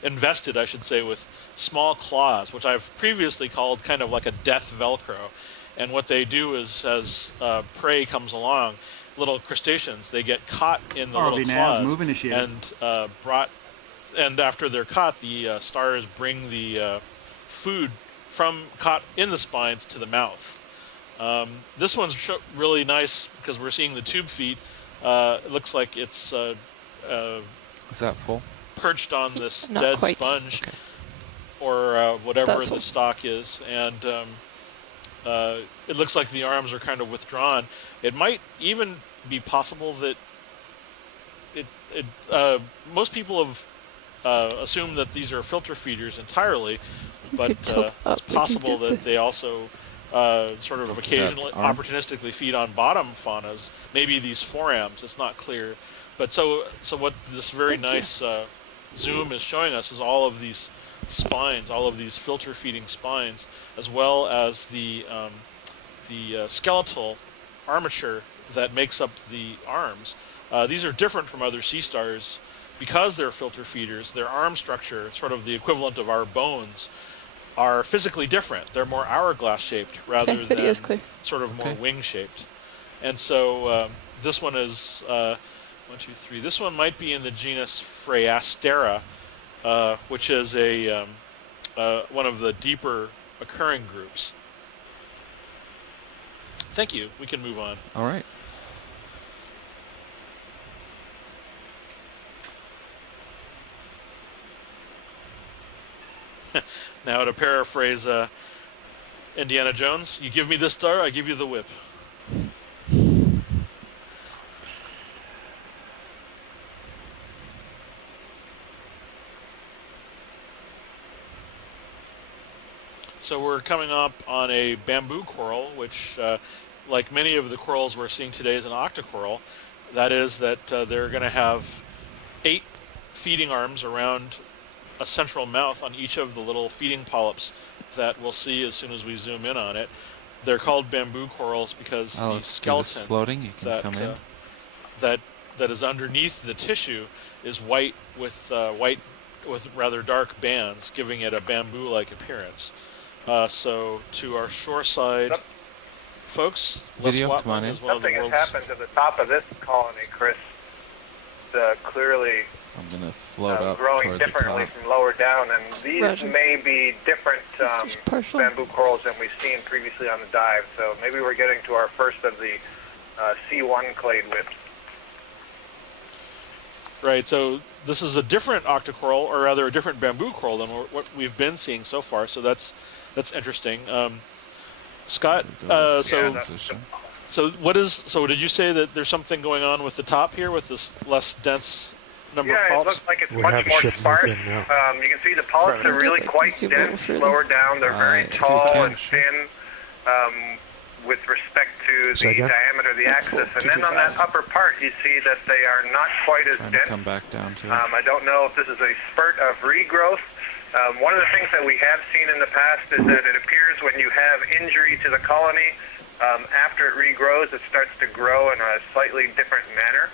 invested, I should say, with small claws, which I've previously called kind of like a death Velcro. And what they do is, as prey comes along, little crustaceans, they get caught in the little claws and brought. And after they're caught, the stars bring the food from caught in the spines to the mouth. This one's really nice because we're seeing the tube feet. It looks like it's is that full? Perched on this Not dead quite. sponge, or whatever That's the full. stock is, and it looks like the arms are kind of withdrawn. It might even be possible that most people have assumed that these are filter feeders entirely, but it's possible that they also sort of occasionally, opportunistically feed on bottom faunas. Maybe these forams. It's not clear, but so what this very nice zoom is showing us is all of these spines, all of these filter feeding spines, as well as the skeletal armature that makes up the arms. These are different from other sea stars because they're filter feeders. Their arm structure, sort of the equivalent of our bones, are physically different. They're more hourglass shaped rather than sort of more wing shaped. And so this one is 1, 2, 3. This one might be in the genus Phragastera, which is a one of the deeper occurring groups. Thank you. We can move on. All right. Now, to paraphrase Indiana Jones, you give me the star, I give you the whip. So we're coming up on a bamboo coral, which like many of the corals we're seeing today, is an octocoral. That is that they're going to have 8 feeding arms around a central mouth on each of the little feeding polyps that we'll see as soon as we zoom in on it. They're called bamboo corals because the skeleton floating. You can come in. that is underneath the tissue is white with rather dark bands, giving it a bamboo-like appearance. So to our shoreside folks, Les Watman is one of the Something world's... has happened to the top of this colony, Chris. Clearly I'm going to float up growing toward differently the top. from lower down, and these Roger. may be different bamboo corals than we've seen previously on the dive. So maybe we're getting to our first of the C1 clade widths. Right, so this is a different octocoral, or rather a different bamboo coral than what we've been seeing so far. So that's interesting. Scott, so did you say that there's something going on with the top here with this less dense number of polyps? It looks like it's much more sparse. You can see the polyps are really quite dense lower down. They're very tall and thin with respect to the diameter of the axis. And then on that upper part, you see that they are not quite as dense. Come back down to it. I don't know if this is a spurt of regrowth. One of the things that we have seen in the past is that it appears when you have injury to the colony, after it regrows, it starts to grow in a slightly different manner.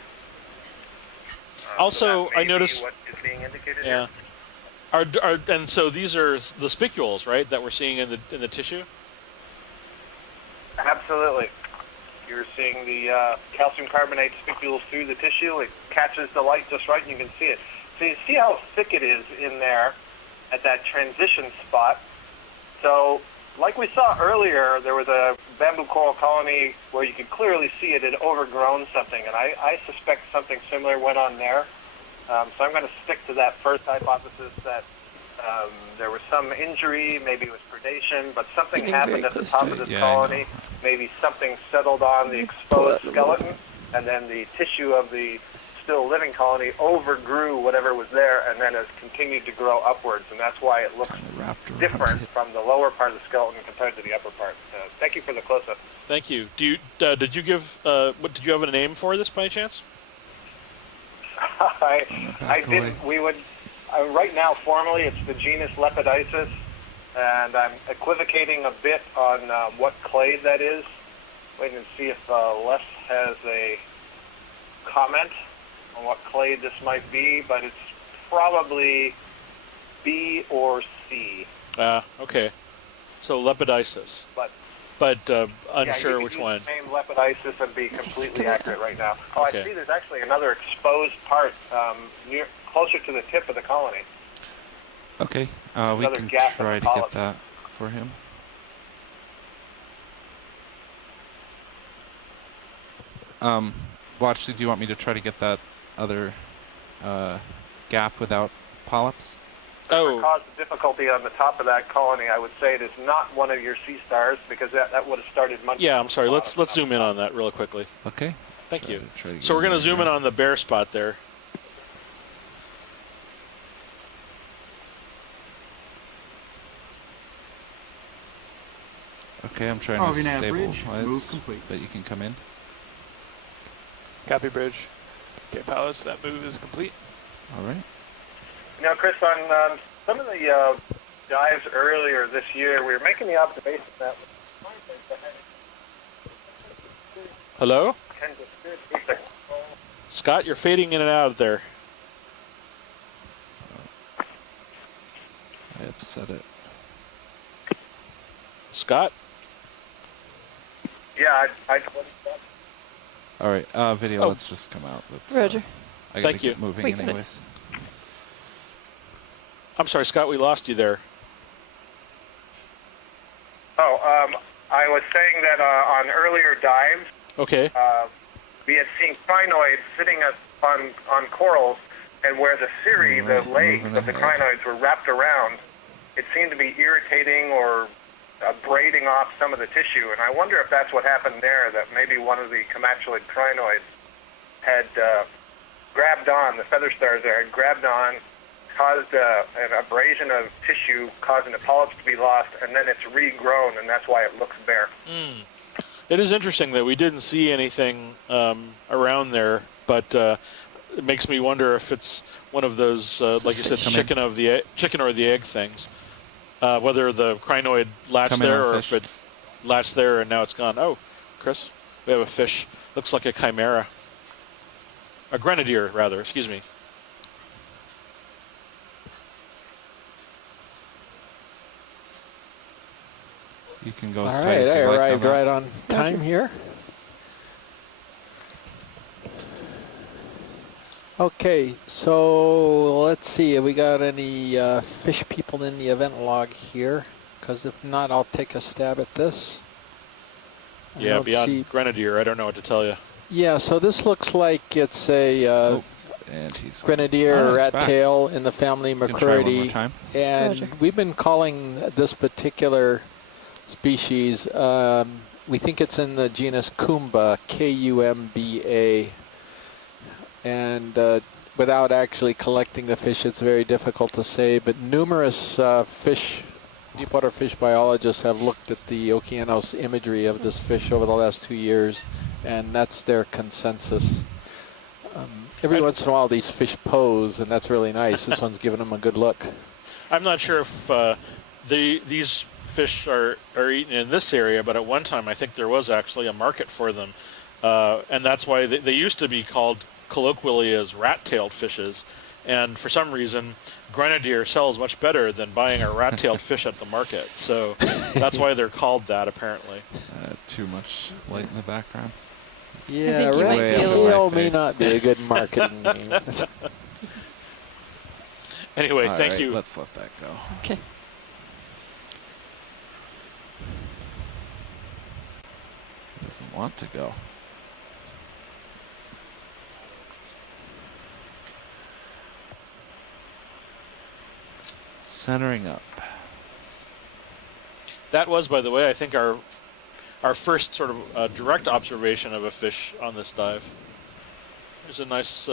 Also, I noticed. What is being indicated here. And so these are the spicules, right, that we're seeing in the tissue. Absolutely. You're seeing the calcium carbonate spicules through the tissue. It catches the light just right, and you can see it. So you see how thick it is in there at that transition spot. So, like we saw earlier, there was a bamboo coral colony where you could clearly see it had overgrown something, and I suspect something similar went on there. So I'm going to stick to that first hypothesis that there was some injury, maybe it was predation, but something happened at the top of this colony. Maybe something settled on the exposed skeleton, and then the tissue of the still living colony overgrew whatever was there, and then has continued to grow upwards, and that's why it looks different from the lower part of the skeleton compared to the upper part. Thank you for the close-up. Thank you. Did you give? Did you have a name for this by any chance? I didn't. We would. Right now, formally, it's the genus Lepidisis, and I'm equivocating a bit on what clade that is. Waiting to see if Les has a comment on what clade this might be, but it's probably B or C. Okay. So Lepidisis. But unsure which one. You can use the name Lepidisis and be completely accurate right now. Oh, okay. I see there's actually another exposed part closer to the tip of the colony. Okay, we can try to get that for him. Well, actually, do you want me to try to get that other gap without polyps? Whatever caused the difficulty on the top of that colony, I would say it is not one of your sea stars, because that would have started much. Yeah, I'm sorry. Let's zoom in on that real quickly. Okay. Thank you. So we're going to zoom in on the bare spot there. Okay, I'm trying to stabilize, but you can come in. Copy, bridge. Okay, pilots, that move is complete. All right. Now, Chris, on some of the dives earlier this year, we were making the observation that... Hello? Scott, you're fading in and out of there. I upset it. Scott? Yeah, I all right, video, let's just come out. Roger. I gotta get moving anyways. I'm sorry, Scott, we lost you there. I was saying that on earlier dives, we had seen crinoids sitting on corals, and where the cirri, the legs of the crinoids were wrapped around, it seemed to be irritating or braiding off some of the tissue, and I wonder if that's what happened there, that maybe one of the comatulid crinoids had grabbed on, the feather stars there had grabbed on, caused an abrasion of tissue, causing the polyps to be lost, and then it's regrown, and that's why it looks bare. It is interesting that we didn't see anything around there, but it makes me wonder if it's one of those, like you said, chicken or the egg things. Whether the crinoid latched there or if it latched there and now it's gone. Oh, Chris, we have a fish. Looks like a chimera. A grenadier, rather. Excuse me. You can go All straight. right, I arrived right on time here. Okay, so let's see. Have we got any fish people in the event log here? Because if not, I'll take a stab at this. Yeah, beyond grenadier, I don't know what to tell you. Yeah, so this looks like it's a grenadier rat tail in the family Macroidae. And we've been calling this particular species, we think it's in the genus Kumba, K-U-M-B-A. And without actually collecting the fish, it's very difficult to say. But numerous deepwater fish biologists have looked at the Okeanos imagery of this fish over the last 2 years, and that's their consensus. Every once in a while, these fish pose, and that's really nice. This one's giving them a good look. I'm not sure if these fish are eaten in this area, but at one time I think there was actually a market for them, and that's why they used to be called colloquially as rat-tailed fishes, and for some reason grenadier sells much better than buying a rat-tailed fish at the market, so that's why they're called that apparently. Too much light in the background. Yeah, rat-tail may not be a good marketing name. Anyway, All thank right, you. Let's let that go. Okay. Doesn't want to go. Centering up. That was, by the way, I think our first sort of direct observation of a fish on this dive. There's a nice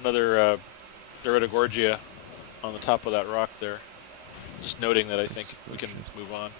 another Doritogorgia on the top of that rock there. Just noting that I think we can move on.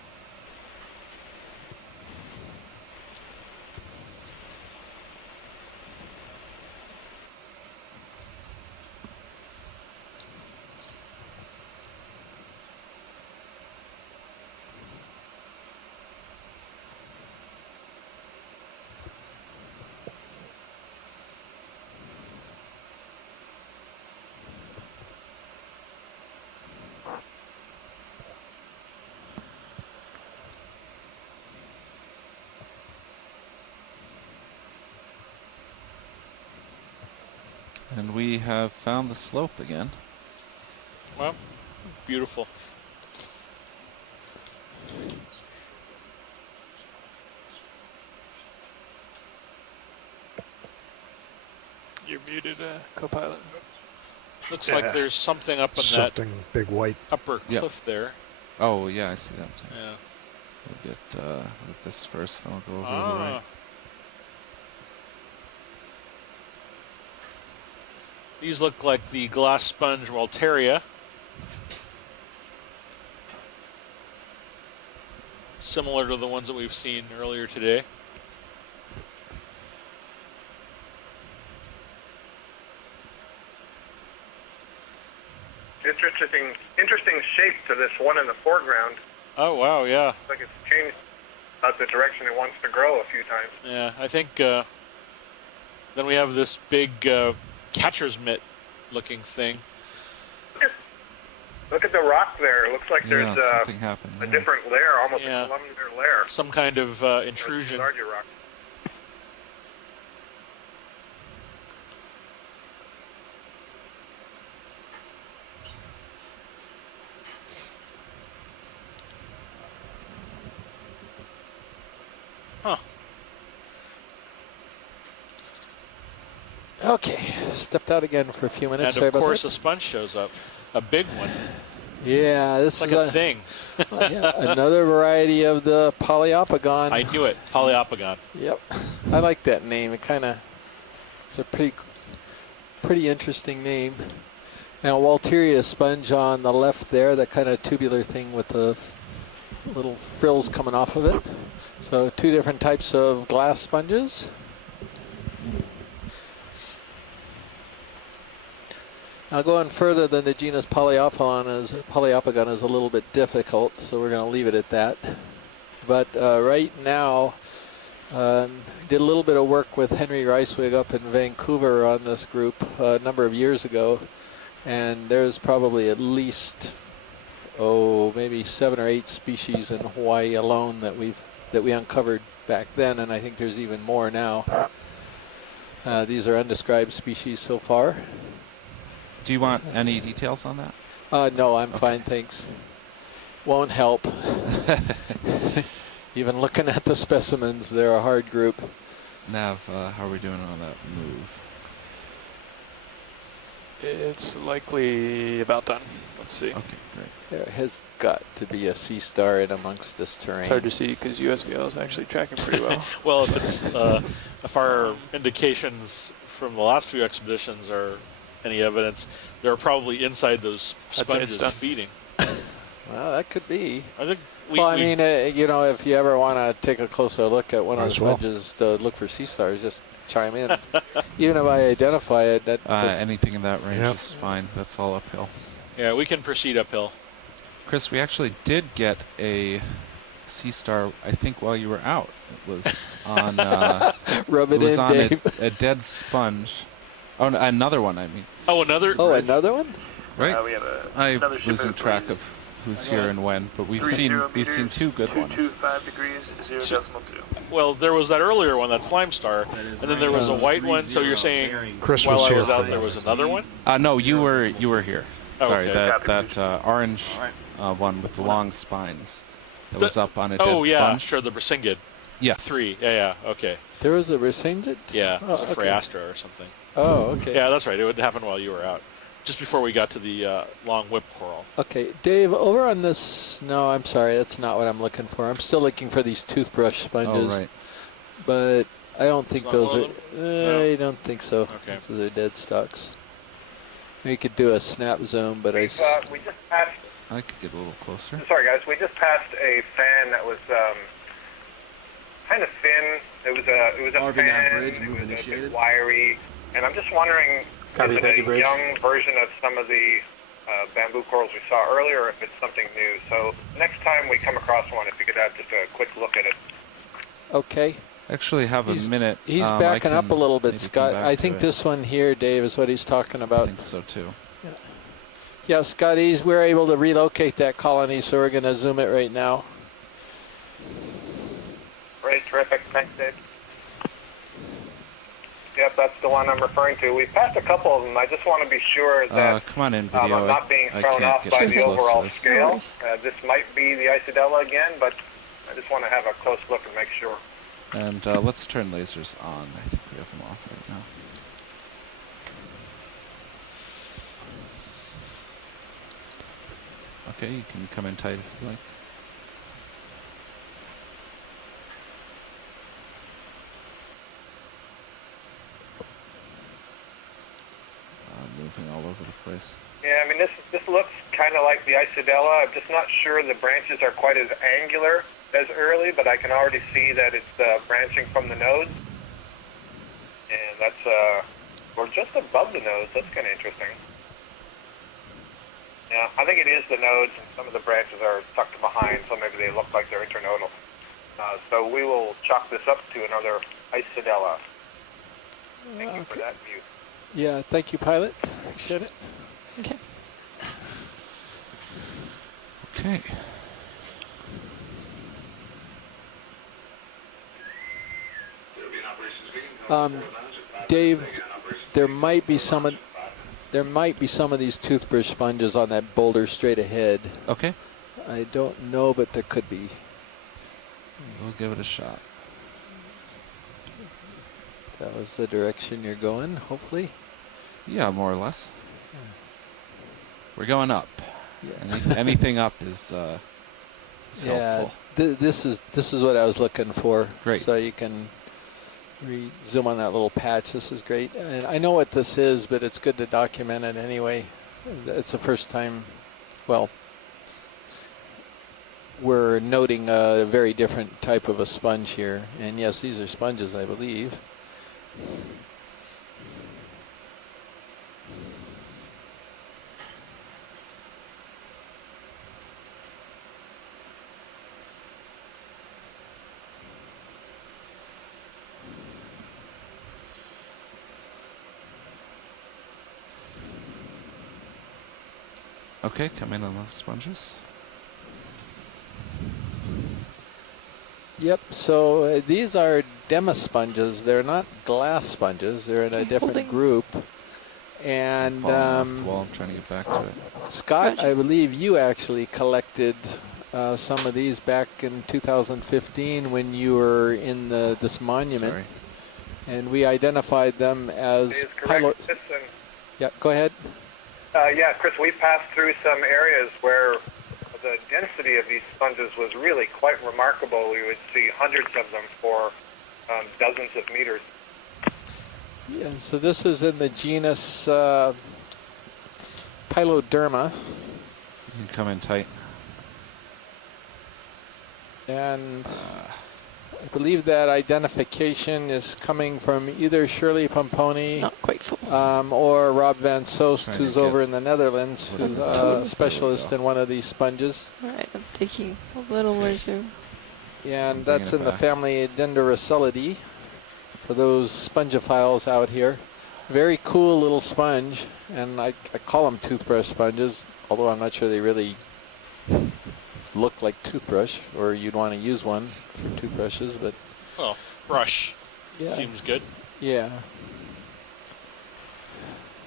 And we have found the slope again. Well, beautiful. You're muted, co-pilot. Looks like there's something up in something that big white upper cliff there. Oh yeah, I see that too. Yeah. We'll get this first, then we'll go over to the right. These look like the glass sponge Walteria. Similar to the ones that we've seen earlier today. Interesting shape to this one in the foreground. Oh wow, yeah. Looks like it's changed the direction it wants to grow a few times. Yeah, I think then we have this big catcher's mitt looking thing. Look at the rock there. It looks like there's something happened, a different layer, almost a columnar layer. Some kind of intrusion. Larger rock. Huh. Okay, stepped out again for a few minutes. And of course, a sponge shows up, a big one. Yeah, this it's is like a thing. Yeah, another variety of the Polyopogon. I knew it, Polyopogon. Yep, I like that name. It's a pretty interesting name. Now, Walteria sponge on the left there, that kind of tubular thing with the little frills coming off of it. So 2 different types of glass sponges. Now going further than the genus Polyopogon is a little bit difficult, so we're going to leave it at that. But right now, did a little bit of work with Henry Reiswig up in Vancouver on this group a number of years ago, and there's probably at least, maybe 7 or 8 species in Hawaii alone that we uncovered back then, and I think there's even more now. These are undescribed species so far. Do you want any details on that? No, I'm fine, thanks. Won't help. Even looking at the specimens, they're a hard group. Nav, how are we doing on that move? It's likely about done. Let's see. Okay, great. There has got to be a sea star in amongst this terrain. It's hard to see because USBL is actually tracking pretty well. Well, if our indications from the last few expeditions are any evidence, they're probably inside those sponges feeding. Well, that could be. I think if you ever want to take a closer look at one of the sponges to look for sea stars, just chime in. Even if I identify it, anything in that range is fine. That's all uphill. Yeah, we can proceed uphill. Chris, we actually did get a sea star, I think, while you were out. It was on a dead sponge. Oh, another one, I mean. Oh, another? Oh, another one? Right. I'm losing track of who's here and when, but we've seen 2 good ones. 225 degrees, 0.2. Well, there was that earlier one, that slime star, and then there was a white one. So you're saying Chris while was I here was out, there was another one? No, you were here. Sorry, okay. that orange one with the long spines that was up on a dead sponge. Oh yeah, sure, the Brisingid. Yes. 3. Yeah. Okay. There was a Brisingid? Yeah, it was a Phrastra or something. Oh, okay. Yeah, that's right. It would happen while you were out, just before we got to the long whip coral. Okay, Dave, over on this, no, I'm sorry, that's not what I'm looking for. I'm still looking for these toothbrush sponges. Oh, right. But I don't think those are, No. I don't think so. Okay. Those are dead stocks. We could do a snap zoom, but we just passed. I could get a little closer. Sorry, guys. We just passed a fan that was kind of thin. It was a fan. Bridge, it was initiated. a bit wiry, and I'm just wondering, Copy, is thank it you, a Bridge. young version of some of the bamboo corals we saw earlier, or if it's something new? So next time we come across one, if you could have just a quick look at it. Okay. Actually, have a minute. He's backing up a little bit, Scott. I think this this one here, Dave, is what he's talking about. I think so too. Yeah, Scott, we're able to relocate that colony, so we're going to zoom it right now. Great, terrific. Thanks, Dave. Yep, that's the one I'm referring to. We've passed a couple of them. I just want to be sure that come on in, video. I'm not being thrown off by the overall scale. This might be the Isidella again, but I just want to have a close look and make sure. And let's turn lasers on. I think we have them off right now. Okay, you can come in tight if you like. Moving all over the place. Yeah, I mean, this looks kind of like the Isidella. I'm just not sure the branches are quite as angular as early, but I can already see that it's branching from the nodes. And that's, we're just above the nodes. That's kind of interesting. Yeah, I think it is the nodes, and some of the branches are tucked behind, so maybe they look like they're internodal. So we will chalk this up to another Isidella. Thank you for that view. Yeah, thank you, pilot. Appreciate it. Okay. Okay. Dave, there might be some of these toothbrush sponges on that boulder straight ahead. Okay. I don't know, but there could be. We'll give it a shot. That was the direction you're going, hopefully. Yeah, more or less. We're going up. Yeah. Anything up is helpful. This is what I was looking for. Great. So you can zoom on that little patch. This is great. And I know what this is, but it's good to document it anyway. It's the first time, well, we're noting a very different type of a sponge here. And yes, these are sponges, I believe. Okay, come in on those sponges. Yep, so these are demasponges. They're not glass sponges. They're in a different group. And I'm trying to get back to it. Scott, I believe you actually collected some of these back in 2015 when you were in this monument. Sorry. And we identified them as pilot. Yeah, go ahead. Yeah, Chris, we passed through some areas where the density of these sponges was really quite remarkable. We would see hundreds of them for dozens of meters. Yeah, so this is in the genus Piloderma. You can come in tight. And I believe that identification is coming from either Shirley Pomponi not quite full. Or Rob Van Soest, who's over in the Netherlands, who's a specialist in one of these sponges. All right, I'm taking a little more zoom. Yeah, and that's in the family Dendrocelidae, for those spongophiles out here. Very cool little sponge, and I call them toothbrush sponges, although I'm not sure they really look like toothbrush, or you'd want to use one for toothbrushes, but... Well, brush yeah. Seems good. Yeah.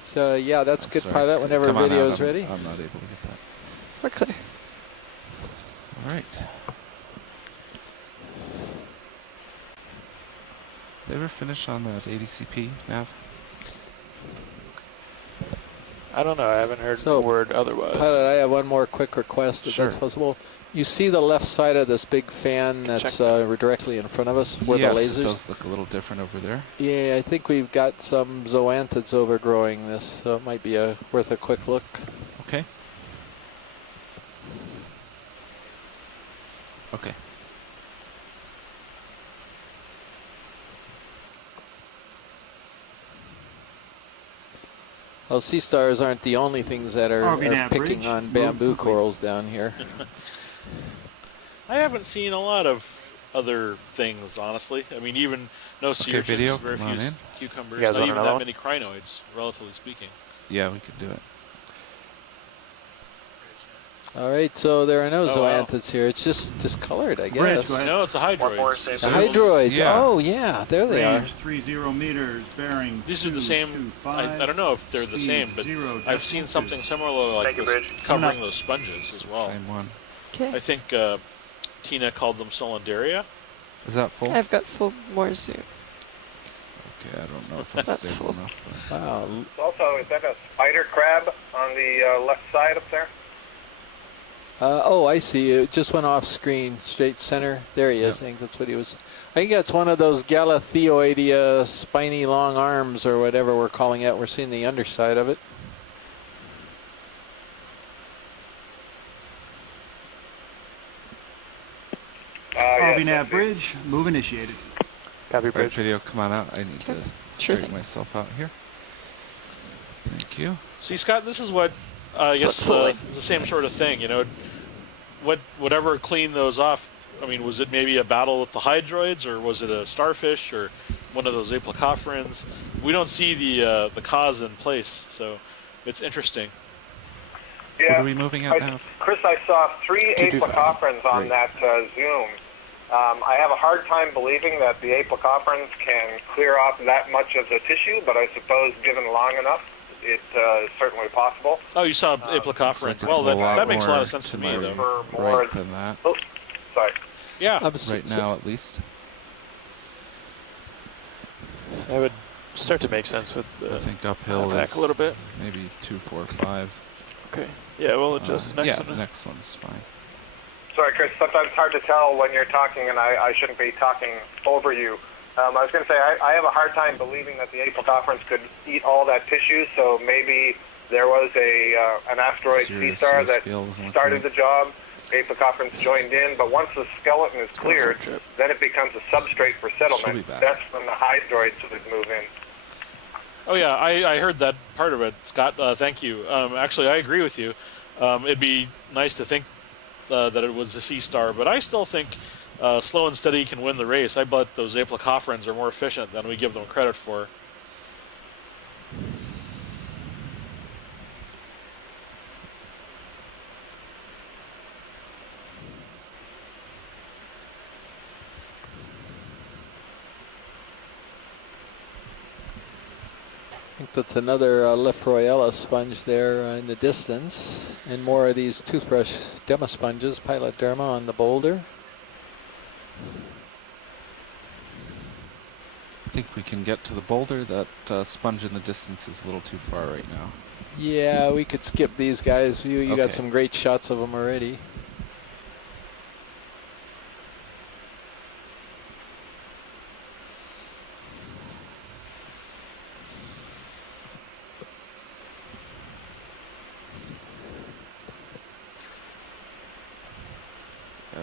So, yeah, that's good pilot whenever video is ready. I'm not able to get that. We're clear. All right. Did they ever finish on that ADCP, Nav? I don't know. I haven't heard a word otherwise. Pilot, I have one more quick request, if that's possible. You see the left side of this big fan that's directly in front of us, where the lasers... Yes, it does look a little different over there. Yeah, I think we've got some zoanthids overgrowing this, so it might be worth a quick look. Okay. Okay. Well, sea stars aren't the only things that are picking on bamboo corals down here. I haven't seen a lot of other things, honestly. I mean, even no sea urchins, very few cucumbers, not even that many crinoids, relatively speaking. Yeah, we could do it. All right, so there are no zoanthids here. It's just discolored, I guess. No, it's the hydroids. The hydroids. Yeah. Oh, yeah, there they are. Range 30 meters, bearing. These are the same. I don't know if they're the same, but I've seen something similar like this covering those sponges as well. Same one. Okay. I think Tina called them Solandaria. Is that full? I've got full more zoom. Okay, I don't know if I'm That's stable full. enough. Wow. Also, is that a spider crab on the left side up there? Oh, I see. It just went off screen, straight center. There he is. I think that's what he was. I think that's one of those Galathioidea spiny long arms or whatever we're calling it. We're seeing the underside of it. Nav bridge, move initiated. Copy, bridge. Video, come on out. I need to straighten myself out here. Thank you. See, Scott, this is what I guess the same sort of thing. You know, whatever cleaned those off. I mean, was it maybe a battle with the hydroids, or was it a starfish, or one of those aplacophorans? We don't see the cause in place, so it's interesting. Yeah. What are we moving at now? Chris, I saw 3 aplacophorans on that Zoom. I have a hard time believing that the aplacophorans can clear off that much of the tissue, but I suppose given long enough, it's certainly possible. Oh, you saw aplacophorans. Well, that makes a lot of sense to me, though. Right than that. Oh, sorry. Yeah. Right now, at least. That would start to make sense with the I think uphill back is a little bit. Maybe 2, 4, 5. Okay. Yeah, we'll adjust the next one. The next one's fine. Sorry, Chris. Sometimes it's hard to tell when you're talking, and I shouldn't be talking over you. I was going to say I have a hard time believing that the aplacophorans could eat all that tissue. So maybe there was an asteroid sea star that started the job. apicofrans joined in, but once the skeleton is cleared, then it becomes a substrate for settlement. That's when the hydroids would move in. Oh yeah, I heard that part of it, Scott. Thank you. Actually, I agree with you. It'd be nice to think that it was a sea star, but I still think slow and steady can win the race. I bet those apicofrans are more efficient than we give them credit for. I think that's another Lefroyella sponge there in the distance, and more of these toothbrush demosponges, Piloderma on the boulder. I think we can get to the boulder. That sponge in the distance is a little too far right now. Yeah, we could skip these guys. You got some great shots of them already.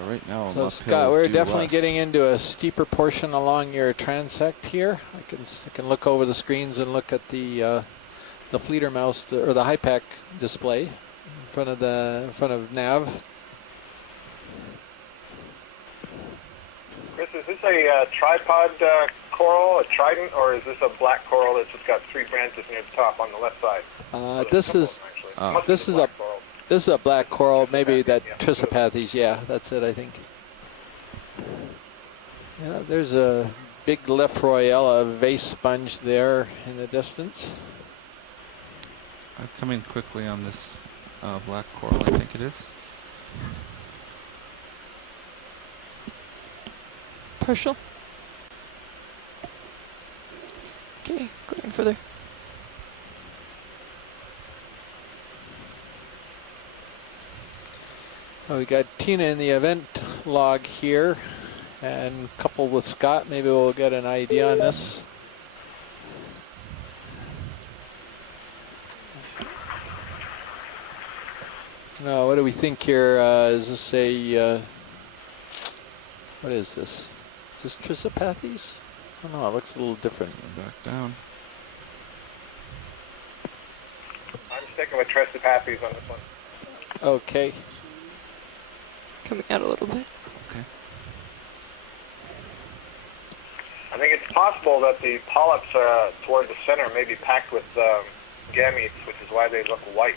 Right now, so Scott, we're definitely getting into a steeper portion along your transect here. I can look over the screens and look at the fleeter mouse or the HIPAC display in front of nav. Chris, is this a tripod coral, a trident, or is this a black coral that's just got 3 branches near the top on the left side? This is a black coral, maybe that Trisopathes. Yeah, that's it, I think. Yeah, there's a big Lefroyella vase sponge there in the distance. I've come in quickly on this black coral, I think it is. Partial. Okay, going further. We got Tina in the event log here, and coupled with Scott, maybe we'll get an idea on this. No, what do we think here? Is this a, what is this? Is this Trisopathes? I don't know, it looks a little different. Back down. I'm sticking with Trisopathes on this one. Okay. Coming out a little bit. Okay. I think it's possible that the polyps toward the center may be packed with gametes, which is why they look white.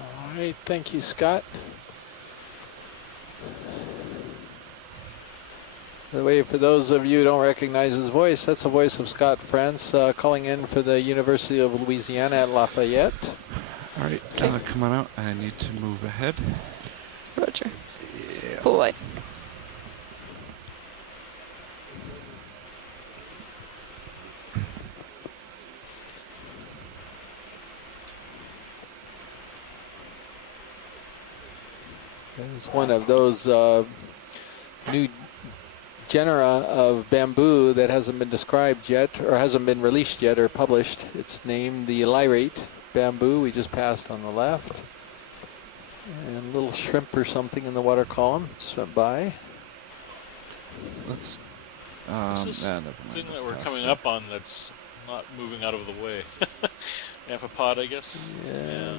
All right, thank you, Scott. The way, for those of you who don't recognize his voice, that's the voice of Scott France calling in for the University of Louisiana at Lafayette. All right, come on out. I need to move ahead. Roger. Yeah. Full wide. There's one of those new genera of bamboo that hasn't been described yet, or hasn't been released yet or published. It's named the lyrate bamboo. We just passed on the left. And a little shrimp or something in the water column just went by. Let's. This thing that we're coming up on that's not moving out of the way. Amphipod, I guess. Yeah.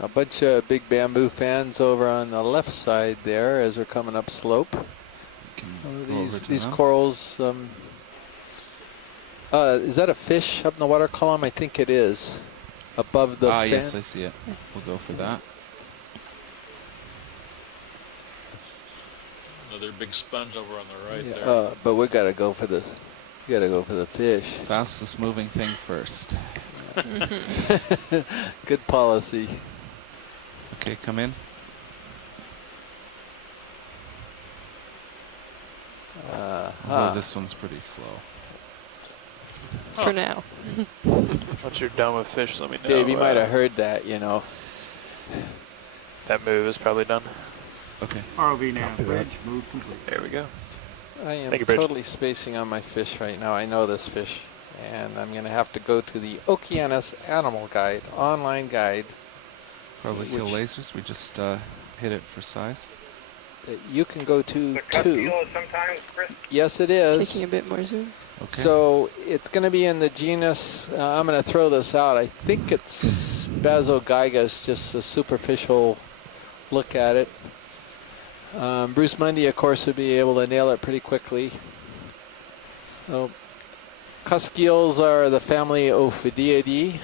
A bunch of big bamboo fans over on the left side there as we're coming up slope. These corals, is that a fish up in the water column? I think it is. Above the fan. Yes, I see it. We'll go for that. Another big sponge over on the right there. But we gotta go for the fish. Fastest moving thing first. Good policy. Okay, come in. Although this one's pretty slow. For now. Once you're done with fish, let me know. Dave, you might have heard that, you know. That move is probably done. Okay. ROV nav, bridge, move complete. There we go. I am Thank you, Bridge. totally spacing on my fish right now. I know this fish. And I'm going to have to go to the Okeanos Animal Guide, online guide. Probably kill lasers. We just hit it for size. That you can go to The too. Castillo sometimes, Chris? Yes, it is. Taking a bit more zoom. Okay. So it's going to be in the genus, I'm going to throw this out. I think it's Basogygus, just a superficial look at it. Bruce Mundy, of course, would be able to nail it pretty quickly. So, Cusk are the family Ophidiidae.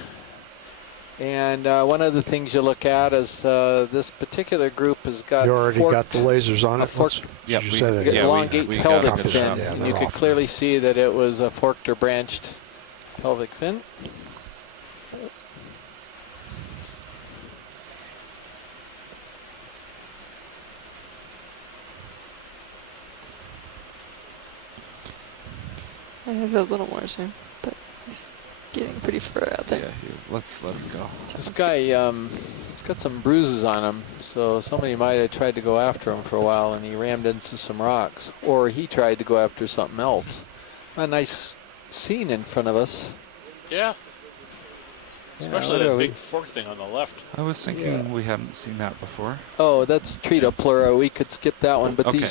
And one of the things you look at is this particular group has got You already got the lasers on it? Yeah, you said it. elongate we pelvic got it. fin. Yeah, and you they're could off. clearly see that it was a forked or branched pelvic fin. I have a little more zoom, but he's getting pretty far out there. Yeah, let's let him go. This guy he's got some bruises on him, so somebody might have tried to go after him for a while and he rammed into some rocks. Or he tried to go after something else. A nice scene in front of us. Yeah. Yeah, Especially what that are big we- fork thing on the left. I was thinking we hadn't seen that before. Oh, that's Tretopleura. We could skip that one. But Okay.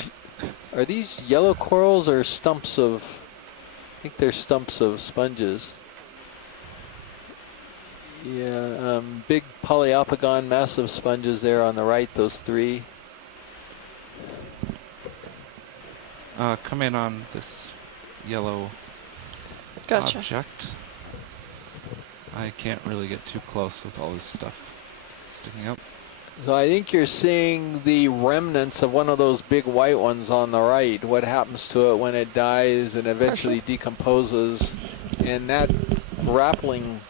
are these yellow corals or stumps of, I think they're stumps of sponges. Yeah, big polyopogon, massive sponges there on the right, those three. Come in on this yellow Gotcha. object. I can't really get too close with all this stuff sticking up. So I think you're seeing the remnants of one of those big white ones on the right. What happens to it when it dies and eventually decomposes. And that grappling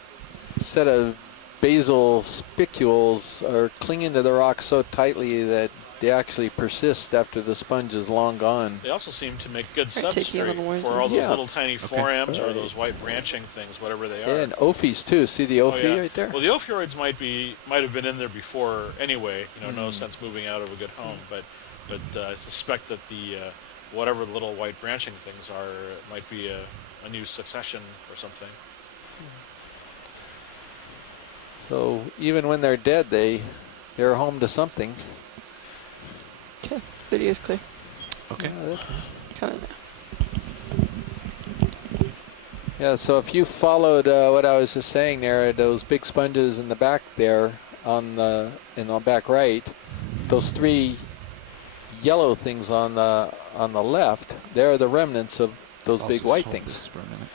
set of basal spicules are clinging to the rock so tightly that they actually persist after the sponge is long gone. They also seem to make good Right, taking a little more substrate for zoom. all those Yeah. little tiny forams or those white branching things, whatever they are. And ophies too. See the ophi right there? Well, the ophioids might have been in there before anyway. You know, no sense moving out of a good home. But I suspect that the whatever the little white branching things are might be a new succession or something. So even when they're dead, they're home to something. Okay, video's clear. Okay. Coming now. Yeah, so if you followed what I was just saying there, those big sponges in the back there in the back right, those three yellow things on the left, they're the remnants of those I'll big just white hold things. this for a minute.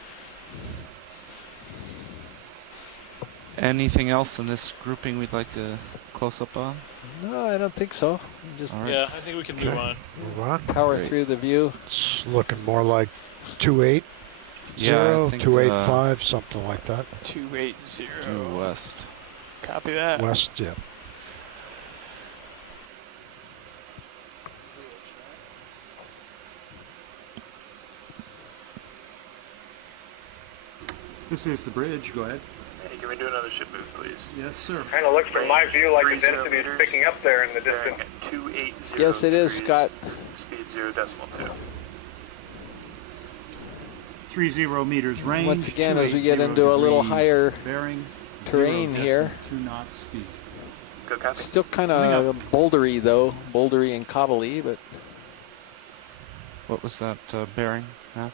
Anything else in this grouping we'd like a close-up on? No, I don't think so. Just All right. Yeah, I think we can move on. Move on. power Great. through the view. It's looking more like 280, Yeah, I think, 285, something like that. 280. Due west. Copy that. West, yeah. This is the bridge. Go ahead. Hey, can we do another ship move, please? Yes, sir. Kind of looks from my view like the density is picking up there in the distance. 280. Yes, it is, Scott. Speed 0.2. 30 meters range. Once again, as we get 280 into a little degrees higher bearing, terrain 0 here. 2 knots speed. Good copy. Still kind of bouldery though, bouldery and cobbly, but What was that bearing, Matt?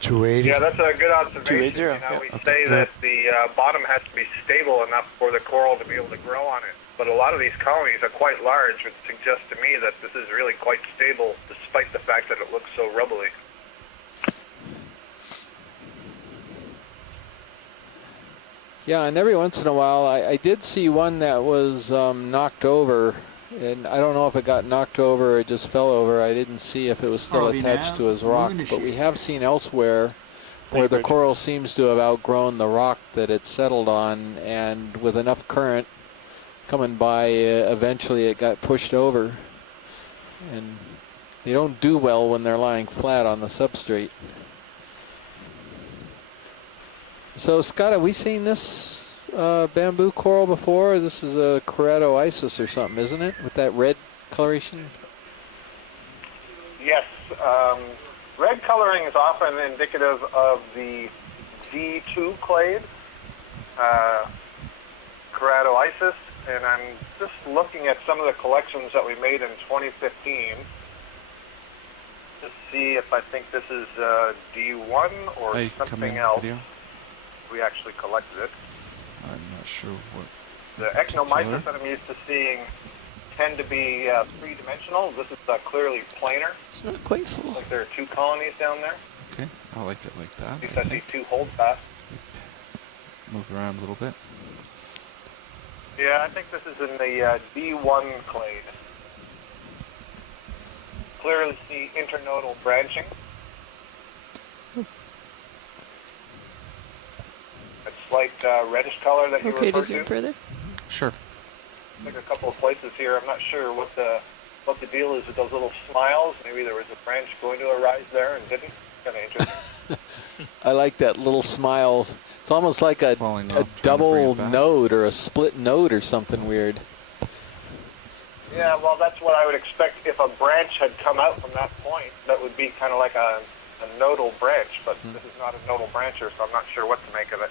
280. Yeah, that's a good observation. 280, You know, yeah. we Okay. say that the bottom has to be stable enough for the coral to be able to grow on it. But a lot of these colonies are quite large, which suggests to me that this is really quite stable, despite the fact that it looks so rubbly. yeah, and every once in a while, I did see one that was knocked over, and I don't know if it got knocked over or it just fell over. I didn't see if it was still ROV attached nav, to his rock, moving to but we ship. have seen elsewhere where the Bridge. coral seems to have outgrown the rock that it settled on, and with enough current coming by, eventually it got pushed over. And they don't do well when they're lying flat on the substrate. So, Scott, have we seen this bamboo coral before? This is a Keratoisis or something, isn't it? With that red coloration? Yes. Red coloring is often indicative of the D2 clade, Keratoisis, and I'm just looking at some of the collections that we made in 2015 to see if I think this is D1 or something else. Video? We actually collected it. I'm not sure what. The ecnomyces that I'm used to seeing tend to be three-dimensional. This is clearly planar. It's not quite full. Like there are two colonies down there. Okay, I like it like that. At least I see two hold fast. Move around a little bit. Yeah, I think this is in the D1 clade. Clearly see internodal branching. A slight reddish color that you Okay, referred to zoom to. further. Sure. I think a couple of places here. I'm not sure what the deal is with those little smiles. Maybe there was a branch going to arise there and didn't. Kind of interesting. I like that little smile. It's almost like a double node or a split node or something weird. Yeah, well, that's what I would expect if a branch had come out from that point. That would be kind of like a nodal branch, but this is not a nodal brancher, so I'm not sure what to make of it.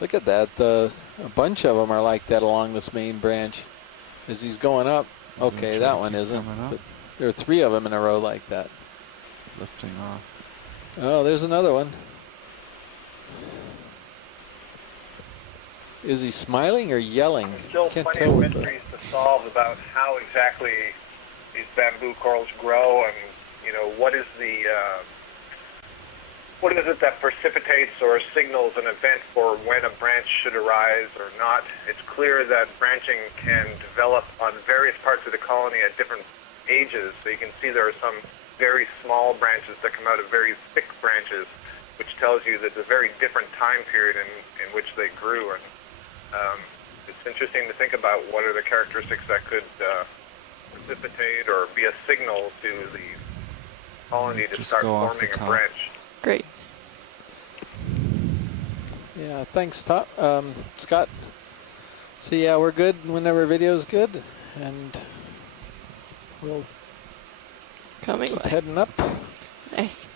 Look at that. A bunch of them are like that along this main branch. As he's going up, okay, that one isn't. But there are three of them in a row like that. Lifting off. Oh, there's another one. Is he smiling or yelling? Still Can't plenty tell of with mysteries to solve about how exactly these bamboo corals grow, and what is it that precipitates or signals an event for when a branch should arise or not. It's clear that branching can develop on various parts of the colony at different ages. So you can see there are some very small branches that come out of very thick branches, which tells you that it's a very different time period in which they grew. And it's interesting to think about what are the characteristics that could precipitate or be a signal to the colony to start forming a branch. Great. Yeah, thanks, Scott. So yeah, we're good whenever video's good, and we'll keep heading up. Nice.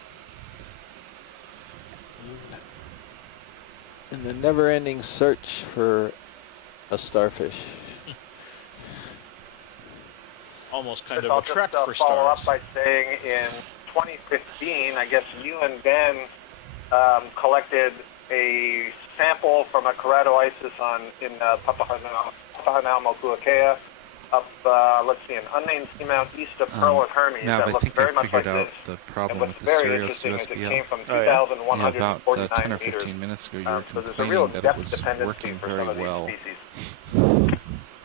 In the never-ending search for a starfish. Almost kind of I'll a trek just for follow stars. up by saying in 2015, I guess you and Ben collected a sample from a Keratoisis in Papahanaumokuakea up, let's see, an unnamed seamount east of Pearl of Hermes that looks very much like this. The problem And what's with the very Sirius interesting is it USBL. came from 2,149 about 10 or meters. 15 minutes ago, you were So there's a real complaining that it depth was dependency working for very some of these well. species.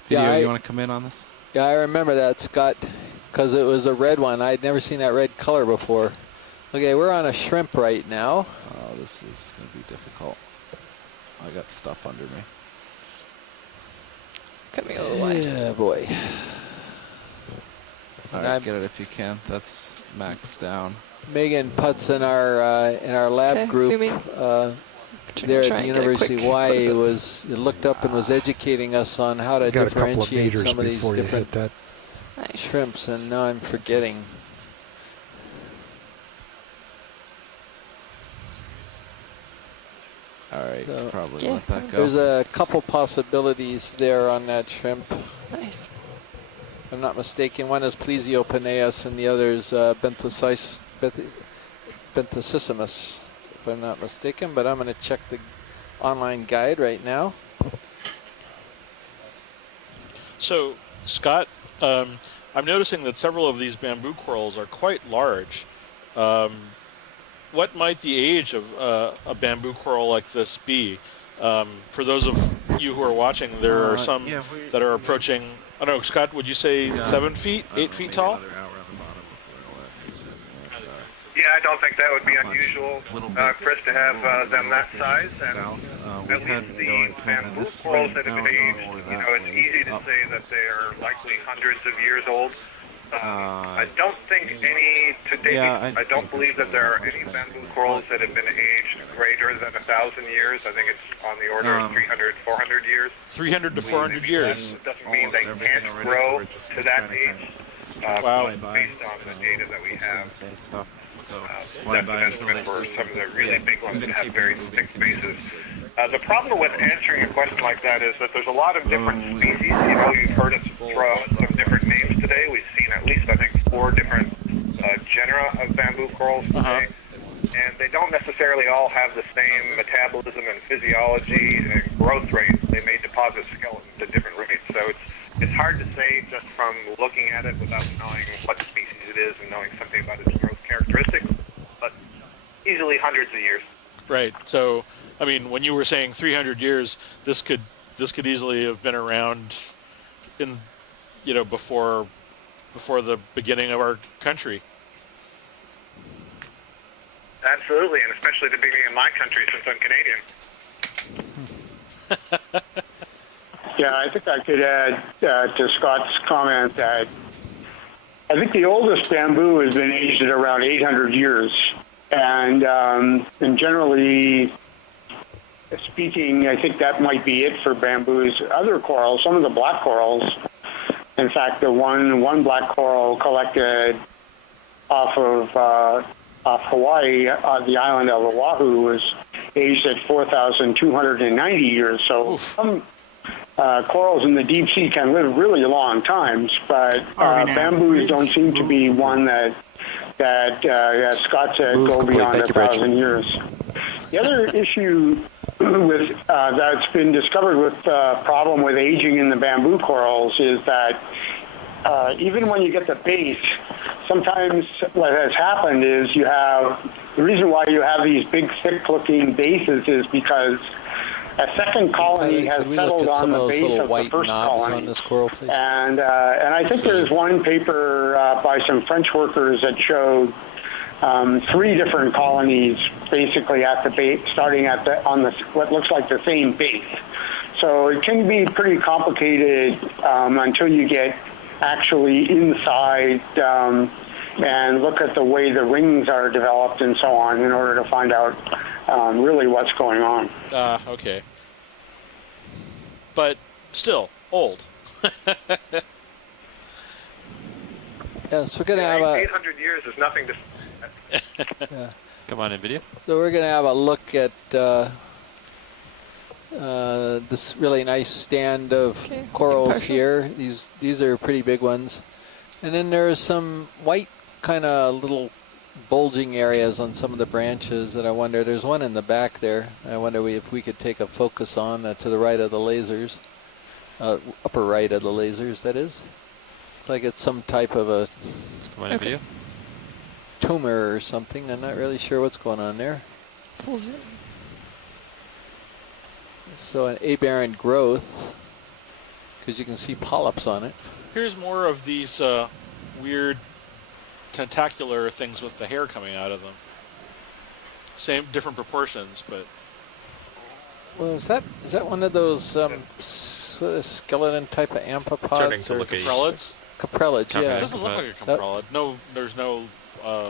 Video, you want to come in on this? Yeah, I remember that, Scott, because it was a red one. I'd never seen that red color before. Okay, we're on a shrimp right now. Oh, this is going to be difficult. I got stuff under me. Coming a little wide. Yeah, boy. All right, get it if you can. That's max down. Megan Putz in our lab group there at the University of Hawaii looked up and was educating us on how to differentiate some of these different shrimps, and now I'm forgetting. All right, So, probably let that go. There's a couple possibilities there on that shrimp. Nice. If I'm not mistaken, one is Plesiopenaeus and the other is Benthusissimus, if I'm not mistaken, but I'm going to check the online guide right now. So, Scott, I'm noticing that several of these bamboo corals are quite large. What might the age of a bamboo coral like this be? For those of you who are watching, there are some that are approaching, I don't know, Scott, would you say 7 feet, 8 feet tall? Yeah, I don't think that would be unusual, Chris, to have them that size. And at least the bamboo corals that have been aged, it's easy to say that they are likely hundreds of years old. I don't think any to date. Yeah, I don't believe that there are any bamboo corals that have been aged greater than 1,000 years. I think it's on the order of 300, 400 years. 300 to 400 years. It doesn't mean they can't grow to that age. Wow. Based on the data that we have. That's an estimate for some of the really big ones that have very thick bases. The problem with answering a question like that is that there's a lot of different species. You know, you've heard us throw out some different names today. We've seen at least, I think, 4 different genera of bamboo corals today. And they don't necessarily all have the same metabolism and physiology and growth rate. They may deposit skeletons at different rates. So it's hard to say just from looking at it without knowing what species it is and knowing something about its growth characteristics, but easily hundreds of years. Right. So, I mean, when you were saying 300 years, this could easily have been around in, you know, before the beginning of our country. Absolutely, and especially the beginning of my country since I'm Canadian. Yeah, I think I could add to Scott's comment that I think the oldest bamboo has been aged at around 800 years. And generally speaking, I think that might be it for bamboos. Other corals, some of the black corals, in fact, the one black coral collected off Hawaii, the island of Oahu, was aged at 4,290 years. So some corals in the deep sea can live really long times, but bamboos don't seem to be one that as Scott said, go beyond 1,000 years. The other issue with that's been discovered with the problem with aging in the bamboo corals is that even when you get the base, sometimes what has happened is the reason why you have these big, thick-looking bases is because a second colony has settled on the base of the first colony. On this coral, please? And I think there's one paper by some French workers that showed 3 different colonies basically at the base, starting on what looks like the same base. So it can be pretty complicated until you get actually inside and look at the way the rings are developed and so on in order to find out really what's going on. Okay. But still, old. Yes, we're going to have 800 years is nothing to... Yeah. Come on in video. So we're going to have a look at this really nice stand of corals here. These are pretty big ones. And then there's some white kind of little bulging areas on some of the branches that I wonder, there's one in the back there. I wonder if we could take a focus on to the right of the lasers, upper right of the lasers, that is. It's like it's some type of a tumor or something. I'm not really sure what's going on there. Full zoom. So an aberrant growth, because you can see polyps on it. Here's more of these weird tentacular things with the hair coming out of them. Same, different proportions, but... Well, is that one of those skeleton type of amphipods or caprellids? Caprellids, yeah. It doesn't look like a caprellid. No, there's no.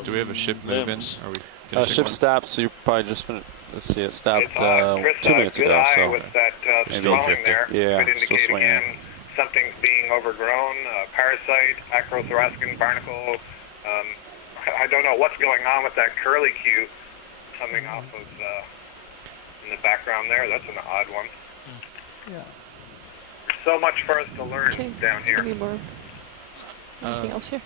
Do we have a ship moving? Are we ship stopped, so you're probably just gonna let's see. It stopped Chris, 2 minutes good ago. eye So with that swelling there. Yeah, could still indicate swinging. again something's being overgrown. Parasite, acrothoracic barnacle. I don't know what's going on with that curly Q coming off of in the background there. That's an odd one. Yeah. So much for us to learn down here. Any more? Anything else here?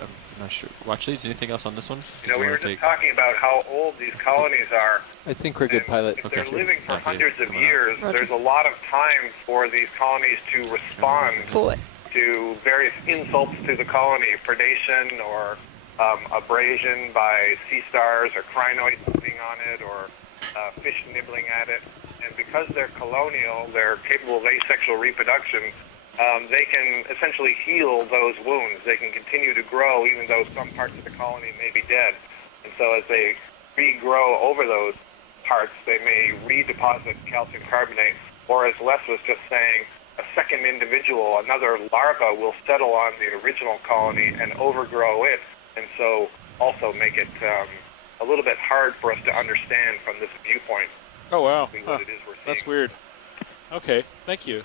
I'm not sure. Watch these. Anything else on this one? You know, we were just talking about how old these colonies are. I think we're good, pilot. If they're living for hundreds of years, there's a lot of time for these colonies to respond to various insults to the colony, predation or abrasion by sea stars or crinoids moving on it or fish nibbling at it. And because they're colonial, they're capable of asexual reproduction, they can essentially heal those wounds. They can continue to grow even though some parts of the colony may be dead. And so as they regrow over those parts, they may redeposit calcium carbonate, or as Les was just saying, a second individual, another larva, will settle on the original colony and overgrow it, and so also make it a little bit hard for us to understand from this viewpoint. Oh, wow. What it is we're seeing. That's weird. Okay, thank you.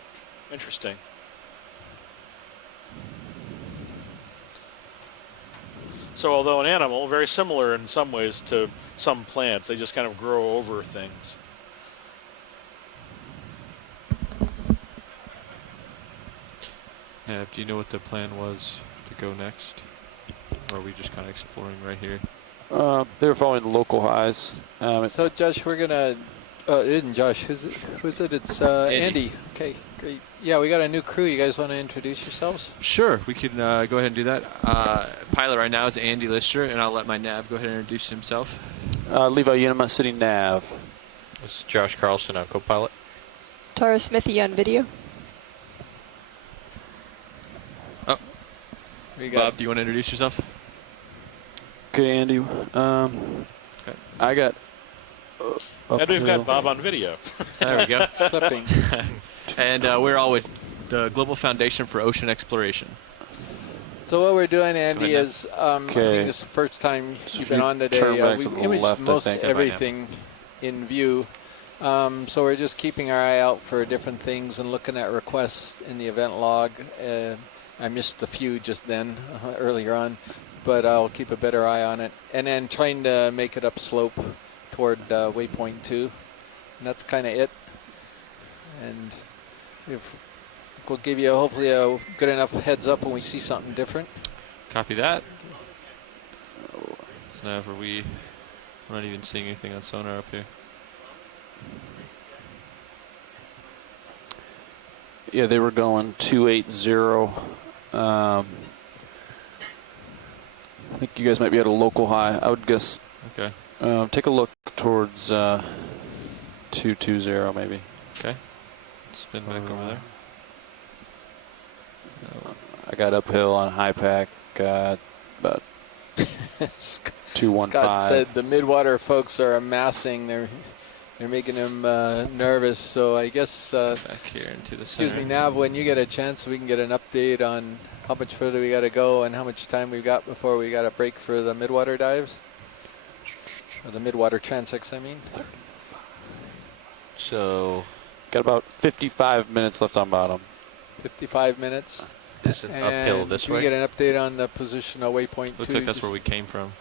Interesting. So although an animal, very similar in some ways to some plants, they just kind of grow over things. Yeah, do you know what the plan was to go next? Or are we just kind of exploring right here? They were following the local highs. So Josh, we're gonna. It isn't Josh. Who's it? It's Andy. Okay, great. Yeah, we got a new crew. You guys want to introduce yourselves? Sure, we can go ahead and do that. Pilot right now is Andy Lister, and I'll let my nav go ahead and introduce himself. Levi Unima sitting nav. This is Josh Carlson, I'm co-pilot. Tara Smithy on video. Oh, Bob, do you want to introduce yourself? Okay, Andy. Okay. I got. And we've got Bob on video. There we go. Flipping. And we're all with the Global Foundation for Ocean Exploration. So what we're doing, Andy, is I think this is the first time you've been on today. We imaged most everything in view. So we're just keeping our eye out for different things and looking at requests in the event log. I missed a few just then, earlier on, but I'll keep a better eye on it. And then trying to make it upslope toward waypoint 2. And that's kind of it. And we'll give you hopefully a good enough heads up when we see something different. Copy that. So now we're not even seeing anything on sonar up here. Yeah, they were going 280. I think you guys might be at a local high. I would guess. Okay. Take a look towards 220 maybe. Okay. Spin back over there. I got uphill on high pack about 215. Scott said the midwater folks are amassing. They're making him nervous. So I guess back here into the excuse center. me, Nav, when you get a chance, we can get an update on how much further we got to go and how much time we've got before we got a break for the midwater dives. Or the midwater transects, I mean. So, got about 55 minutes left on bottom. 55 minutes. Is it uphill this way? Can we get an update on the position of waypoint 2? Looks like that's where we came from.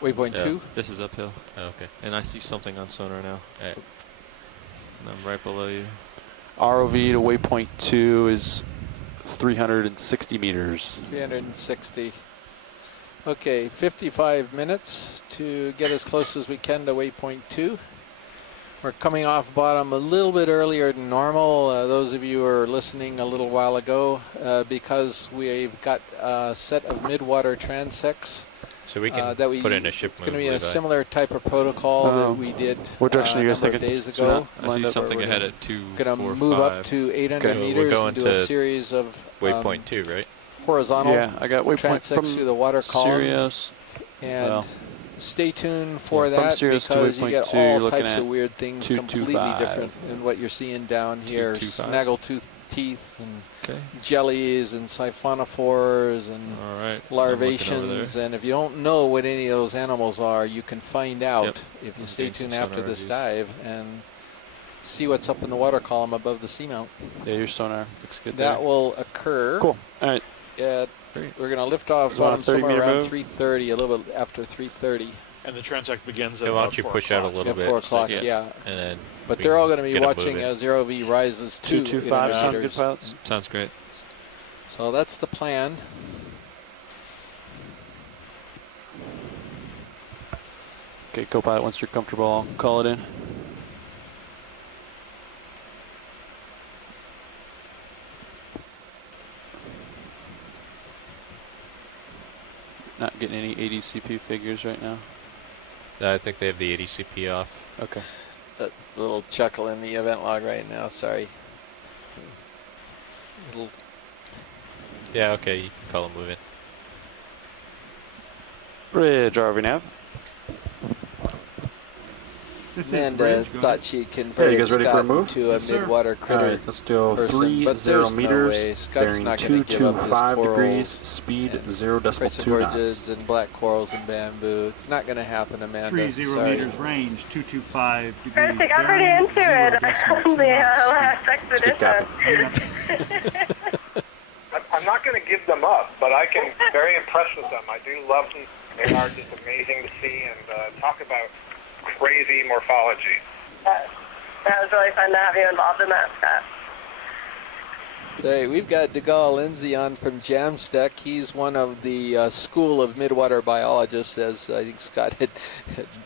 Waypoint 2? This is uphill. Oh, okay. And I see something on sonar now. All right. And I'm right below you. ROV to waypoint 2 is 360 meters. 360. Okay, 55 minutes to get as close as we can to waypoint 2. We're coming off bottom a little bit earlier than normal. Those of you who are listening a little while ago, because we've got a set of midwater transects. So we can put in a ship It's going to be a similar type of protocol that we did what direction a are you guys number of thinking? days ago. I see something ahead at 245. Going to move up to 800 meters and do a series of waypoint 2, right? Horizontal I got waypoint transects through the water column. Sirius. And stay tuned for from that Sirius because you get 2, you're all looking types at of weird things completely 225. different than what you're seeing down here. 225. Snaggletooth teeth and jellies and siphonophores and larvaceans. And if you don't know what any of those animals are, you can find out if you stay tuned after this dive and see what's up in the water column above the seamount. Yeah, your sonar looks good That there. will occur. Cool. All right. We're going to lift off bottom somewhere around 3:30, a little bit after 3:30. And the transect begins at why about don't you 4 push out a o'clock. little bit? 4 o'clock, so yeah. And then But they're all going to be get 'em watching moving. as ROV rises to 225 sound good, meters. pilots? Sounds great. So that's the plan. Okay, co-pilot, once you're comfortable, I'll call it in. Not getting any ADCP figures right now. No, I think they have the ADCP off. Okay. A little chuckle in the event log right now, sorry. Little Yeah, okay, you can call them moving. Bridge, RV nav. Amanda thought she converted Scott into a midwater critter. Let's do person, 30 meters, no way. Scott's bearing not going to give up his 225 degrees, corals speed and 0.2 knots. chrysogorgids and black corals and bamboo. It's not going to happen, Amanda. 30 meters range, 225 degrees. Chris, I got pretty into it on the last expedition. I'm not going to give them up, but I can very impressed with them. I do love them. They are just amazing to see and talk about crazy morphology. That was really fun to have you involved in that, Scott. So we've got DeGaulle Lindsay on from Jamstack. He's one of the school of midwater biologists, as I think Scott had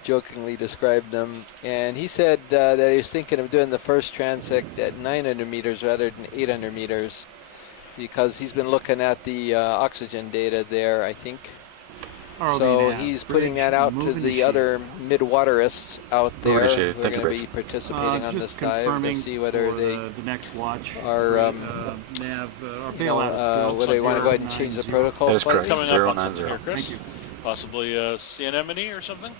jokingly described them. And he said that he was thinking of doing the first transect at 900 meters rather than 800 meters because he's been looking at the oxygen data there, I think. So he's putting that out to the other midwaterists out there who are going to be participating on this dive to see whether they the next watch are, whether they want to go ahead and change the protocol slightly. Coming up on something here, Chris. Possibly sea anemone or something?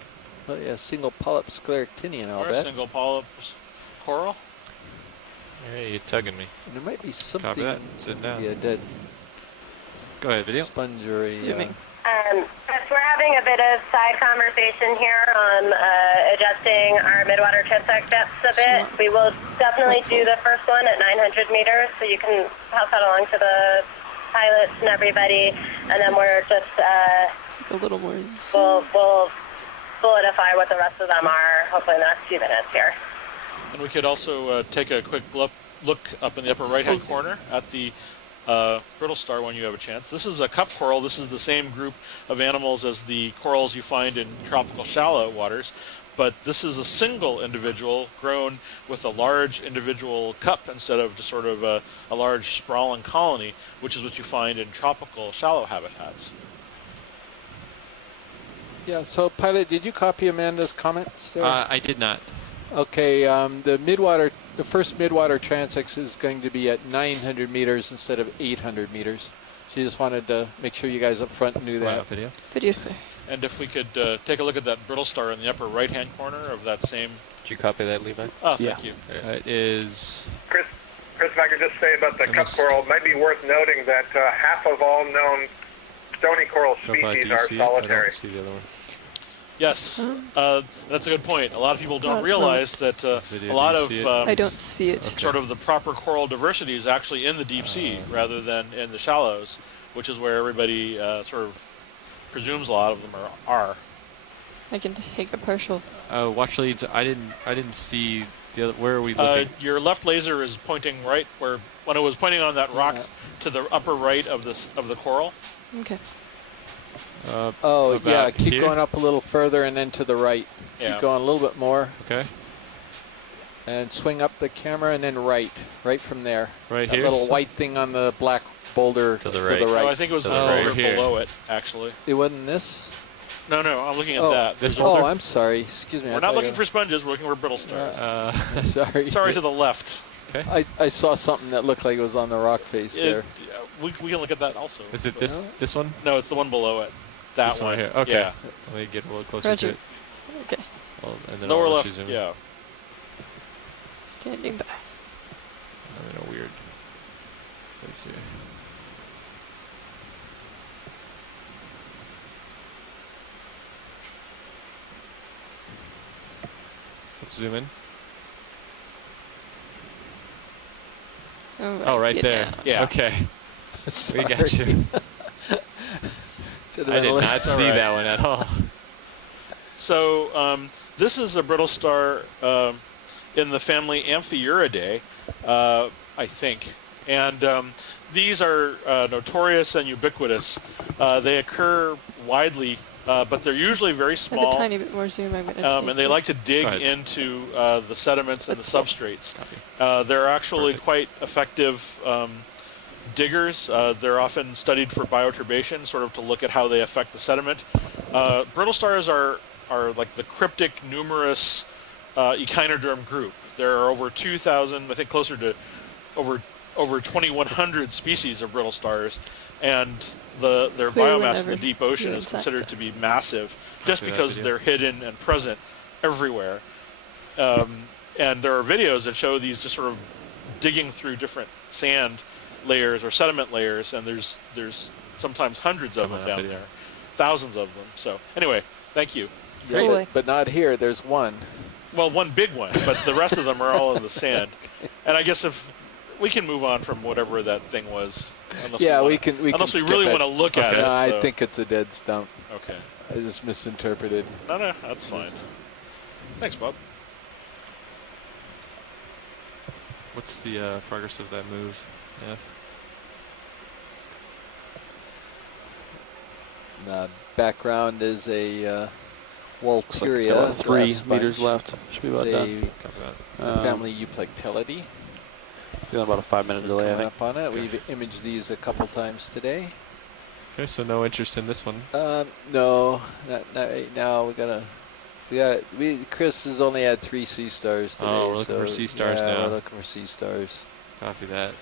Well, yeah, single polyp scleractinian, I'll bet. Or a single polyp coral? Hey, you're tugging me. And there might be something. Copy that. Sitting down. Yeah, dead. Go ahead, video. Sponge or a... We're having a bit of side conversation here on adjusting our midwater transect depths a bit. We will definitely do the first one at 900 meters, so you can pass that along to the pilots and everybody. And then we're just take a little more. We'll solidify what the rest of them are. Hopefully in the next few minutes here. And we could also take a quick look up in the upper right-hand corner at the Brittle Star when you have a chance. This is a cup coral. This is the same group of animals as the corals you find in tropical shallow waters, but this is a single individual grown with a large individual cup instead of just sort of a large sprawling colony, which is what you find in tropical shallow habitats. Yeah, so pilot, did you copy Amanda's comments there? I did not. Okay, the first midwater transect is going to be at 900 meters instead of 800 meters. She just wanted to make sure you guys up front knew that. Video. Video's clear. And if we could take a look at that Brittle Star in the upper right-hand corner of that same... Did you copy that, Levi? Oh, thank you. It is... Chris, if I could just say about the cup coral, it might be worth noting that half of all known stony coral species are solitary. I don't see the other one. Yes, that's a good point. A lot of people don't realize that a lot of I don't see it. Sort of the proper coral diversity is actually in the deep sea rather than in the shallows, which is where everybody sort of presumes a lot of them are. I can take a partial. Watch leads. I didn't see the other. Where are we looking? Your left laser is pointing right where when it was pointing on that rock to the upper right of the coral. Okay. Keep here? going up a little further and then to the right. Yeah. Keep going a little bit more. Okay. And swing up the camera and then right from there. Right that here? little white thing on the black boulder to the right. Oh, I think it was the boulder below it, actually. It wasn't this? No, I'm looking at that. This boulder? Oh, I'm sorry. Excuse me. We're not looking for sponges. We're looking for brittle stars. Sorry. To the left. Okay. I saw something that looked like it was on the rock face there. We can look at that also. Is it this one? No, it's the one below it. That this one here. Okay. Yeah. Let me get a little closer Roger. to it. Okay. Well, and then lower I'll left. let you zoom Yeah. Standing by. I'm in a weird place here. Let's zoom in. Oh, Oh, right there. now. Yeah. Okay. We got you. I did not see that one at all. So this is a brittle star in the family Amphiuridae, I think. And these are notorious and ubiquitous. They occur widely, but they're usually very I small. have a tiny bit more zoom. I'm gonna And they like to dig into the sediments and the substrates. They're actually quite effective diggers. They're often studied for bioturbation, sort of to look at how they affect the sediment. Brittle stars are like the cryptic, numerous echinoderm group. There are over 2,000, I think closer to over 2,100 species of brittle stars, and their biomass in the deep ocean is considered to be massive, just because they're hidden and present everywhere. and there are videos that show these just sort of digging through different sand layers or sediment layers, and there's sometimes hundreds of them down there, thousands of them. So anyway, thank you. Yeah, but not here. There's one. Well, one big one, but the rest of them are all in the sand. And I guess if we can move on from whatever that thing was. Yeah, we can. Unless we really want to look at it. No, I think it's a dead stump. Okay. I just misinterpreted. No, that's fine. Thanks, Bob. What's the progress of that move, F? The background is a Walteria. Like 3 meters left. Should be about done. Family Euplectellidae. Feeling about a 5-minute delay, I think. Up on it. We've imaged these a couple times today. Okay, so no interest in this one. No, not right now. Chris has only had 3 sea stars today. Oh, we're looking for sea stars now. We're looking for sea stars. Copy that.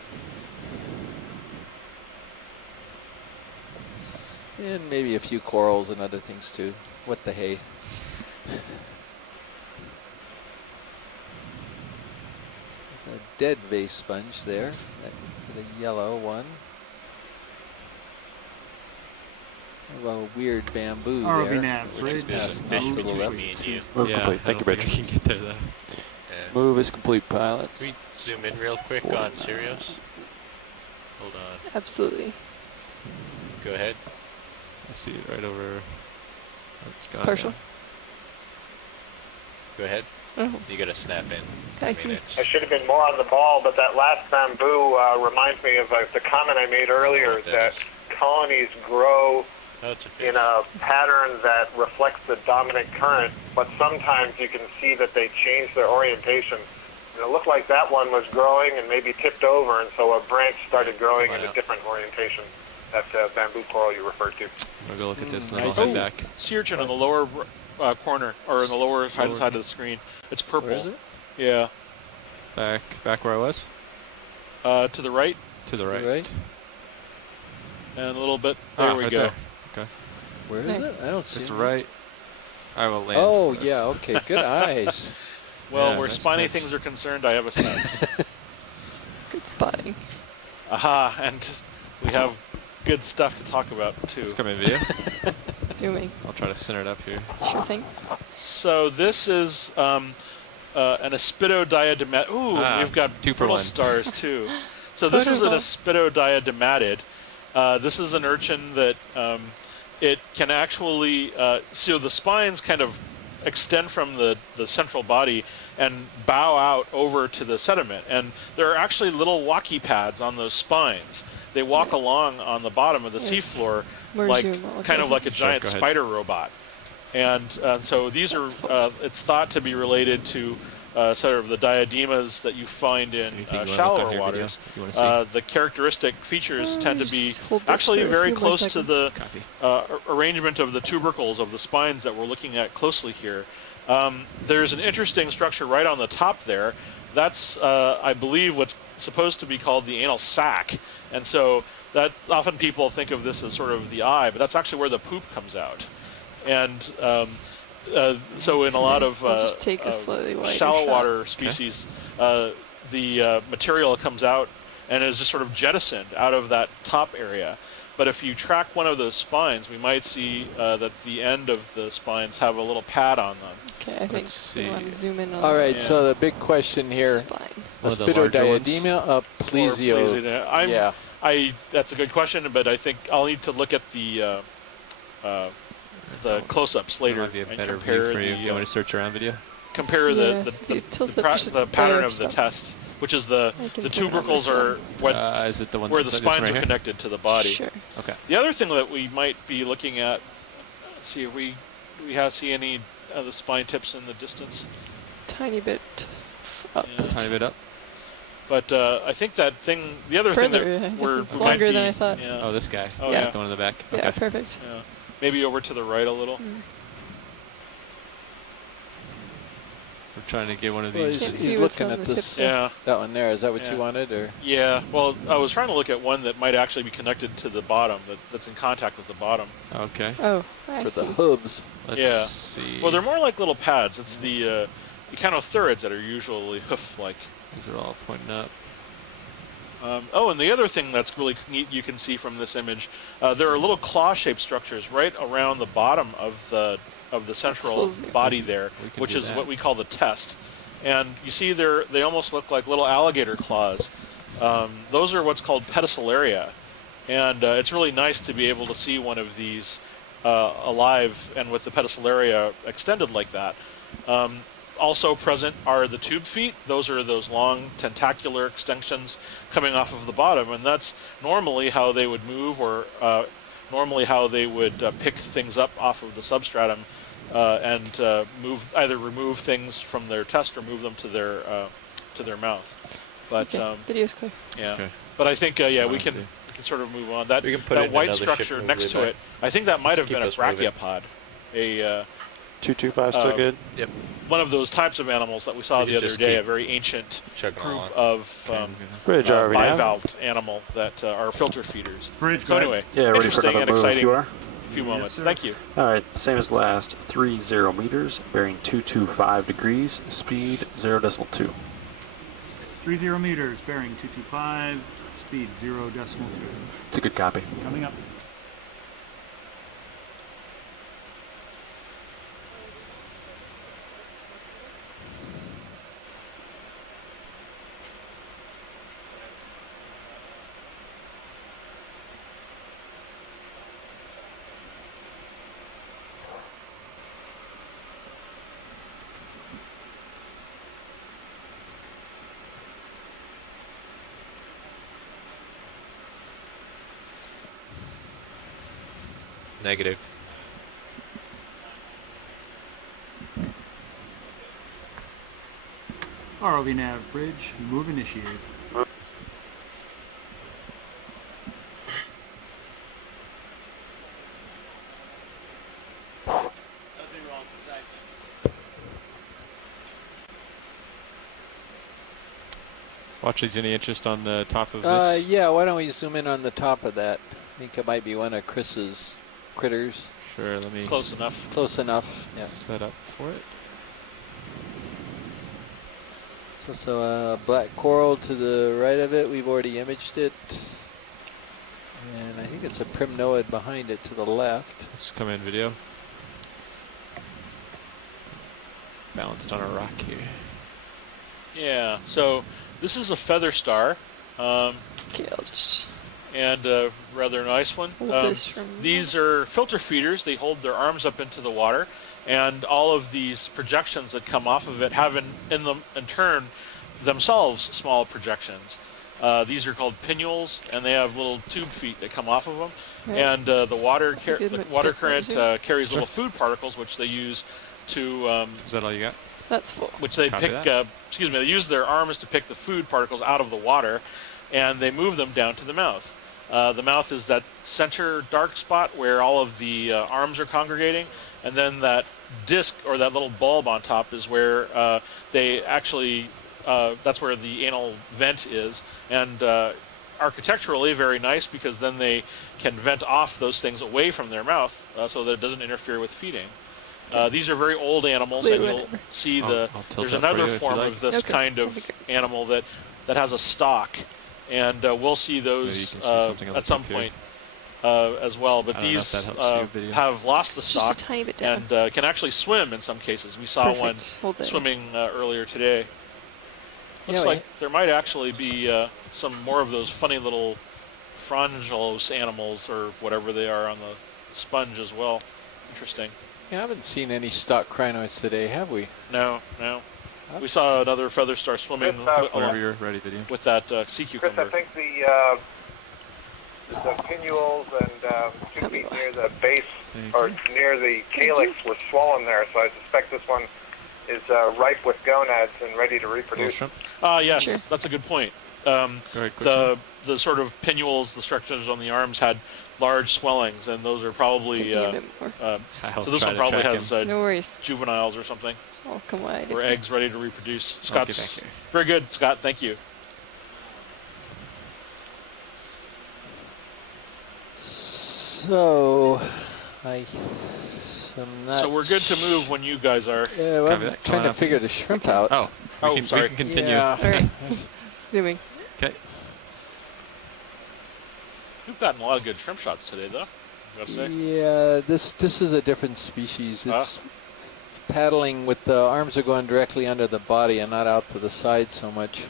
And maybe a few corals and other things too. What the hey? There's a dead vase sponge there. The yellow one. A weird bamboo RV there. nav, Which is past fish to the left. Move complete. Thank you, Bridge. Can get there though. Move is complete, pilots. Can we zoom in real quick on Sirius? Hold on. Absolutely. Go ahead. I see it right over. It's gone. Partial. Now. Go ahead. Oh. You got to snap in. I see. I should have been more on the ball, but that last bamboo reminds me of the comment I made earlier that colonies grow in a pattern that reflects the dominant current, but sometimes you can see that they change their orientation. And it looked like that one was growing and maybe tipped over, and so a branch started growing in a different orientation. That's bamboo coral you referred to. I'll go look at this and then I'll head back. Sea urchin on the lower corner, or in the lower side of the screen. It's purple. Where is it? Yeah. Back where I was? To the right. To the right. And a little bit. There we right go. There. Okay. Where is it? I don't see it. it. Right. I will land. Oh, yeah, okay. Good eyes. Well, Yeah, where nice spiny catch. things are concerned, I have a sense. Good spotting. Aha, and we have good stuff to talk about, too. It's coming in video. Do me. I'll try to center it up here. Sure thing. So this is an Aspidodiadematid. Ooh, we've got 2 for brittle 1. stars, too. So this is an Aspidodiadematid. This is an urchin that it can actually, so the spines kind of extend from the central body and bow out over to the sediment. And there are actually little walkie pads on those spines. They walk along on the bottom of the seafloor like kind of like a giant spider robot. And so these are, it's thought to be related to sort of the diademas that you find in shallower waters. The characteristic features tend to be actually very close to the arrangement of the tubercles of the spines that we're looking at closely here. There's an interesting structure right on the top there. That's, I believe, what's supposed to be called the anal sac. And so that often people think of this as sort of the eye, but that's actually where the poop comes out. And so in a lot of shallow water species, the material comes out and is just sort of jettisoned out of that top area. But if you track one of those spines, we might see that the end of the spines have a little pad on them. Okay, I think we want to zoom in on All right, so the big question here, Aspidodiadema, plesio. That's a good question, but I think I'll need to look at the close-ups later Might be a and better compare view for you. the You want to search around video? compare the pattern of the test, which is the tubercles are what is it the one where the that's spines right are here? connected to the body. Sure. Okay. The other thing that we might be looking at, let's see if we see any of the spine tips in the distance. Tiny bit up. Tiny bit up. But I think that thing, the other thing that we're longer than I thought. Yeah. Oh, this guy. Oh, yeah. The one in the back. Yeah, Okay. perfect. Yeah. Maybe over to the right a little. We're trying to get one of Well, these. he's looking at this. Yeah. That one there. Is that what you wanted, or? Yeah. Well, I was trying to look at one that might actually be connected to the bottom, that's in contact with the bottom. Okay. Oh, I For see. the hooves. Let's see. Well, they're more like little pads. It's the Echinothurids that are usually hoof-like. These are all pointing up. Oh, and the other thing that's really neat you can see from this image, there are little claw-shaped structures right around the bottom of the central body there, which is what we call the test. And you see they almost look like little alligator claws. Those are what's called pedicellaria. And it's really nice to be able to see one of these alive and with the pedicellaria extended like that. Also present are the tube feet. Those are those long tentacular extensions coming off of the bottom, and that's normally how they would move, or normally how they would pick things up off of the substratum and either remove things from their test or move them to their mouth. But video's clear. Yeah, okay. But I think we can sort of move on. That white structure next to back. it, I think that might have been a us moving. brachiopod, a 225 still good. Yep. one of those types of animals that we saw the other day, a very ancient group of bivalved animal that are filter feeders. So anyway, ready for interesting another and move exciting if you are. few moments. Thank you. All right, same as last. 30 meters, bearing 225 degrees, speed 0.2. 30 meters, bearing 225, speed 0.2. It's a good copy. Coming up. Negative. ROV nav bridge, move initiated. Watch, any interest on the top of this? Yeah, why don't we zoom in on the top of that? I think it might be one of Chris's critters. Sure, let me... Close enough. Close enough, yeah. Set up for it. So black coral to the right of it, we've already imaged it. And I think it's a primnoid behind it to the left. Let's come in video. Balanced on a rock here. Yeah, so this is a feather star. Okay, I'll just... And a rather nice one. These are filter feeders. They hold their arms up into the water, and all of these projections that come off of it have in turn themselves small projections. These are called pinnules, and they have little tube feet that come off of them. Right. And the water current carries little food particles, which they use to... is that all you got? That's full. Which they pick... they use their arms to pick the food particles out of the water, and they move them down to the mouth. The mouth is that center dark spot where all of the arms are congregating, and then that disc or that little bulb on top is where they actually, that's where the anal vent is. And architecturally very nice, because then they can vent off those things away from their mouth so that it doesn't interfere with feeding. These are very old animals, and you'll see there's another form of this kind of animal that has a stalk. And we'll see those at some point as well. But these have lost the stalk and can actually swim in some cases. We saw one swimming earlier today. Looks like there might actually be some more of those funny little frangulose animals or whatever they are on the sponge as well. Interesting. Yeah, I haven't seen any stock crinoids today, have we? No. We saw another feather star swimming whenever you're ready, video. With that sea cucumber. Chris, I think the pinnules and should be near the base or near the calyx were swollen there, so I suspect this one is ripe with gonads and ready to reproduce. Yes, Sure. That's a good point. The sort of pinnules, the structures on the arms had large swellings, and those are probably so this one probably has juveniles or something. I'll come wide. Or eggs ready to reproduce. Scott's very good, Scott. Thank you. So, I So we're good to move when you guys are. Yeah, well, I'm trying to figure the shrimp out. Oh, sorry. We can continue. Yeah. All right. Zooming. Okay. We've gotten a lot of good shrimp shots today, though. Yeah, this is a different species. It's paddling with the arms are going directly under the body and not out to the side so much.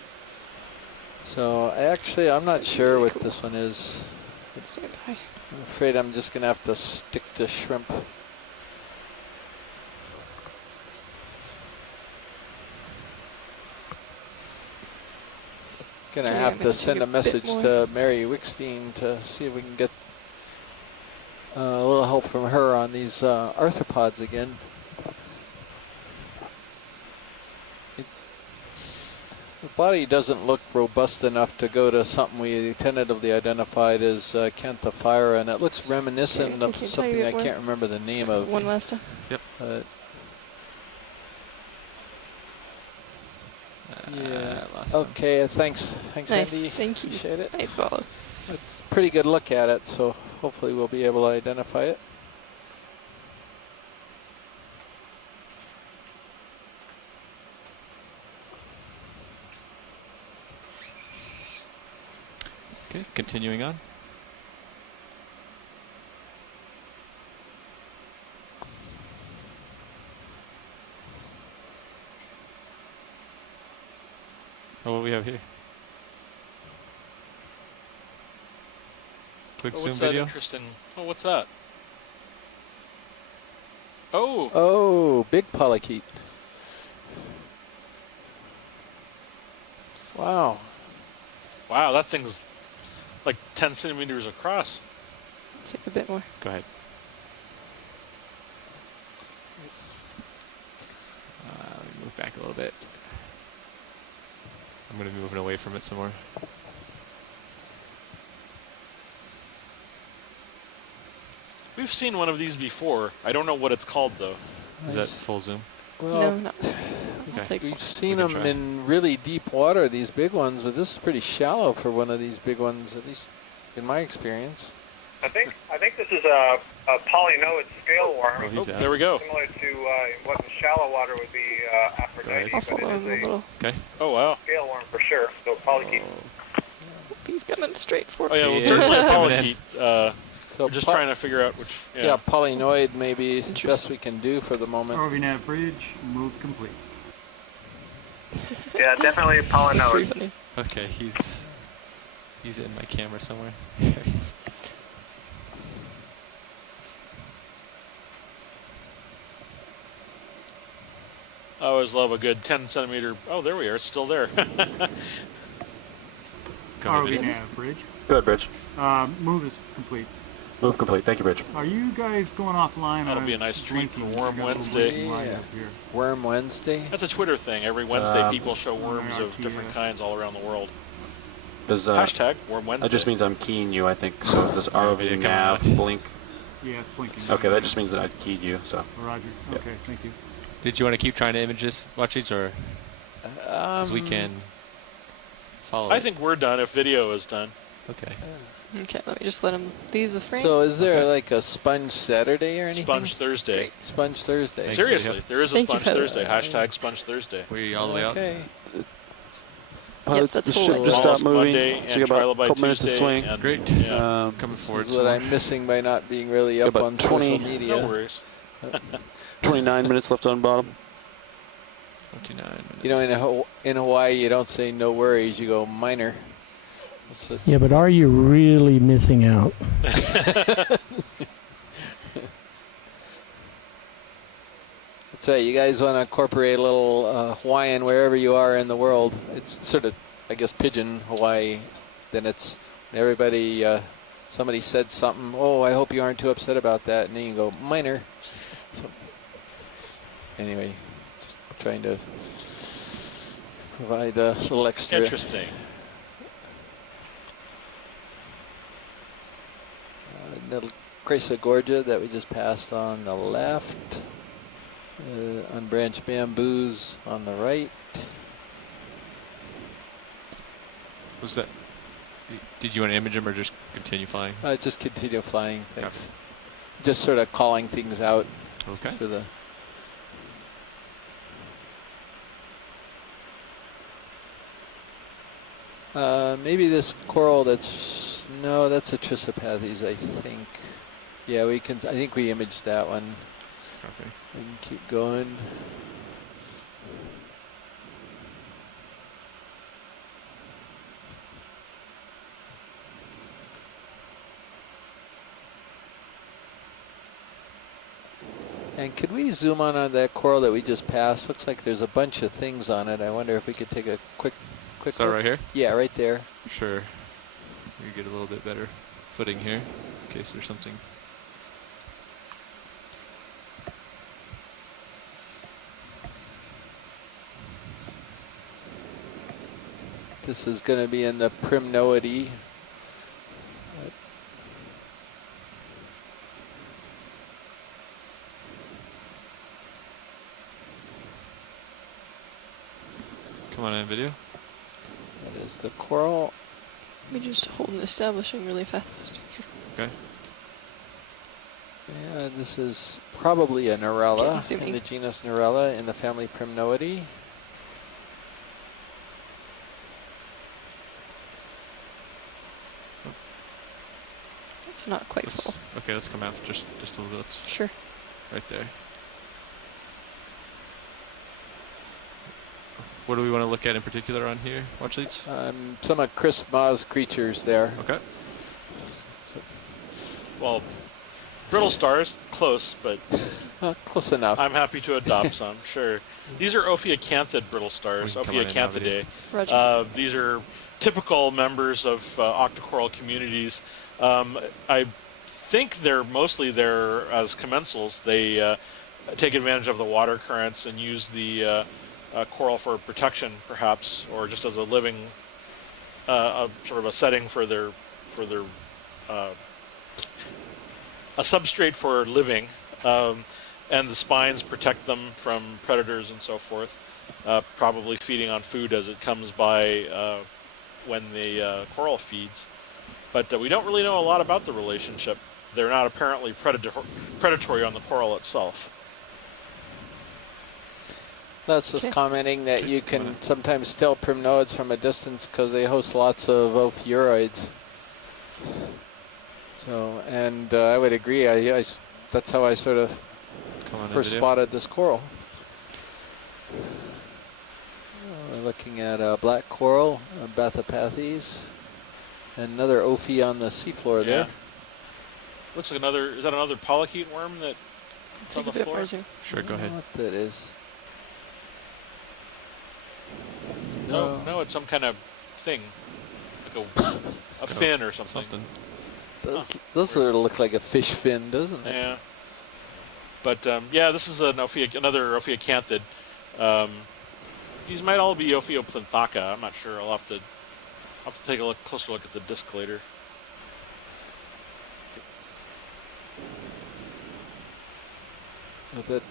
So actually, I'm not sure what this one is. I'm afraid I'm just gonna have to stick to shrimp. Gonna have to send a message to Mary Wickstein to see if we can get a little help from her on these arthropods again. The body doesn't look robust enough to go to something we tentatively identified as Canthophyra, and it looks reminiscent of something I can't remember the name of. One last time. Yep. Yeah. Okay. Thanks, nice. Andy. Thank you. Appreciate it. Nice follow. It's a pretty good look at it, so hopefully we'll be able to identify it. Okay, continuing on. Oh, what do we have here? Quick zoom what's video. That interesting? Oh, what's that? Oh. Oh, big polychaete. Wow. Wow, that thing's like 10 centimeters across. Take a bit more. Go ahead. Move back a little bit. I'm going to be moving away from it some more. We've seen one of these before. I don't know what it's called, though. Is that full zoom? Well, no, not. Okay. We've seen them in really deep water, these big ones, but this is pretty shallow for one of these big ones, at least in my experience. I think this is a polynoid scale worm. Oh, there we go. Similar to what in shallow water would be Aphrodite, I'll but follow him a it is little. Okay. Oh, wow. Scale worm for sure. So polychaete. He's coming straight for Oh, yeah, well, Yeah. certainly polychaete. So we're just trying to figure out which. Yeah, polynoid maybe is the best we can do for the moment. Orvinav bridge, move complete. Yeah, definitely polynoid. Okay, he's in my camera somewhere. I always love a good 10 centimeter. Oh, there we are. It's still there. Orvinav bridge. Good, Bridge. Move is complete. Move complete. Thank you, Bridge. Are you guys going offline? That'll be a nice treat for Worm Wednesday. Yeah. Worm Wednesday. That's a Twitter thing. Every Wednesday, people show worms of different kinds all around the world. Does hashtag Worm Wednesday. That just means I'm keying you, I think. So does ROV nav blink? Yeah, it's blinking. Okay, that just means that I keyed you. So. Roger. Yep. Okay, thank you. Did you want to keep trying to image this, watch these, or as we can follow? I think we're done if video is done. Okay. Okay, let me just let him leave the frame. So is there like a Sponge Saturday or anything? Sponge Thursday. Great. Sponge Thursday. Thanks. Seriously, there is a Sponge Thursday. Hashtag Sponge Thursday. We all the way out? Okay. Pilots, the ship just stopped moving. So you got about a couple minutes to swing. Great. Yeah. Coming forward. This is what I'm missing by not being really up on social media. No worries. 29 minutes left on bottom. 29 minutes. You know, in Hawaii, you don't say no worries. You go minor. Yeah, but are you really missing out? That's right. You guys want to incorporate a little Hawaiian wherever you are in the world. It's sort of, I guess, pidgin Hawaii. Then it's everybody, somebody said something. Oh, I hope you aren't too upset about that. And then you go, minor. So, anyway, just trying to provide a little extra. Interesting. The Cresa Gorgia that we just passed on the left. Unbranched bamboos on the right. Was that? Did you want to image them or just continue flying? Just continue flying, thanks. Okay. Just sort of calling things out. Okay. For the maybe this coral that's, no, that's a Trissopathes, I think. Yeah, we can, I think we imaged that one. Okay. We can keep going. And could we zoom on that coral that we just passed? Looks like there's a bunch of things on it. I wonder if we could take a quick Is that look. right here? Yeah, right there. Sure. We get a little bit better footing here in case there's something. This is going to be in the Primnoidy. Come on in, video. That is the coral. Let me just hold and establishing really fast. Okay. Yeah, this is probably a Neurella Okay, in zooming. the genus Neurella in the family Primnoidy. It's not quite full. Okay, let's come out just a little bit. Sure. Right there. What do we want to look at in particular on here? Watch leads? Some of Chris Ma's creatures there. Okay. Well, Brittle Stars, close, but close enough. I'm happy to adopt some, sure. These are Ophiocanthid Brittle Stars, Ophiocanthidea. These are typical members of octocoral communities. I think they're mostly there as commensals. They take advantage of the water currents and use the coral for protection, perhaps, or just as a living, sort of a setting for their a substrate for living, and the spines protect them from predators and so forth, probably feeding on food as it comes by when the coral feeds. But we don't really know a lot about the relationship. They're not apparently predatory on the coral itself. That's just commenting that you can sometimes tell primnoids from a distance because they host lots of ophiuroids. So, and I would agree. That's how I sort of first spotted this coral. We're looking at a black coral, Bathopathes, and another ophi on the seafloor there. Looks like another. Is that another polychaete worm that's on the floor? Sure, go ahead. What that is? No, it's some kind of thing, like a fin or something. Those sort of look like a fish fin, doesn't it? Yeah. But yeah, this is another Ophiocanthid. These might all be Ophioplinthaka. I'm not sure. I'll have to take a closer look at the disc later. That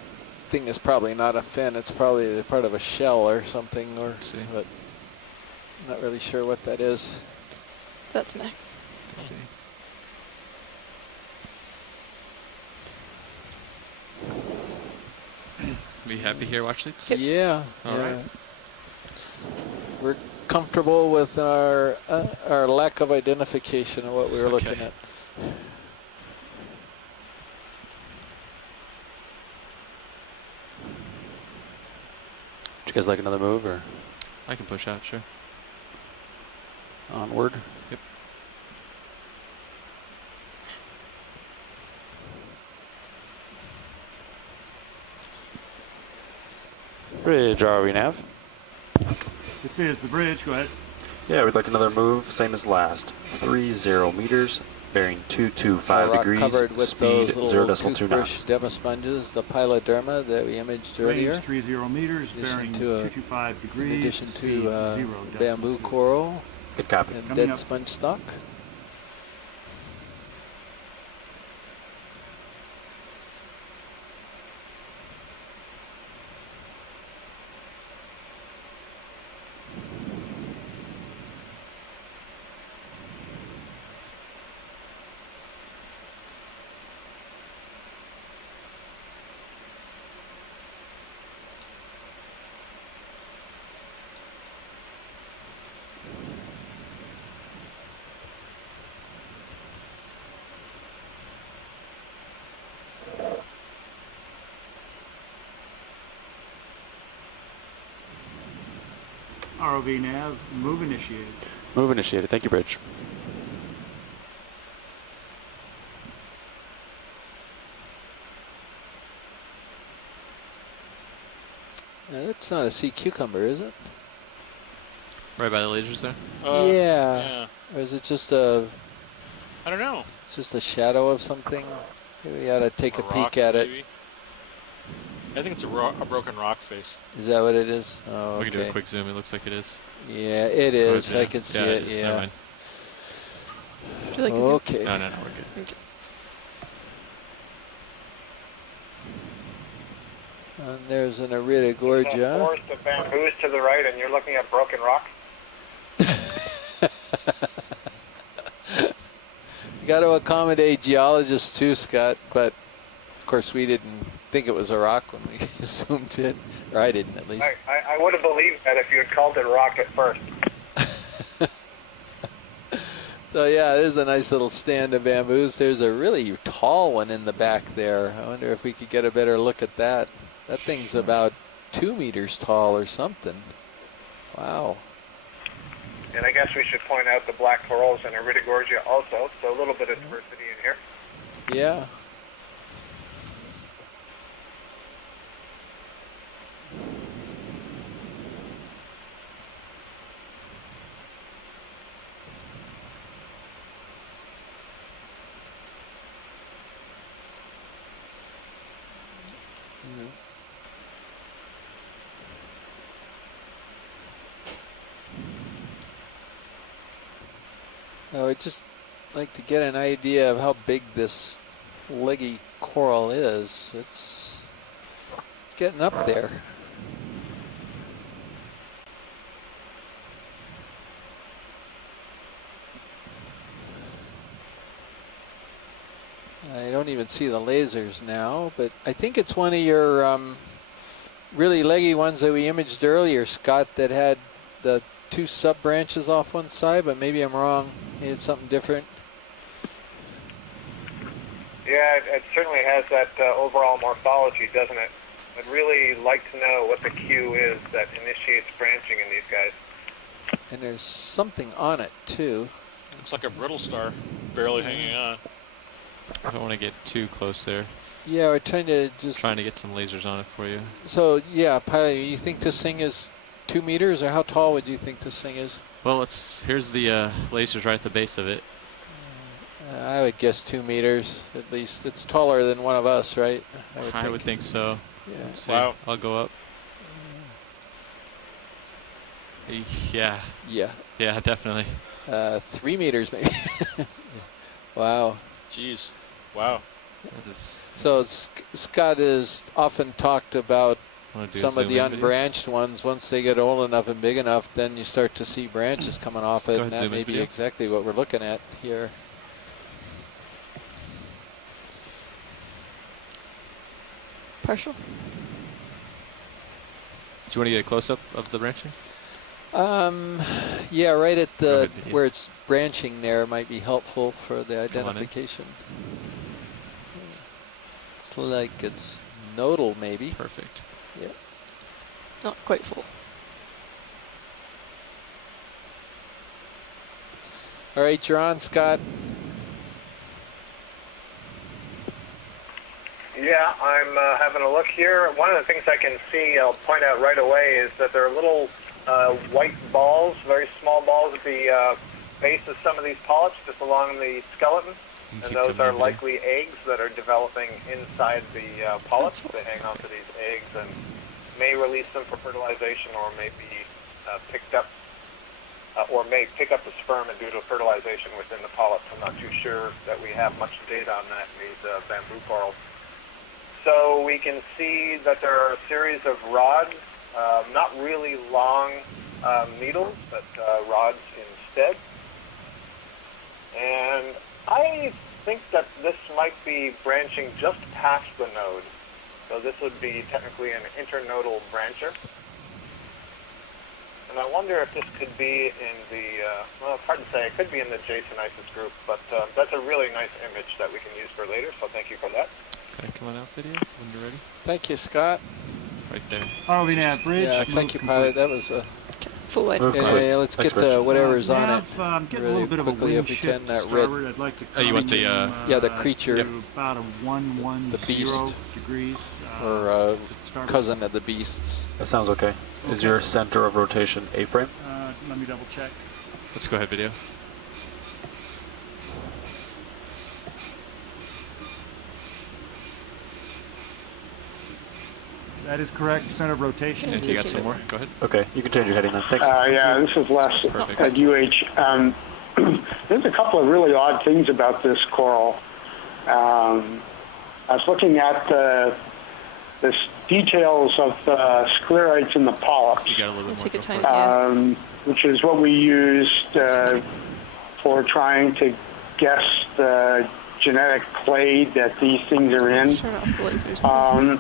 thing is probably not a fin. It's probably part of a shell or something, but I'm not really sure what that is. That's Max. Okay. Be happy here, watch leads? Yeah. All right. We're comfortable with our lack of identification of what we were looking at. Would you guys like another move, or? I can push out, sure. Onward. Yep. Bridge, are we nav? This is the bridge. Go ahead. Yeah, we'd like another move, same as last. 30 meters, bearing 225 degrees, Covered with speed those 0.2 knots. Demasponges, the Piloderma that we imaged earlier. Range 30 meters, bearing 225 degrees. In addition speed to bamboo coral. Good copy. And dead sponge stock. ROV nav, move initiated. Move initiated. Thank you, Bridge. That's not a sea cucumber, is it? Right by the lasers there? Yeah. Or is it just a... I don't know. It's just a shadow of something? Maybe we ought to take a rock, peek at maybe? it. I think it's a broken rock face. Is that what it is? Oh, okay. We can do a quick zoom. It looks like it is. Yeah, it is. Oh, I can see it, is. yeah. Never mind. Would you like to Okay. No, we're good. Thank you. And there's an Iridogorgia. Forest of bamboos to the right, and you're looking at broken rock. You got to accommodate geologists too, Scott, but of course we didn't think it was a rock when we assumed it, or I didn't at least. I would have believed that if you had called it a rock at first. So yeah, there's a nice little stand of bamboos. There's a really tall one in the back there. I wonder if we could get a better look at that. That thing's about 2 meters tall or something. Wow. And I guess we should point out the black corals and Iridogorgia also, so a little bit of diversity in here. Yeah. I would just like to get an idea of how big this leggy coral is. It's getting up there. I don't even see the lasers now, but I think it's one of your really leggy ones that we imaged earlier, Scott, that had the 2 sub-branches off one side, but maybe I'm wrong. Maybe it's something different. Yeah, it certainly has that overall morphology, doesn't it? I'd really like to know what the cue is that initiates branching in these guys. And there's something on it, too. It's like a brittle star, barely hanging on. I don't want to get too close there. Yeah, we're trying to get some lasers on it for you. So, yeah, Pilot, you think this thing is 2 meters, or how tall would you think this thing is? Well, here's the lasers right at the base of it. I would guess 2 meters, at least. It's taller than one of us, right? I would think so. Yeah. Let's see. Wow. I'll go up. Yeah. Yeah. Yeah, definitely. 3 meters, maybe. Wow. Jeez. Wow. So Scott has often talked about some of the video? unbranched ones. Once they get old enough and big enough, then you start to see branches coming off it, and that may be exactly what we're looking at here. Partial? Do you want to get a close-up of the branching? Yeah, right at the where it's branching there might be helpful for the identification. It's like it's nodal, maybe. Perfect. Yeah. Not quite full. All right, you're on, Scott. Yeah, I'm having a look here. One of the things I can see, I'll point out right away, is that there are little white balls, very small balls at the base of some of these polyps, just along the skeleton. And those are likely eggs that are developing inside the polyps. They hang on to these eggs and may release them for fertilization, or may be picked up, or may pick up the sperm and do to fertilization within the polyps. I'm not too sure that we have much data on that in these bamboo corals. So we can see that there are a series of rods, not really long needles, but rods instead. And I think that this might be branching just past the node. So this would be technically an internodal brancher. And I wonder if this could be in the, well, it's hard to say, it could be in the Jasonisis group, but that's a really nice image that we can use for later, so thank you for that. Okay, come on out, video, when you're ready. Thank you, Scott. Right there. ROV nav bridge. Yeah, thank you, Pilot. That was Full wide. Anyway, let's get the whatever's on it get a really little bit of a quickly wind if we shift can. That to red. starboard. I'd like to Oh, you want the yeah, the creature, to about a 110 beast. degrees. Or cousin of the beasts. That sounds okay. Is your center of rotation A-frame? Let me double check. Let's go ahead, video. That is correct. Center of rotation. And you got some more? Go ahead. Okay, you can change your heading then. Thanks. Yeah, this is Les at UH. There's a couple of really odd things about this coral. I was looking at the details of the Sclerites and the Polyps, You got a little bit Take a more. time. which is what we used for trying to guess the genetic clade that these things are in. Turn off the lasers.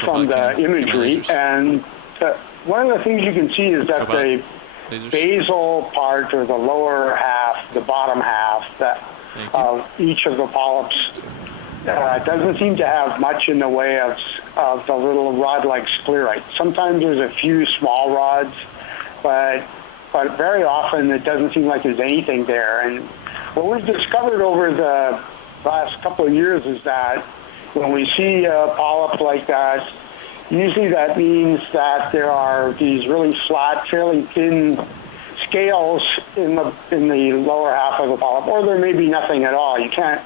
From the imagery, and one of the things you can see is that the basal part, or the lower half, the bottom half of each of the polyps doesn't seem to have much in the way of the little rod-like sclerites. Sometimes there's a few small rods, but very often it doesn't seem like there's anything there. And what we've discovered over the last couple of years is that when we see a polyp like that, usually that means that there are these really flat, fairly thin scales in the lower half of the polyp, or there may be nothing at all. You can't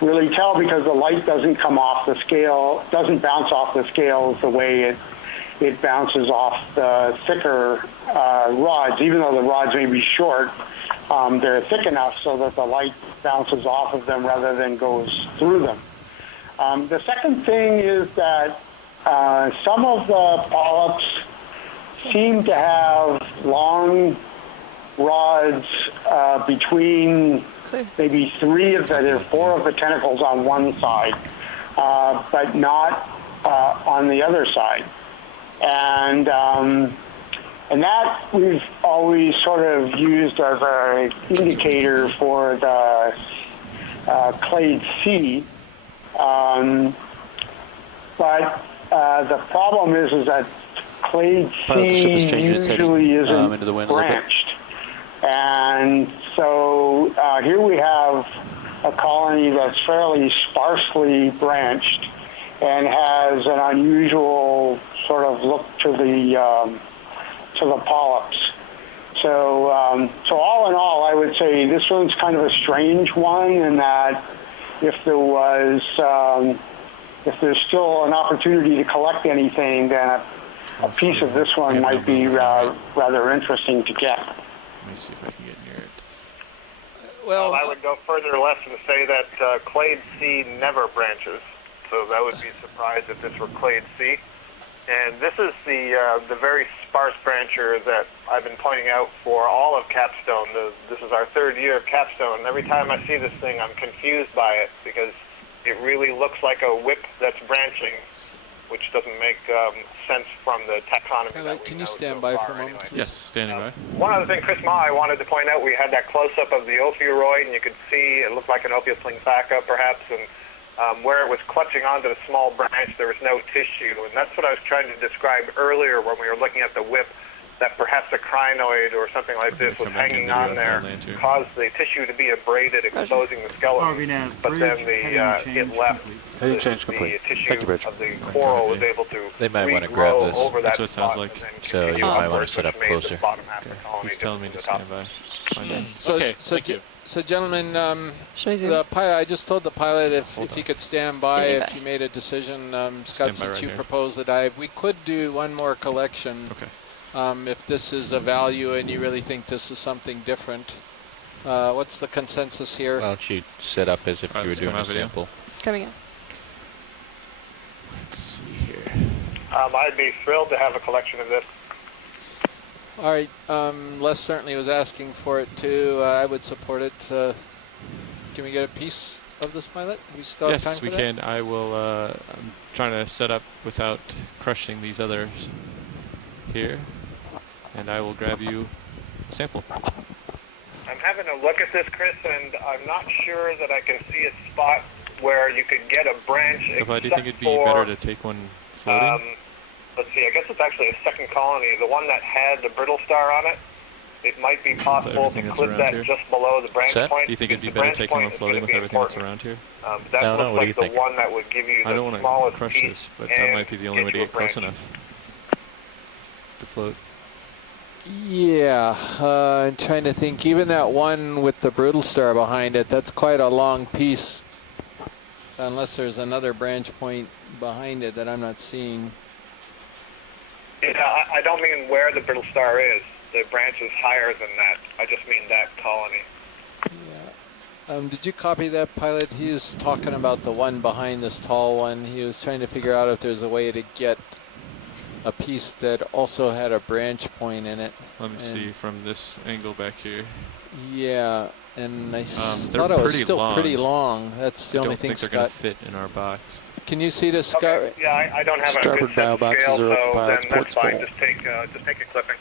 really tell because the light doesn't come off the scale, doesn't bounce off the scales the way it bounces off the thicker rods. Even though the rods may be short, they're thick enough so that the light bounces off of them rather than goes through them. The second thing is that some of the polyps seem to have long rods between maybe four of the tentacles on one side, but not on the other side. And that we've always sort of used as an indicator for the clade C. But the problem is that clade C usually isn't branched. And so here we have a colony that's fairly sparsely branched and has an unusual sort of look to the polyps. So all in all, I would say this one's kind of a strange one in that if there's still an opportunity to collect anything, then a piece of this one might be rather interesting to get. Let me see if I can get near it. Well, I would go further less and say that clade C never branches, so that would be surprised if this were clade C. And this is the very sparse brancher that I've been pointing out for all of Capstone. This is our third year of Capstone, and every time I see this thing, I'm confused by it because it really looks like a whip that's branching, which doesn't make sense from the taxonomy. Can you stand by for a moment, please? Yes, standing by. One other thing, Chris Ma, I wanted to point out, we had that close-up of the ophiuroid, and you could see it looked like an ophiopslingthaca, perhaps, and where it was clutching onto the small branch, there was no tissue. And that's what I was trying to describe earlier when we were looking at the whip, that perhaps a crinoid or something like this was hanging on there, caused the tissue to be abraded, exposing the skeleton, but then it left. Heading change complete. Thank you, Bridge. Of the coral was able to They might want to grab this. over that That's what it sounds like. So you might want to set up closer. He's telling me to stand by. So gentlemen, the pilot, I just told the pilot if he could stand by if you made a decision. Scott, since you proposed the dive, we could do one more collection. Okay. If this is a value and you really think this is something different. What's the consensus here? Why don't you set up as if you were doing a sample? Coming in. Let's see here. I'd be thrilled to have a collection of this. All right, Les certainly was asking for it too. I would support it. Can we get a piece of this pilot? We still have time Yes, for we that? can. I will. I'm trying to set up without crushing these others here, and I will grab you a sample. I'm having a look at this, Chris, and I'm not sure that I can see a spot where you could get a branch. So, do you think it'd be better to take one floating? let's see, I guess it's actually a second colony, the one that had the Brittle Star on it. It might be possible to clip that just below the branch point. Do you think it'd be better taking one floating with everything that's around here? That looks like the one that would give you the I don't want smallest to crush piece this, but that might be the only way to get close enough to float. Yeah, I'm trying to think. Even that one with the Brittle Star behind it, that's quite a long piece. Unless there's another branch point behind it that I'm not seeing. Yeah, I don't mean where the Brittle Star is. The branch is higher than that. I just mean that colony. Yeah. Did you copy that, pilot? He was talking about the one behind this tall one. He was trying to figure out if there's a way to get a piece that also had a branch point in it. Let me see from this angle back here. Yeah, and I thought it was still pretty long. That's the only thing, Scott. I don't think they're going to fit in our box. Can you see this, Scott? Okay. Yeah, I don't have a good sense of scale, so then that's fine. Just take a clipping.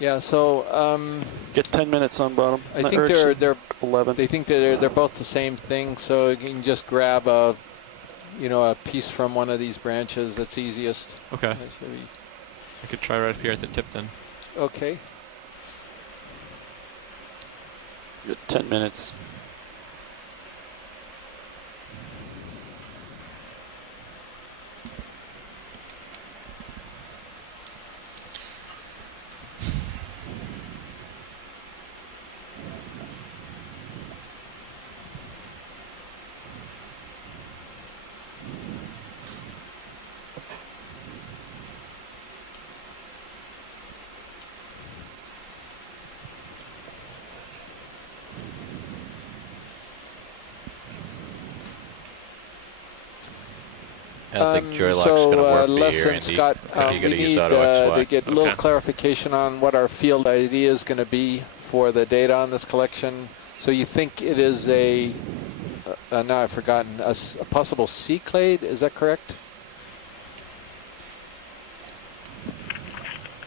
Yeah, so get 10 minutes on bottom. I think they're 11. They think they're both the same thing, so you can just grab a piece from one of these branches. That's easiest. Okay. I could try right up here at the tip then. Okay. You got 10 minutes. I don't think Joylock's going to work Les and Scott, we need to get a little clarification on what our field idea is going to be for the data on this collection. So you think it is now I've forgotten, a possible sea clade, is that correct?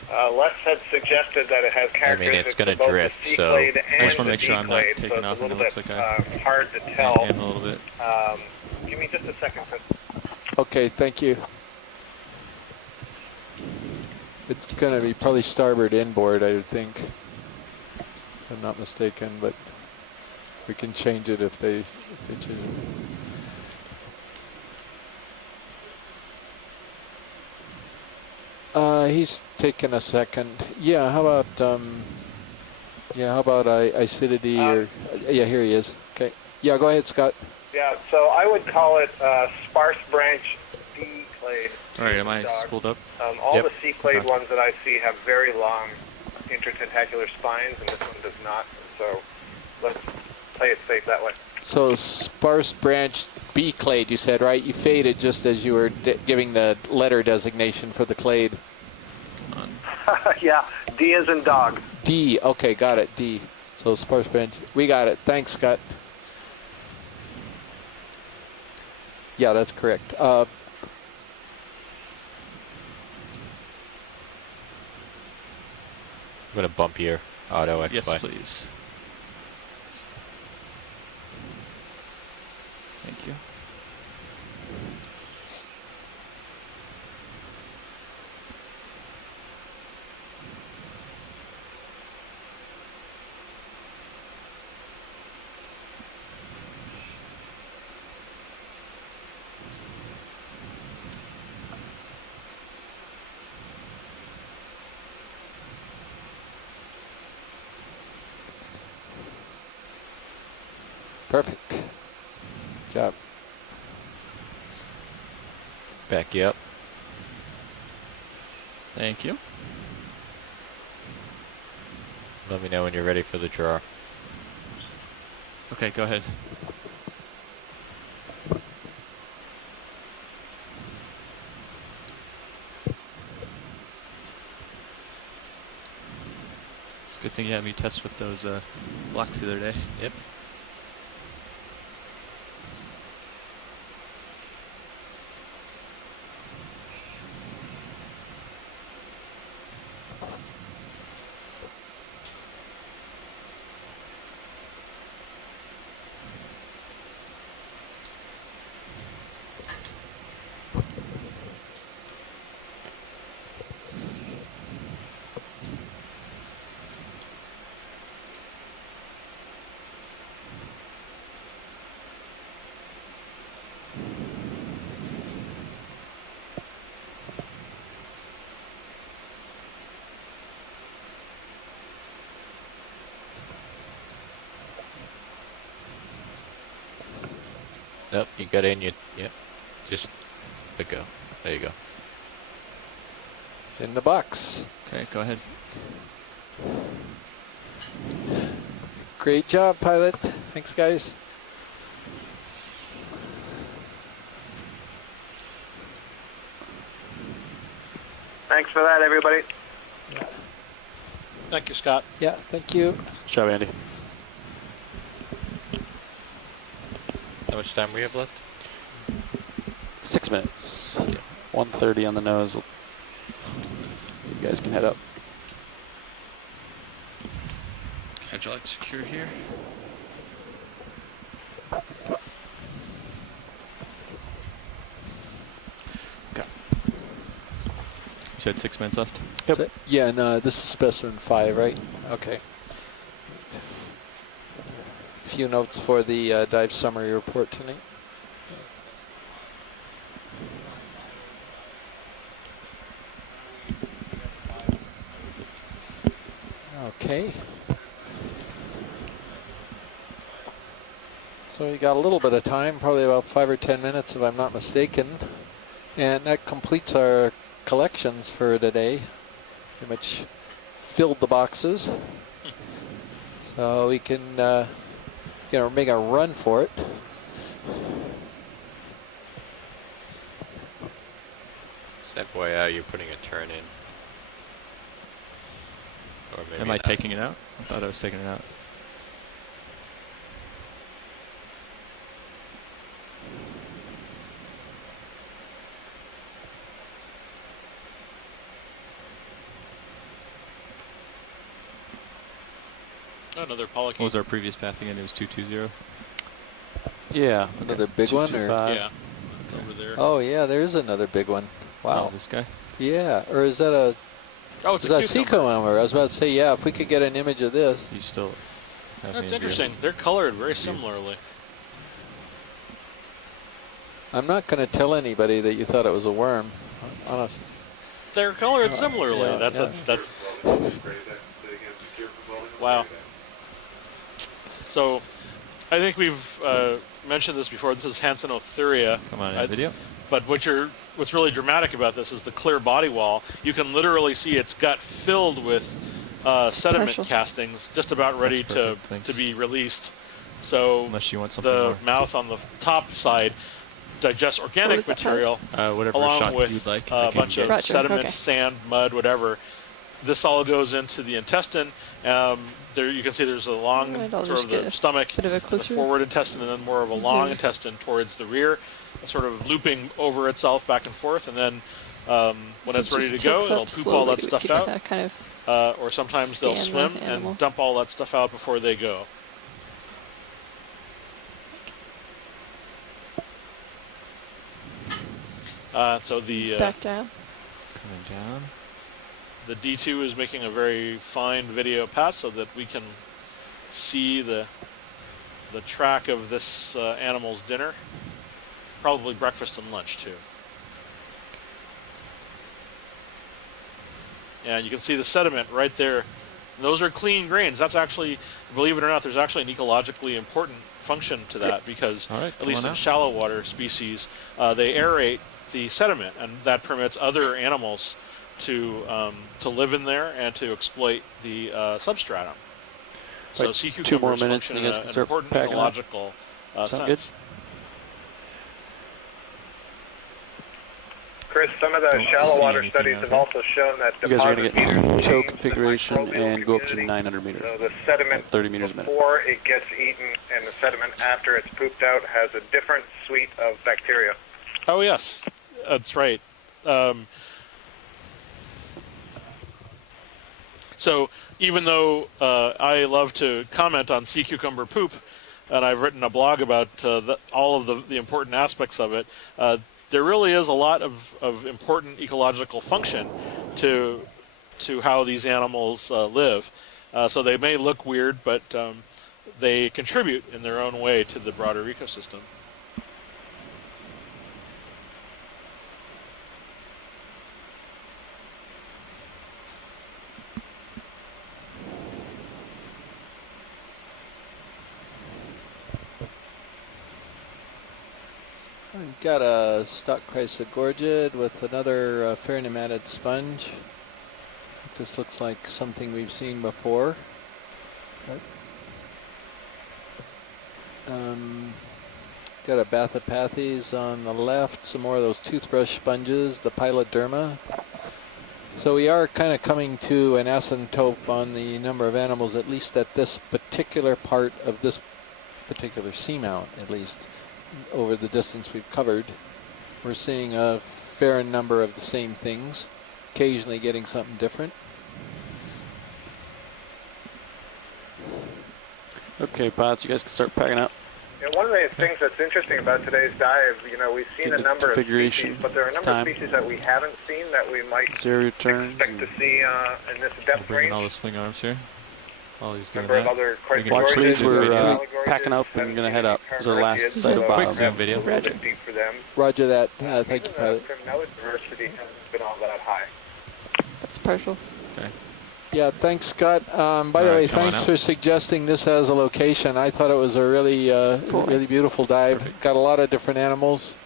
Les had suggested that it has characteristics it's going to drift, so I just want to make sure I'm not taking off and it looks like hard to tell. A little bit. Give me just a second, Chris. Okay, thank you. It's going to be probably starboard inboard, I would think, if I'm not mistaken, but we can change it if they choose. He's taking a second. Yeah, how about acidity or yeah, here he is. Okay. Yeah, go ahead, Scott. Yeah, so I would call it sparse branch D clade. All right, am I spooled up? All the C clade ones that I see have very long intertentacular spines, and this one does not. So let's play it safe that way. So sparse branch B clade, you said, right? You faded just as you were giving the letter designation for the clade. Yeah, D as in dog. D, okay, got it, D. So sparse branch, we got it. Thanks, Scott. Yeah, that's correct. I'm going to bump your auto XY. Yes, please. Thank you. Perfect. Good job. Back you up. Thank you. Let me know when you're ready for the draw. Okay, go ahead. It's a good thing you had me test with those blocks the other day. Yep. Yep, you got in, yep. Just let go. There you go. It's in the box. Okay, go ahead. Great job, pilot. Thanks, guys. Thanks for that, everybody. Thank you, Scott. Yeah, thank you. Good job, Andy. How much time we have left? 6 minutes. 1:30 on the nose. You guys can head up. Hydraulic secure here. Okay. You said 6 minutes left? Yep. Yeah, no, this is specimen 5, right? Okay. Few notes for the dive summary report tonight. Okay. So we got a little bit of time, probably about 5 or 10 minutes if I'm not mistaken. And that completes our collections for today. Pretty much filled the boxes. So we can make a run for it. Just FYI, you're putting a turn in. Or maybe Am I not. taking it out? I thought I was taking it out. Oh, another polycane. What was our previous path again? It was 220. Yeah. Another big one, or 225. Yeah. Over there. oh yeah, there is another big one. Wow. Oh, this guy. Yeah, or is that a? Oh, it's is a that cucumber. cucumber? I was about to say, yeah. If we could get an image of this. You still. have That's me interesting. They're colored very similarly. I'm not going to tell anybody that you thought it was a worm. Honest. They're colored similarly. yeah, That's yeah. that's. Wow. So, I think we've mentioned this before. This is Hansenothuria. Come on, video. But what's really dramatic about this is the clear body wall. You can literally see its gut filled with sediment Partial. castings, just about ready That's to perfect, thanks. to be released. So Unless you want something the more. mouth on the top side digests organic was that material whatever along shot with you'd like. a bunch of Roger, sediment, okay. sand, mud, whatever. This all goes into the intestine. There you can see there's a long Alright, I'll sort just of get the a stomach, bit of a the closer forward intestine, and then more of a long zoom. intestine towards the rear, sort of looping over itself back and forth. And then when it's ready to Just go, tilts it'll up poop all that slowly. We stuff could, out. kind of Or sometimes they'll scan swim the animal. and dump all that stuff out before they go. So the back down. Coming down. the D2 is making a very fine video pass so that we can see the track of this animal's dinner, probably breakfast and lunch too. And you can see the sediment right there. And those are clean grains. That's actually, believe it or not, there's actually an ecologically important function to that because, All right, at least come on in out. shallow water species, they aerate the sediment, and that permits other animals to live in there and to exploit the substratum. So Right, sea 2 more cucumbers minutes function and in you guys an can start important packing up. ecological Sound good? sense. Chris, some of the Don't shallow see water anything studies out have there. also shown that You guys are going deposits to get toe change the configuration microbial and go up to community. 900 meters. So the sediment At 30 meters a minute. before it gets eaten and the sediment after it's pooped out has a different suite of bacteria. Oh yes, that's right. So even though I love to comment on sea cucumber poop, and I've written a blog about all of the important aspects of it, there really is a lot of important ecological function to how these animals live. So they may look weird, but they contribute in their own way to the broader ecosystem. got a stock chrysogorgid with another fair nematid sponge. This looks like something we've seen before. Got a Bathypathes on the left, some more of those toothbrush sponges, the Piloderma. So we are kind of coming to an asymptote on the number of animals, at least at this particular part of this particular seamount, at least over the distance we've covered. We're seeing a fair number of the same things, occasionally getting something different. Okay, pods, you guys can start packing up. And one of the things that's interesting about today's dive, you know, we've seen a number of species, but there are a number of species that we haven't seen that we might expect to see in this depth range. All the swing arms here. All these number of other Watch these, we're packing up and going to head up. This is our last site of bottom. Quick zoom video. Roger that. Thank you, pilot. Diversity hasn't been all that high. That's partial. Okay. Yeah, thanks, Scott. By the way, thanks for suggesting this as a location. I thought it was a really, really beautiful dive. Perfect. Got a lot of different animals.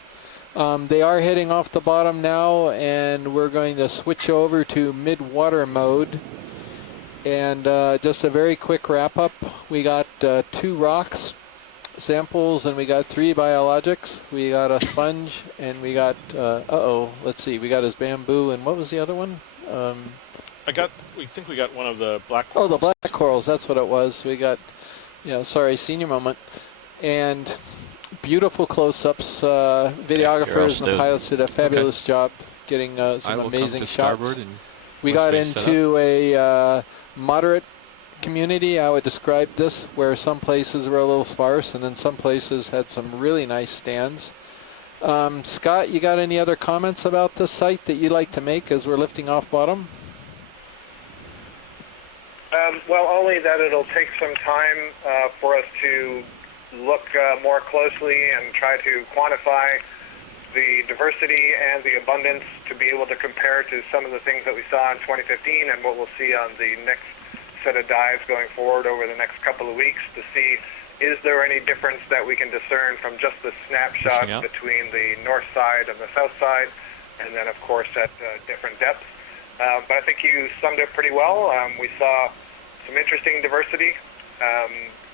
They are heading off the bottom now, and we're going to switch over to mid-water mode. And just a very quick wrap-up. We got 2 rocks samples, and we got 3 biologics. We got a sponge, and we got, let's see, we got his bamboo, and what was the other one? We think we got one of the black corals. Oh, the black corals, that's what it was. We got, sorry, senior moment. And beautiful close-ups. Videographers and the pilots did a fabulous job getting some amazing shots. We got into a moderate community, I would describe this, where some places were a little sparse and then some places had some really nice stands. Scott, you got any other comments about this site that you'd like to make as we're lifting off bottom? Well, only that it'll take some time for us to look more closely and try to quantify the diversity and the abundance to be able to compare to some of the things that we saw in 2015 and what we'll see on the next set of dives going forward over the next couple of weeks to see is there any difference that we can discern from just the snapshot between the north side and the south side, and then of course at different depths. But I think you summed it pretty well. We saw some interesting diversity.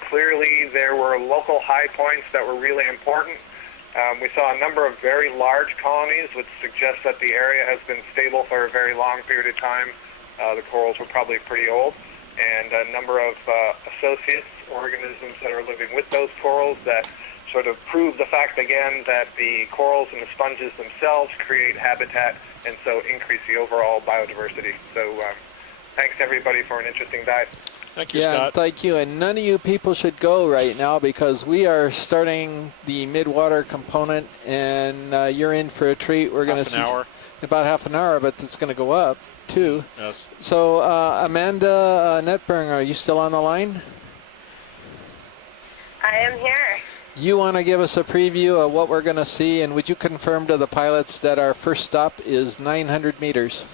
Clearly there were local high points that were really important. We saw a number of very large colonies, which suggests that the area has been stable for a very long period of time. The corals were probably pretty old, and a number of associates, organisms that are living with those corals that sort of prove the fact again that the corals and the sponges themselves create habitat and so increase the overall biodiversity. So thanks everybody for an interesting dive. Thank you, Scott. Thank you. And none of you people should go right now because we are starting the mid-water component, and you're in for a treat. We're going to see about half an hour, but it's going to go up too. Yes. So Amanda Netburn, are you still on the line? I am here. You want to give us a preview of what we're going to see, and would you confirm to the pilots that our first stop is 900 meters?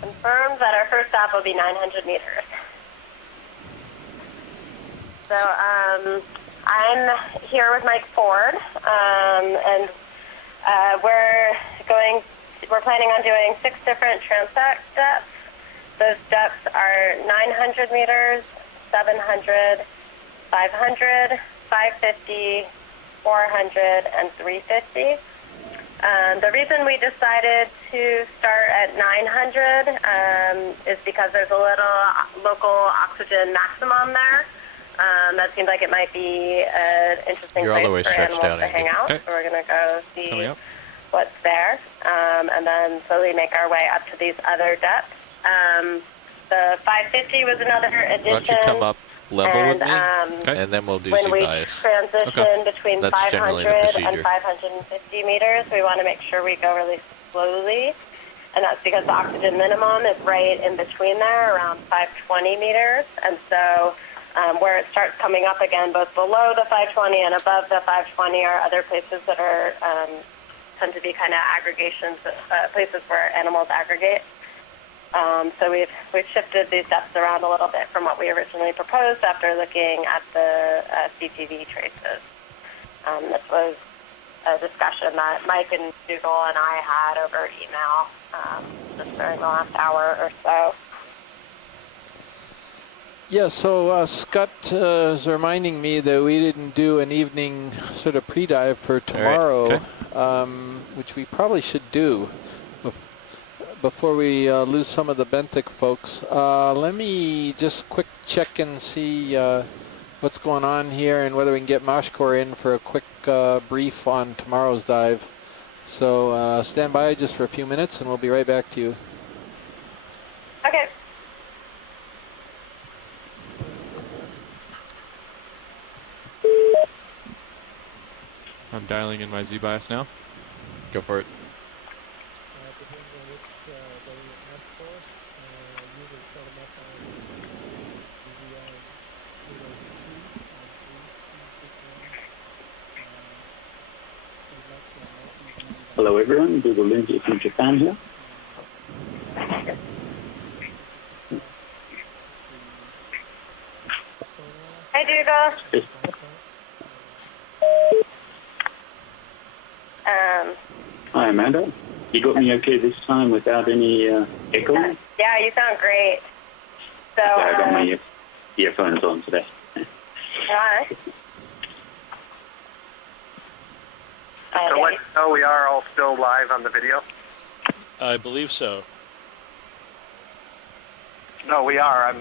Confirmed that our first stop will be 900 meters. So I'm here with Mike Ford, and we're planning on doing 6 different transect depths. Those depths are 900 meters, 700, 500, 550, 400, and 350. The reason we decided to start at 900 is because there's a little local oxygen maximum there. That seems like it might be an interesting place for animals to hang out. Okay. So we're going to go see what's there, and then slowly make our way up to these other depths. The 550 was another addition. Why don't you come up level with me, and then we'll do some dives. When we transition between 500 and 550 meters, we want to make sure we go really slowly, and that's because the oxygen minimum is right in between there, around 520 meters, and so where it starts coming up again, both below the 520 and above the 520 are other places that are tend to be kind of aggregations, places where animals aggregate. So we've shifted these depths around a little bit from what we originally proposed after looking at the CTV traces. This was a discussion that Mike and Dougal and I had over email just during the last hour or so. Yeah, so Scott is reminding me that we didn't do an evening sort of pre-dive for tomorrow, which we probably should do before we lose some of the benthic folks. Let me just quick check and see what's going on here and whether we can get Mashkor in for a quick brief on tomorrow's dive. So stand by just for a few minutes and we'll be right back to you. Okay. I'm dialing in my Z-bias now. Go for it. Hello everyone, Dougal Lindsay from Japan here. Hi, Dougal. Hi Amanda. You got me okay this time without any echo? Yeah, you sound great. So I got my earphones on today. So let us know we are all still live on the video. I believe so. No, we are.